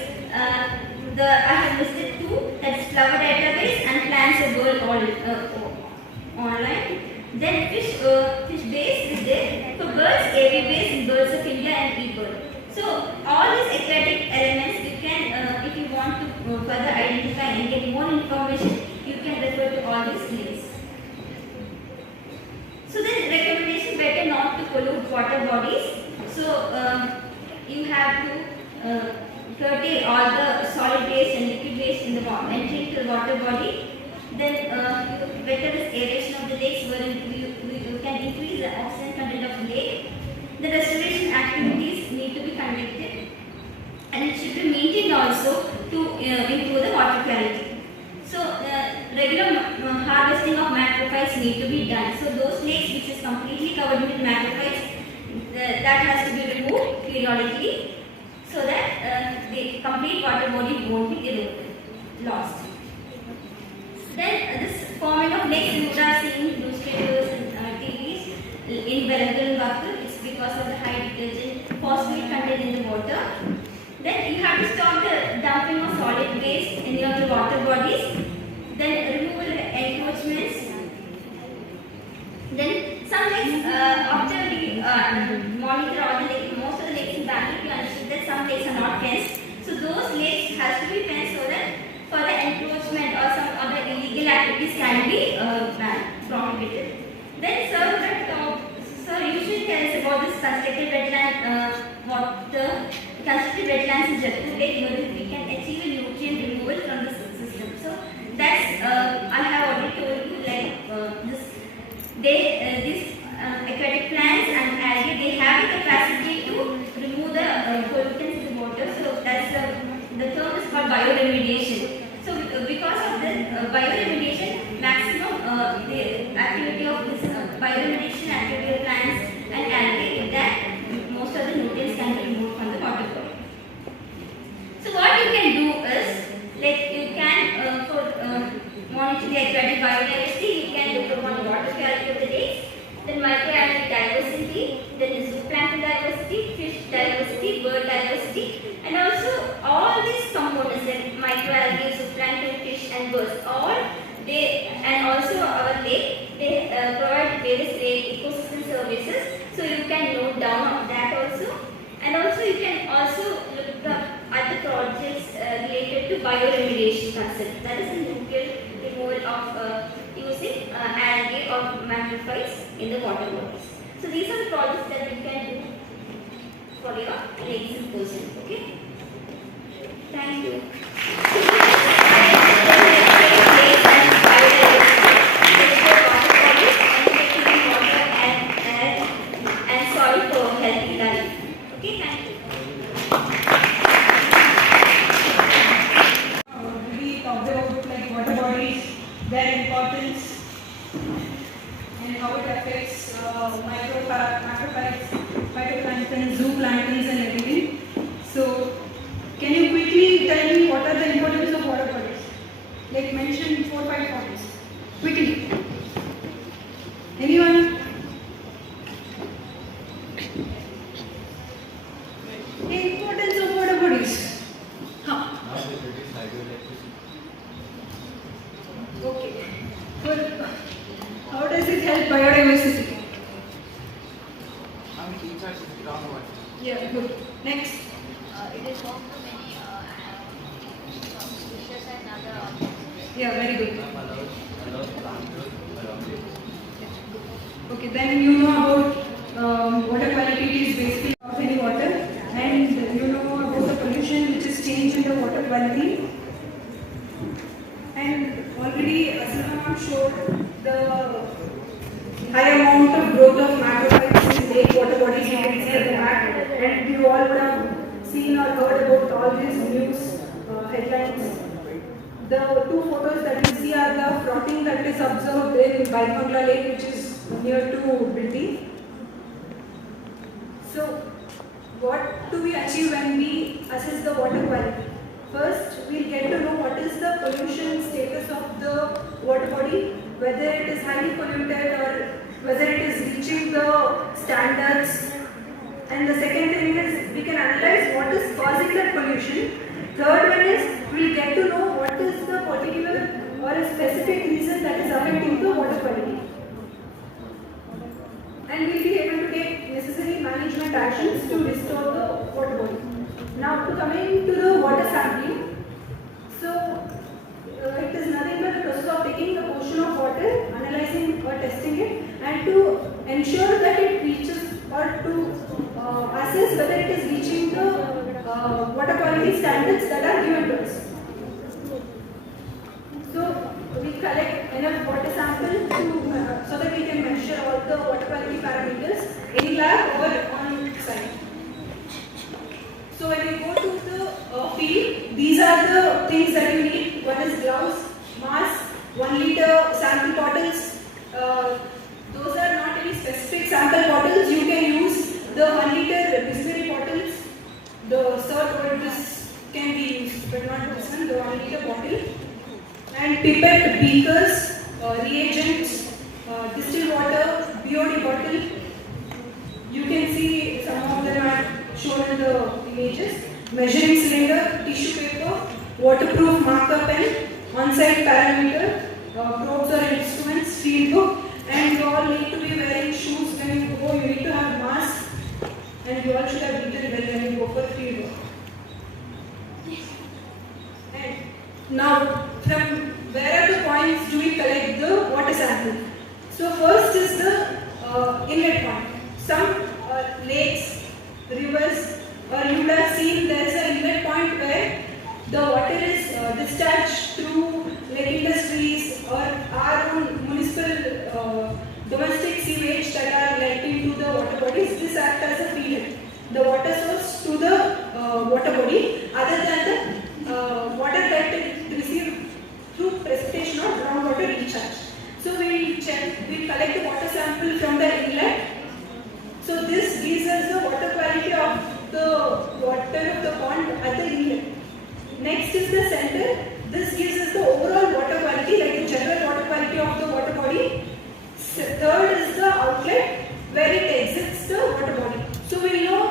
I have listed two, that is flower database and plants of world online. Then fish base is there. For birds, AV base in birds of India and eBird. So all these aquatic elements you can, if you want to further identify and get more information, you can refer to all these links. So then recommendation, better not to pollute water bodies. So you have to curtail all the solid waste and liquid waste in the entry into the water body. Then better is aeration of the lakes, where you can increase the oxygen content of the lake. The restoration activities need to be conducted, and it should be maintained also to improve the water quality. So regular harvesting of macrophytes need to be done. So those lakes which is completely covered with macrophytes, that has to be removed periodically, so that the complete water body won't be eroded, lost. Then this forming of lakes you would have seen newspapers and TVs in Berangal and Bakul. It's because of the high detergent phosphate content in the water. Then you have to stop the dumping of solid waste in the water bodies. Then removal of encroachments. Then some lakes, after we monitor all the lakes, most of the lakes in Bangalore, we understood that some lakes are not fenced. So those lakes has to be fenced so that further encroachment or some other illegal activities can be prohibited. Then sir usually tell us about this constructed wetland, constructed wetlands in Jatpur Lake, where we can achieve a nutrient removal from the system. So that's I have already told you, like these aquatic plants and algae, they have the capacity to remove the pollutants in the water. So that's the term is called bioremediation. So because of this bioremediation, maximum the activity of this bioremediation activity of plants and algae, with that most of the nutrients can be removed from the water body. So what you can do is, like you can for monitor the aquatic biodiversity, you can look upon the water quality of the lakes, then microalgae diversity, then the zooplankton diversity, fish diversity, bird diversity, and also all these components like microalgae, zooplankton, fish and birds, all they, and also our lake, they provide various lake ecosystem services. So you can note down on that also, and also you can also look at the projects related to bioremediation concept, that is the nuclear removal of using algae or macrophytes in the water bodies. So these are the projects that you can do for your lake symposium. Okay. Thank you. And sorry for healthy life. Okay, thank you. We talked about like water bodies, their importance, and how it affects macrophytes, phytoplankton, zooplanktons, and everything. So, can you quickly tell me what are the importance of water bodies? Like mention 4 or 5 points. Quickly. Some teachers is groundwater. Yeah, good. Next. It is home to many fishes and other organisms. Yeah, very good. Okay, then you know about water quality. It is basically of any water, and you know about the pollution which is change in the water quality. And already Asima showed the high amount of growth of macrophytes in lake water bodies. You can see at the back, and you all would have seen or heard about all these news headlines. The two photos that you see are the frotting that is observed in Baikongla Lake, which is near to Bildi. So, what do we achieve when we assess the water quality? First, we'll get to know what is the pollution status of the water body, whether it is highly polluted or whether it is reaching the standards. And the second thing is we can analyze what is causing that pollution. Third one is we'll get to know what is the particular or a specific reason that is affecting the water quality. And we'll be able to take necessary management actions to restore the water body. Now, to coming to the water sampling, so it is nothing but the process of taking a portion of water, analyzing or testing it, and to ensure that it reaches or to assess whether it is reaching the water quality standards that are given to us. So we collect enough water sample to, so that we can measure all the water quality parameters in lab or on site. So when you go to the field, these are the things that you need. One is gloves, mask, 1 liter sample bottles. Those are not any specific sample bottles. You can use the 1 liter Bisleri bottles. The third one this can be used, but not this one, the 1 liter bottle. And pipette, beakers, reagents, distilled water, BOD bottle. You can see some of them are shown in the images. Measuring cylinder, tissue paper, waterproof marker pen, on-site parameter, probes or instruments, field book, and you all need to be wearing shoes when you go. You need to have mask, and you all should have eaten well when you go for field work. And now, from where are the points do we collect the water sample? So first is the inlet point. Some lakes, rivers, or you would have seen there is an inlet point where the water is discharged through like industries or our own municipal domestic sewage that are let into the water bodies. This acts as a feeder, the water source to the water body, other than the water that is received through precipitation or groundwater recharge. So we collect the water sample from the inlet. So this gives us the water quality of the water of the pond at the inlet. Next is the center. This gives us the overall water quality, like the general water quality of the water body. Third is the outlet, where it exits the water body. So we know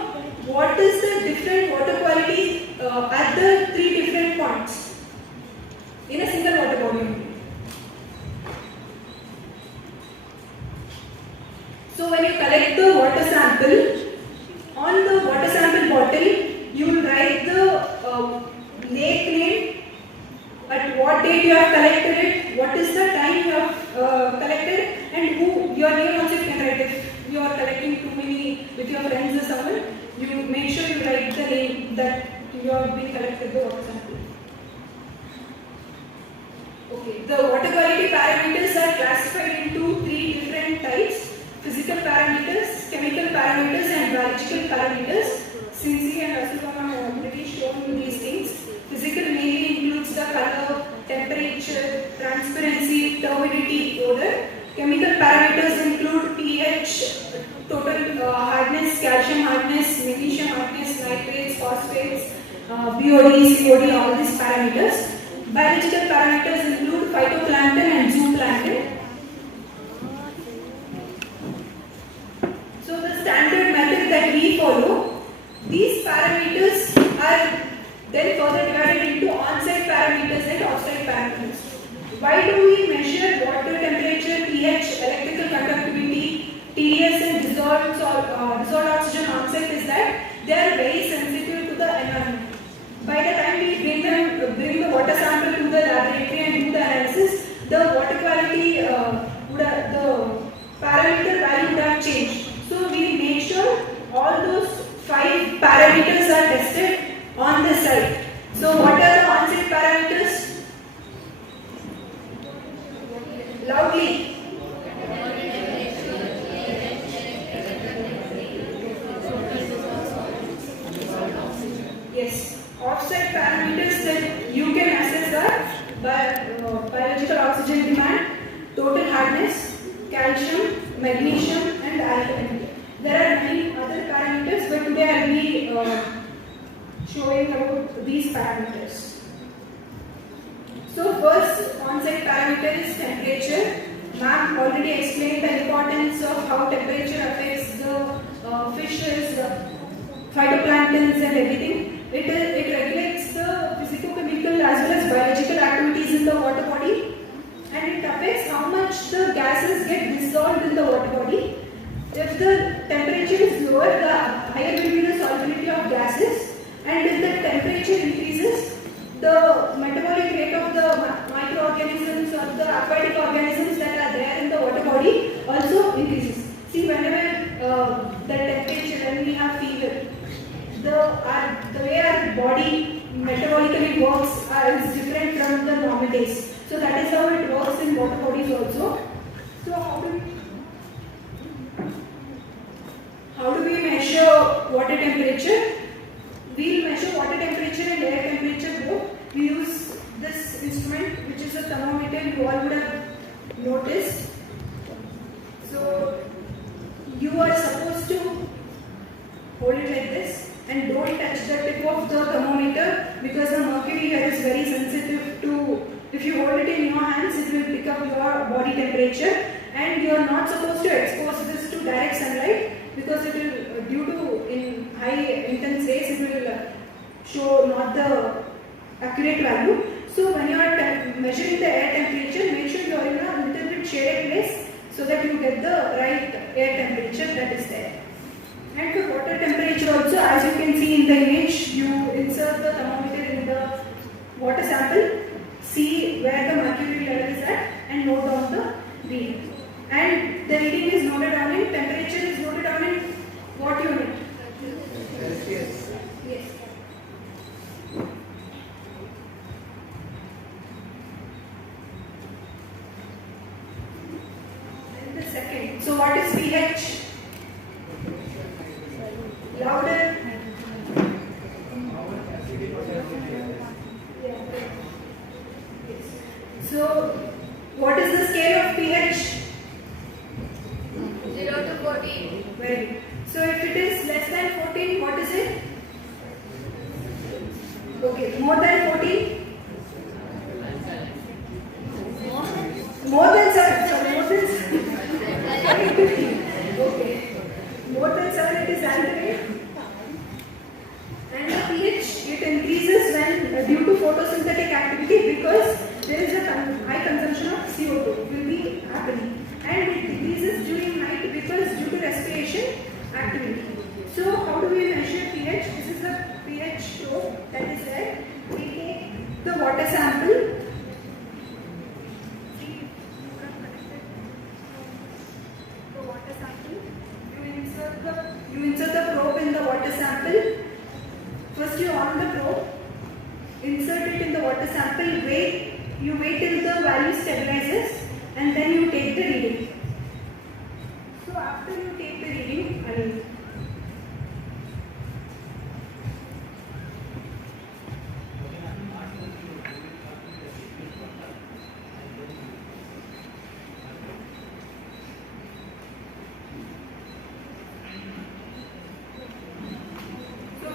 what is the different water quality at the 3 different points in a single water body only. So when you collect the water sample, on the water sample bottle, you will write the lake name, at what date you have collected it, what is the time you have collected, and who, your name also you can write. If you are collecting too many with your friends or someone, you make sure you write the name that you have been collected the water sample. Okay, the water quality parameters are classified into 3 different types: physical parameters, chemical parameters, and biological parameters. Since and Rasukama have already shown you these things. Physical mainly includes the color, temperature, transparency, turbidity, odor. Chemical parameters include pH, total hardness, calcium hardness, magnesium hardness, nitrates, phosphates, BOD, COD, all these parameters. Biological parameters include phytoplankton and zooplankton. So the standard method that we follow, these parameters are then further divided into on-site parameters and off-site parameters. Why do we measure water temperature, pH, electrical conductivity, TDS and dissolved parameters are tested on the site. So what are the on-site parameters? Loudly. Yes, off-site parameters that you can assess are biological oxygen demand, total hardness, calcium, magnesium and alkalinity. There are many other parameters, but today I will be showing about these parameters. So first on-site parameter is temperature. Ma'am already explained the importance of how temperature affects the fishes, phytoplanktons and everything. It regulates the physicochemical as well as biological activities in the water body, and it affects how much the gases get dissolved in the water body. If the temperature is lower, the higher will be the solubility of gases, and if the temperature increases, the metabolic rate of the microorganisms or the aquatic organisms that are there in the water body also increases. See, whenever the temperature, when we have fever, the way our body metabolically works is different from the normal days. So that is how it works in water bodies also. So how do we measure water temperature? We will measure water temperature and air temperature both. We use this instrument, which is a thermometer. You all would have noticed. So you are supposed to hold it like this and don't touch the tip of the thermometer, because the mercury here is very sensitive to, if you hold it in your hands, it will pick up your body temperature, and you are not supposed to expose this to direct sunlight, because it will, due to in high intense rays, it will show not the accurate value. So when you are measuring the air temperature, make sure you are in a little bit shaded place so that you get the right air temperature that is there. And for water temperature also, as you can see in the image, you insert the thermometer in the water sample, see where the mercury level is at, and note down the reading. And the reading is noted down in, temperature is noted down in what unit? Yes. Yes. And the second. So what is pH? Louder. So, what is the scale of pH? 0 to 14. Very good. So, if it is less than 14, what is it? Okay, more than 14? More than 7. Sorry, more than 7. Okay. More than 7, it is alkaline. And the pH, it increases when due to photosynthetic activity, because there is a high consumption of CO2 will be happening, and it decreases during night because due to respiration activity. So how do we measure pH? This is the pH probe that is there. We take the water sample. The water sample. You insert the probe in the water sample. First you on the probe, insert it in the water sample, you wait till the value stabilizes, and then you take the reading. So after you take the reading,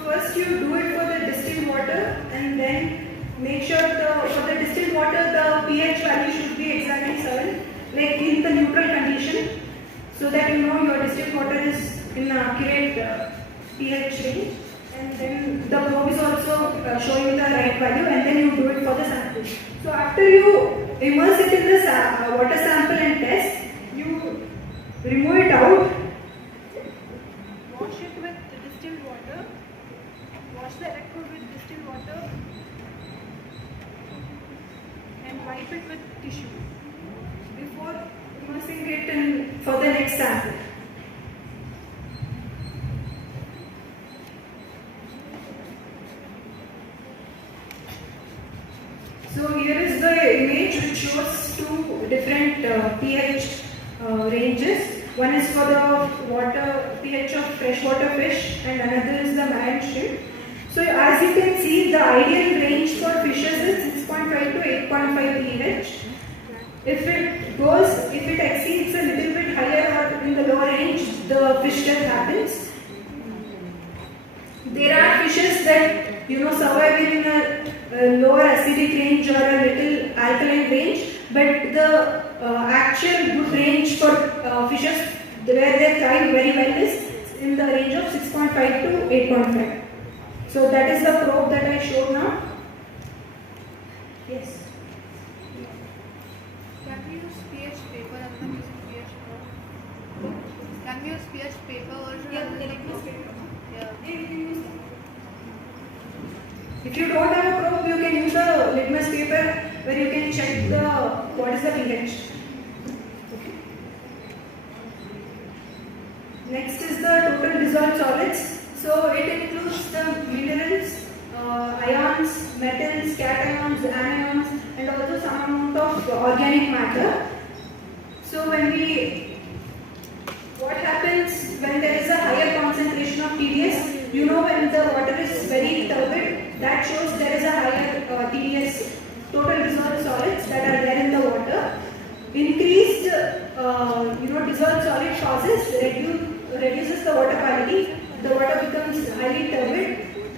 first you do it for the distilled water, and then make sure for the distilled water the pH value should be exactly 7, like in the neutral condition, so that you know your distilled water is in an accurate pH range. And then the probe is also showing the right value, and then you do it for the sample. So after you immerse it in the water sample and test, you remove it out, wash it with distilled water. Wash the electrode with distilled water and wipe it with tissue before immersing it in for the next sample. So here is the image which shows two different pH ranges. One is for the water pH of freshwater fish and another is the marine shrimp. So as you can see, the ideal range for fishes is 6.5 to 8.5 pH. If it exceeds a little bit higher or in the lower range, the fish death happens. There are fishes that survive in a lower acidic range or a little alkaline range, but the actual good range for fishes where they thrive very well is in the range of 6.5 to 8.5. So that is the probe that I showed now. Yes. Can we use pH paper rather than using pH probe? Can we use pH paper version rather than litmus paper? Yeah. If you don't have a probe, you can use a litmus paper where you can check what is the pH. Okay. Next is the total dissolved solids. So it includes the minerals, ions, metals, cations, anions, and also some amount of organic matter. So what happens when there is a higher concentration of TDS? When the water is very turbid, that shows there is a higher TDS, total dissolved solids that are there in the water. Increased dissolved solid causes reduces the water quality. The water becomes highly turbid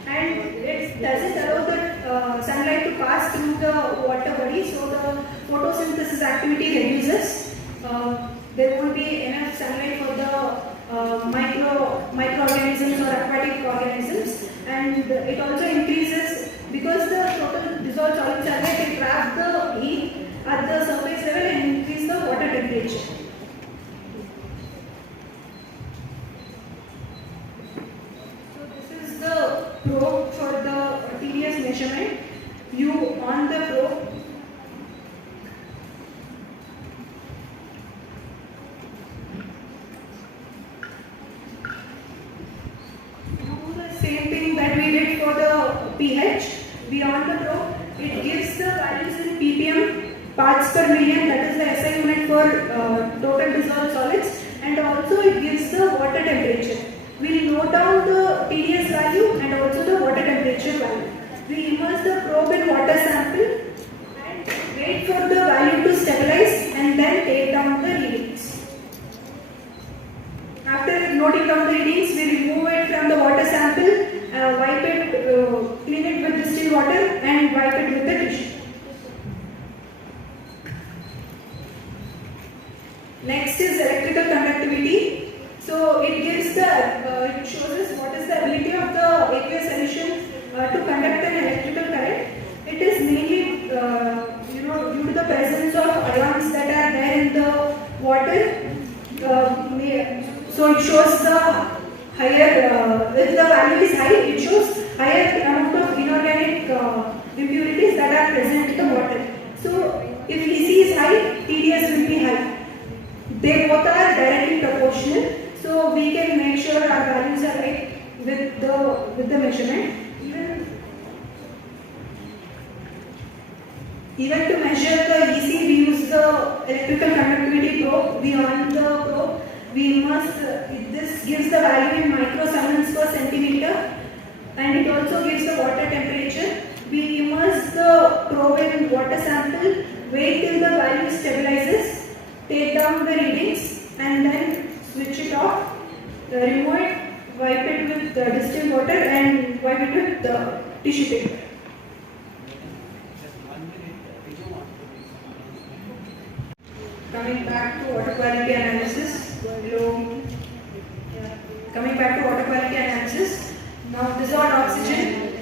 and it doesn't allow the sunlight to pass through the water body, so the photosynthesis activity reduces. There won't be enough sunlight for the microorganisms or aquatic organisms, and it also increases because the total dissolved solids are there, they trap the heat at the surface level and increase the water temperature. So this is the probe for the TDS measurement. You on the probe. Same thing that we did for the pH. Beyond the probe, it gives the values in ppm, parts per million, that is the SI unit for total dissolved solids, and also it gives the water temperature. We will note down the TDS value and also the water temperature value. We immerse the probe in water sample and wait for the value to stabilize and then take down the readings. After noting down the readings, we remove it from the water sample, wipe it, clean it with distilled water and wipe it with the tissue. Next is electrical conductivity. So it gives it shows us what is the ability of the aqueous solution to conduct an electrical current. It is mainly due to the presence of ions that are there in the water. So it shows the higher, if the value is high, it shows higher amount of inorganic impurities that are present in the water. So if EC is high, TDS will be high. They both are directly proportional, so we can make sure our values are right with the measurement. Even to measure the EC, we use the electrical conductivity probe. Beyond the probe, we must, this gives the value in microsiemens per centimeter, and it also gives the water temperature. We immerse the probe in water sample, wait till the value stabilizes, take down the readings, and then switch it off, remove it, wipe it with distilled water, and wipe it with tissue paper. Coming back to water quality analysis. Coming back to water quality analysis. Now dissolved oxygen.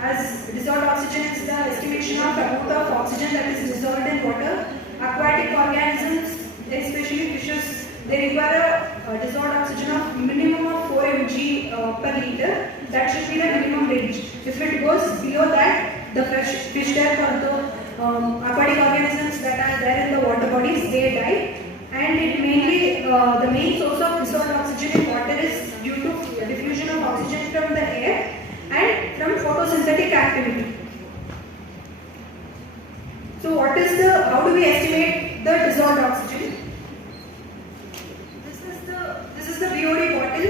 As dissolved oxygen is the estimation of the amount of oxygen that is dissolved in water. Aquatic organisms, especially fishes, they require a dissolved oxygen of minimum of 4 mg per liter. That should be the minimum range. If it goes below that, the fish death or the aquatic organisms that are there in the water bodies, they die. And it mainly, the main source of dissolved oxygen in water is due to diffusion of oxygen from the air and from photosynthetic activity. So how do we estimate the dissolved oxygen? This is the BOD bottle.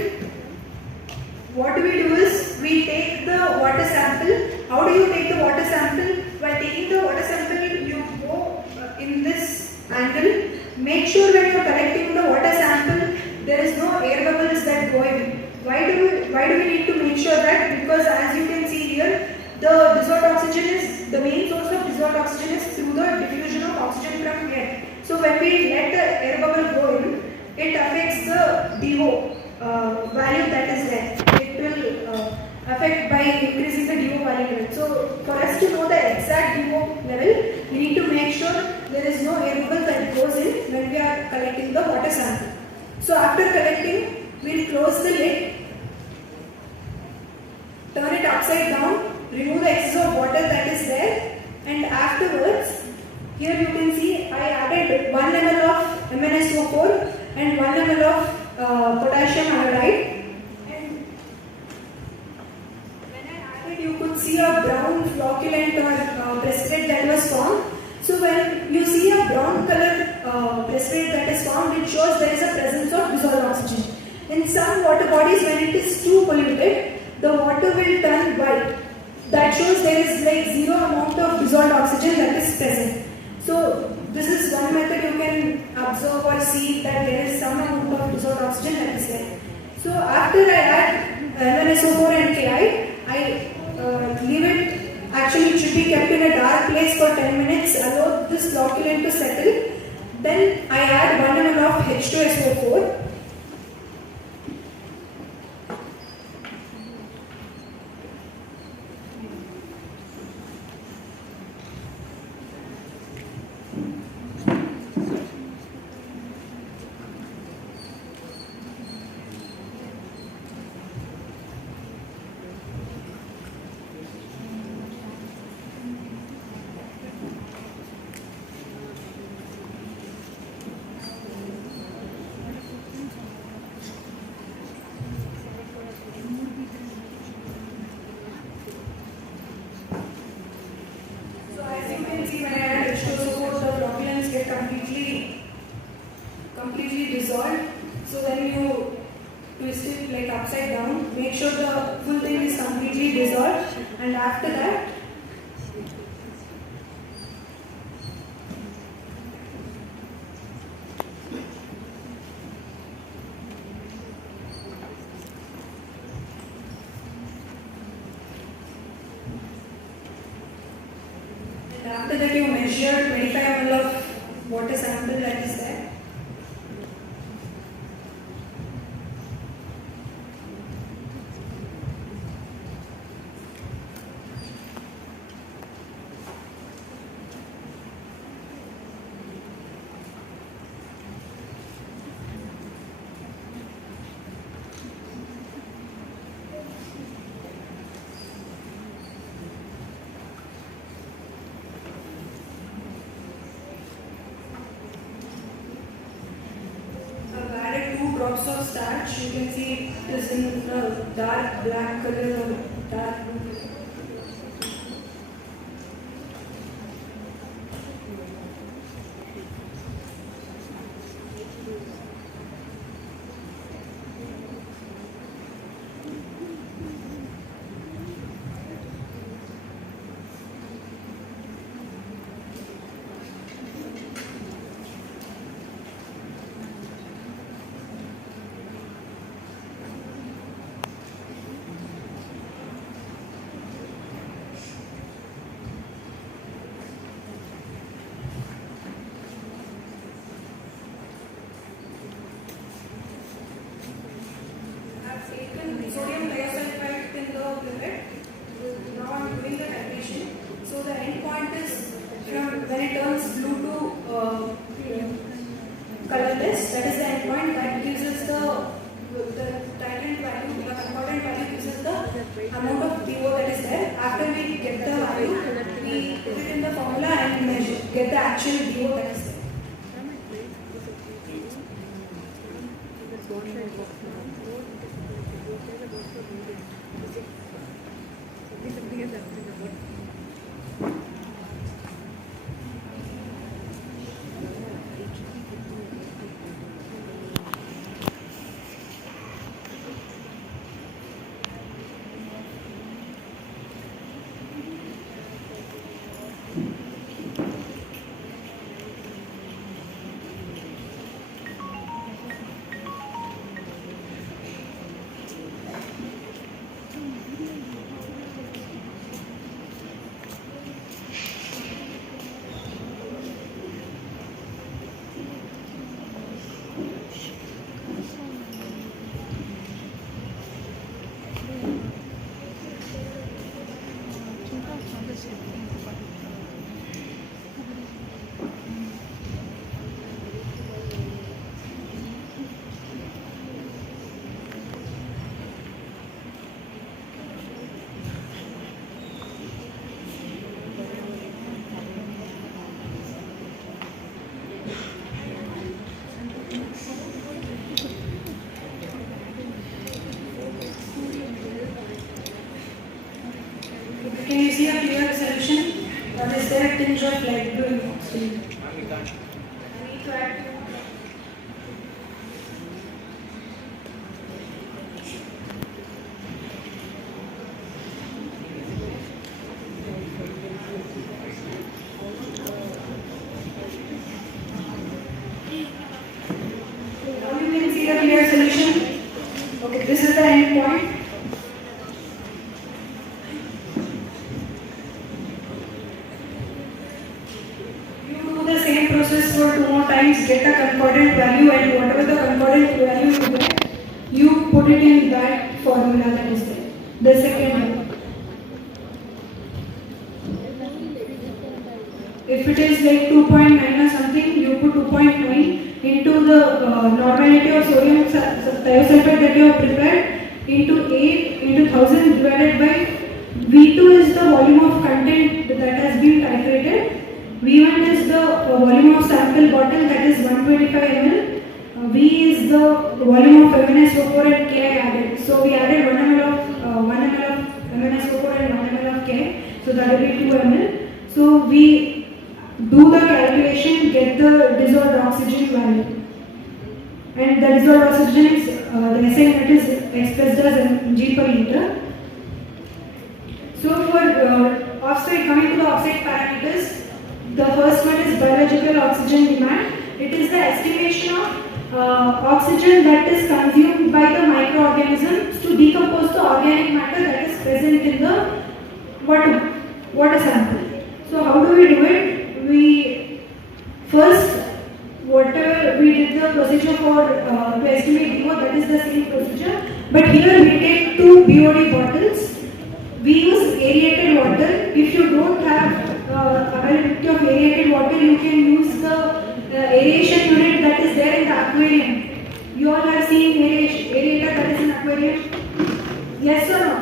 What do we do is, we take the water sample. How do you take the water sample? By taking the water sample, you go in this angle. Make sure when you are collecting the water sample, there is no air bubbles that go in. Why do we need to make sure that? Because as you can see here, the dissolved oxygen is, the main source of dissolved oxygen is through the diffusion of oxygen from air. So when we let the air bubble go in, it affects the DO value that is there. It will affect by increasing the DO value level. So for us to know the exact DO level, we need to make sure there is no air bubble that goes in when we are collecting the water sample. So after collecting, we will close the lid, turn it upside down, remove the excess of water that is there, and afterwards, here you can see I added 1 ml of MnSO4 and 1 ml of potassium iodide. And when I added, you could see a brown flocculent or precipitate that was formed. So when you see a brown color precipitate that is formed, it shows there is a presence of dissolved oxygen. In some water bodies, when it is too polluted, the water will turn white. That shows there is like zero amount of dissolved oxygen that is present. So this is one method you can observe or see that there is some amount of dissolved oxygen that is there. So after I add MnSO4 and Ki, I leave it. Actually, it should be kept in a dark place for 10 minutes. Allow this flocculant to settle. Then I add 1 ml of H2SO4. Completely dissolved. So then you twist it like upside down. Make sure the full thing is completely dissolved, and after that, you measure 25 ml of water sample that is there. Drops of starch, you can see it is in the dark black color or dark blue color. Sodium disulfide in the pipette. Now I am doing the titration. So the end point is from when it turns blue to colorless. That is the end point. That gives us the titrant value. The concordant value gives us the amount of DO that is there. After we get the value, we put it in the formula and measure, get the actual DO that is there. Can you see a clear solution? Or is there a tinge of light blue still? We can't. I need to add two. Now you can see a clear solution. Okay, this is the end point. You do the same process for 2 more times, get a concordant value, and whatever the concordant value you get, you put it in that formula that is there. The second one. If it is like 2.9 or something, you put 2.9 into the normality of sodium thiosulfate that you have prepared into 8 into 1000 divided by V2 is the volume of content that has been titrated. V1 is the volume of sample bottle, that is 125 ml. V is the volume of MnSO4 and K added. So we added 1 ml of MnSO4 and 1 ml of K. So that will be 2 ml. So we do the calculation, get the dissolved oxygen value. And the dissolved oxygen is the SI unit is expressed as mg per liter. So for offsite, coming to the offsite parameters, the first one is biological oxygen demand. It is the estimation of oxygen that is consumed by the microorganisms to decompose the organic matter that is present in the water sample. So how do we do it? We first, whatever we did the procedure for to estimate DO, that is the same procedure. But here we take 2 BOD bottles. We use aerated water. If you don't have availability of aerated water, you can use the aeration unit that is there in the aquarium. You all have seen aerator that is in aquarium? Yes or no?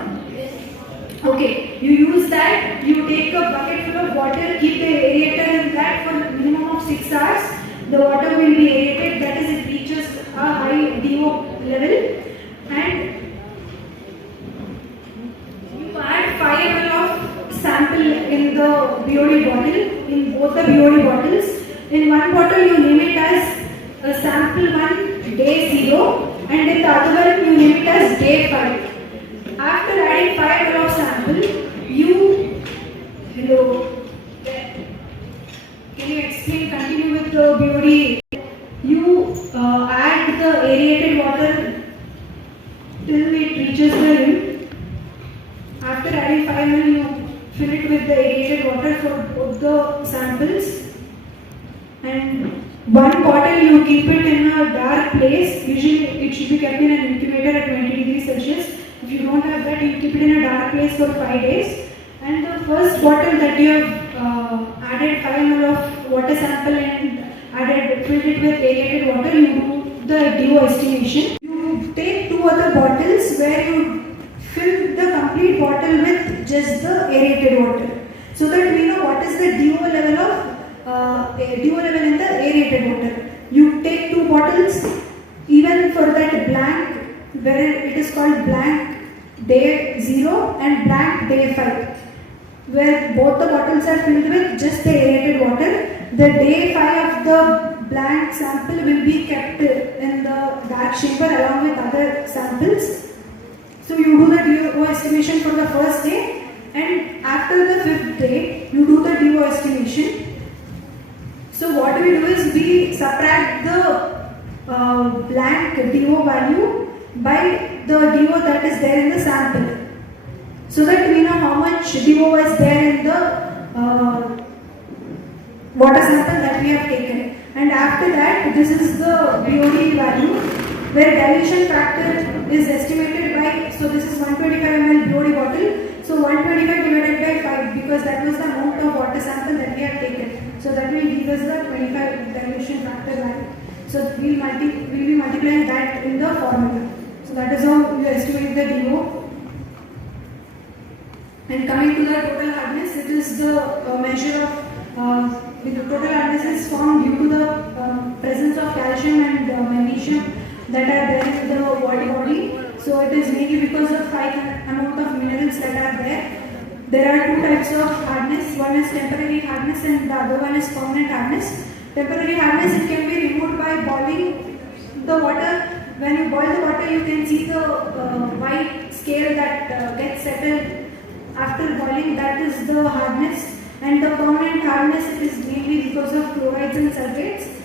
Okay, you use that, you take a bucket full of water, keep the aerator in that for a minimum of 6 hours. The water will be aerated, that is it reaches a high DO level, and you add 5 ml of sample in the BOD bottle, in both the BOD bottles. In one bottle you name it as sample 1 day 0, and in the other one you name it as day 5. After adding 5 ml of sample, you, can you explain, continue with the BOD? You add the aerated water till it reaches the rim. After adding 5 ml, you fill it with the aerated water for both the samples. And one bottle you keep it in a dark place. Usually it should be kept in an incubator at 20 degrees Celsius. If you don't have that, you keep it in a dark place for 5 days. And the first bottle that you have added 5 ml of water sample and filled it with aerated water, you do the DO estimation. You take 2 other bottles where you fill the complete bottle with just the aerated water, so that we know what is the DO level of DO level in the aerated water. You take 2 bottles, even for that blank, where it is called blank day 0 and blank day 5, where both the bottles are filled with just the aerated water. The day 5 of the blank sample will be kept in the dark chamber along with other samples. So you do the DO estimation for the first day, and after the 5th day you do the DO estimation. So what we do is we subtract the blank DO value by the DO that is there in the sample, so that we know how much DO was there in the water sample that we have taken. And after that, this is the BOD value, where dilution factor is estimated by, so this is 125 ml BOD bottle, so 125 divided by 5 because that was the amount of water sample that we have taken. So that will give us the 25 dilution factor value. So we will be multiplying that in the formula. So that is how you estimate the DO. And coming to the total hardness, it is the measure of the total hardness is formed due to the presence of calcium and magnesium that are there in the water body. So it is mainly because of high amount of minerals that are there. There are two types of hardness. One is temporary hardness and the other one is permanent hardness. Temporary hardness, it can be removed by boiling the water. When you boil the water, you can see the white scale that gets settled after boiling. That is the hardness. And the permanent hardness is mainly because of chlorides and sulfates.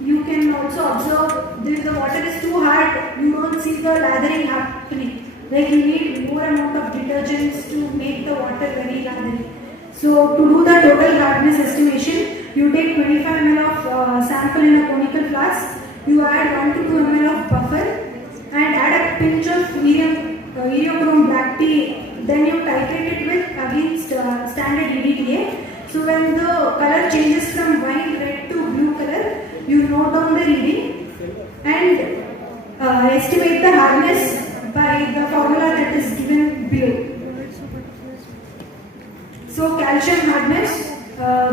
You can also observe if the water is too hard, you don't see the lathering happening. Like you need more amount of detergents to make the water very lathery. So to do the total hardness estimation, you take 25 ml of sample in a conical flask, you add 1 to 2 ml of buffer and add a pinch of iriochrome black tea. Then you titrate it with against standard EDTA. So when the color changes from wine red to blue color, you note down the reading and estimate the hardness by the formula that is given below. So calcium hardness,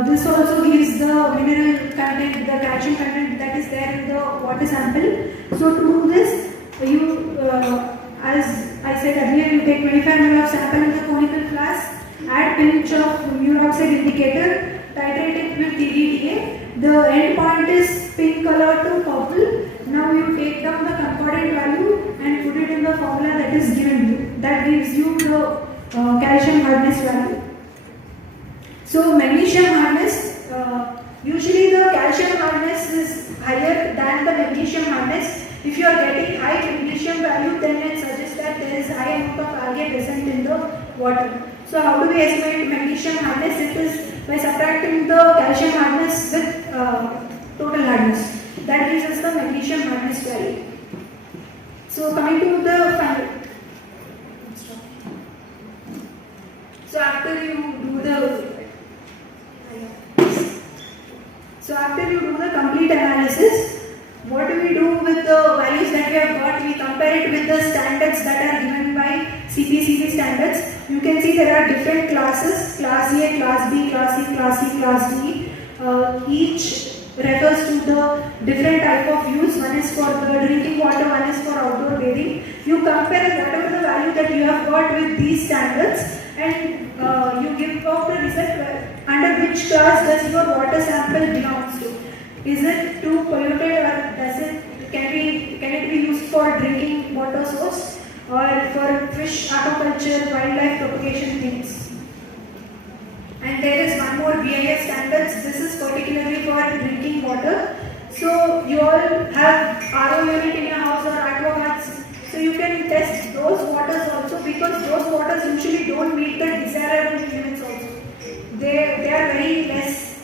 this also gives the mineral content, the calcium content that is there in the water sample. So to do this, you as I said earlier, you take 25 ml of sample in the conical flask, add pinch of muir oxide indicator, titrate it with EDTA. The end point is pink color to purple. Now you take down the concordant value and put it in the formula that is given you. That gives you the calcium hardness value. So magnesium hardness, usually the calcium hardness is higher than the magnesium hardness. If you are getting high magnesium value, then it suggests that there is high amount of algae present in the water. So how do we estimate magnesium hardness? It is by subtracting the calcium hardness with total hardness. That gives us the magnesium hardness value. So coming to the final. So after you do the complete analysis, what do we do with the values that we have got? We compare it with the standards that are given by CPCB standards. You can see there are different classes, class A, class B, class C, class C, class D. Each refers to the different type of use. One is for the drinking water, one is for outdoor bathing. You compare whatever the value that you have got with these standards and you give out the result under which class does your water sample belongs to. Is it too polluted or can it be used for drinking water source or for fish aquaculture, wildlife propagation things? And there is one more BIS standards. This is particularly for drinking water. So you all have RO unit in your house or aqua huts. So you can test those waters also because those waters usually don't meet the desirable limits also. They are very less.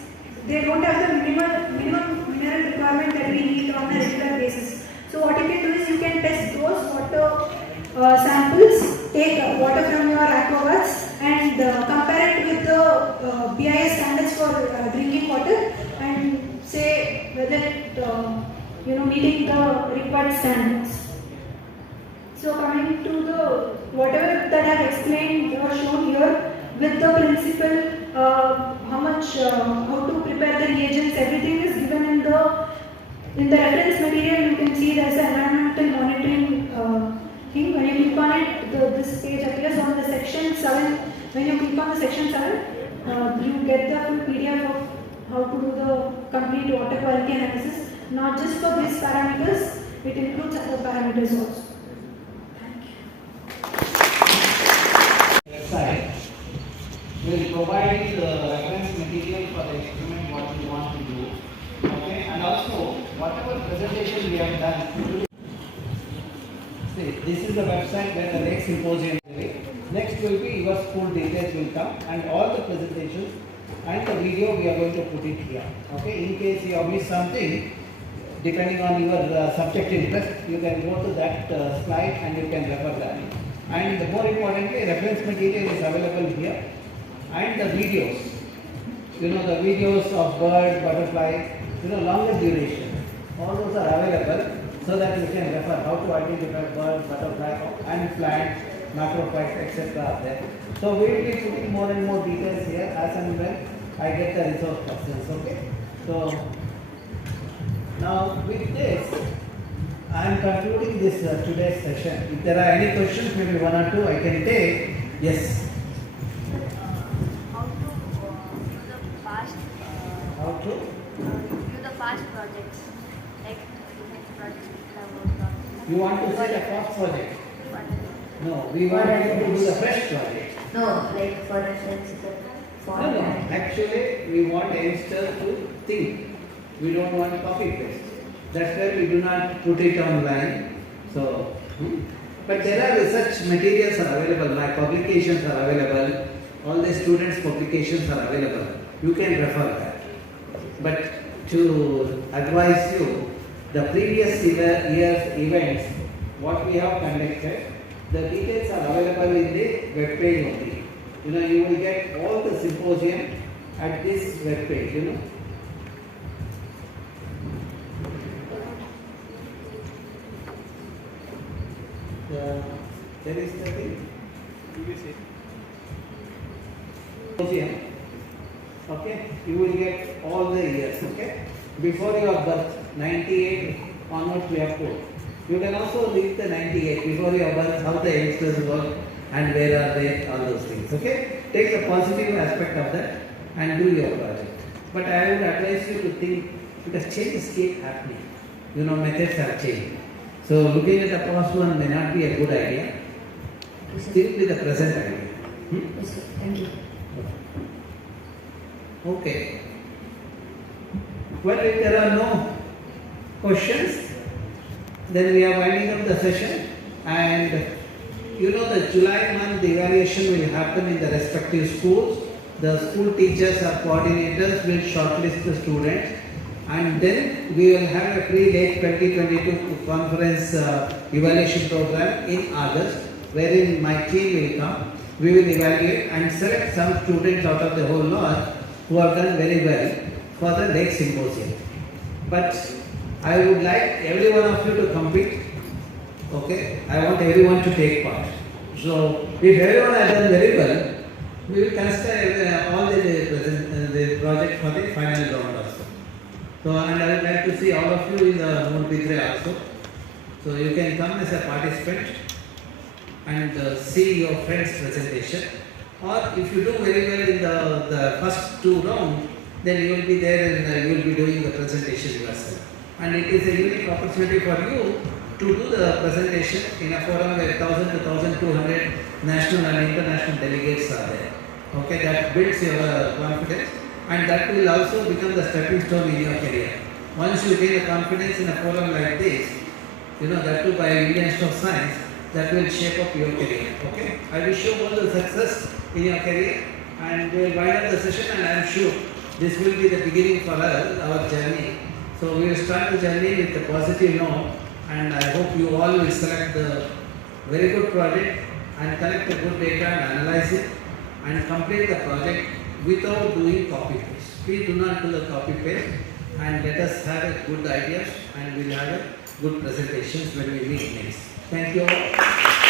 They don't have the minimum mineral requirement that we need on a regular basis. So what you can do is you can test those water samples, take water from your aquavats and compare it with the BIS standards for drinking water and say whether it meeting the required standards. So coming to the whatever that I have explained or shown here with the principle, how to prepare the reagents, everything is given in the reference material. You can see there is an environmental monitoring thing. When you click on it, this page appears on the section 7. When you click on the section 7, you get the full PDF of how to do the complete water quality analysis. Not just for these parameters, it includes other parameters also. Website will provide the reference material for the experiment what we want to do. Okay, and also whatever presentation we have done. See, this is the website where the next symposium will be. Next will be your school details will come and all the presentations and the video we are going to put it here. Okay, in case you have missed something, depending on your subject interest, you can go to that slide and you can refer that. And more importantly, reference material is available here. and the videos. You know, the videos of bird, butterfly, you know, longer duration. All those are available so that you can refer how to identify bird, butterfly, and plant, macrophytes, etc. are there. So we will be putting more and more details here as and when I get the resource persons. Okay. So now with this, I am concluding this today's session. If there are any questions, maybe one or two I can take. Yes. How to view the past How to? view the past projects, like next project that worked on. You want to say the past project? No, we want to do the fresh project. No, like for instance, the No, no. Actually, we want youngsters to think. We don't want copy paste. That's why we do not put it online. So, but there are research materials are available. My publications are available. All the students' publications are available. You can refer that. But to advise you, the previous year's events, what we have conducted, the details are available in the web page only. You know, you will get all the symposium at this web page, you know. There is the thing. Symposium. Okay, you will get all the years, okay. Before your birth, 98 onwards we have put. You can also read the 98 before your birth, how the youngsters work and where are they, all those things, okay. Take the positive aspect of that and do your project. But I would advise you to think, because changes keep happening. You know, methods have changed. So looking at the past one may not be a good idea. Stick with the present idea. Yes, sir. Thank you. Okay. Well, if there are no questions, then we are winding up the session. And you know, the July month the evaluation will happen in the respective schools. The school teachers or coordinators will shortlist the students, and then we will have a pre-late 2022 conference evaluation program in August, wherein my team will come. We will evaluate and select some students out of the whole lot who have done very well for the next symposium. But I would like every one of you to compete. Okay, I want everyone to take part. So if everyone has done very well, we will consider all the project for the final round also. So, and I would like to see all of you in the Moon Bidre also. So you can come as a participant and see your friend's presentation. Or if you do very well in the first two rounds, then you will be there and you will be doing the presentation yourself. And it is a unique opportunity for you to do the presentation in a forum where 1,000 to 1,200 national and international delegates are there. Okay, that builds your confidence, and that will also become the stepping stone in your career. Once you gain a confidence in a forum like this, you know, that too by Indian Institute of Science, that will shape up your career. Okay, I wish you all the success in your career, and we will wind up the session, and I am sure this will be the beginning for us, our journey. So we will start the journey with a positive note, and I hope you all will select the very good project and collect the good data and analyze it and complete the project without doing copy paste. Please do not do the copy paste, and let us have a good ideas, and we will have a good presentations when we meet next. Thank you all.